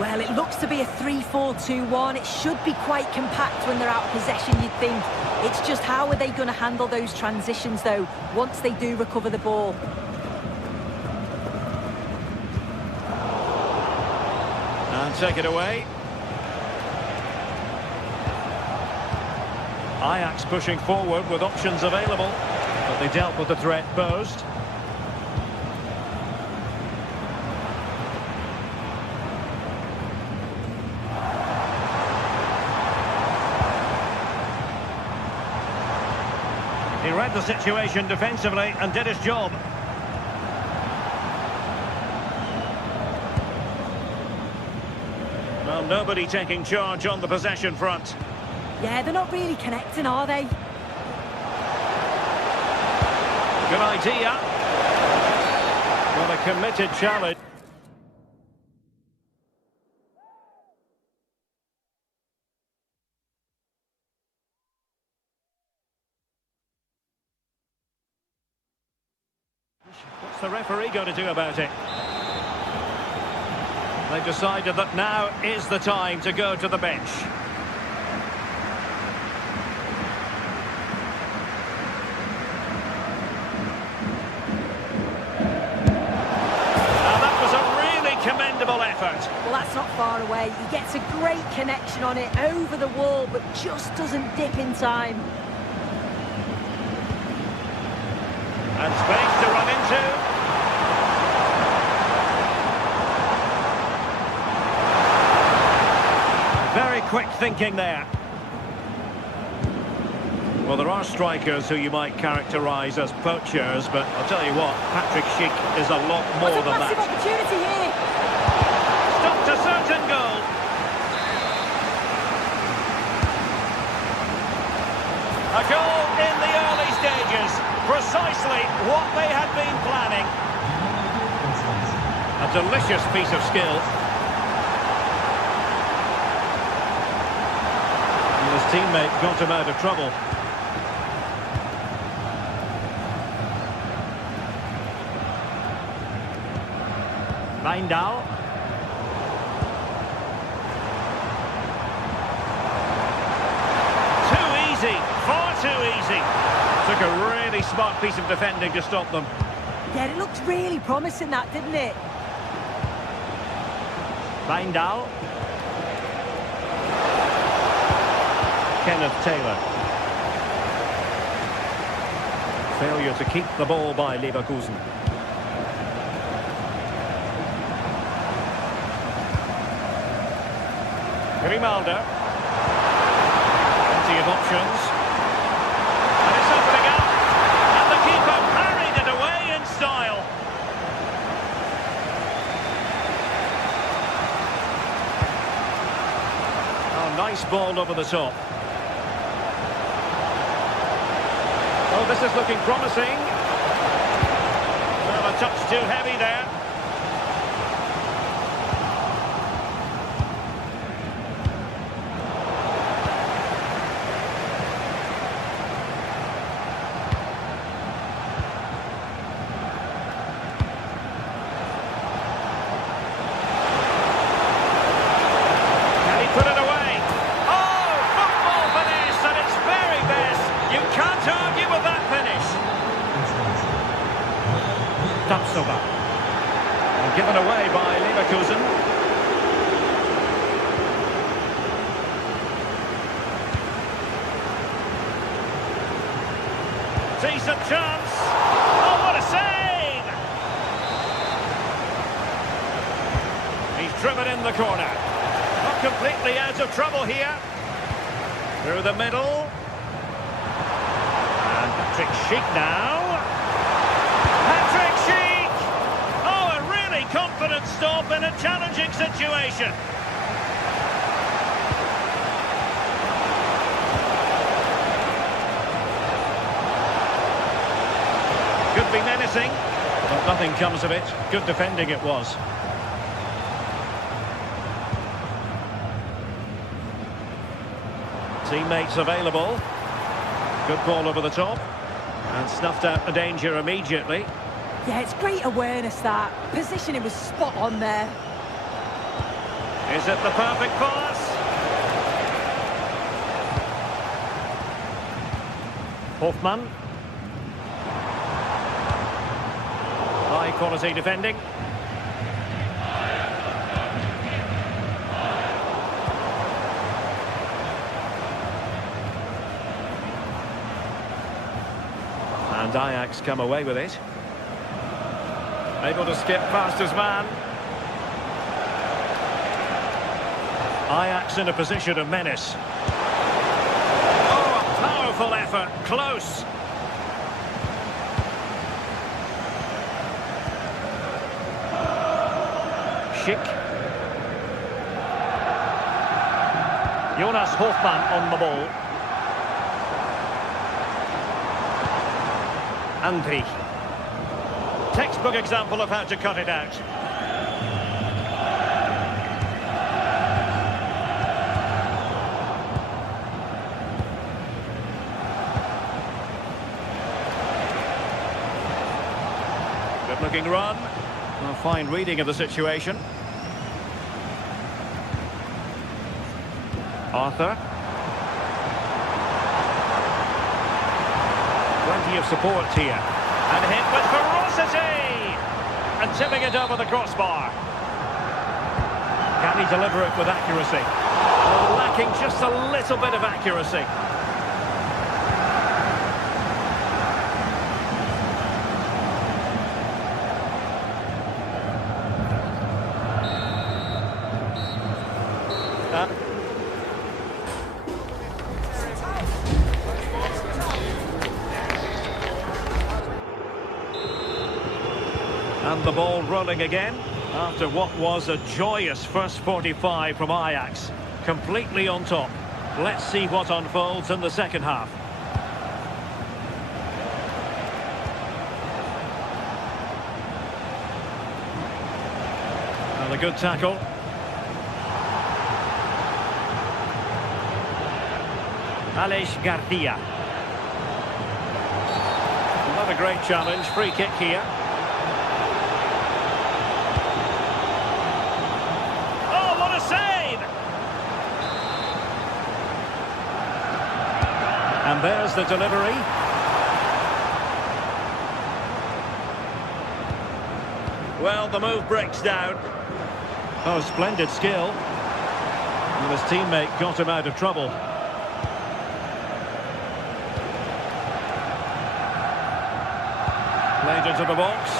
Well, it looks to be a 3-4-2-1. It should be quite compact when they're out of possession, you'd think. It's just how are they going to handle those transitions, though, once they do recover the ball. And take it away. Ajax pushing forward with options available, but they dealt with the threat posed. He read the situation defensively and did his job. Well, nobody taking charge on the possession front. Yeah, they're not really connecting, are they? Good idea. Well, a committed challenge. What's the referee going to do about it? They've decided that now is the time to go to the bench. Commendable effort. Well, that's not far away. He gets a great connection on it over the wall, but just doesn't dip in time. And space to run into. Very quick thinking there. Well, there are strikers who you might characterise as poachers, but I'll tell you what, Patrick Schick is a lot more than that. Massive opportunity here. Stopped a certain goal. A goal in the early stages. Precisely what they had been planning. A delicious piece of skill. And his teammate got him out of trouble. Wijndal. Too easy, far too easy. Took a really smart piece of defending to stop them. Yeah, it looked really promising, that, didn't it? Wijndal. Kenneth Taylor. Failure to keep the ball by Leverkusen. Grimaldo. Plenty of options. And it's opening up. And the keeper parried it away in style. Oh, nice ball over the top. Oh, this is looking promising. Well, a touch too heavy there. Given away by Leverkusen. Decent chance. Oh, what a save! He's driven in the corner. Not completely out of trouble here. Through the middle. And Patrick Schick now. Patrick Schick! Confident stop in a challenging situation. Could be menacing, but nothing comes of it. Good defending it was. Teammates available. Good ball over the top. And snuffed out the danger immediately. Yeah, it's great awareness, that. Positioning was spot on there. Is it the perfect pass? Hofmann. High quality defending. And Ajax come away with it. Able to skip past his man. Ajax in a position of menace. Oh, a powerful effort. Close. Schick. Jonas Hofmann on the ball. Andri. Textbook example of how to cut it out. Good looking run. A fine reading of the situation. Arthur. Plenty of support here. And hit with ferocity! And tipping it over the crossbar. Can he deliver it with accuracy? Oh, lacking just a little bit of accuracy. And the ball rolling again after what was a joyous first 45 from Ajax. Completely on top. Let's see what unfolds in the second half. And a good tackle. Aleix Garcia. Not a great challenge. Free kick here. And there's the delivery. Well, the move breaks down. Oh, splendid skill. And his teammate got him out of trouble. Played into the box.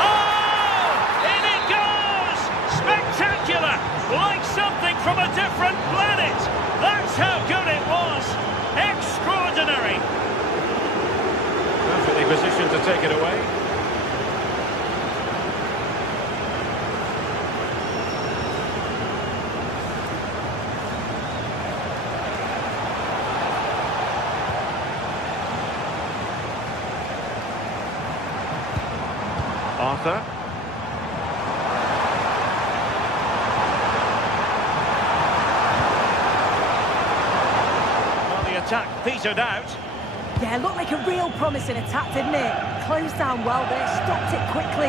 Oh! In it goes! Spectacular! Like something from a different planet! That's how good it was! Extraordinary! Perfectly positioned to take it away. Arthur. Attack petered out. Yeah, looked like a real promising attack, didn't it? Closed down well there, stopped it quickly.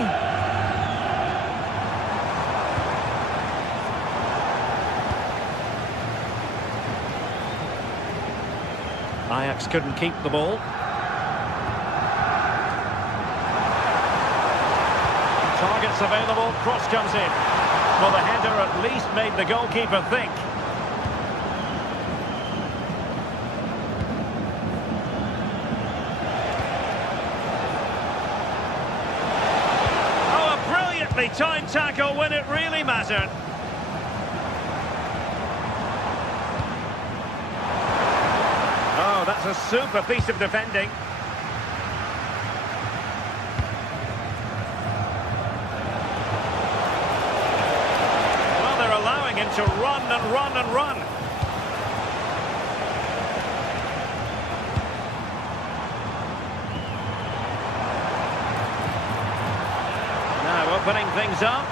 Ajax couldn't keep the ball. Targets available, cross comes in. Well, the header at least made the goalkeeper think. Time tackle when it really mattered. Oh, that's a super piece of defending. Well, they're allowing him to run and run and run. Opening things up.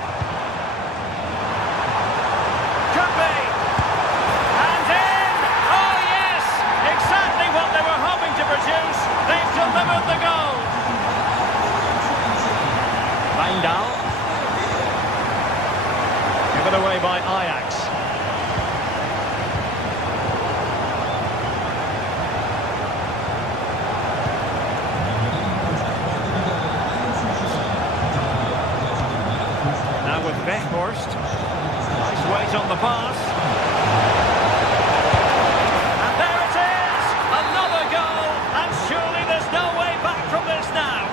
Could be. And in! Oh, yes! Exactly what they were hoping to produce. They've delivered the goal. Wijndal. Given away by Ajax. Now with Weghorst. Nice weight on the pass. And there it is! Another goal! And surely there's no way back from this now.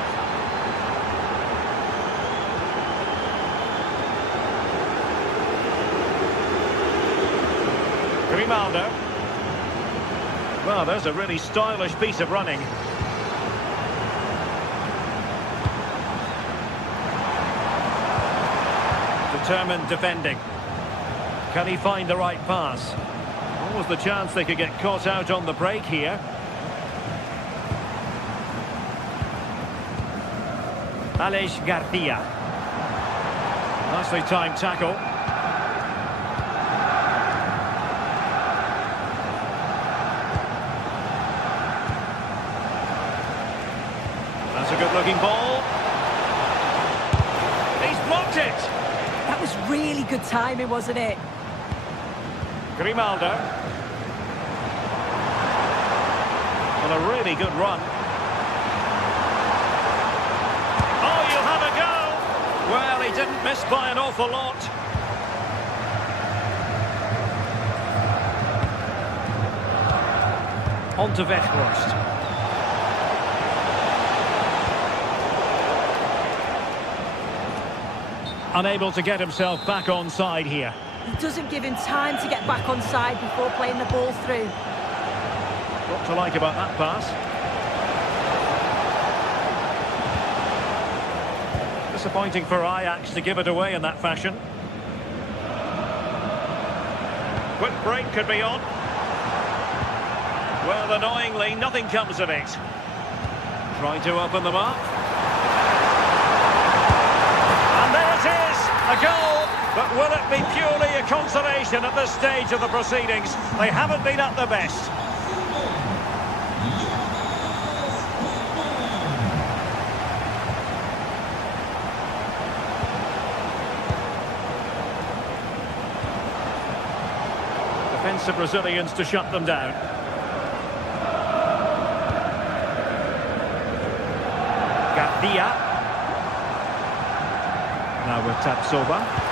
Grimaldo. Well, there's a really stylish piece of running. Determined defending. Can he find the right pass? What was the chance they could get caught out on the break here? Aleix Garcia. Nicely timed tackle. That's a good-looking ball. He's blocked it. That was really good timing, wasn't it? Grimaldo. On a really good run. Oh, you'll have a go! Well, he didn't miss by an awful lot. On to Weghorst. Unable to get himself back onside here. He doesn't give him time to get back on side before playing the ball through. What to like about that pass? Disappointing for Ajax to give it away in that fashion. Quick break could be on. Well, annoyingly, nothing comes of it. Trying to open them up. And there it is! A goal! But will it be purely a consolation at this stage of the proceedings? They haven't been at their best. Defensive Brazilians to shut them down. Garcia. Now with Tapsoba.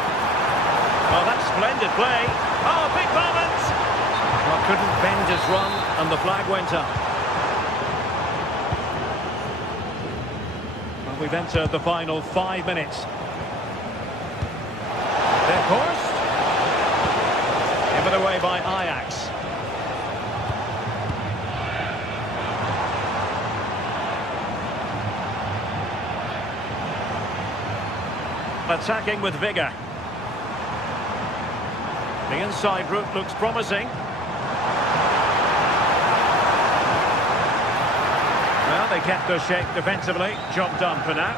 Oh, that's splendid play. Oh, big moment! Well, couldn't bend his run, and the flag went up. Well, we've entered the final 5 minutes. Weghorst. Given away by Ajax. Attacking with vigour. The inside route looks promising. Well, they kept their shape defensively. Job done for now.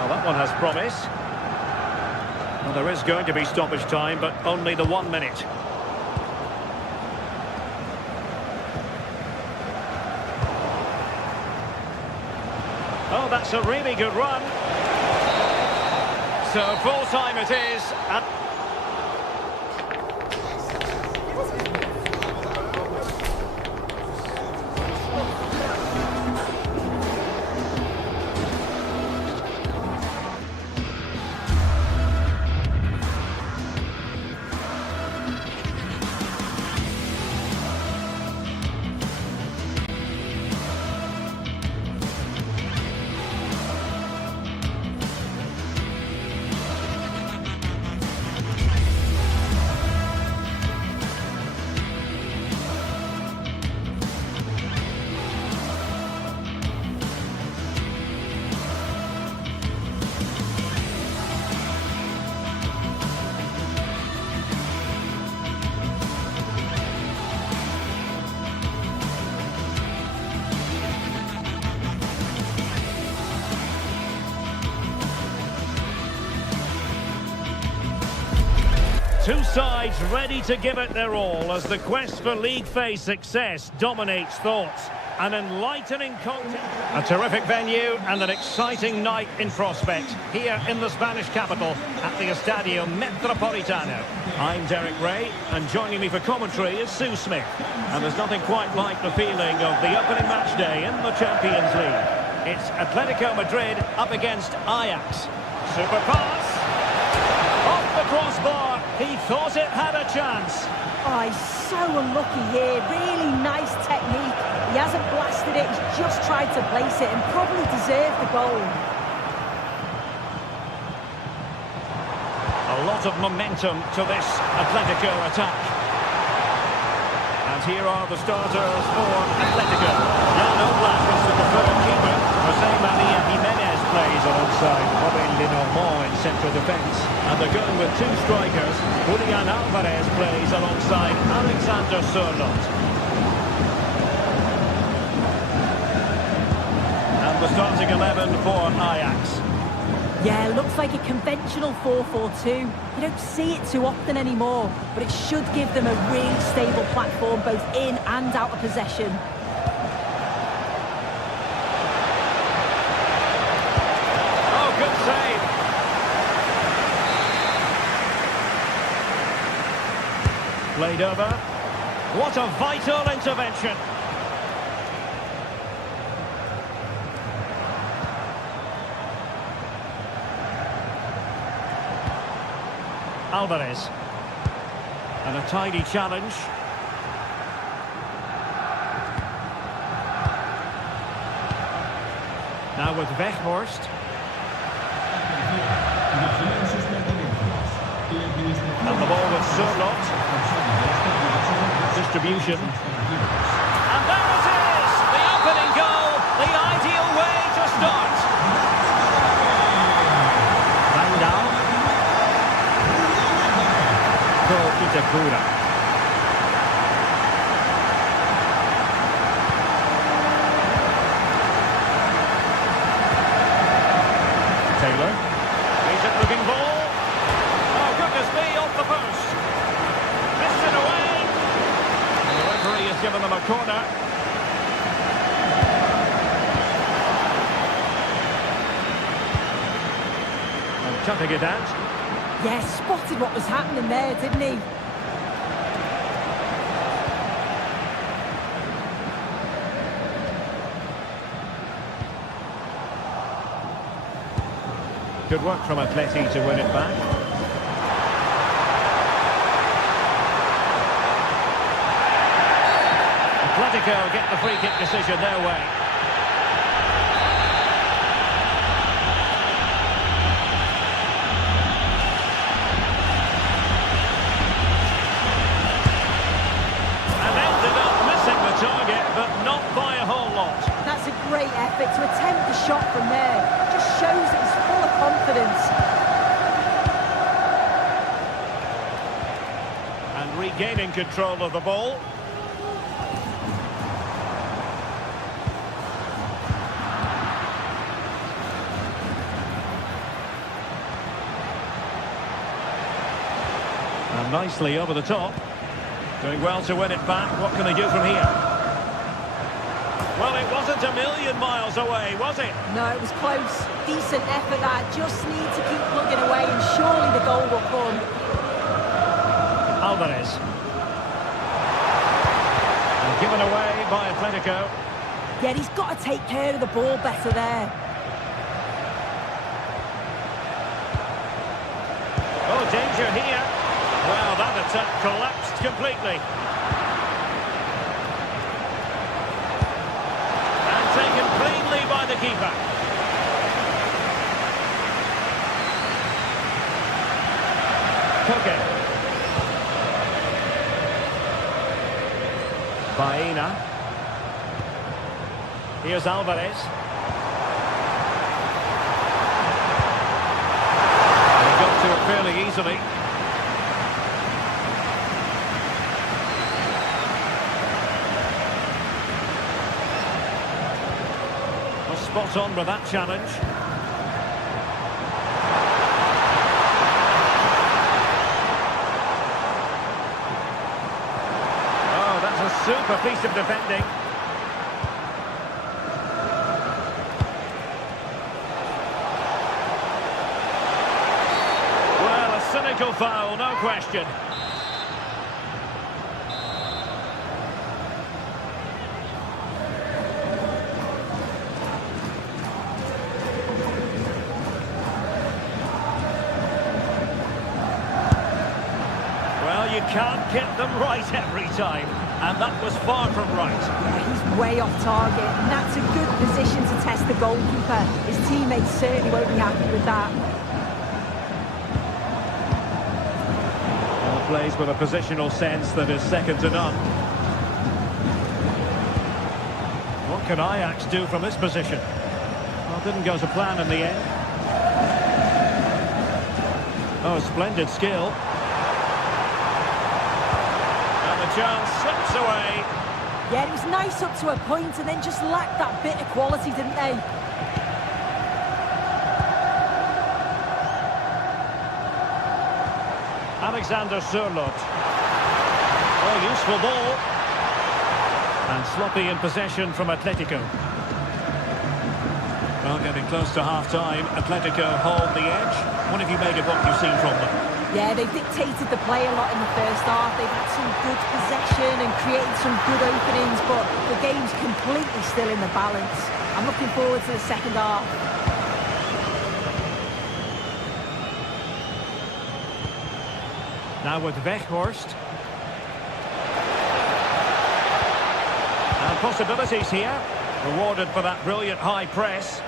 Well, that one has promise. Well, there is going to be stoppage time, but only the 1 minute. Oh, that's a really good run. So full time it is. Two sides ready to give it their all as the quest for league phase success dominates thoughts. An enlightening contest. A terrific venue and an exciting night in prospect here in the Spanish capital at the Estadio Metropolitano. I'm Derek Ray, and joining me for commentary is Sue Smith. And there's nothing quite like the feeling of the opening match day in the Champions League. It's Atletico Madrid up against Ajax. Super pass. Off the crossbar. He thought it had a chance. Oh, he's so unlucky here. Really nice technique. He hasn't blasted it, he's just tried to place it and probably deserved the goal. A lot of momentum to this Atletico attack. And here are the starters for Atletico. Jan Oblak is the preferred keeper. Jose Maria Jimenez plays alongside Robin Lenormand in central defence. And they're going with two strikers. Julian Alvarez plays alongside Alexander Sørloth. The starting 11 for Ajax. Yeah, looks like a conventional 4-4-2. You don't see it too often anymore, but it should give them a really stable platform both in and out of possession. Oh, good save. Played over. What a vital intervention. Alvarez. And a tidy challenge. Now with Weghorst. And the ball with Sørloth. Distribution. And there it is! The opening goal! The ideal way to start! Itakura. Taylor. Decent looking ball. Oh, goodness me, off the post. Missed it away. And the referee has given them a corner. And cutting it out. Yeah, spotted what was happening there, didn't he? Good work from Atleti to win it back. Atletico get the free kick decision their way. Great effort to attempt the shot from there. Just shows that he's full of confidence. And regaining control of the ball. And nicely over the top. Doing well to win it back. What can they do from here? Well, it wasn't a million miles away, was it? No, it was close. Decent effort that. Just need to keep plugging away and surely the goal will come. Alvarez. And given away by Atletico. Yeah, he's got to take care of the ball better there. Oh, danger here. Well, that attack collapsed completely. Taken cleanly by the keeper. Koke. Baena. Here's Alvarez. They got to it fairly easily. Spot on with that challenge. Oh, that's a super piece of defending. cynical foul, no question. Well, you can't get them right every time, and that was far from right. Yeah, he's way off target, and that's a good position to test the goalkeeper. His teammates certainly won't be happy with that. Well, plays with a positional sense that is second to none. What can Ajax do from this position? Well, didn't go to plan in the end. Oh, splendid skill. And the chance slips away. Yeah, it was nice up to a point and then just lacked that bit of quality, didn't they? Alexander Sørloth. Oh, useful ball. And sloppy in possession from Atletico. Well, getting close to half-time, Atletico hold the edge. What have you made of what you've seen from them? Yeah, they've dictated the play a lot in the first half. They've had some good possession and created some good openings, but the game's completely still in the balance. I'm looking forward to the second half. Now with Weghorst. And possibilities here. Rewarded for that brilliant high press.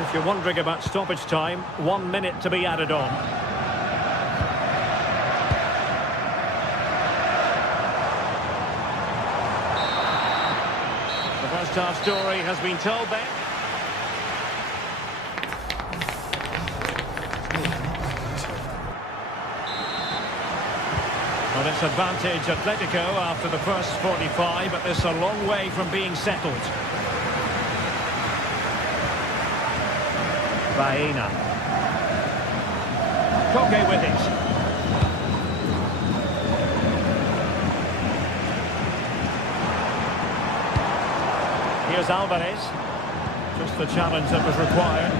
If you're wondering about stoppage time, 1 minute to be added on. The first half story has been told then. Well, it's advantage Atletico after the first 45, but it's a long way from being settled. Baena. Koke with it. Here's Alvarez. Just the challenge that was required.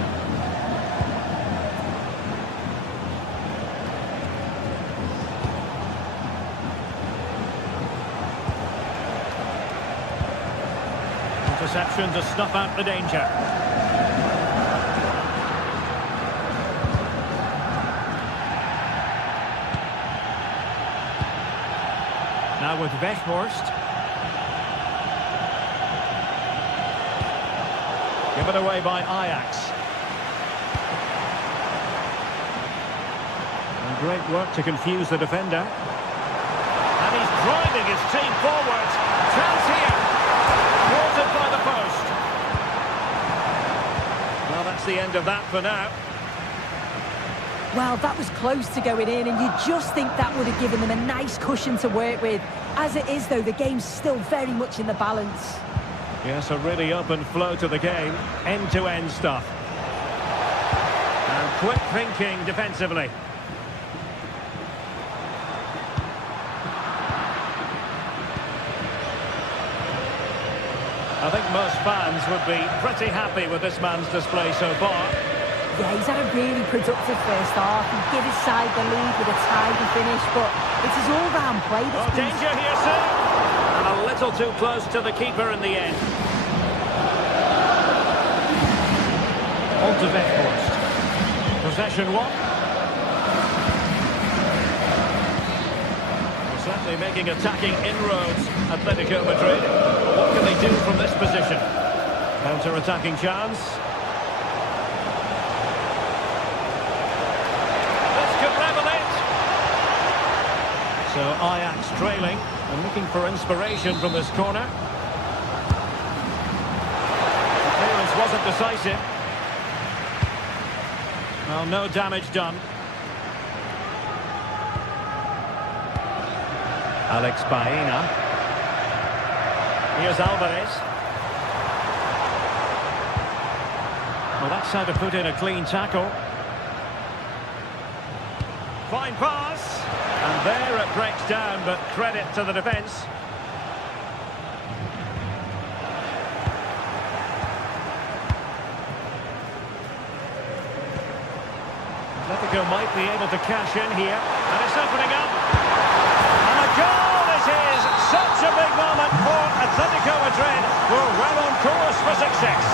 Interception to snuff out the danger. Now with Weghorst. Given away by Ajax. And great work to confuse the defender. And he's driving his team forward. Chance here. Thwarted by the post. Well, that's the end of that for now. Well, that was close to going in, and you just think that would have given them a nice cushion to work with. As it is, though, the game's still very much in the balance. Yes, a really open flow to the game. End-to-end stuff. And quick thinking defensively. I think most fans would be pretty happy with this man's display so far. Yeah, he's had a really productive first half. He gave his side the lead with a tidy finish, but it's his all-round play that's been... Danger here, sir! And a little too close to the keeper in the end. On to Weghorst. Possession one. Well, certainly making attacking inroads, Atletico Madrid. What can they do from this position? Counter-attacking chance. So Ajax trailing and looking for inspiration from this corner. The clearance wasn't decisive. Well, no damage done. Alex Baena. Here's Alvarez. Well, that's how to put in a clean tackle. Fine pass. And there it breaks down, but credit to the defence. Atletico might be able to cash in here. And it's opening up. And a goal it is! Such a big moment for Atletico Madrid, who are well on course for success.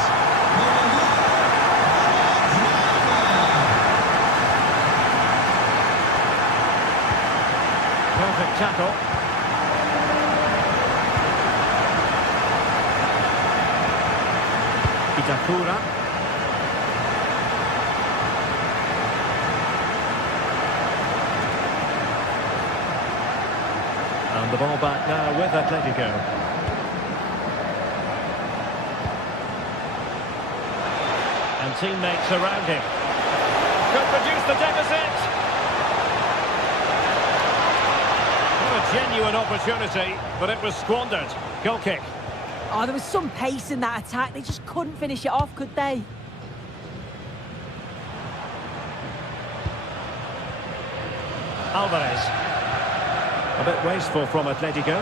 Perfect tackle. Itakura. And the ball back now with Atletico. And teammates around him. Could reduce the deficit. What a genuine opportunity, but it was squandered. Goal kick. Oh, there was some pace in that attack. They just couldn't finish it off, could they? Alvarez. A bit wasteful from Atletico.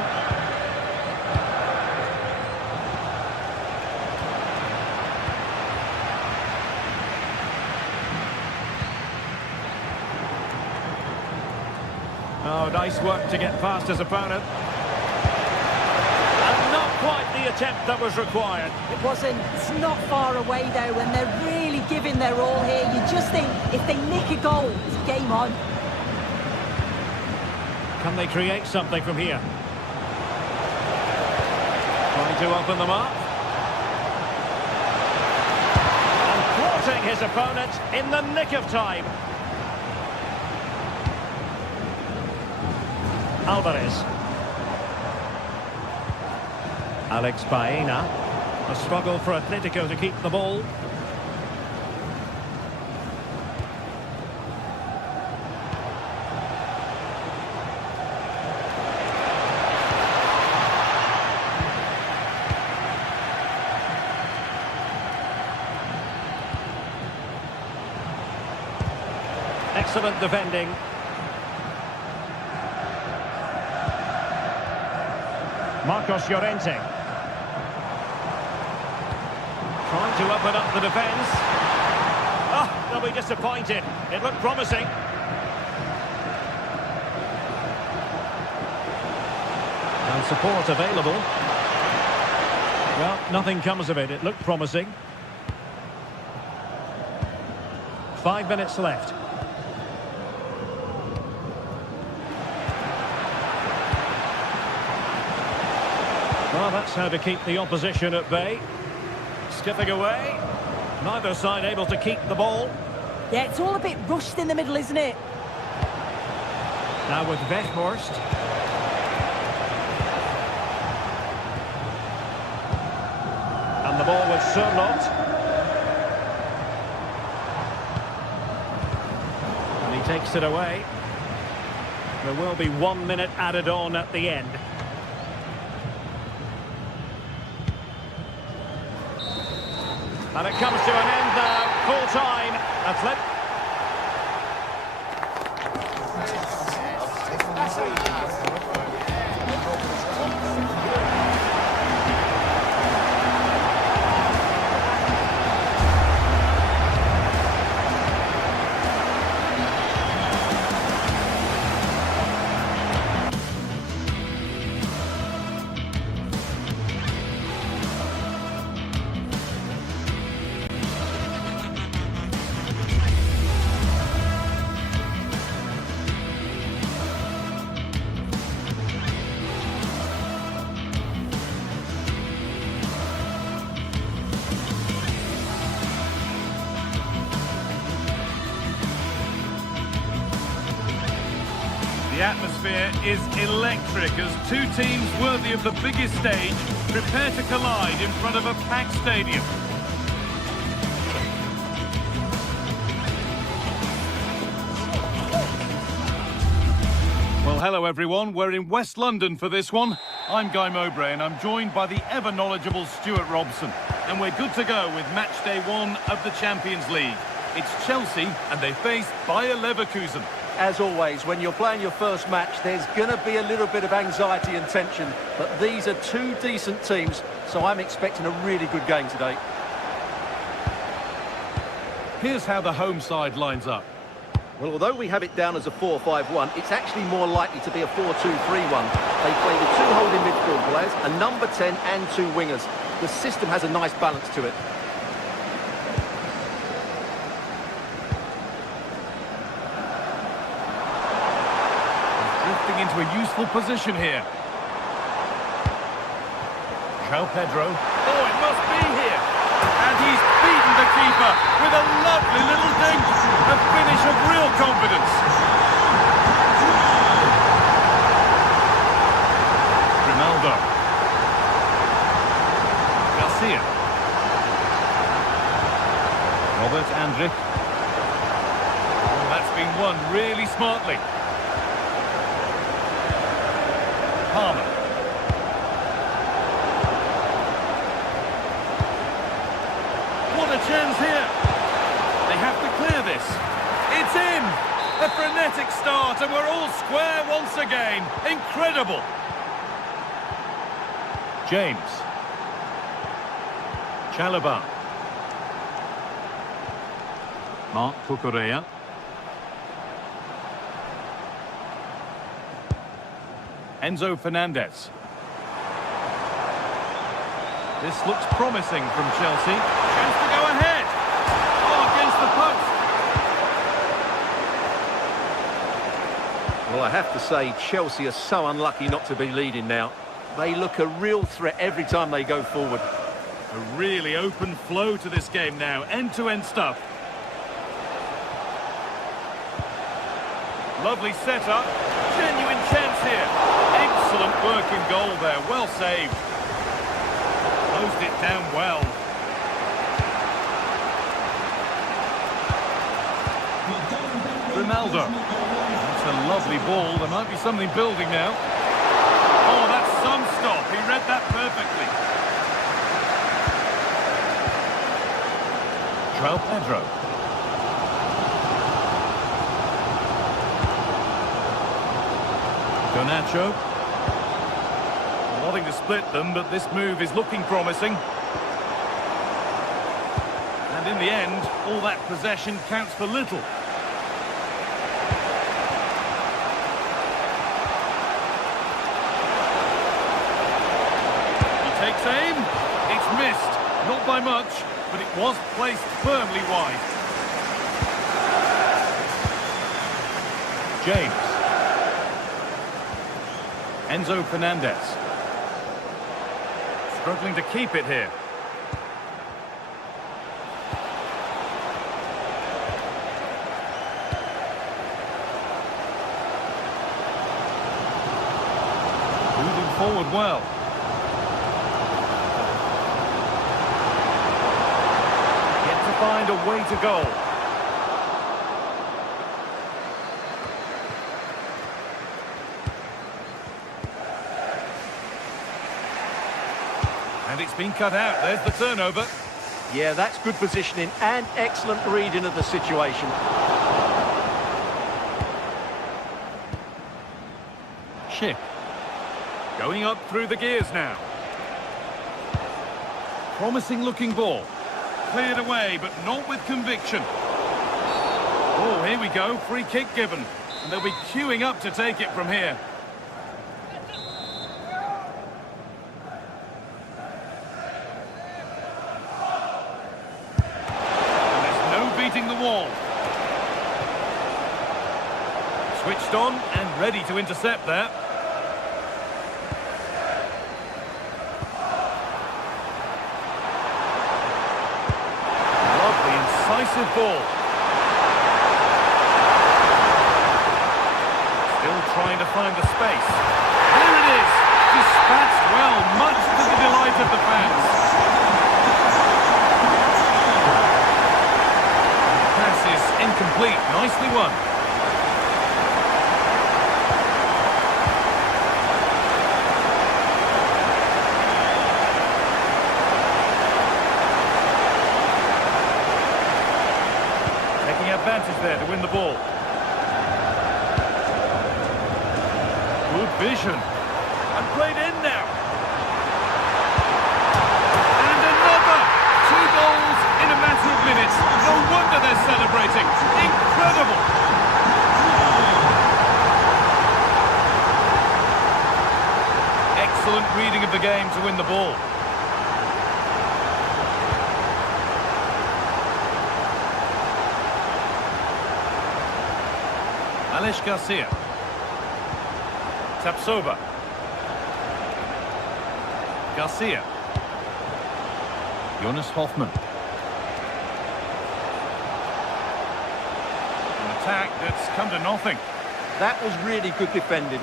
Oh, nice work to get past his opponent. And not quite the attempt that was required. It wasn't. It's not far away, though, and they're really giving their all here. You just think, if they nick a goal, it's game on. Can they create something from here? Trying to open them up. And thwarting his opponent in the nick of time. Alvarez. Alex Baena. A struggle for Atletico to keep the ball. Excellent defending. Marcos Llorente. Trying to open up the defence. Oh, they'll be disappointed. It looked promising. And support available. Well, nothing comes of it. It looked promising. 5 minutes left. Well, that's how to keep the opposition at bay. Skipping away. Neither side able to keep the ball. Yeah, it's all a bit rushed in the middle, isn't it? Now with Weghorst. And the ball with Sørloth. And he takes it away. There will be 1 minute added on at the end. And it comes to an end now, full time. The atmosphere is electric as two teams worthy of the biggest stage prepare to collide in front of a packed stadium. Well, hello everyone. We're in West London for this one. I'm Guy Mowbray and I'm joined by the ever-knowledgeable Stuart Robson. And we're good to go with match day 1 of the Champions League. It's Chelsea and they face Bayer Leverkusen. As always, when you're playing your first match, there's going to be a little bit of anxiety and tension. But these are two decent teams, so I'm expecting a really good game today. Here's how the home side lines up. Well, although we have it down as a 4-5-1, it's actually more likely to be a 4-2-3-1. They play with 2 holding midfield players, a number 10 and 2 wingers. The system has a nice balance to it. Drifting into a useful position here. João Pedro. Oh, it must be here. And he's beaten the keeper with a lovely little dink. A finish of real confidence. Ronaldo. Garcia. Robert Andrich. Oh, that's been won really smartly. Palmer. What a chance here. They have to clear this. It's in. A frenetic start and we're all square once again. Incredible. James. Chalobah. Marc Cucurella. Enzo Fernandez. This looks promising from Chelsea. Chance to go ahead. Oh, against the post. Well, I have to say, Chelsea are so unlucky not to be leading now. They look a real threat every time they go forward. A really open flow to this game now. End-to-end stuff. Lovely setup. Genuine chance here. Excellent work in goal there. Well saved. Closed it down well. Ronaldo. That's a lovely ball. There might be something building now. Oh, that's some stop. He read that perfectly. João Pedro. Garnacho. Nothing to split them, but this move is looking promising. And in the end, all that possession counts for little. He takes aim. It's missed. Not by much, but it was placed firmly wide. James. Enzo Fernandez. Struggling to keep it here. Moving forward well. Yet to find a way to goal. And it's been cut out. There's the turnover. Yeah, that's good positioning and excellent reading of the situation. Schick. Going up through the gears now. Promising looking ball. Cleared away, but not with conviction. Oh, here we go. Free kick given. And they'll be queuing up to take it from here. The wall. Switched on and ready to intercept there. Lovely, incisive ball. Still trying to find the space. There it is. Dispatched well, much to the delight of the fans. Incomplete, nicely won. Taking advantage there to win the ball. Good vision. And played in now. And another! 2 goals in a matter of minutes. No wonder they're celebrating. Incredible! of the game to win the ball. Alex Garcia. Tapsoba. Garcia. Jonas Hoffmann. An attack that's come to nothing. That was really good defending.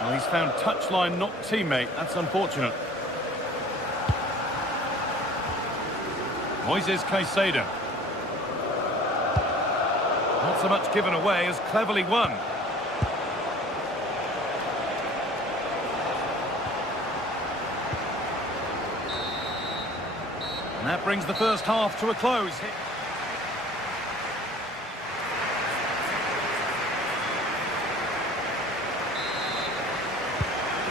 Well, he's found touchline, not teammate. That's unfortunate. Moises Caicedo. Not so much given away as cleverly won. And that brings the first half to a close.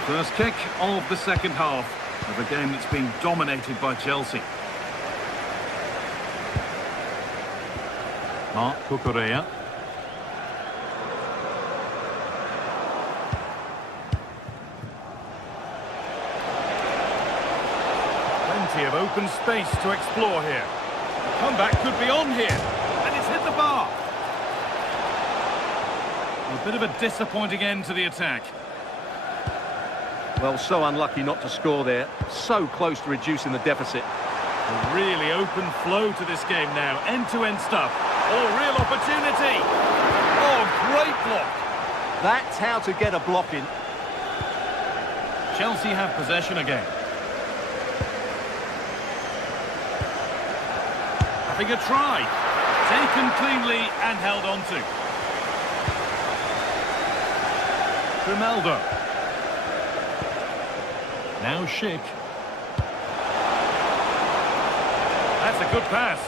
First kick of the second half of a game that's been dominated by Chelsea. Marc Cucurella. Plenty of open space to explore here. The comeback could be on here, and it's hit the bar. A bit of a disappointing end to the attack. Well, so unlucky not to score there. So close to reducing the deficit. A really open flow to this game now. End-to-end stuff. Oh, real opportunity. Oh, great block. That's how to get a block in. Chelsea have possession again. Having a try. Taken cleanly and held on to. Grimaldo. Now Schick. That's a good pass.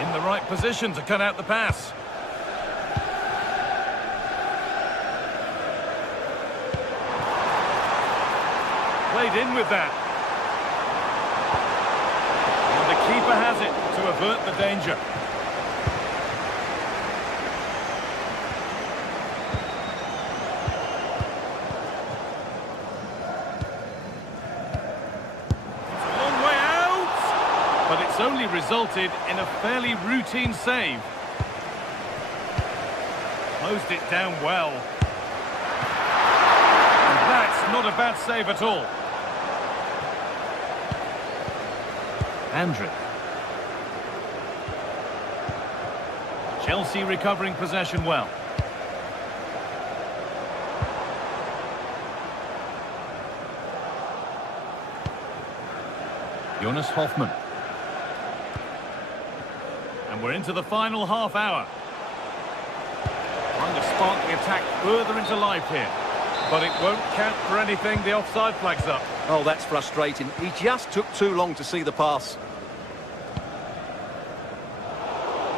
In the right position to cut out the pass. Played in with that. And the keeper has it to avert the danger. But it's only resulted in a fairly routine save. Closed it down well. And that's not a bad save at all. Andrić. Chelsea recovering possession well. Jonas Hoffmann. And we're into the final half hour. Trying to spark the attack further into life here. But it won't count for anything. The offside flag's up. Oh, that's frustrating. He just took too long to see the pass.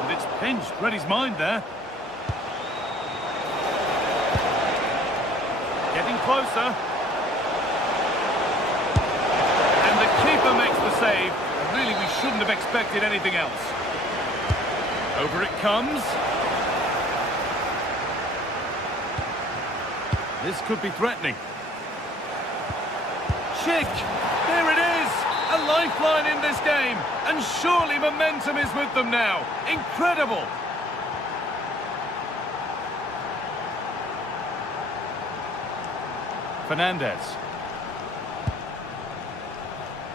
And it's pinched. Read his mind there. Getting closer. And the keeper makes the save. Really, we shouldn't have expected anything else. Over it comes. This could be threatening. Schick! There it is! A lifeline in this game. And surely momentum is with them now. Incredible! Fernandes.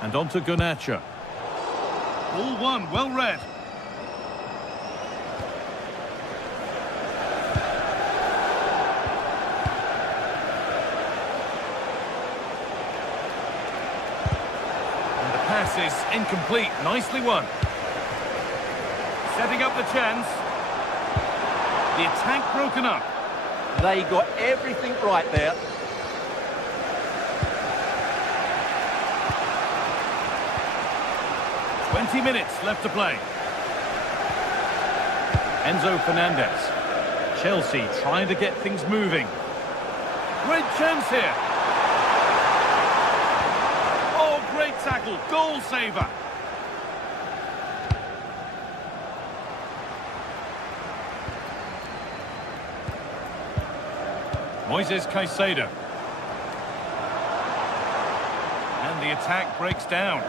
And on to Garnacho. All one, well read. Pass is incomplete. Nicely won. Setting up the chance. The attack broken up. They got everything right there. "20 minutes left to play. Enzo Fernandez. Chelsea trying to get things moving. Great chance here. goal saver. Moises Caicedo. And the attack breaks down.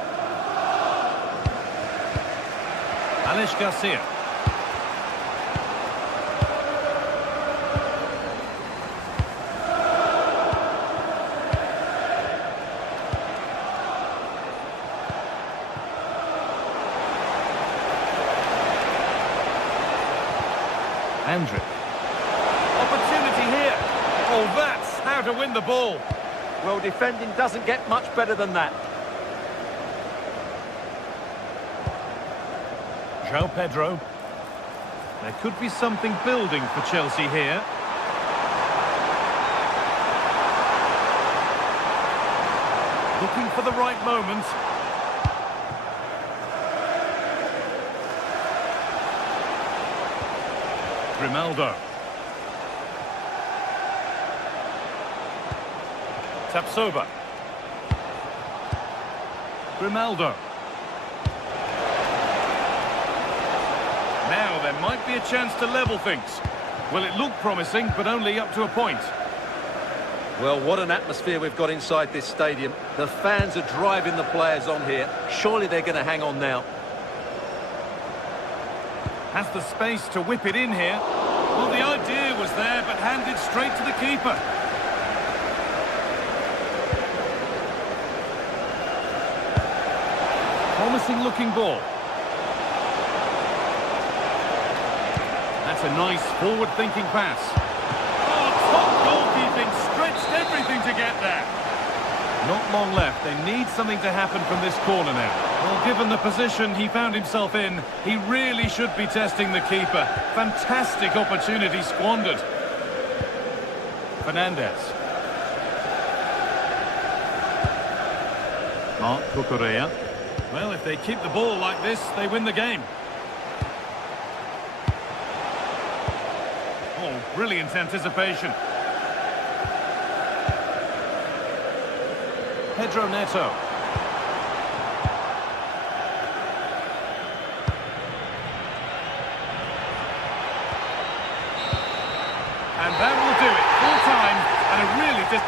Alex Garcia. Andrew. Opportunity here. Oh, that's how to win the ball. Well, defending doesn't get much better than that. João Pedro. There could be something building for Chelsea here. Looking for the right moment. Grimaldo. Tapsoba. Grimaldo. Now there might be a chance to level things. Well, it looked promising, but only up to a point. Well, what an atmosphere we've got inside this stadium. The fans are driving the players on here. Surely they're going to hang on now. Has the space to whip it in here. Well, the idea was there, but handed straight to the keeper. Promising looking ball. That's a nice forward-thinking pass. Oh, top goalkeeping, stretched everything to get there. Not long left. They need something to happen from this corner now. Well, given the position he found himself in, he really should be testing the keeper. Fantastic opportunity squandered. Fernandez. Marc Cucurella. Well, if they keep the ball like this, they win the game. Oh, brilliant anticipation. Pedro Neto. And that will do it. Full time, and a really just...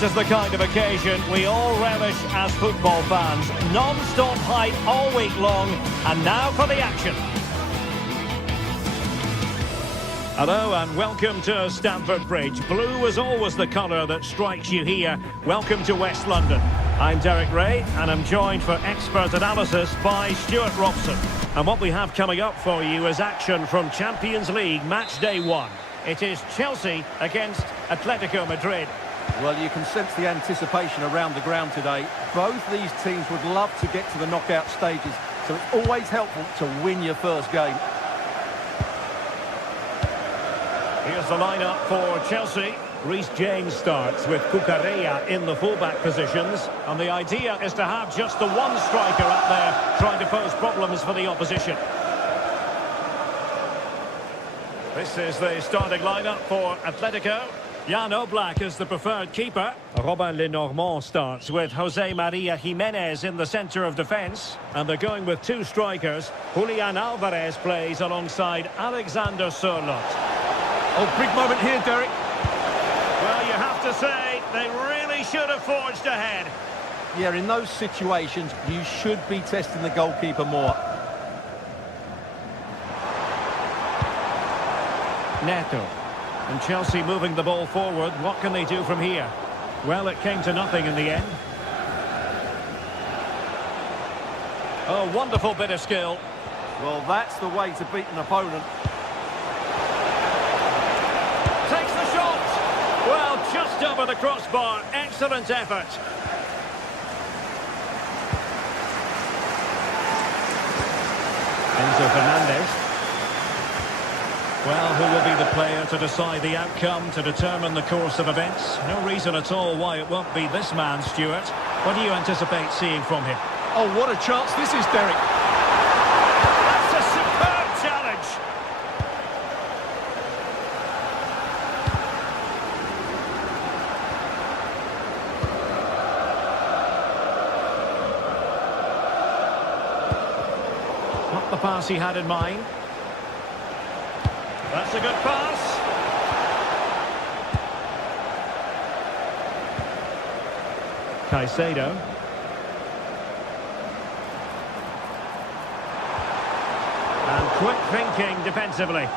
This is the kind of occasion we all relish as football fans. Non-stop hype all week long, and now for the action. Hello and welcome to Stamford Bridge. Blue is always the colour that strikes you here. Welcome to West London. I'm Derek Ray and I'm joined for expert analysis by Stuart Robson. And what we have coming up for you is action from Champions League match day 1. It is Chelsea against Atletico Madrid. Well, you can sense the anticipation around the ground today. Both these teams would love to get to the knockout stages, so it's always helpful to win your first game. Here's the lineup for Chelsea. Reece James starts with Cucurella in the fullback positions. And the idea is to have just the one striker up there trying to pose problems for the opposition. This is the starting lineup for Atletico. Jan Oblak is the preferred keeper. Robin Lenormand starts with Jose Maria Jimenez in the centre of defence. And they're going with two strikers. Julian Alvarez plays alongside Alexander Sørloth. Oh, big moment here, Derek. Well, you have to say, they really should have forged ahead. Yeah, in those situations, you should be testing the goalkeeper more. Neto. And Chelsea moving the ball forward. What can they do from here? Well, it came to nothing in the end. Oh, wonderful bit of skill. Well, that's the way to beat an opponent. Takes the shot. Well, just over the crossbar. Excellent effort. Enzo Fernandez. Well, who will be the player to decide the outcome, to determine the course of events? No reason at all why it won't be this man, Stuart. What do you anticipate seeing from him? Oh, what a chance this is, Derek. That's a superb challenge. Not the pass he had in mind. That's a good pass. Caicedo. And quick thinking defensively.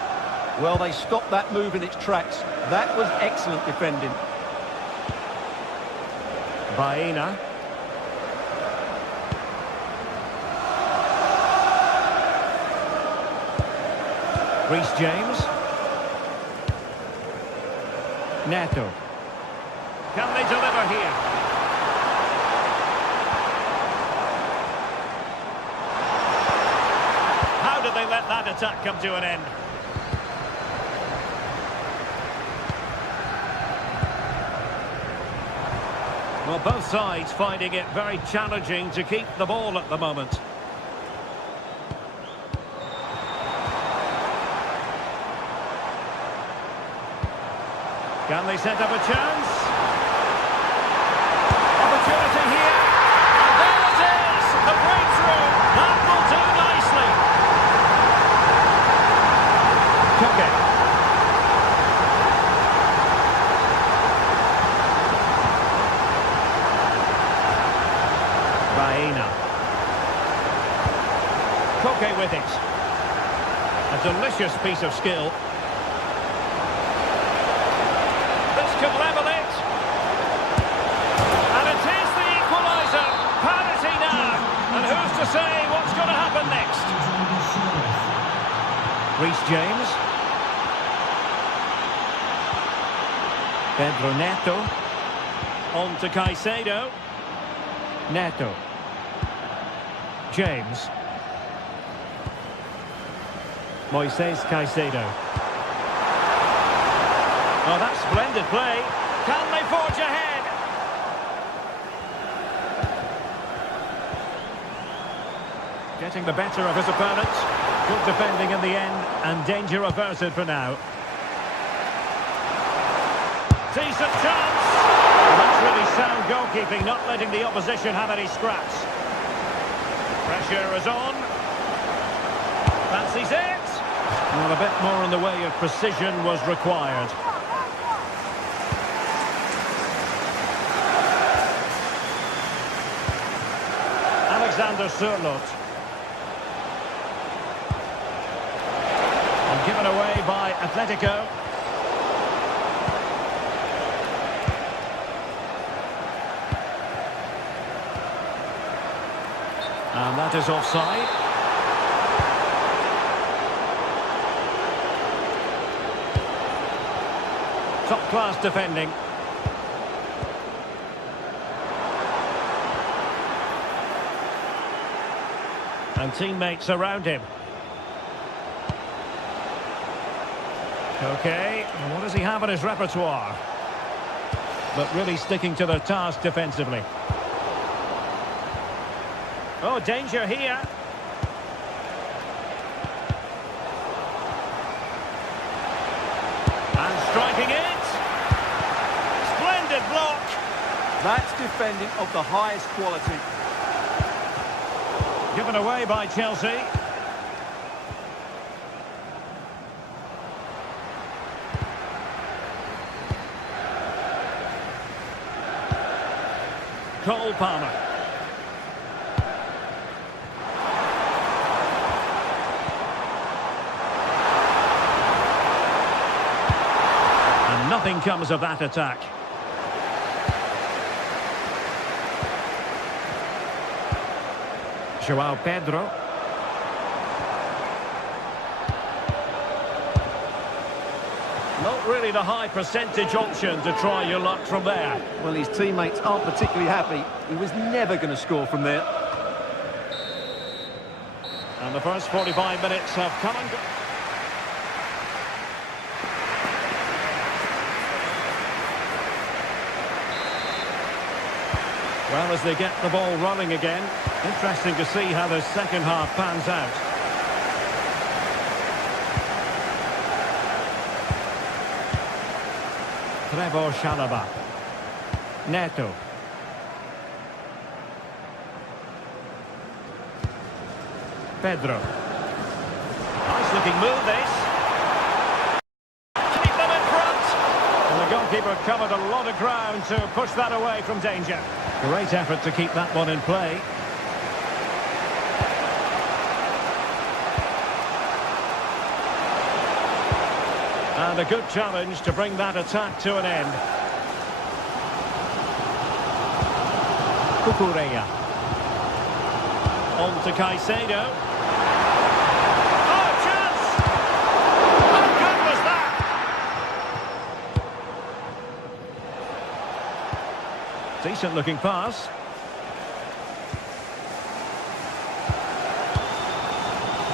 Well, they stopped that move in its tracks. That was excellent defending. Baena. Reece James. Neto. Can they deliver here? How did they let that attack come to an end? Well, both sides finding it very challenging to keep the ball at the moment. Can they set up a chance? Opportunity here. And there it is! The breakthrough! That will do nicely. Koke. Baena. Koke with it. A delicious piece of skill. Could level it. And it is the equaliser. Parity now. And who's to say what's going to happen next? Reece James. Pedro Neto. On to Caicedo. Neto. James. Moises Caicedo. Oh, that's splendid play. Can they forge ahead? Getting the better of his opponent. Good defending in the end, and danger averted for now. Decent chance. Well, that's really sound goalkeeping, not letting the opposition have any scraps. Pressure is on. Fancies it. Well, a bit more in the way of precision was required. Alexander Sørloth. And given away by Atletico. And that is offside. Top-class defending. And teammates around him. Okay, what does he have in his repertoire? But really sticking to their task defensively. Oh, danger here. That's defending of the highest quality. Given away by Chelsea. Cole Palmer. And nothing comes of that attack. João Pedro. Not really the high percentage option to try your luck from there. Well, his teammates aren't particularly happy. He was never going to score from there. And the first 45 minutes have come and gone. Well, as they get the ball running again, interesting to see how the second half pans out. Trevor Chalobah. Neto. Pedro. Nice looking move this. Keep them in front. And the goalkeeper covered a lot of ground to push that away from danger. Great effort to keep that one in play. And a good challenge to bring that attack to an end. Cucurella. On to Caicedo. Oh, chance! How good was that? Decent looking pass.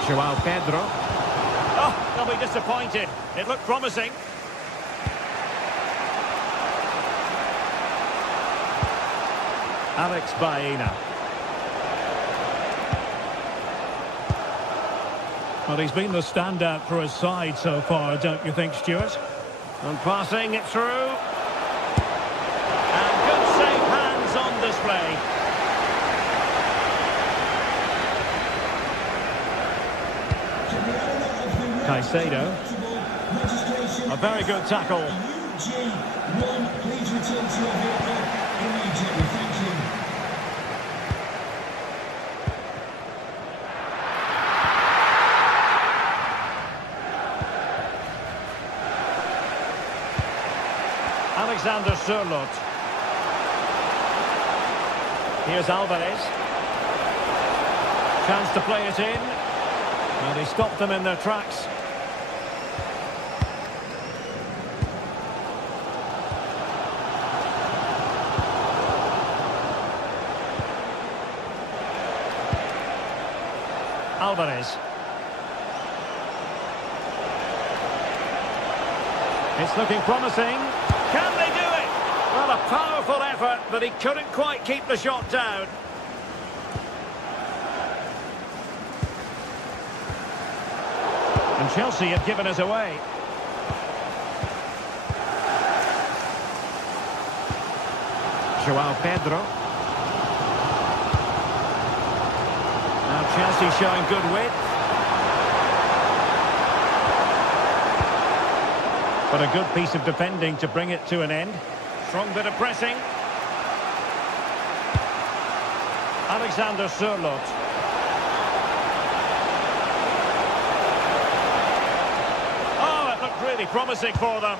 João Pedro. Oh, they'll be disappointed. It looked promising. Alex Baena. Well, he's been the standout for his side so far, don't you think, Stuart? And passing it through. And good safe hands on display. Caicedo. A very good tackle. UG1, please return to your vehicle immediately. Thank you. Alexander Sørloth. Here's Alvarez. Chance to play it in. Well, he stopped them in their tracks. Alvarez. It's looking promising. Can they do it? Well, a powerful effort, but he couldn't quite keep the shot down. And Chelsea have given us away. João Pedro. Now Chelsea showing good width. But a good piece of defending to bring it to an end. Strong bit of pressing. Alexander Sørloth. Oh, it looked really promising for them.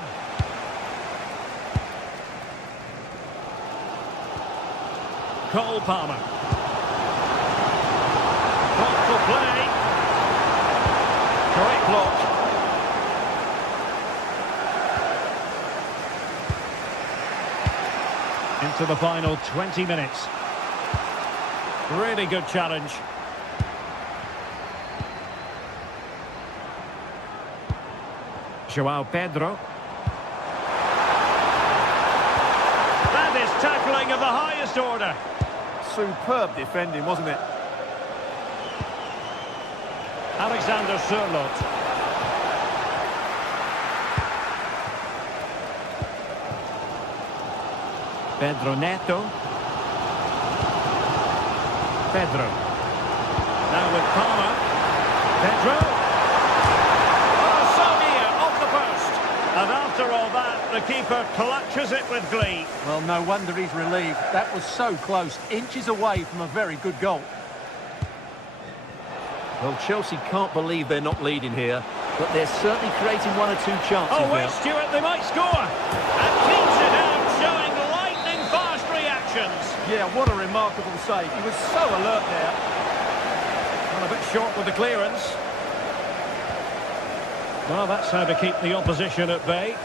Cole Palmer. Thoughtful play. Great block. Into the final 20 minutes. Really good challenge. João Pedro. That is tackling of the highest order. Superb defending, wasn't it? Alexander Sørloth. Pedro Neto. Pedro. Now with Palmer. Pedro. Oh, so near, off the post. And after all that, the keeper clutches it with glee. Well, no wonder he's relieved. That was so close, inches away from a very good goal. Well, Chelsea can't believe they're not leading here, but they're certainly creating one or two chances Oh, wait, now. Stuart, they might score. And keeps it out, showing lightning-fast reactions. Yeah, what a remarkable save. He was so alert there. Well, a bit short with the clearance. Well, that's how to keep the opposition at bay.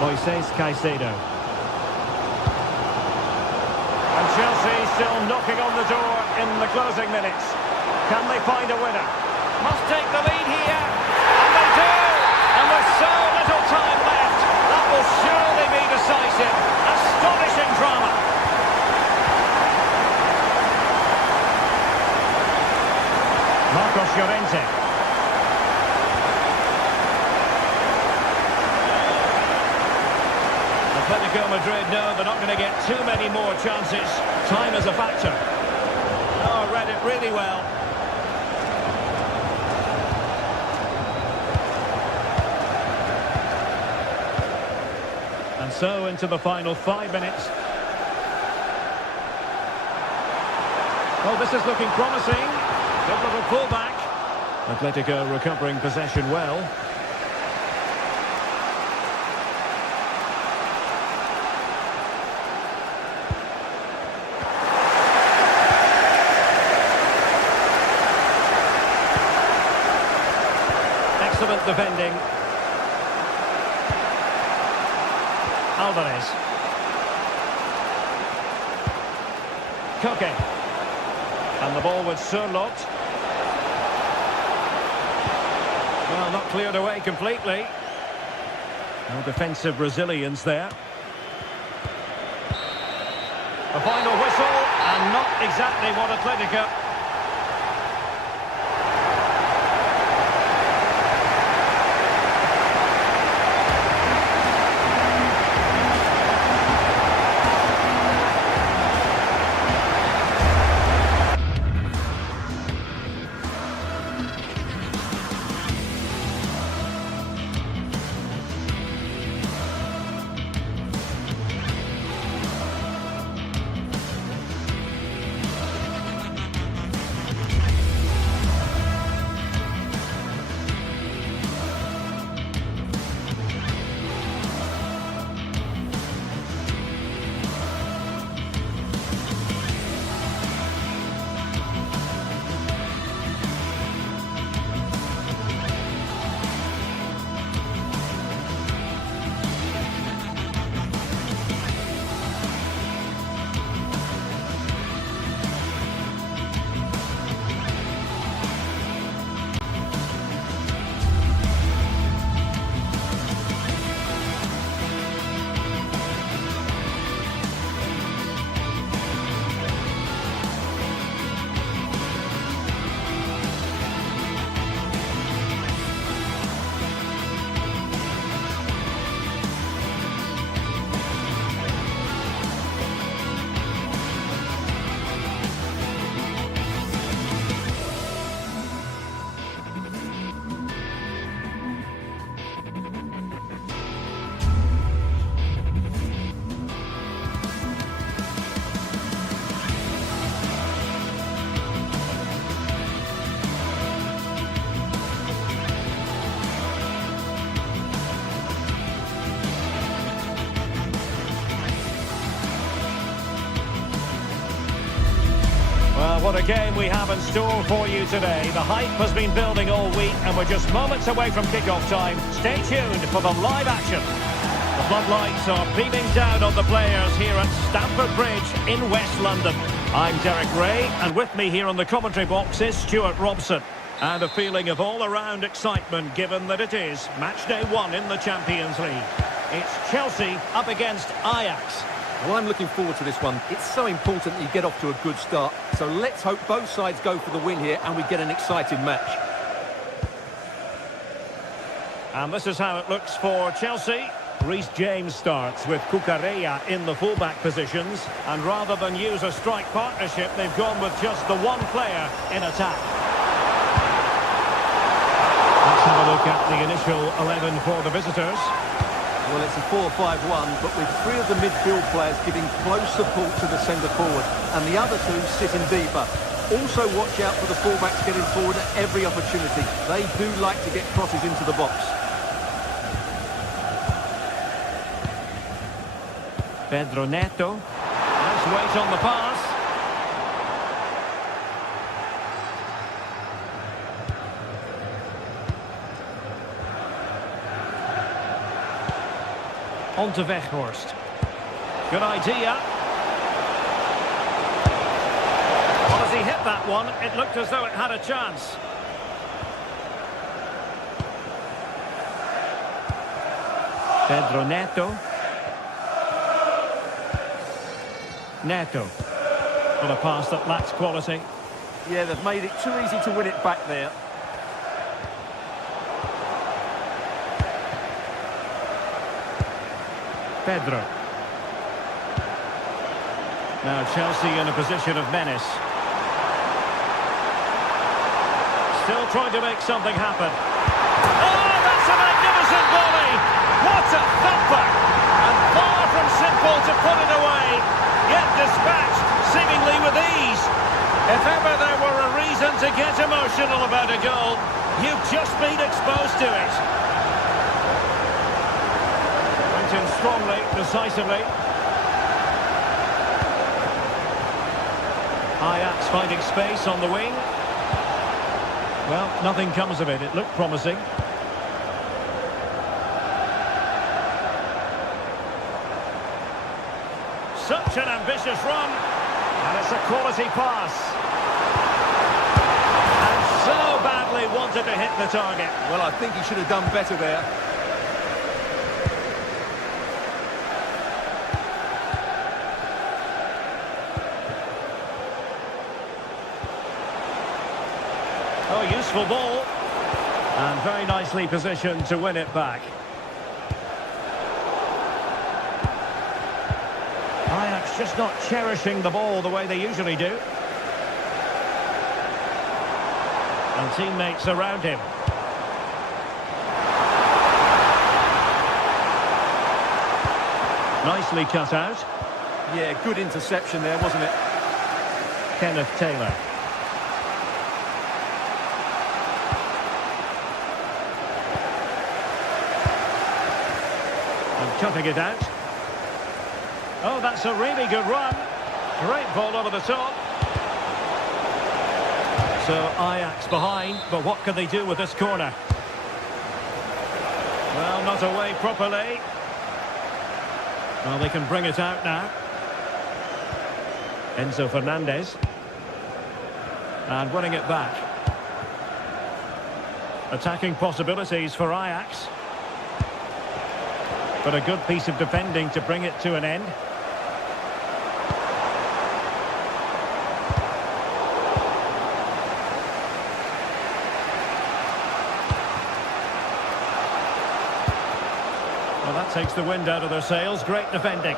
Moises Caicedo. And Chelsea still knocking on the door in the closing minutes. Can they find a winner? Must take the lead here. And they do! And with so little time left, that will surely be decisive. Astonishing drama. Marcos Llorente. Atletico Madrid know they're not going to get too many more chances. Time is a factor. Oh, read it really well. And so into the final 5 minutes. Well, this is looking promising. Good little pullback. Atletico recovering possession well. Excellent defending. Alvarez. Koke. And the ball with Sørloth. Well, not cleared away completely. No defensive resilience there. A final whistle, and not exactly what Atletico... What a game we have in store for you today. The hype has been building all week and we're just moments away from kick-off time. Stay tuned for the live action. The floodlights are beaming down on the players here at Stamford Bridge in West London. I'm Derek Ray, and with me here on the commentary box is Stuart Robson. And a feeling of all-around excitement given that it is match day 1 in the Champions League. It's Chelsea up against Ajax. Well, I'm looking forward to this one. It's so important that you get off to a good start. So let's hope both sides go for the win here and we get an exciting match. And this is how it looks for Chelsea. Reece James starts with Cucurella in the fullback positions. And rather than use a strike partnership, they've gone with just the one player in attack. Let's have a look at the initial 11 for the visitors. Well, it's a 4-5-1, but with three of the midfield players giving close support to the centre-forward, and the other two sitting deeper. Also watch out for the fullbacks getting forward at every opportunity. They do like to get crosses into the box. Pedro Neto. Nice weight on the pass. On to Weghorst. Good idea. Well, as he hit that one, it looked as though it had a chance. Pedro Neto. Neto. Well, a pass that lacks quality. Yeah, they've made it too easy to win it back there. Pedro. Now Chelsea in a position of menace. Still trying to make something happen. Oh, that's a magnificent volley! What a thumper! And far from simple to put it away, yet dispatched seemingly with ease. If ever there were a reason to get emotional about a goal, you've just been exposed to it. Went in strongly, decisively. Ajax finding space on the wing. Well, nothing comes of it. It looked promising. Such an ambitious run. And it's a quality pass. And so badly wanted to hit the target. Well, I think he should have done better there. Oh, useful ball. And very nicely positioned to win it back. Ajax just not cherishing the ball the way they usually do. And teammates around him. Nicely cut out. Yeah, good interception there, wasn't it? Kenneth Taylor. And cutting it out. Oh, that's a really good run. Great ball over the top. So Ajax behind, but what can they do with this corner? Well, not away properly. Well, they can bring it out now. Enzo Fernandez. And winning it back. Attacking possibilities for Ajax. But a good piece of defending to bring it to an end. Well, that takes the wind out of their sails. Great defending.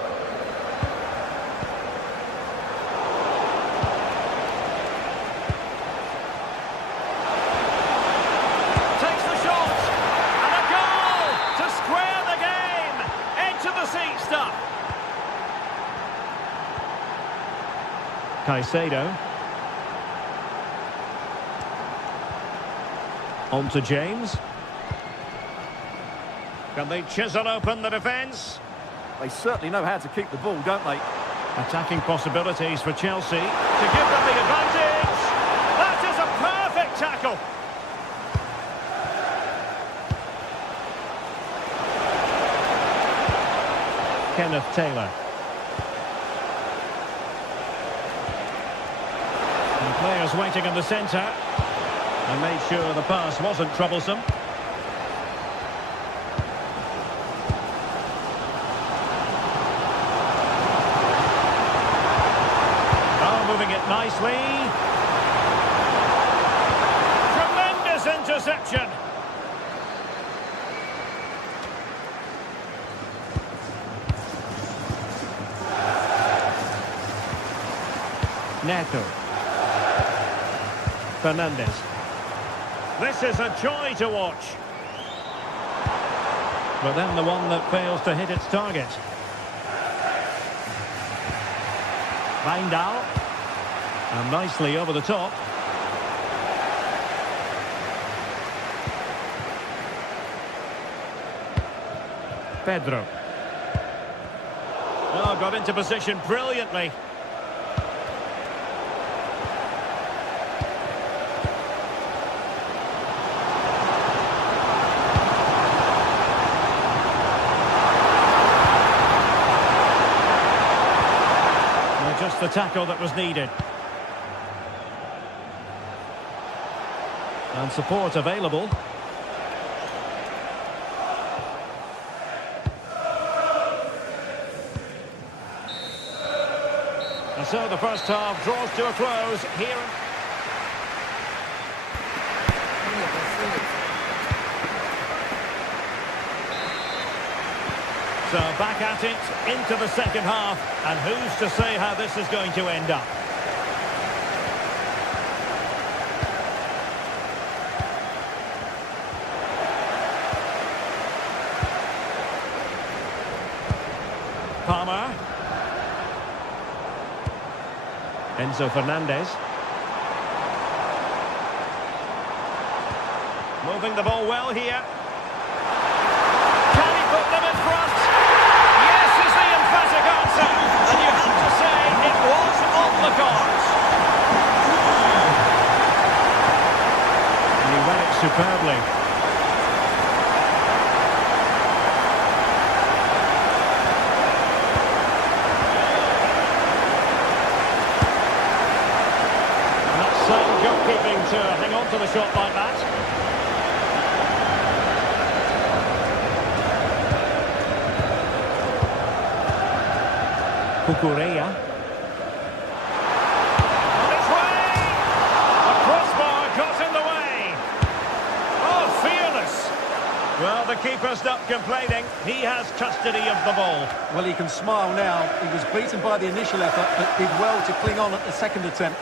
Takes the shot. And a goal to square the game. Edge of the seat stuff. Caicedo. On to James. Can they chisel open the defence? They certainly know how to keep the ball, don't they? Attacking possibilities for Chelsea to give them the advantage. That is a perfect tackle. Kenneth Taylor. And players waiting in the centre. And made sure the pass wasn't troublesome. Nicely. Tremendous interception. Neto. Fernandez. This is a joy to watch. But then the one that fails to hit its target. Wijndal. And nicely over the top. Pedro. Oh, got into position brilliantly. Just the tackle that was needed. And support available. And so the first half draws to a close here. So back at it into the second half, and who's to say how this is going to end up? Palmer. Enzo Fernandez. Moving the ball well here. Can he put them in front? Emphatic answer, and you have to say it was on the cards. And he read it superbly. And that's some goalkeeping to hang on to the shot like that. Cucurella. On its way! The crossbar got in the way. Oh, fearless. Well, the keeper's not complaining. He has custody of the ball. Well, he can smile now. He was beaten by the initial effort, but did well to cling on at the second attempt.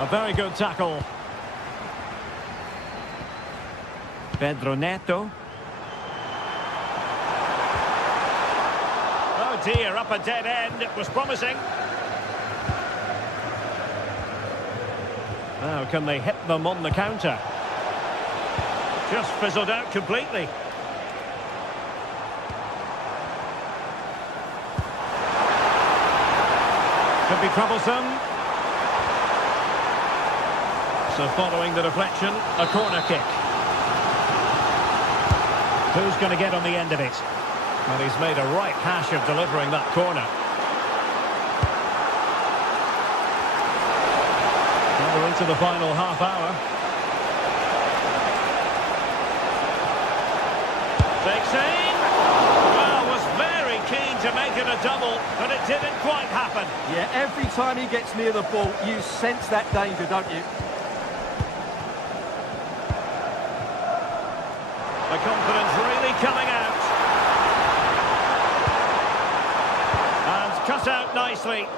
A very good tackle. Pedro Neto. Oh dear, up a dead end. It was promising. Now, can they hit them on the counter? Just fizzled out completely. Could be troublesome. So following the deflection, a corner kick. Who's going to get on the end of it? Well, he's made a right hash of delivering that corner. Now we're into the final half hour. Takes aim. Well, was very keen to make it a double, but it didn't quite happen. Yeah, every time he gets near the ball, you sense that danger, don't you? The confidence really coming out. And cut out nicely.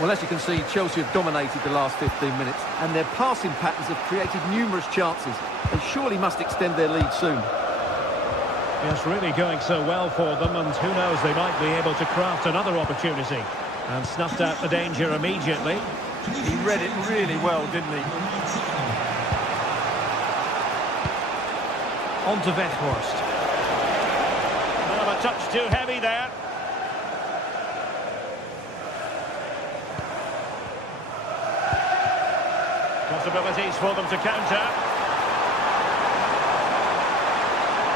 Well, as you can see, Chelsea have dominated the last 15 minutes, and their passing patterns have created numerous chances. They surely must extend their lead soon. Yes, really going so well for them, and who knows, they might be able to craft another opportunity. And snuffed out the danger immediately. He read it really well, didn't he? On to Weghorst. Well, a touch too heavy there. Possibilities for them to counter.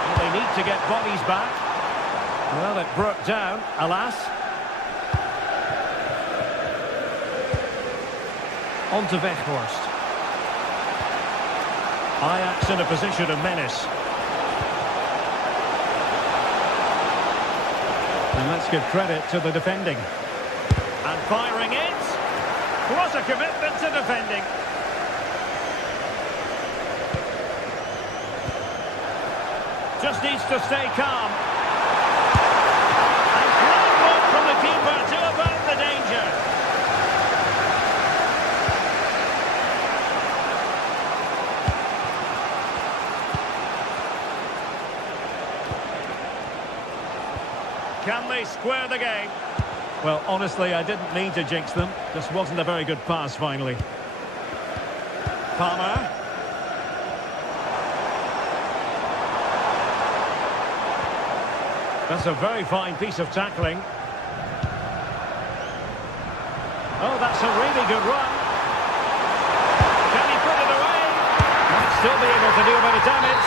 Well, they need to get bodies back. Well, it broke down, alas. On to Weghorst. Ajax in a position of menace. And let's give credit to the defending. And firing it. What a commitment to defending. Just needs to stay calm. Can they square the game? Well, honestly, I didn't mean to jinx them. Just wasn't a very good pass, finally. Palmer. That's a very fine piece of tackling. Oh, that's a really good run. Can he put it away? Might still be able to do a bit of damage.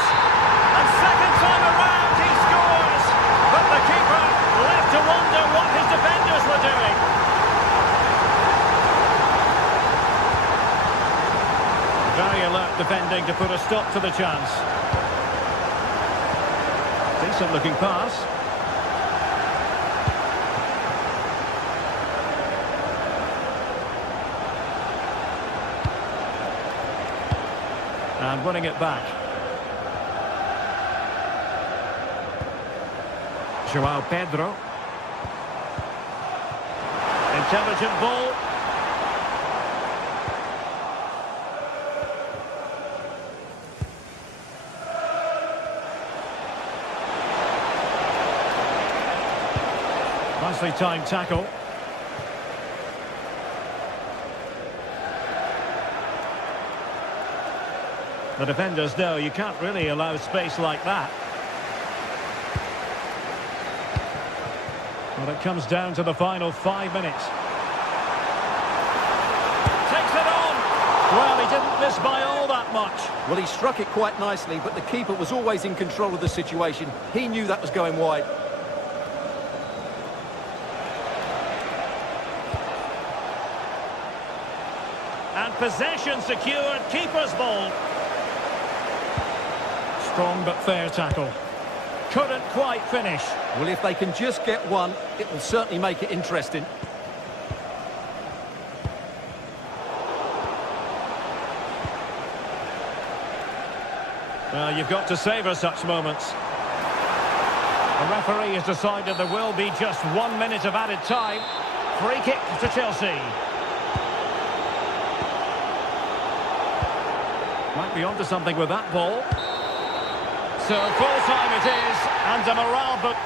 And second time around, he scores! But the keeper left to wonder what his defenders were doing. Very alert defending to put a stop to the chance. Decent looking pass. And winning it back. Joao Pedro. Intelligent ball. Nicely timed tackle. The defenders know you can't really allow space like that. Well, it comes down to the final 5 minutes. Takes it on! Well, he didn't miss by all that much. Well, he struck it quite nicely, but the keeper was always in control of the situation. He knew that was going wide. And possession secured, keeper's ball. Strong but fair tackle. Couldn't quite finish. Well, if they can just get one, it will certainly make it interesting. Well, you've got to savour such moments. The referee has decided there will be just 1 minute of added time. Free kick to Chelsea. Might be onto something with that ball. So full time it is, and a morale book.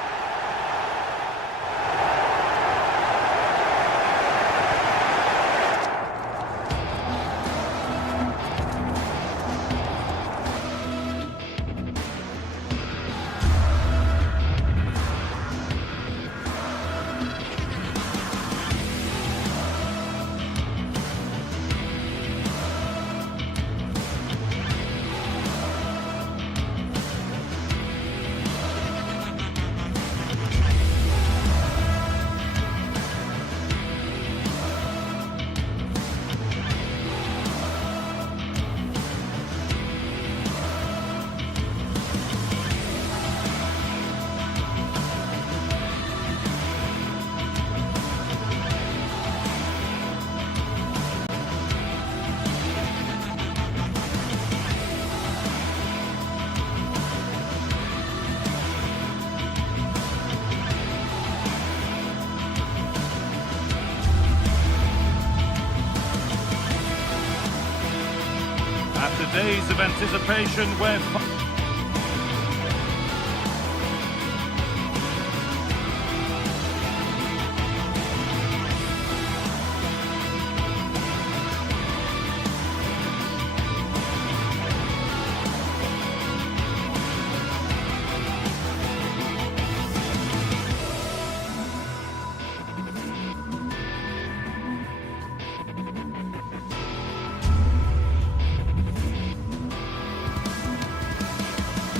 After days of anticipation, where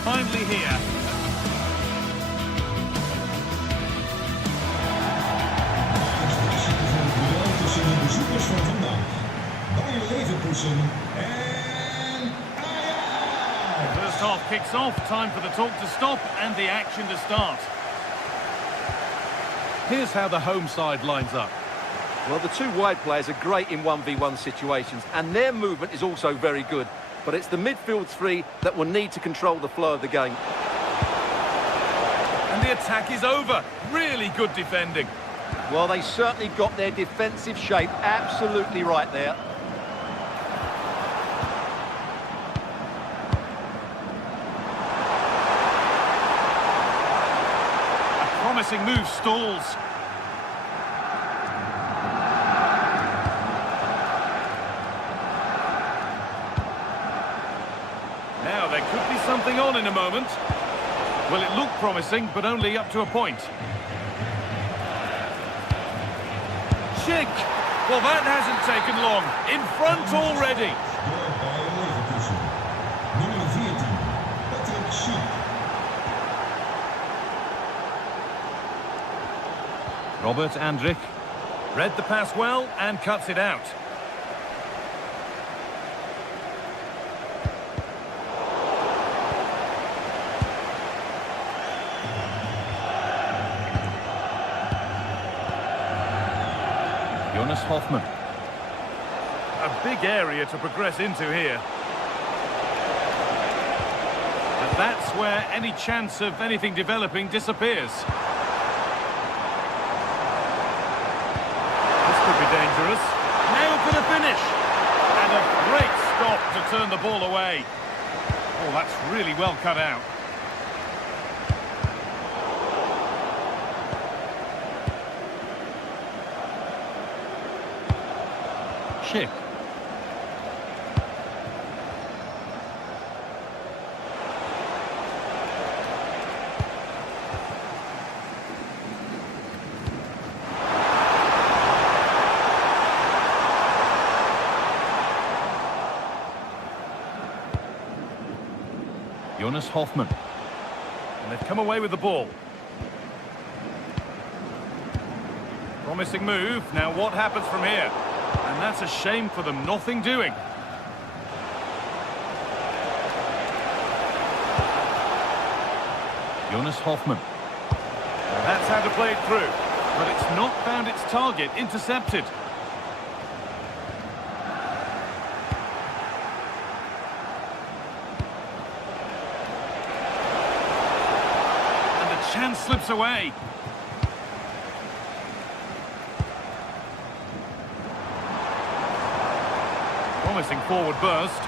finally here. Tussen de bezoekers van vandaag. Bayer Leverkusen en Ajax. First half kicks off, time for the talk to stop and the action to start. Here's how the home side lines up. Well, the two wide players are great in 1v1 situations, and their movement is also very good. But it's the midfield three that will need to control the flow of the game. And the attack is over. Really good defending. Well, they certainly got their defensive shape absolutely right there. promising move stalls. Now there could be something on in a moment. Well, it looked promising, but only up to a point. Schick! Well, that hasn't taken long. In front already. Scored by Leverkusen. Nummer 14, Patrick Schick. Robert Andrich read the pass well and cuts it out. Jonas Hoffmann. A big area to progress into here. And that's where any chance of anything developing disappears. This could be dangerous. Now for the finish. And a great stop to turn the ball away. Oh, that's really well cut out. Schick. Jonas Hoffmann. And they've come away with the ball. Promising move. Now what happens from here? And that's a shame for them, nothing doing. Jonas Hoffmann. And that's how to play it through. But it's not found its target, intercepted. And the chance slips away. Promising forward burst.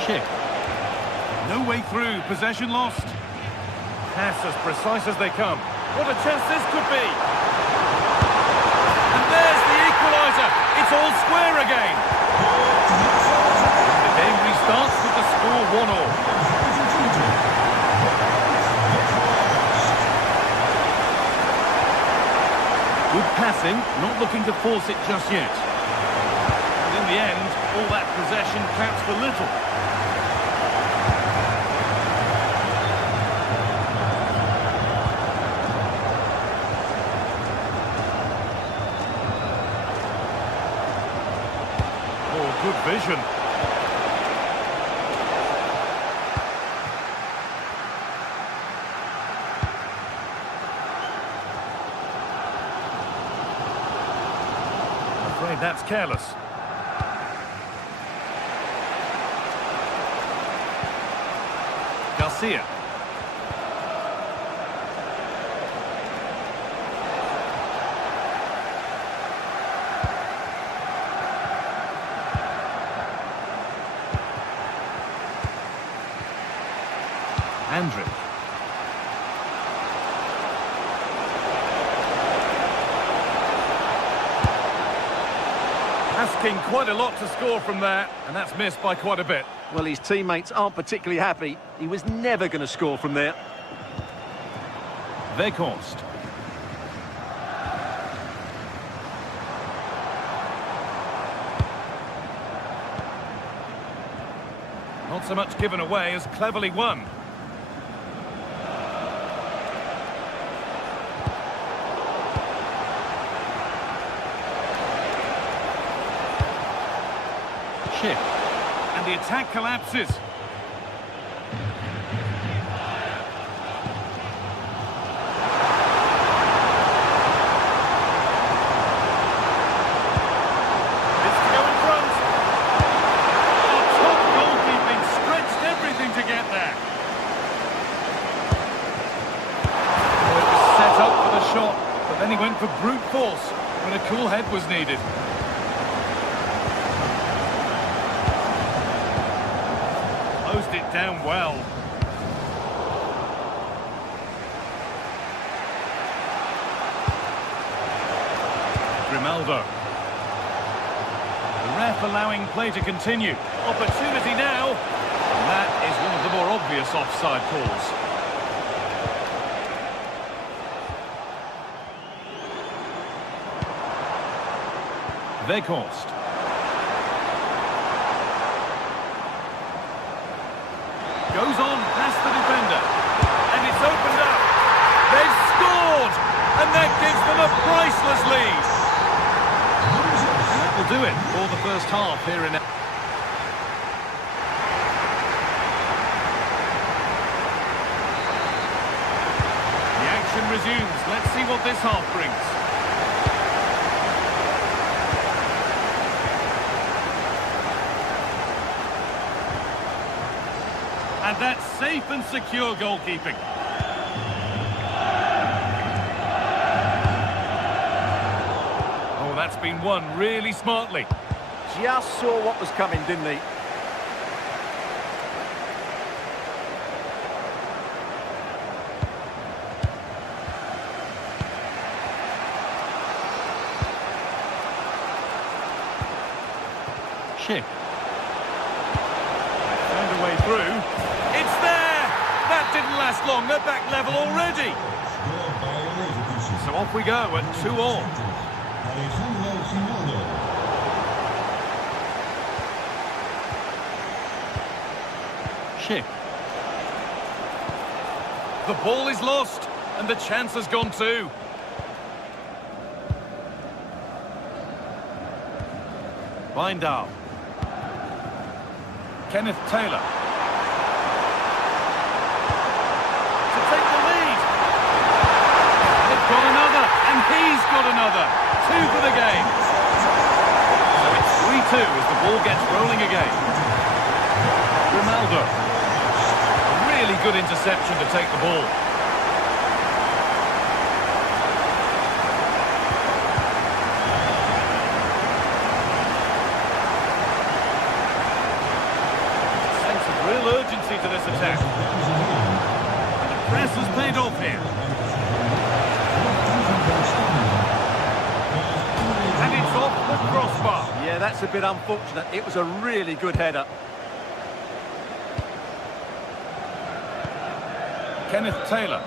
Schick. No way through, possession lost. Pass as precise as they come. What a chance this could be. And there's the equaliser. It's all square again. The game restarts with the score 1-1. Good passing, not looking to force it just yet. And in the end, all that possession counts for little. Oh, good vision. Afraid that's careless. Garcia. Andrich. Asking quite a lot to score from there, and that's missed by quite a bit. Well, his teammates aren't particularly happy. He was never going to score from there. Weghorst. Not so much given away as cleverly won. Schick. And the attack collapses. force when a cool head was needed. Closed it down well. Grimaldo. The ref allowing play to continue. Opportunity now. And that is one of the more obvious offside calls. Weghorst. Goes on past the defender. And it's opened up. They've scored! And that gives them a priceless lead. And that will do it for the first half here in... The action resumes. Let's see what this half brings. And that's safe and secure goalkeeping. Oh, that's been won really smartly. Just saw what was coming, didn't he? Schick. Found a way through. It's there! That didn't last long. They're back level already. So off we go at 2-2. Schick. The ball is lost, and the chance has gone too. Weindal. Kenneth Taylor. To take the lead. They've got another, and he's got another. 2 for the game. So it's 3-2 as the ball gets rolling again. Ronaldo. A really good interception to take the ball. Real urgency to this attack. And the press has paid off here. And it's off the crossbar. Yeah, that's a bit unfortunate. It was a really good header. Kenneth Taylor.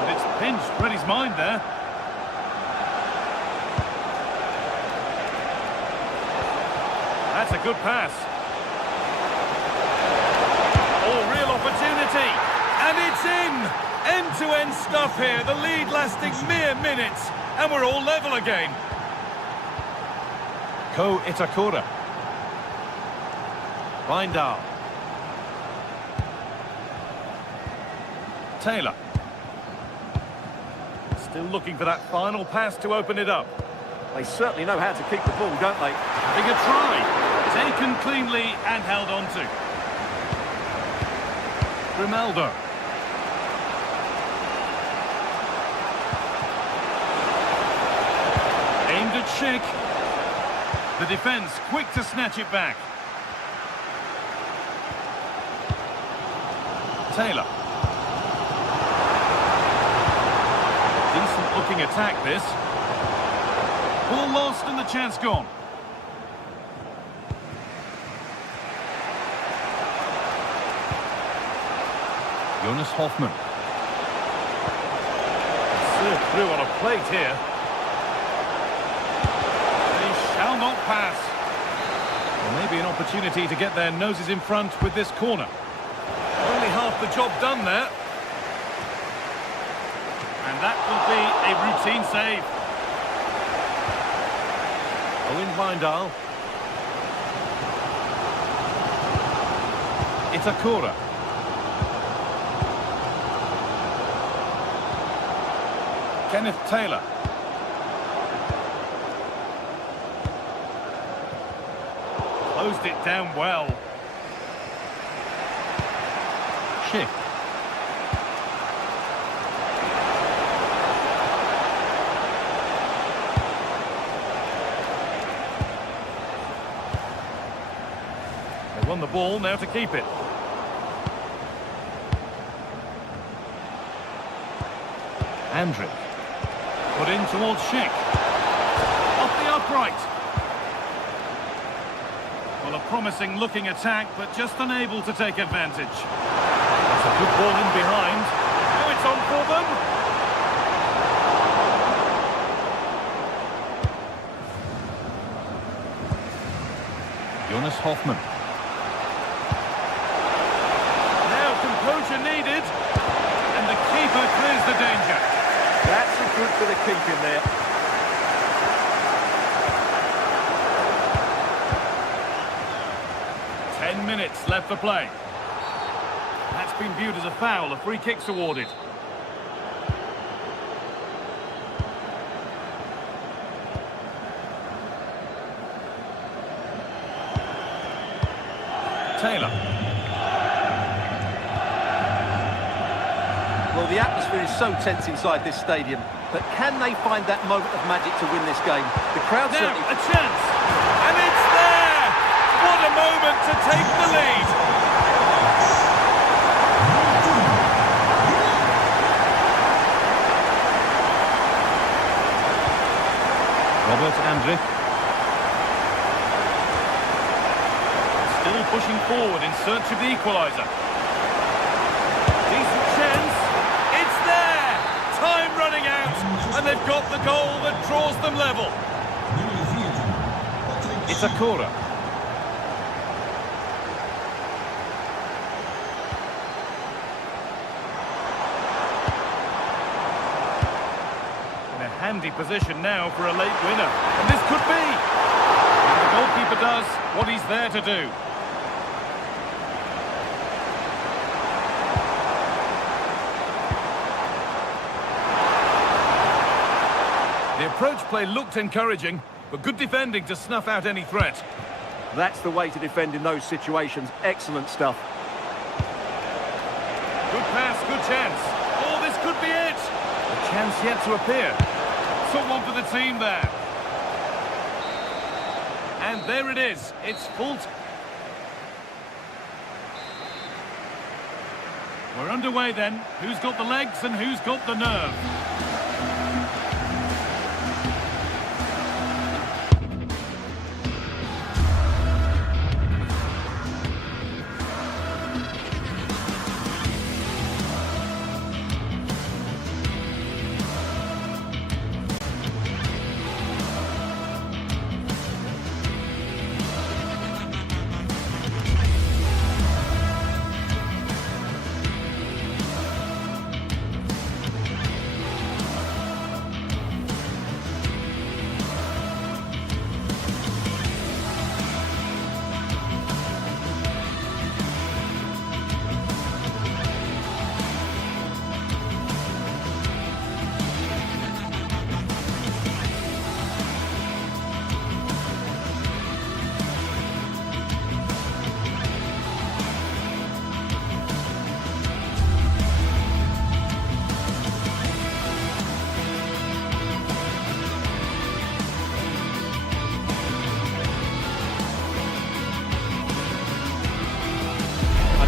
And it's pinched, read his mind there. That's a good pass. Oh, real opportunity. And it's in! End-to-end stuff here. The lead lasting mere minutes. And we're all level again. Ko Itakura. Weindal. Taylor. Still looking for that final pass to open it up. They certainly know how to keep the ball, don't they? Having a try. Taken cleanly and held on to. Grimaldo. Aimed at Schick. The defence quick to snatch it back. Taylor. Decent looking attack this. Ball lost and the chance gone. Jonas Hoffmann. Served through on a plate here. They shall not pass. Well, maybe an opportunity to get their noses in front with this corner. Only half the job done there. And that will be a routine save. Owen Weindal. Itakura. Kenneth Taylor. Closed it down well. Schick. On the ball, now to keep it. Andrick. Put in towards Schick. Off the upright. Well, a promising looking attack, but just unable to take advantage. That's a good ball in behind. Oh, it's on for them. Jonas Hoffmann. Now composure needed. And the keeper clears the danger. That's a good bit of keeping there. Minutes left for play. That's been viewed as a foul. A free kick's awarded. Taylor. Well, the atmosphere is so tense inside this stadium, but can they find that moment of magic to win this game? The crowd now, certainly... a chance! And it's there! What a moment to take the lead! Robert Andrick. Still pushing forward in search of the equaliser. Decent chance. It's there! Time running out, and they've got the goal that draws them level. It's Akura. In a handy position now for a late winner. And this could be. And the goalkeeper does what he's there to do. The approach play looked encouraging, but good defending to snuff out any threat. That's the way to defend in those situations. Excellent stuff. Good pass, good chance. Oh, this could be it. A chance yet to appear. Someone for the team there. And there it is. It's full. We're underway then. Who's got the legs and who's got the nerve?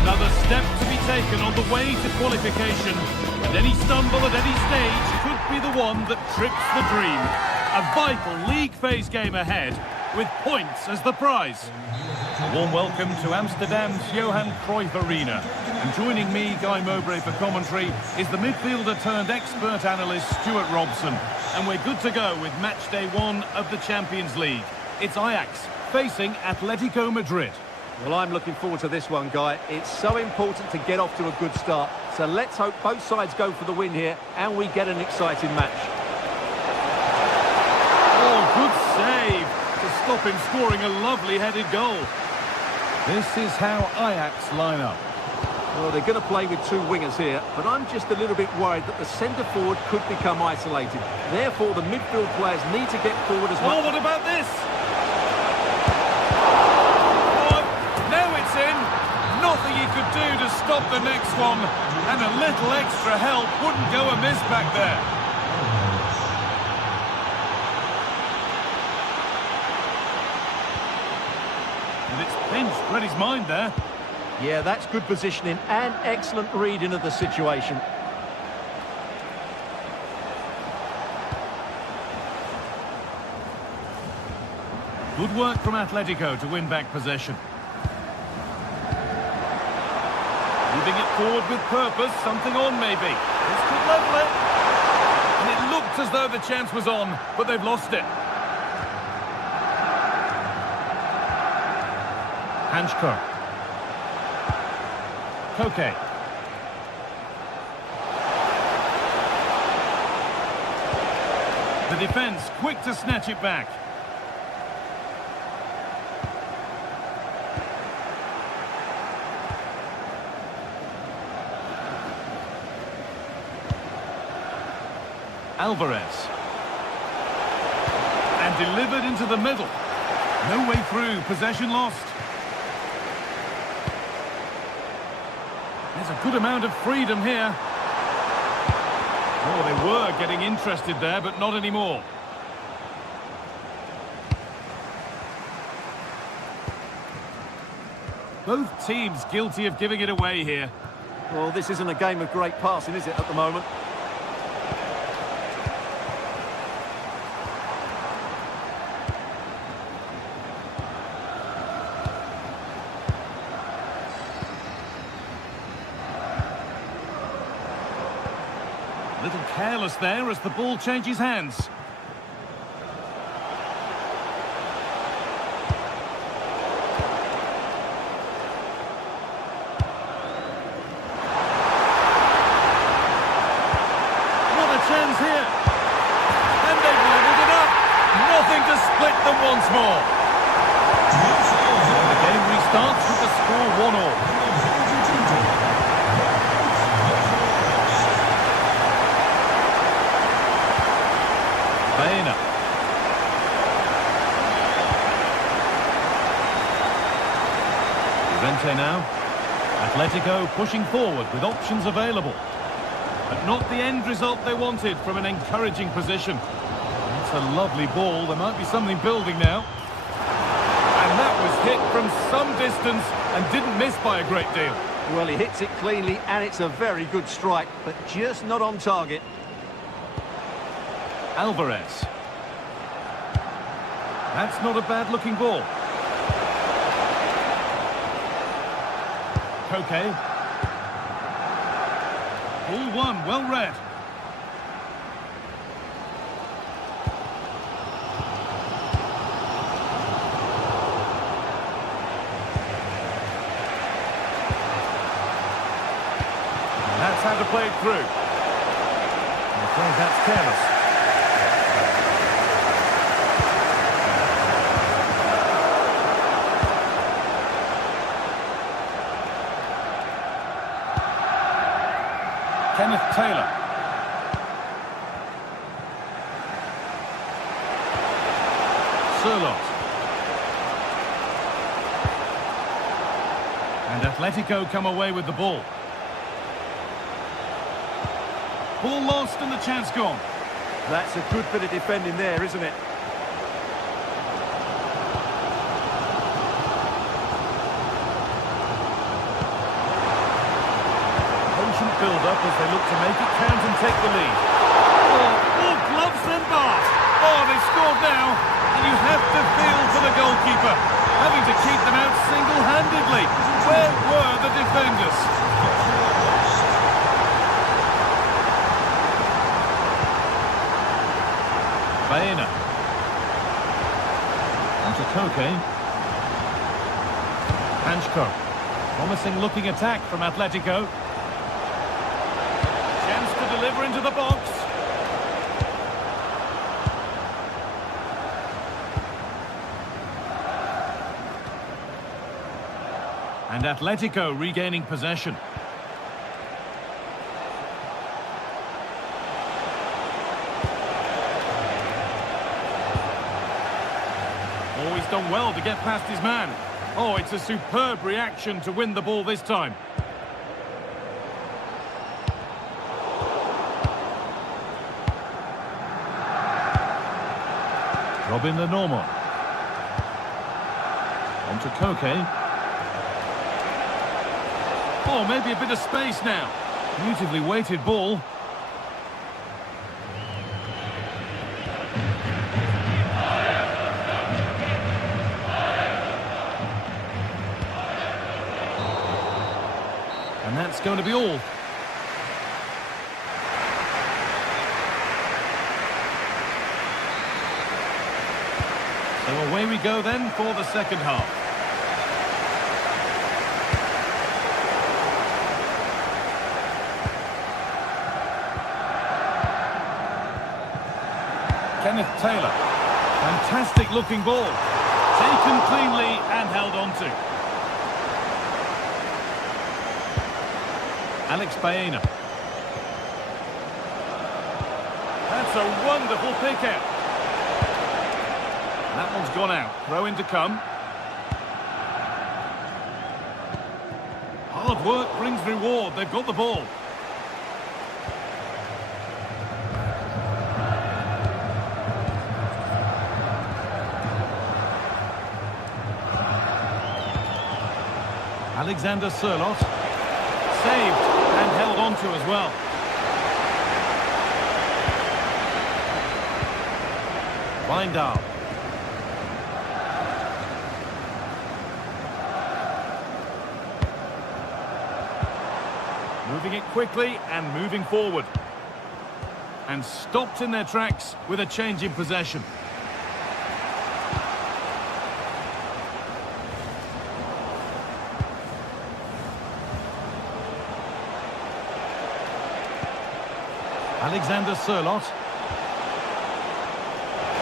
Another step to be taken on the way to qualification, and any stumble at any stage could be the one that trips the dream. A vital league phase game ahead, with points as the prize. A warm welcome to Amsterdam's Johan Cruyff Arena. And joining me, Guy Mowbray, for commentary is the midfielder turned expert analyst Stuart Robson. And we're good to go with match day 1 of the Champions League. It's Ajax facing Atletico Madrid. Well, I'm looking forward to this one, Guy. It's so important to get off to a good start. So let's hope both sides go for the win here and we get an exciting match. Oh, good save to stop him scoring a lovely headed goal. This is how Ajax line up. Well, they're going to play with two wingers here, but I'm just a little bit worried that the centre-forward could become isolated. Therefore, the midfield players need to get forward as much. Oh, what about this? Nothing he could do to stop the next one, and a little extra help wouldn't go amiss back there. And it's pinched, read his mind there. Yeah, that's good positioning and excellent reading of the situation. Good work from Atletico to win back possession. Moving it forward with purpose, something on maybe. This could level it. And it looked as though the chance was on, but they've lost it. Hanchko. Koke. The defence quick to snatch it back. Alvarez. And delivered into the middle. No way through, possession lost. There's a good amount of freedom here. Oh, they were getting interested there, but not anymore. Both teams guilty of giving it away here. Well, this isn't a game of great passing, is it, at the moment? Little careless there as the ball changes hands. What a chance here. And they've leveled it up. Nothing to split them once more. The game restarts with the score 1-1. Now, Atletico pushing forward with options available, but not the end result they wanted from an encouraging position. It's a lovely ball, there might be something building now. And that was hit from some distance and didn't miss by a great deal. Well, he hits it cleanly and it's a very good strike, but just not on target. Alvarez. That's not a bad looking ball. Koke. Ball one, well read. That's how to play it through. I'm afraid that's careless. Taylor. Surlot. And Atletico come away with the ball. Ball lost and the chance gone. That's a good bit of defending there, isn't it? Build-up as they look to make it count and take the lead. Oh, gloves then bar. Oh, they've scored now. And you have to feel for the goalkeeper, having to keep them out single-handedly. Where were the defenders? Baena. Onto Koke. Hanchko. Promising looking attack from Atletico. Deliver into the box. And Atletico regaining possession. Oh, he's done well to get past his man. Oh, it's a superb reaction to win the ball this time. Robin the Normal. On to Koke. Oh, maybe a bit of space now. Beautifully weighted ball. And that's going to be all. So away we go then for the second half. Kenneth Taylor. Fantastic looking ball. Taken cleanly and held on to. Alex Baena. That's a wonderful pick out. That one's gone out. Throw in to come. Hard work brings reward. They've got the ball. Alexander Sørloth. Saved and held on to as well. Wijndal. Moving it quickly and moving forward. And stopped in their tracks with a change in possession. Alexander Sørloth.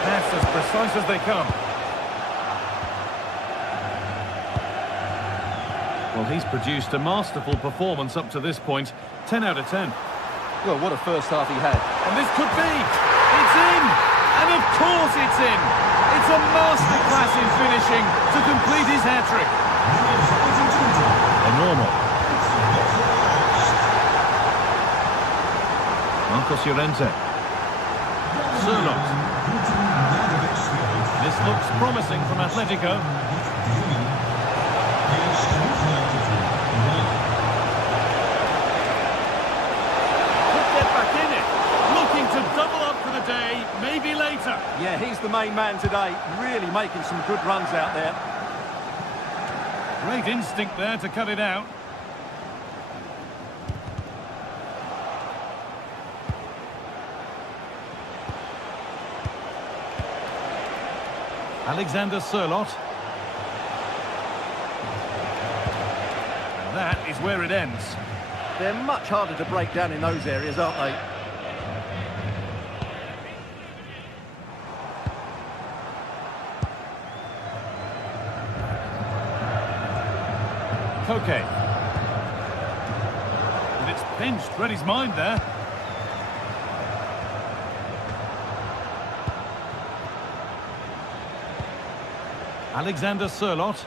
That's as precise as they come. Well, he's produced a masterful performance up to this point. 10 out of 10. Well, what a first half he had. And this could be. It's in! And of course it's in! It's a masterclass in finishing to complete his hat-trick. Normal. Marcos Llorente. Sørloth. This looks promising from Atletico. Could get back in it. Looking to double up for the day, maybe later. Yeah, he's the main man today. Really making some good runs out there. Great instinct there to cut it out. Alexander Sørloth. And that is where it ends. They're much harder to break down in those areas, aren't they? Koke. And it's pinched, read his mind there. Alexander Sørloth.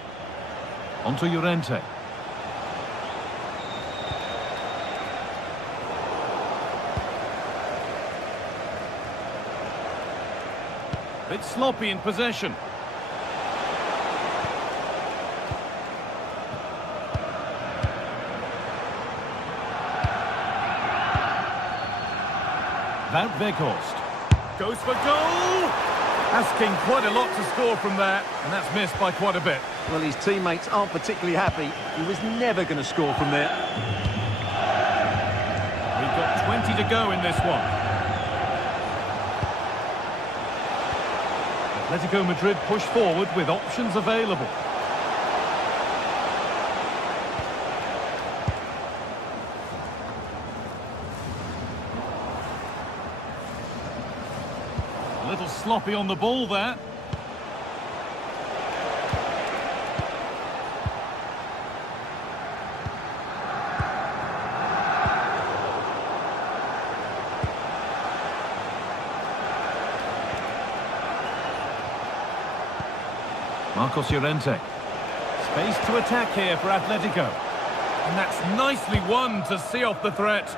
Onto Llorente. Bit sloppy in possession. Wout Weghorst. Goes for goal! Asking quite a lot to score from there, and that's missed by quite a bit. Well, his teammates aren't particularly happy. He was never going to score from there. We've got 20 to go in this one. Atletico Madrid push forward with options available. A little sloppy on the ball there. Marcos Llorente. Space to attack here for Atletico. And that's nicely won to see off the threat.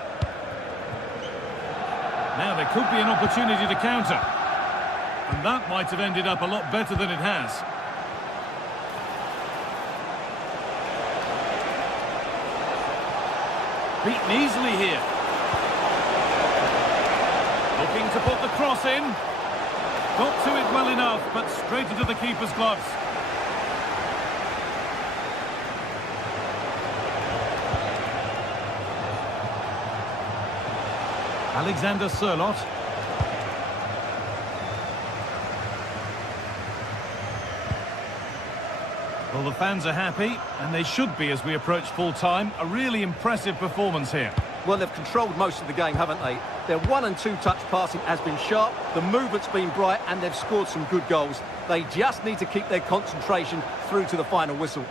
Now there could be an opportunity to counter. And that might have ended up a lot better than it has. Beaten easily here. Looking to put the cross in. Got to it well enough, but straight into the keeper's gloves. Alexander Sørloth. Well, the fans are happy, and they should be as we approach full-time. A really impressive performance here. Well, they've controlled most of the game, haven't they? Their 1- and 2-touch passing has been sharp, the movement's been bright, and they've scored some good goals. They just need to keep their concentration through to the final whistle.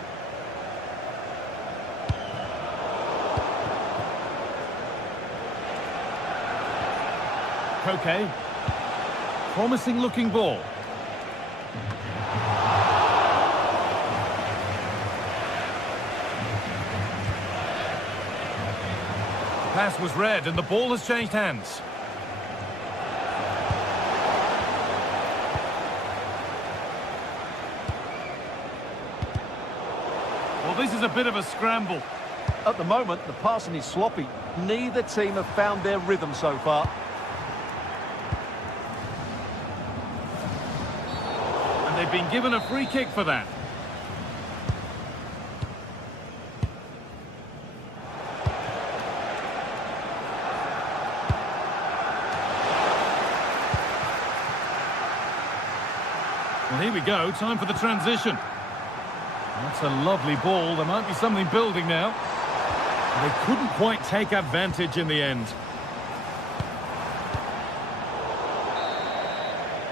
Koke. Promising looking ball. The pass was read and the ball has changed hands. Well, this is a bit of a scramble. At the moment, the passing is sloppy. Neither team have found their rhythm so far. They've been given a free kick for that. Well, here we go. Time for the transition. That's a lovely ball. There might be something building now. They couldn't quite take advantage in the end.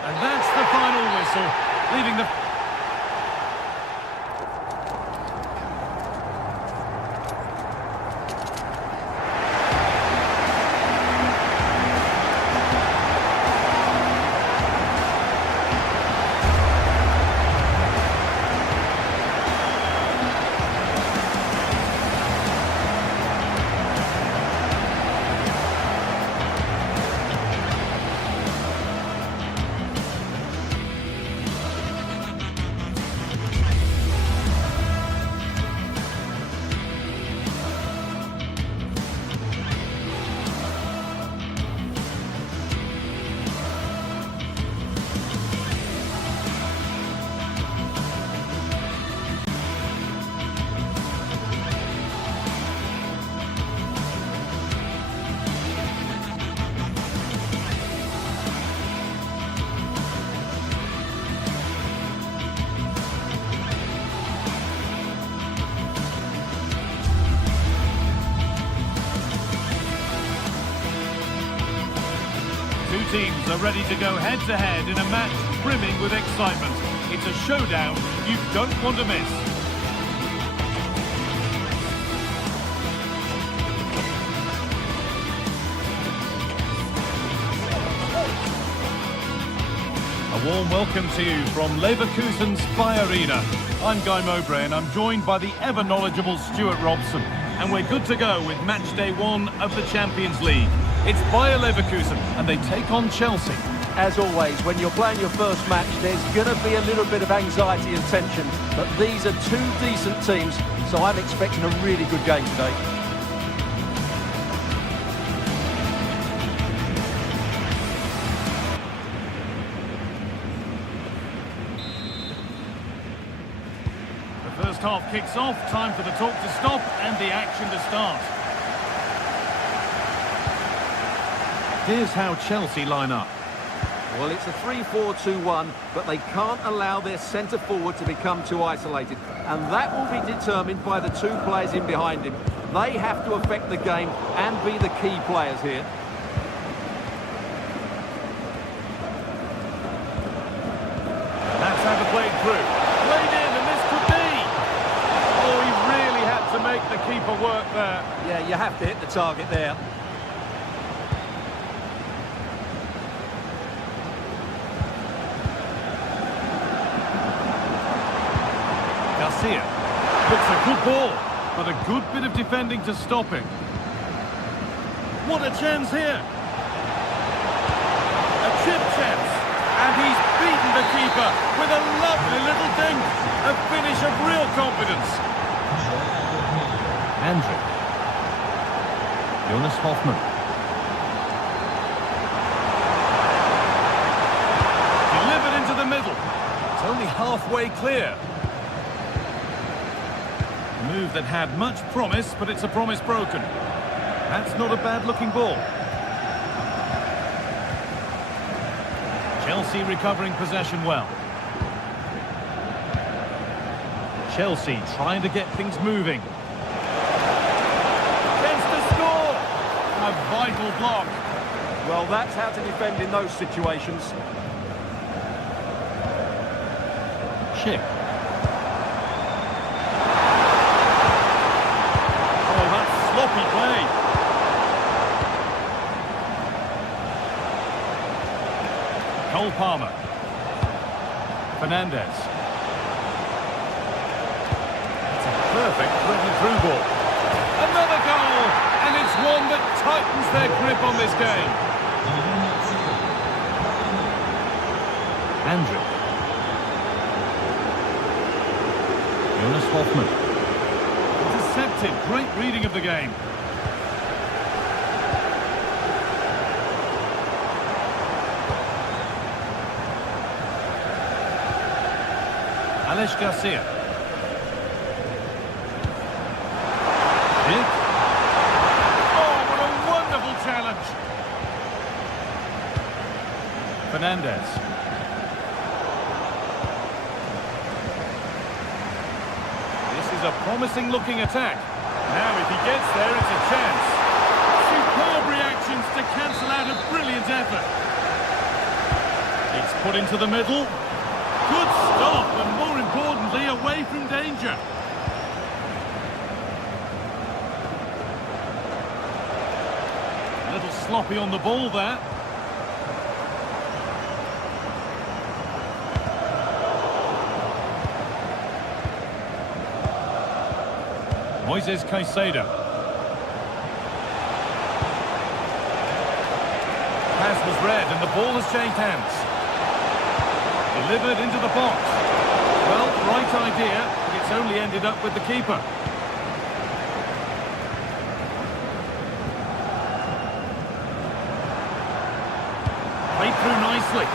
And that's the final whistle. Leaving the... Two teams are ready to go head-to-head in a match brimming with excitement. It's a showdown you don't want to miss. A warm welcome to you from Leverkusen's Spy Arena. I'm Guy Mowbray and I'm joined by the ever-knowledgeable Stuart Robson. And we're good to go with match day 1 of the Champions League. It's Bayer Leverkusen and they take on Chelsea. As always, when you're playing your first match, there's going to be a little bit of anxiety and tension. But these are two decent teams, so I'm expecting a really good game today. The first half kicks off, time for the talk to stop and the action to start. Here's how Chelsea line up. Well, it's a 3-4-2-1, but they can't allow their centre-forward to become too isolated. And that will be determined by the two players in behind him. They have to affect the game and be the key players here. That's how they played through. Played in, and this could be. Oh, he really had to make the keeper work there. Yeah, you have to hit the target there. Garcia puts a good ball, but a good bit of defending to stop it. What a chance here. A chip chance. And he's beaten the keeper with a lovely little dink. A finish of real confidence. Andrew. Jonas Hoffmann. Delivered into the middle. It's only halfway clear. A move that had much promise, but it's a promise broken. That's not a bad-looking ball. Chelsea recovering possession well. Chelsea trying to get things moving. Chance to score! A vital block. Well, that's how to defend in those situations. Schick. Oh, that's sloppy play. Cole Palmer. Fernandez. It's a perfect threaded-through ball. Another goal! And it's one that tightens their grip on this game. Andrew. Jonas Hoffmann. Intercepted. Great reading of the game. Alex Garcia. Dick. Oh, what a wonderful challenge. Fernandez. This is a promising looking attack. Now if he gets there, it's a chance. Superb reactions to cancel out a brilliant effort. It's put into the middle. Good stop, and more importantly, away from danger. A little sloppy on the ball there. Moises Caicedo. Pass was read, and the ball has changed hands. Delivered into the box. Well, right idea, but it's only ended up with the keeper. Played through nicely.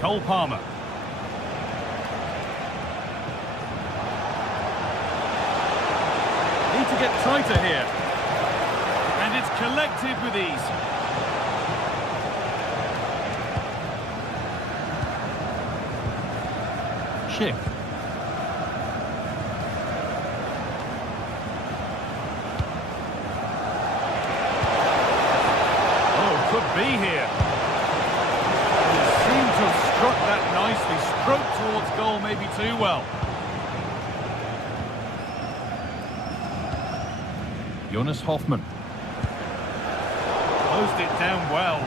Cole Palmer. Need to get tighter here. And it's collected with ease. Schick. Oh, could be here. He seemed to have struck that nicely. Stroked towards goal maybe too well. Jonas Hoffmann. Closed it down well.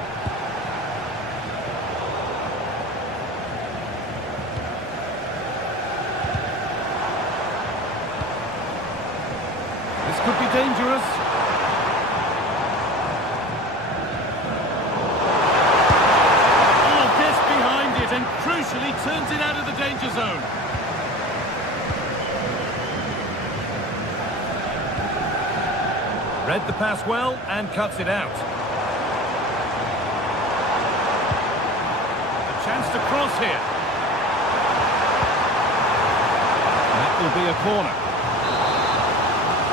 This could be dangerous. Oh, gets behind it and crucially turns it out of the danger zone. Read the pass well and cuts it out. Chance to cross here. That will be a corner.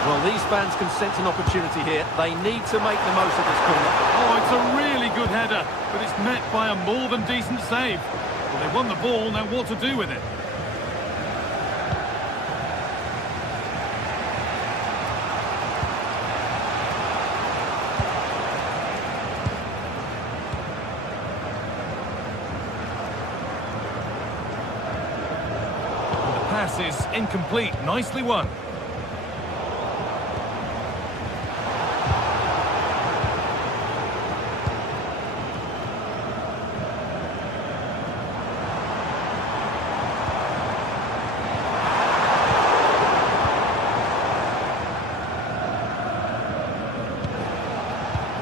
Well, these fans can sense an opportunity here. They need to make the most of this corner. Oh, it's a really good header, but it's met by a more than decent save. Well, they won the ball, now what to do with it? Pass is incomplete. Nicely won.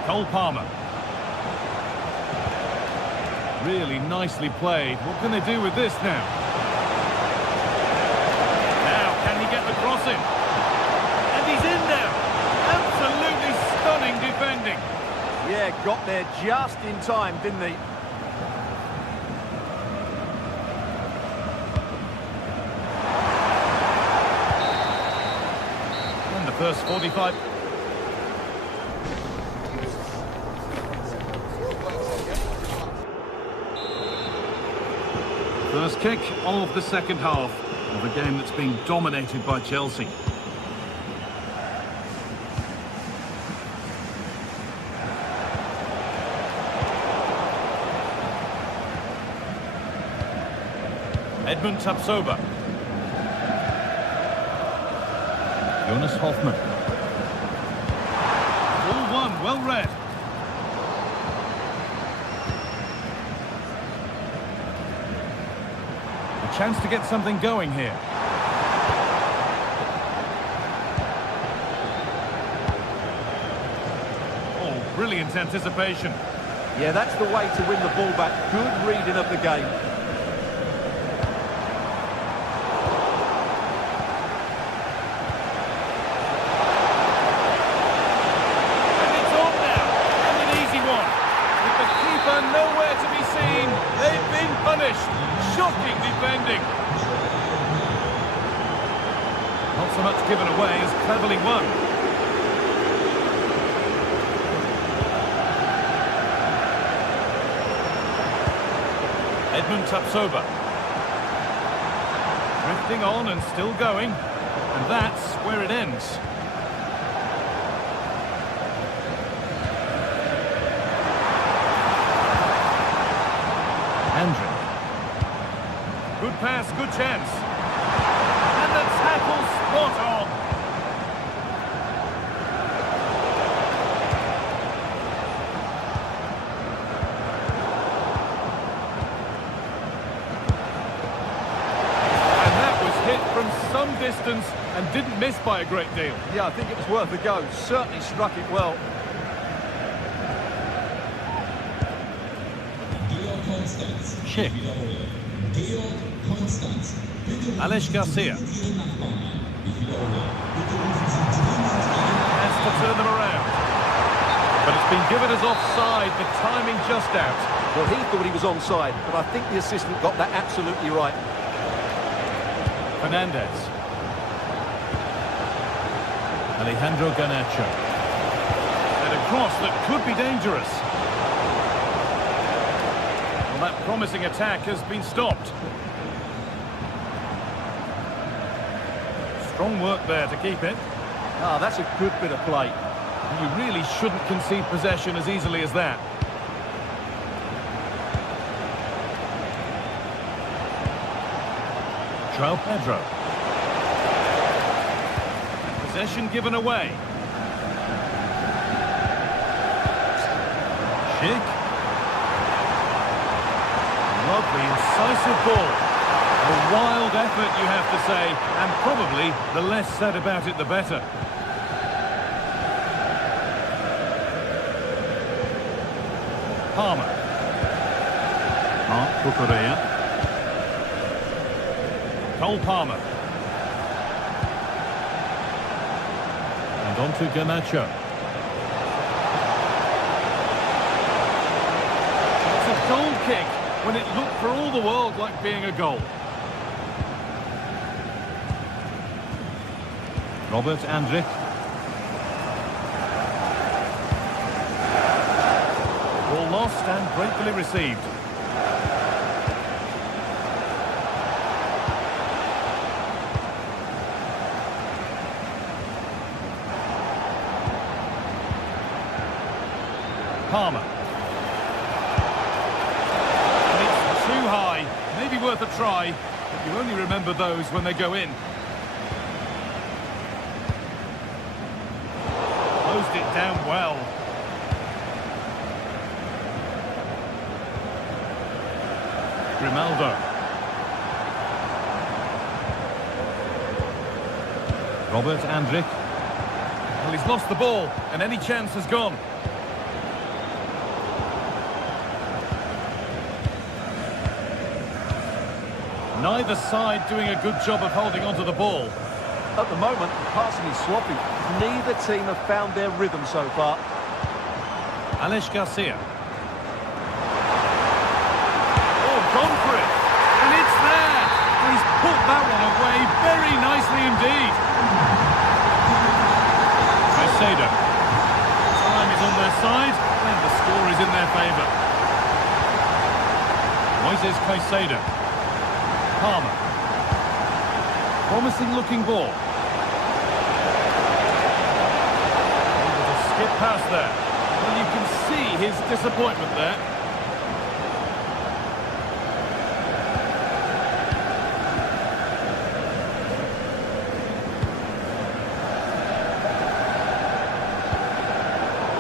Cole Palmer. Really nicely played. What can they do with this now? him. And he's in there. Absolutely stunning defending. Yeah, got there just in time, didn't he? And the first 45... First kick of the second half of a game that's been dominated by Chelsea. Edmund Tapsoba. Jonas Hoffmann. All one, well read. A chance to get something going here. Oh, brilliant anticipation. Yeah, that's the way to win the ball back. Good reading of the game. And it's on now. And an easy one. With the keeper nowhere to be seen, they've been punished. Shocking defending. Not so much given away as cleverly won. Edmund Tapsoba. Drifting on and still going. And that's where it ends. Andrew. Good pass, good chance. And the tackle spot on. And that was hit from some distance and didn't miss by a great deal. Yeah, I think it was worth a go. Certainly struck it well. Schick. Alex Garcia. Has to turn them around. But it's been given as offside, the timing just out. Well, he thought he was onside, but I think the assistant got that absolutely right. Fernandez. Alejandro Garnacho. And a cross that could be dangerous. Well, that promising attack has been stopped. Strong work there to keep it. Ah, that's a good bit of play. You really shouldn't concede possession as easily as that. João Pedro. Possession given away. Schick. Lovely, incisive ball. A wild effort, you have to say, and probably the less said about it, the better. Palmer. Mark Cucurella. Cole Palmer. And on to Garnacho. It's a goal kick when it looked for all the world like being a goal. Robert Andrich. Ball lost and gratefully received. Palmer. And it's too high. Maybe worth a try, but you only remember those when they go in. Closed it down well. Grimaldo. Robert Andrich. Well, he's lost the ball, and any chance has gone. Neither side doing a good job of holding onto the ball. At the moment, the passing is sloppy. Neither team have found their rhythm so far. Alex Garcia. Oh, gone for it. And it's there. He's put that one away very nicely indeed. Caicedo. Time is on their side, and the score is in their favour. Moises Caicedo. Palmer. Promising looking ball. Able to skip past there. Well, you can see his disappointment there.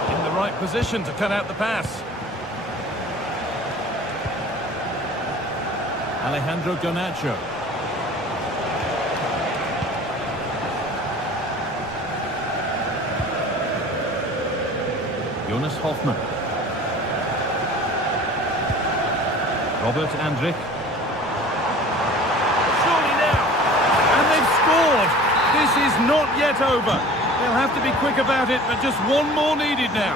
In the right position to cut out the pass. Alejandro Garnacho. Jonas Hoffmann. Robert Andrich. Surely now. And they've scored. This is not yet over. They'll have to be quick about it, but just one more needed now.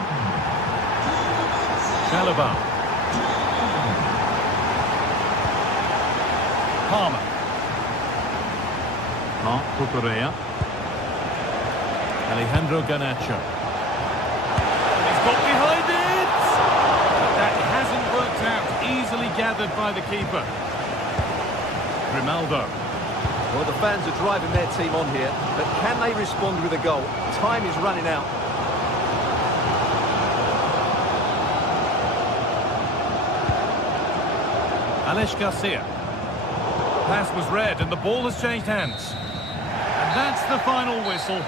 Chalobah. Palmer. Marc Cucurella. Alejandro Garnacho. Got behind it! But that hasn't worked out. Easily gathered by the keeper. Grimaldo. Well, the fans are driving their team on here, but can they respond with a goal? Time is running out. Alex Garcia. Pass was read and the ball has changed hands. And that's the final whistle.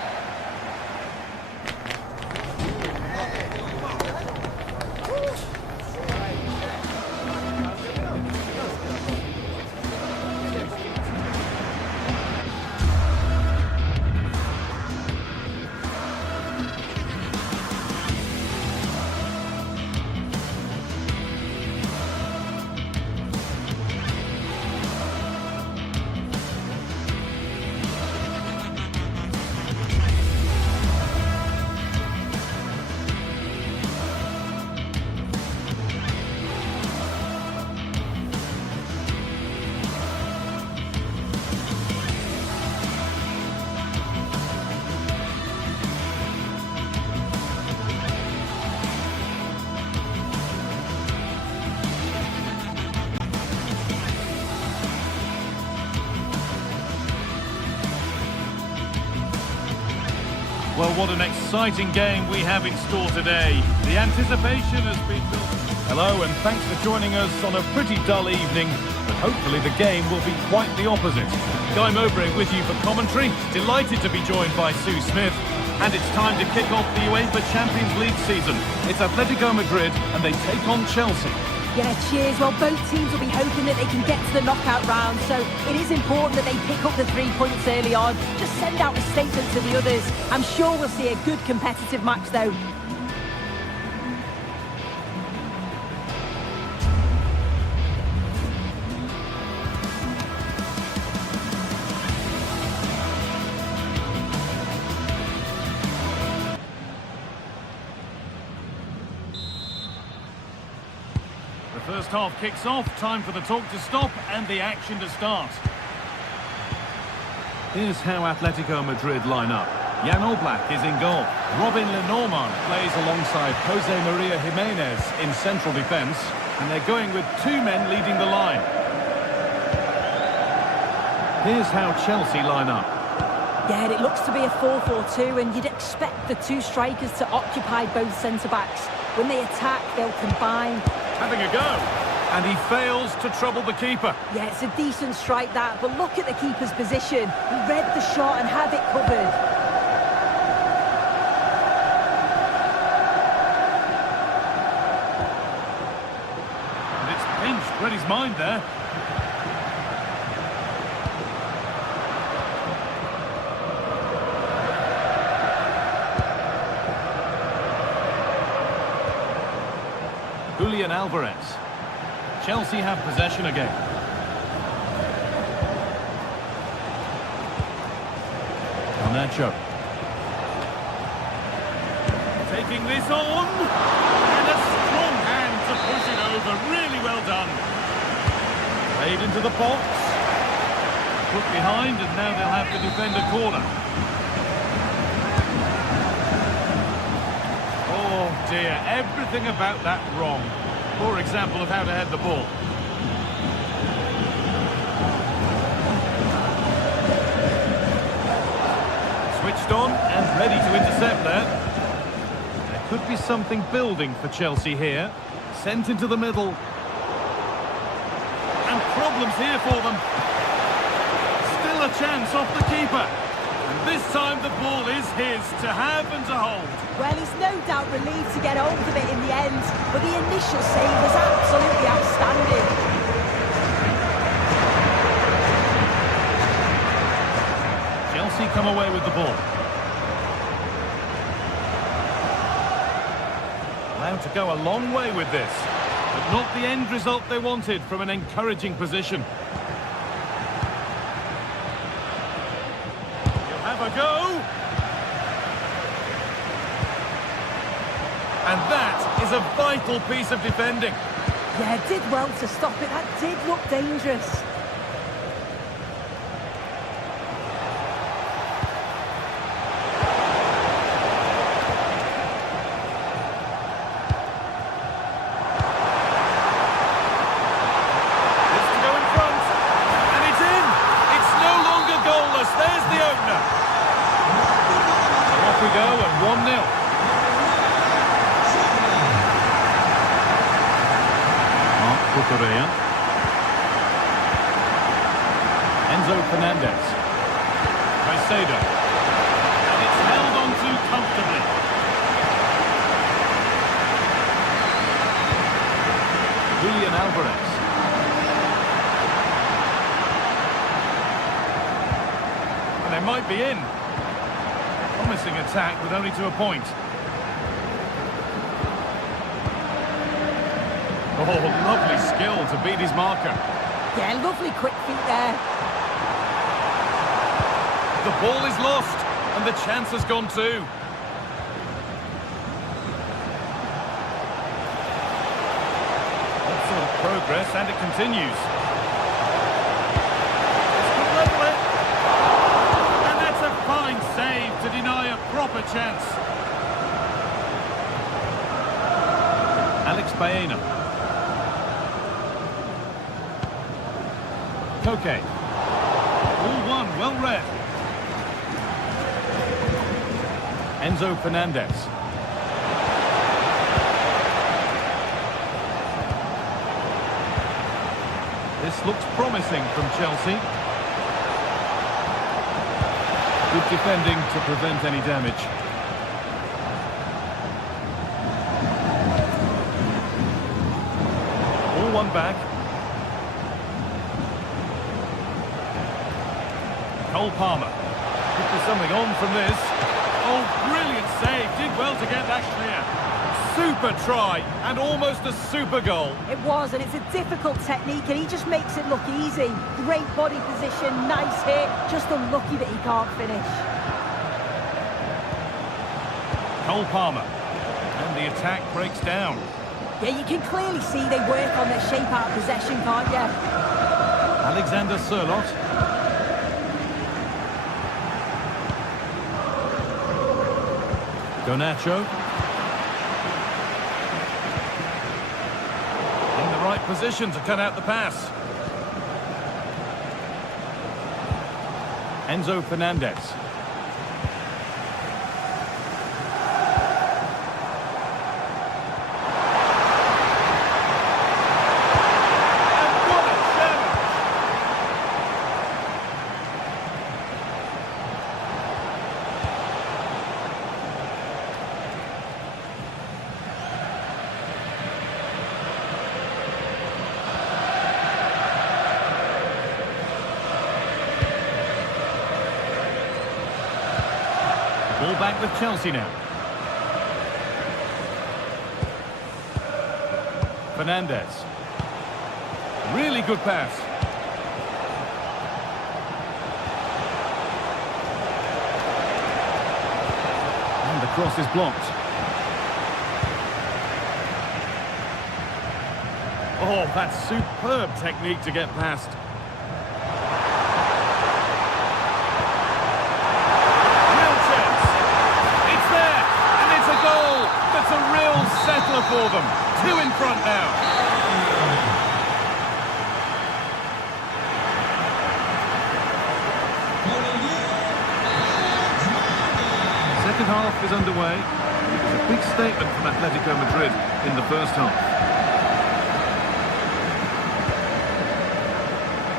Well, what an exciting game we have in store today. The anticipation has been built. Hello, and thanks for joining us on a pretty dull evening, but hopefully the game will be quite the opposite. Guy Mowbray with you for commentary. Delighted to be joined by Sue Smith. And it's time to kick off the UEFA Champions League season. It's Atletico Madrid, and they take on Chelsea. Yeah, cheers. Well, both teams will be hoping that they can get to the knockout round, so it is important that they pick up the 3 points early on. Just send out a statement to the others. I'm sure we'll see a good competitive match, though. The first half kicks off, time for the talk to stop and the action to start. Here's how Atletico Madrid line up. Jan Oblak is in goal. Robin Lenormand plays alongside Jose Maria Jimenez in central defence. And they're going with 2 men leading the line. Here's how Chelsea line up. Yeah, it looks to be a 4-4-2, and you'd expect the 2 strikers to occupy both centre-backs. When they attack, they'll combine. Having a go. And he fails to trouble the keeper. Yeah, it's a decent strike, that, but look at the keeper's position. He read the shot and had it covered. And it's pinched, read his mind there. Julian Alvarez. Chelsea have possession again. Garnacho. Taking this on. And a strong hand to push it over. Really well done. Played into the box. Put behind, and now they'll have to defend a corner. Oh dear, everything about that wrong. Poor example of how to head the ball. Switched on and ready to intercept there. There could be something building for Chelsea here. Sent into the middle. And problems here for them. Still a chance off the keeper. And this time the ball is his to have and to hold. Well, he's no doubt relieved to get hold of it in the end, but the initial save was absolutely outstanding. Chelsea come away with the ball. Allowed to go a long way with this, but not the end result they wanted from an encouraging position. He'll have a go. And that is a vital piece of defending. Yeah, did well to stop it. That did look dangerous. Enzo Fernandez. Caicedo. And it's held on to comfortably. Julian Alvarez. And they might be in. Promising attack with only to a point. Oh, lovely skill to beat his marker. Yeah, lovely quick feet there. The ball is lost, and the chance has gone too. Excellent progress, and it continues. This could level it. And that's a fine save to deny a proper chance. Alex Baena. Okay. All one, well read. Enzo Fernandez. This looks promising from Chelsea. Good defending to prevent any damage. All one back. Cole Palmer. Could be something on from this. Oh, brilliant save. Did well to get that clear. Super try and almost a super goal. It was, and it's a difficult technique, and he just makes it look easy. Great body position, nice hit. Just unlucky that he can't finish. Cole Palmer. And the attack breaks down. Yeah, you can clearly see they work on their shape out of possession, can't you? Alexander Sørloth. Garnacho. In the right position to cut out the pass. Enzo Fernandez. And what a challenge! Ball back with Chelsea now. Fernandez. Really good pass. The cross is blocked. Oh, that's superb technique to get past. Real chance. It's there, and it's a goal. That's a real settler for them. 2 in front now. Second half is underway. It's a big statement from Atletico Madrid in the first half.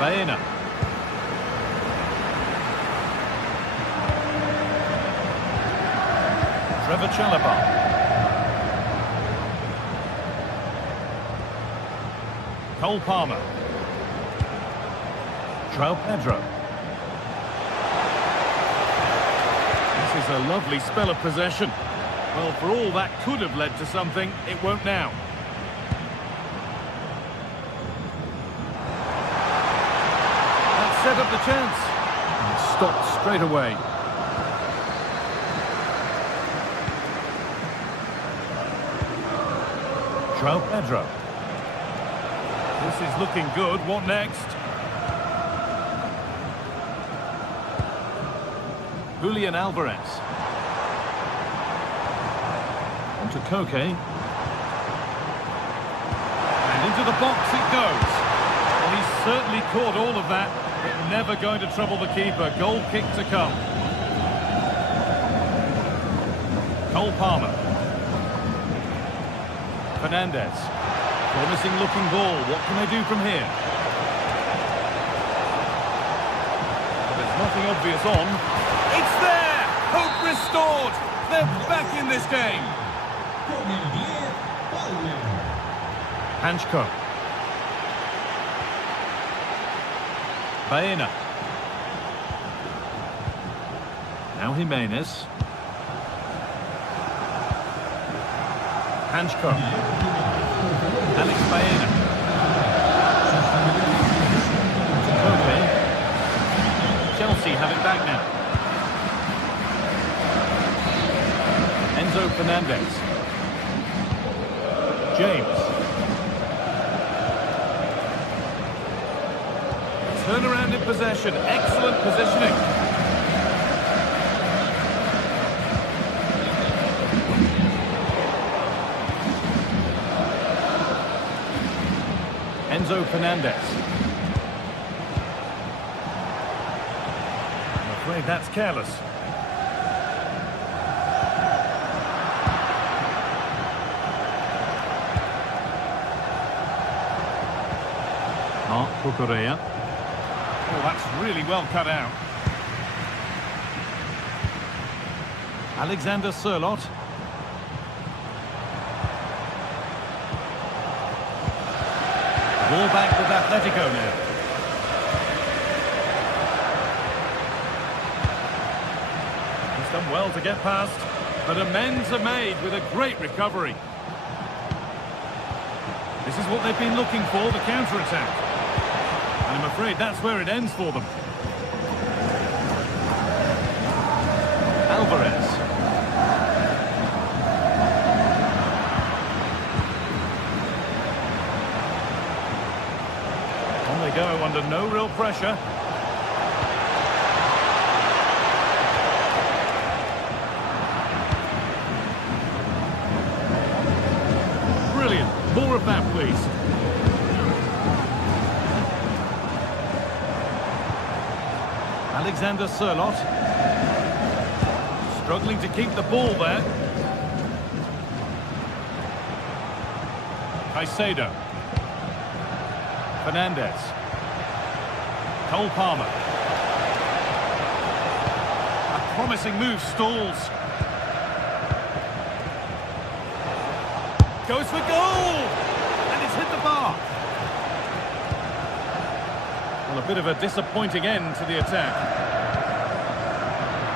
Baena. Trevor Chalobah. Cole Palmer. João Pedro. This is a lovely spell of possession. Well, for all that could have led to something, it won't now. That set up the chance. And stopped straight away. João Pedro. This is looking good. What next? Julian Alvarez. Onto Koke. And into the box it goes. Well, he's certainly caught all of that, but never going to trouble the keeper. Goal kick to come. Cole Palmer. Fernandez. Promising looking ball. What can they do from here? There's nothing obvious on. It's there! Hope restored! They're back in this game! Hanchko. Baena. Now Jimenez. Hanchko. Alex Baena. Okay. Chelsea have it back now. Enzo Fernandez. James. Turnaround in possession. Excellent positioning. Enzo Fernandez. I'm afraid that's careless. Marc Cucurella. Oh, that's really well cut out. Alexander Sørloth. Ball back with Atletico now. He's done well to get past, but amends are made with a great recovery. This is what they've been looking for, the counter-attack. And I'm afraid that's where it ends for them. Alvarez. On they go under no real pressure. Brilliant. More of that, please. Alexander Sørloth. Struggling to keep the ball there. Caicedo. Fernandez. Cole Palmer. A promising move stalls. Goes for goal! And it's hit the bar. Well, a bit of a disappointing end to the attack.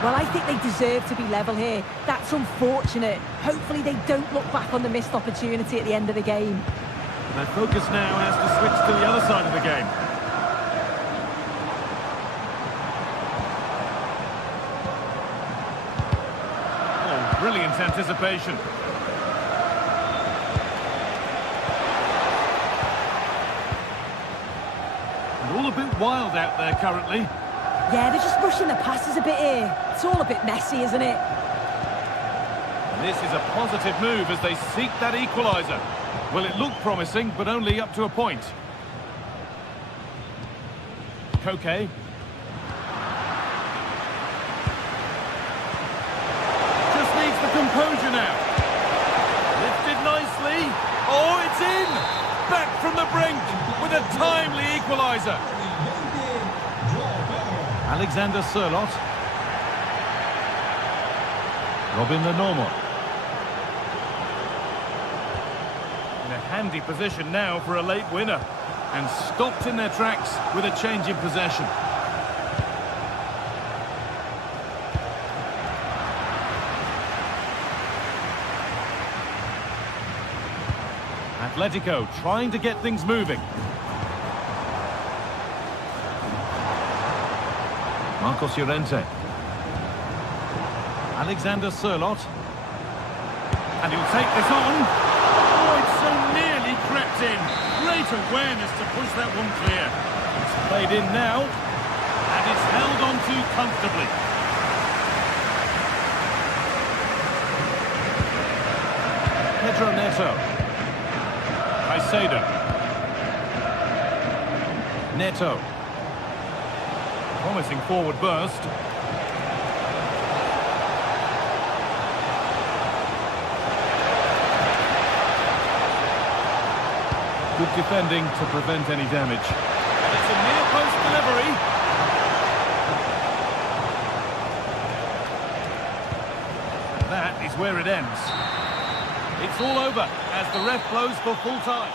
Well, I think they deserve to be level here. That's unfortunate. Hopefully they don't look back on the missed opportunity at the end of the game. Their focus now has to switch to the other side of the game. Oh, Brilliant anticipation. And all a bit wild out there currently. Yeah, they're just rushing the passes a bit here. It's all a bit messy, isn't it? This is a positive move as they seek that equaliser. Well, it looked promising, but only up to a point. Koke. Just needs the composure now. Lifted nicely. Oh, it's in! Back from the brink with a timely equaliser. Alexander Sørloth. Robin the Normal. In a handy position now for a late winner. And stopped in their tracks with a change in possession. Atletico trying to get things moving. Marcos Llorente. Alexander Sørloth. And he'll take this on. Oh, it's so nearly crept in. Great awareness to push that one clear. It's played in now. And it's held on to comfortably. Pedro Neto. Caicedo. Neto. Promising forward burst. Good defending to prevent any damage. And it's a near post delivery. And that is where it ends. It's all over as the ref blows for full time.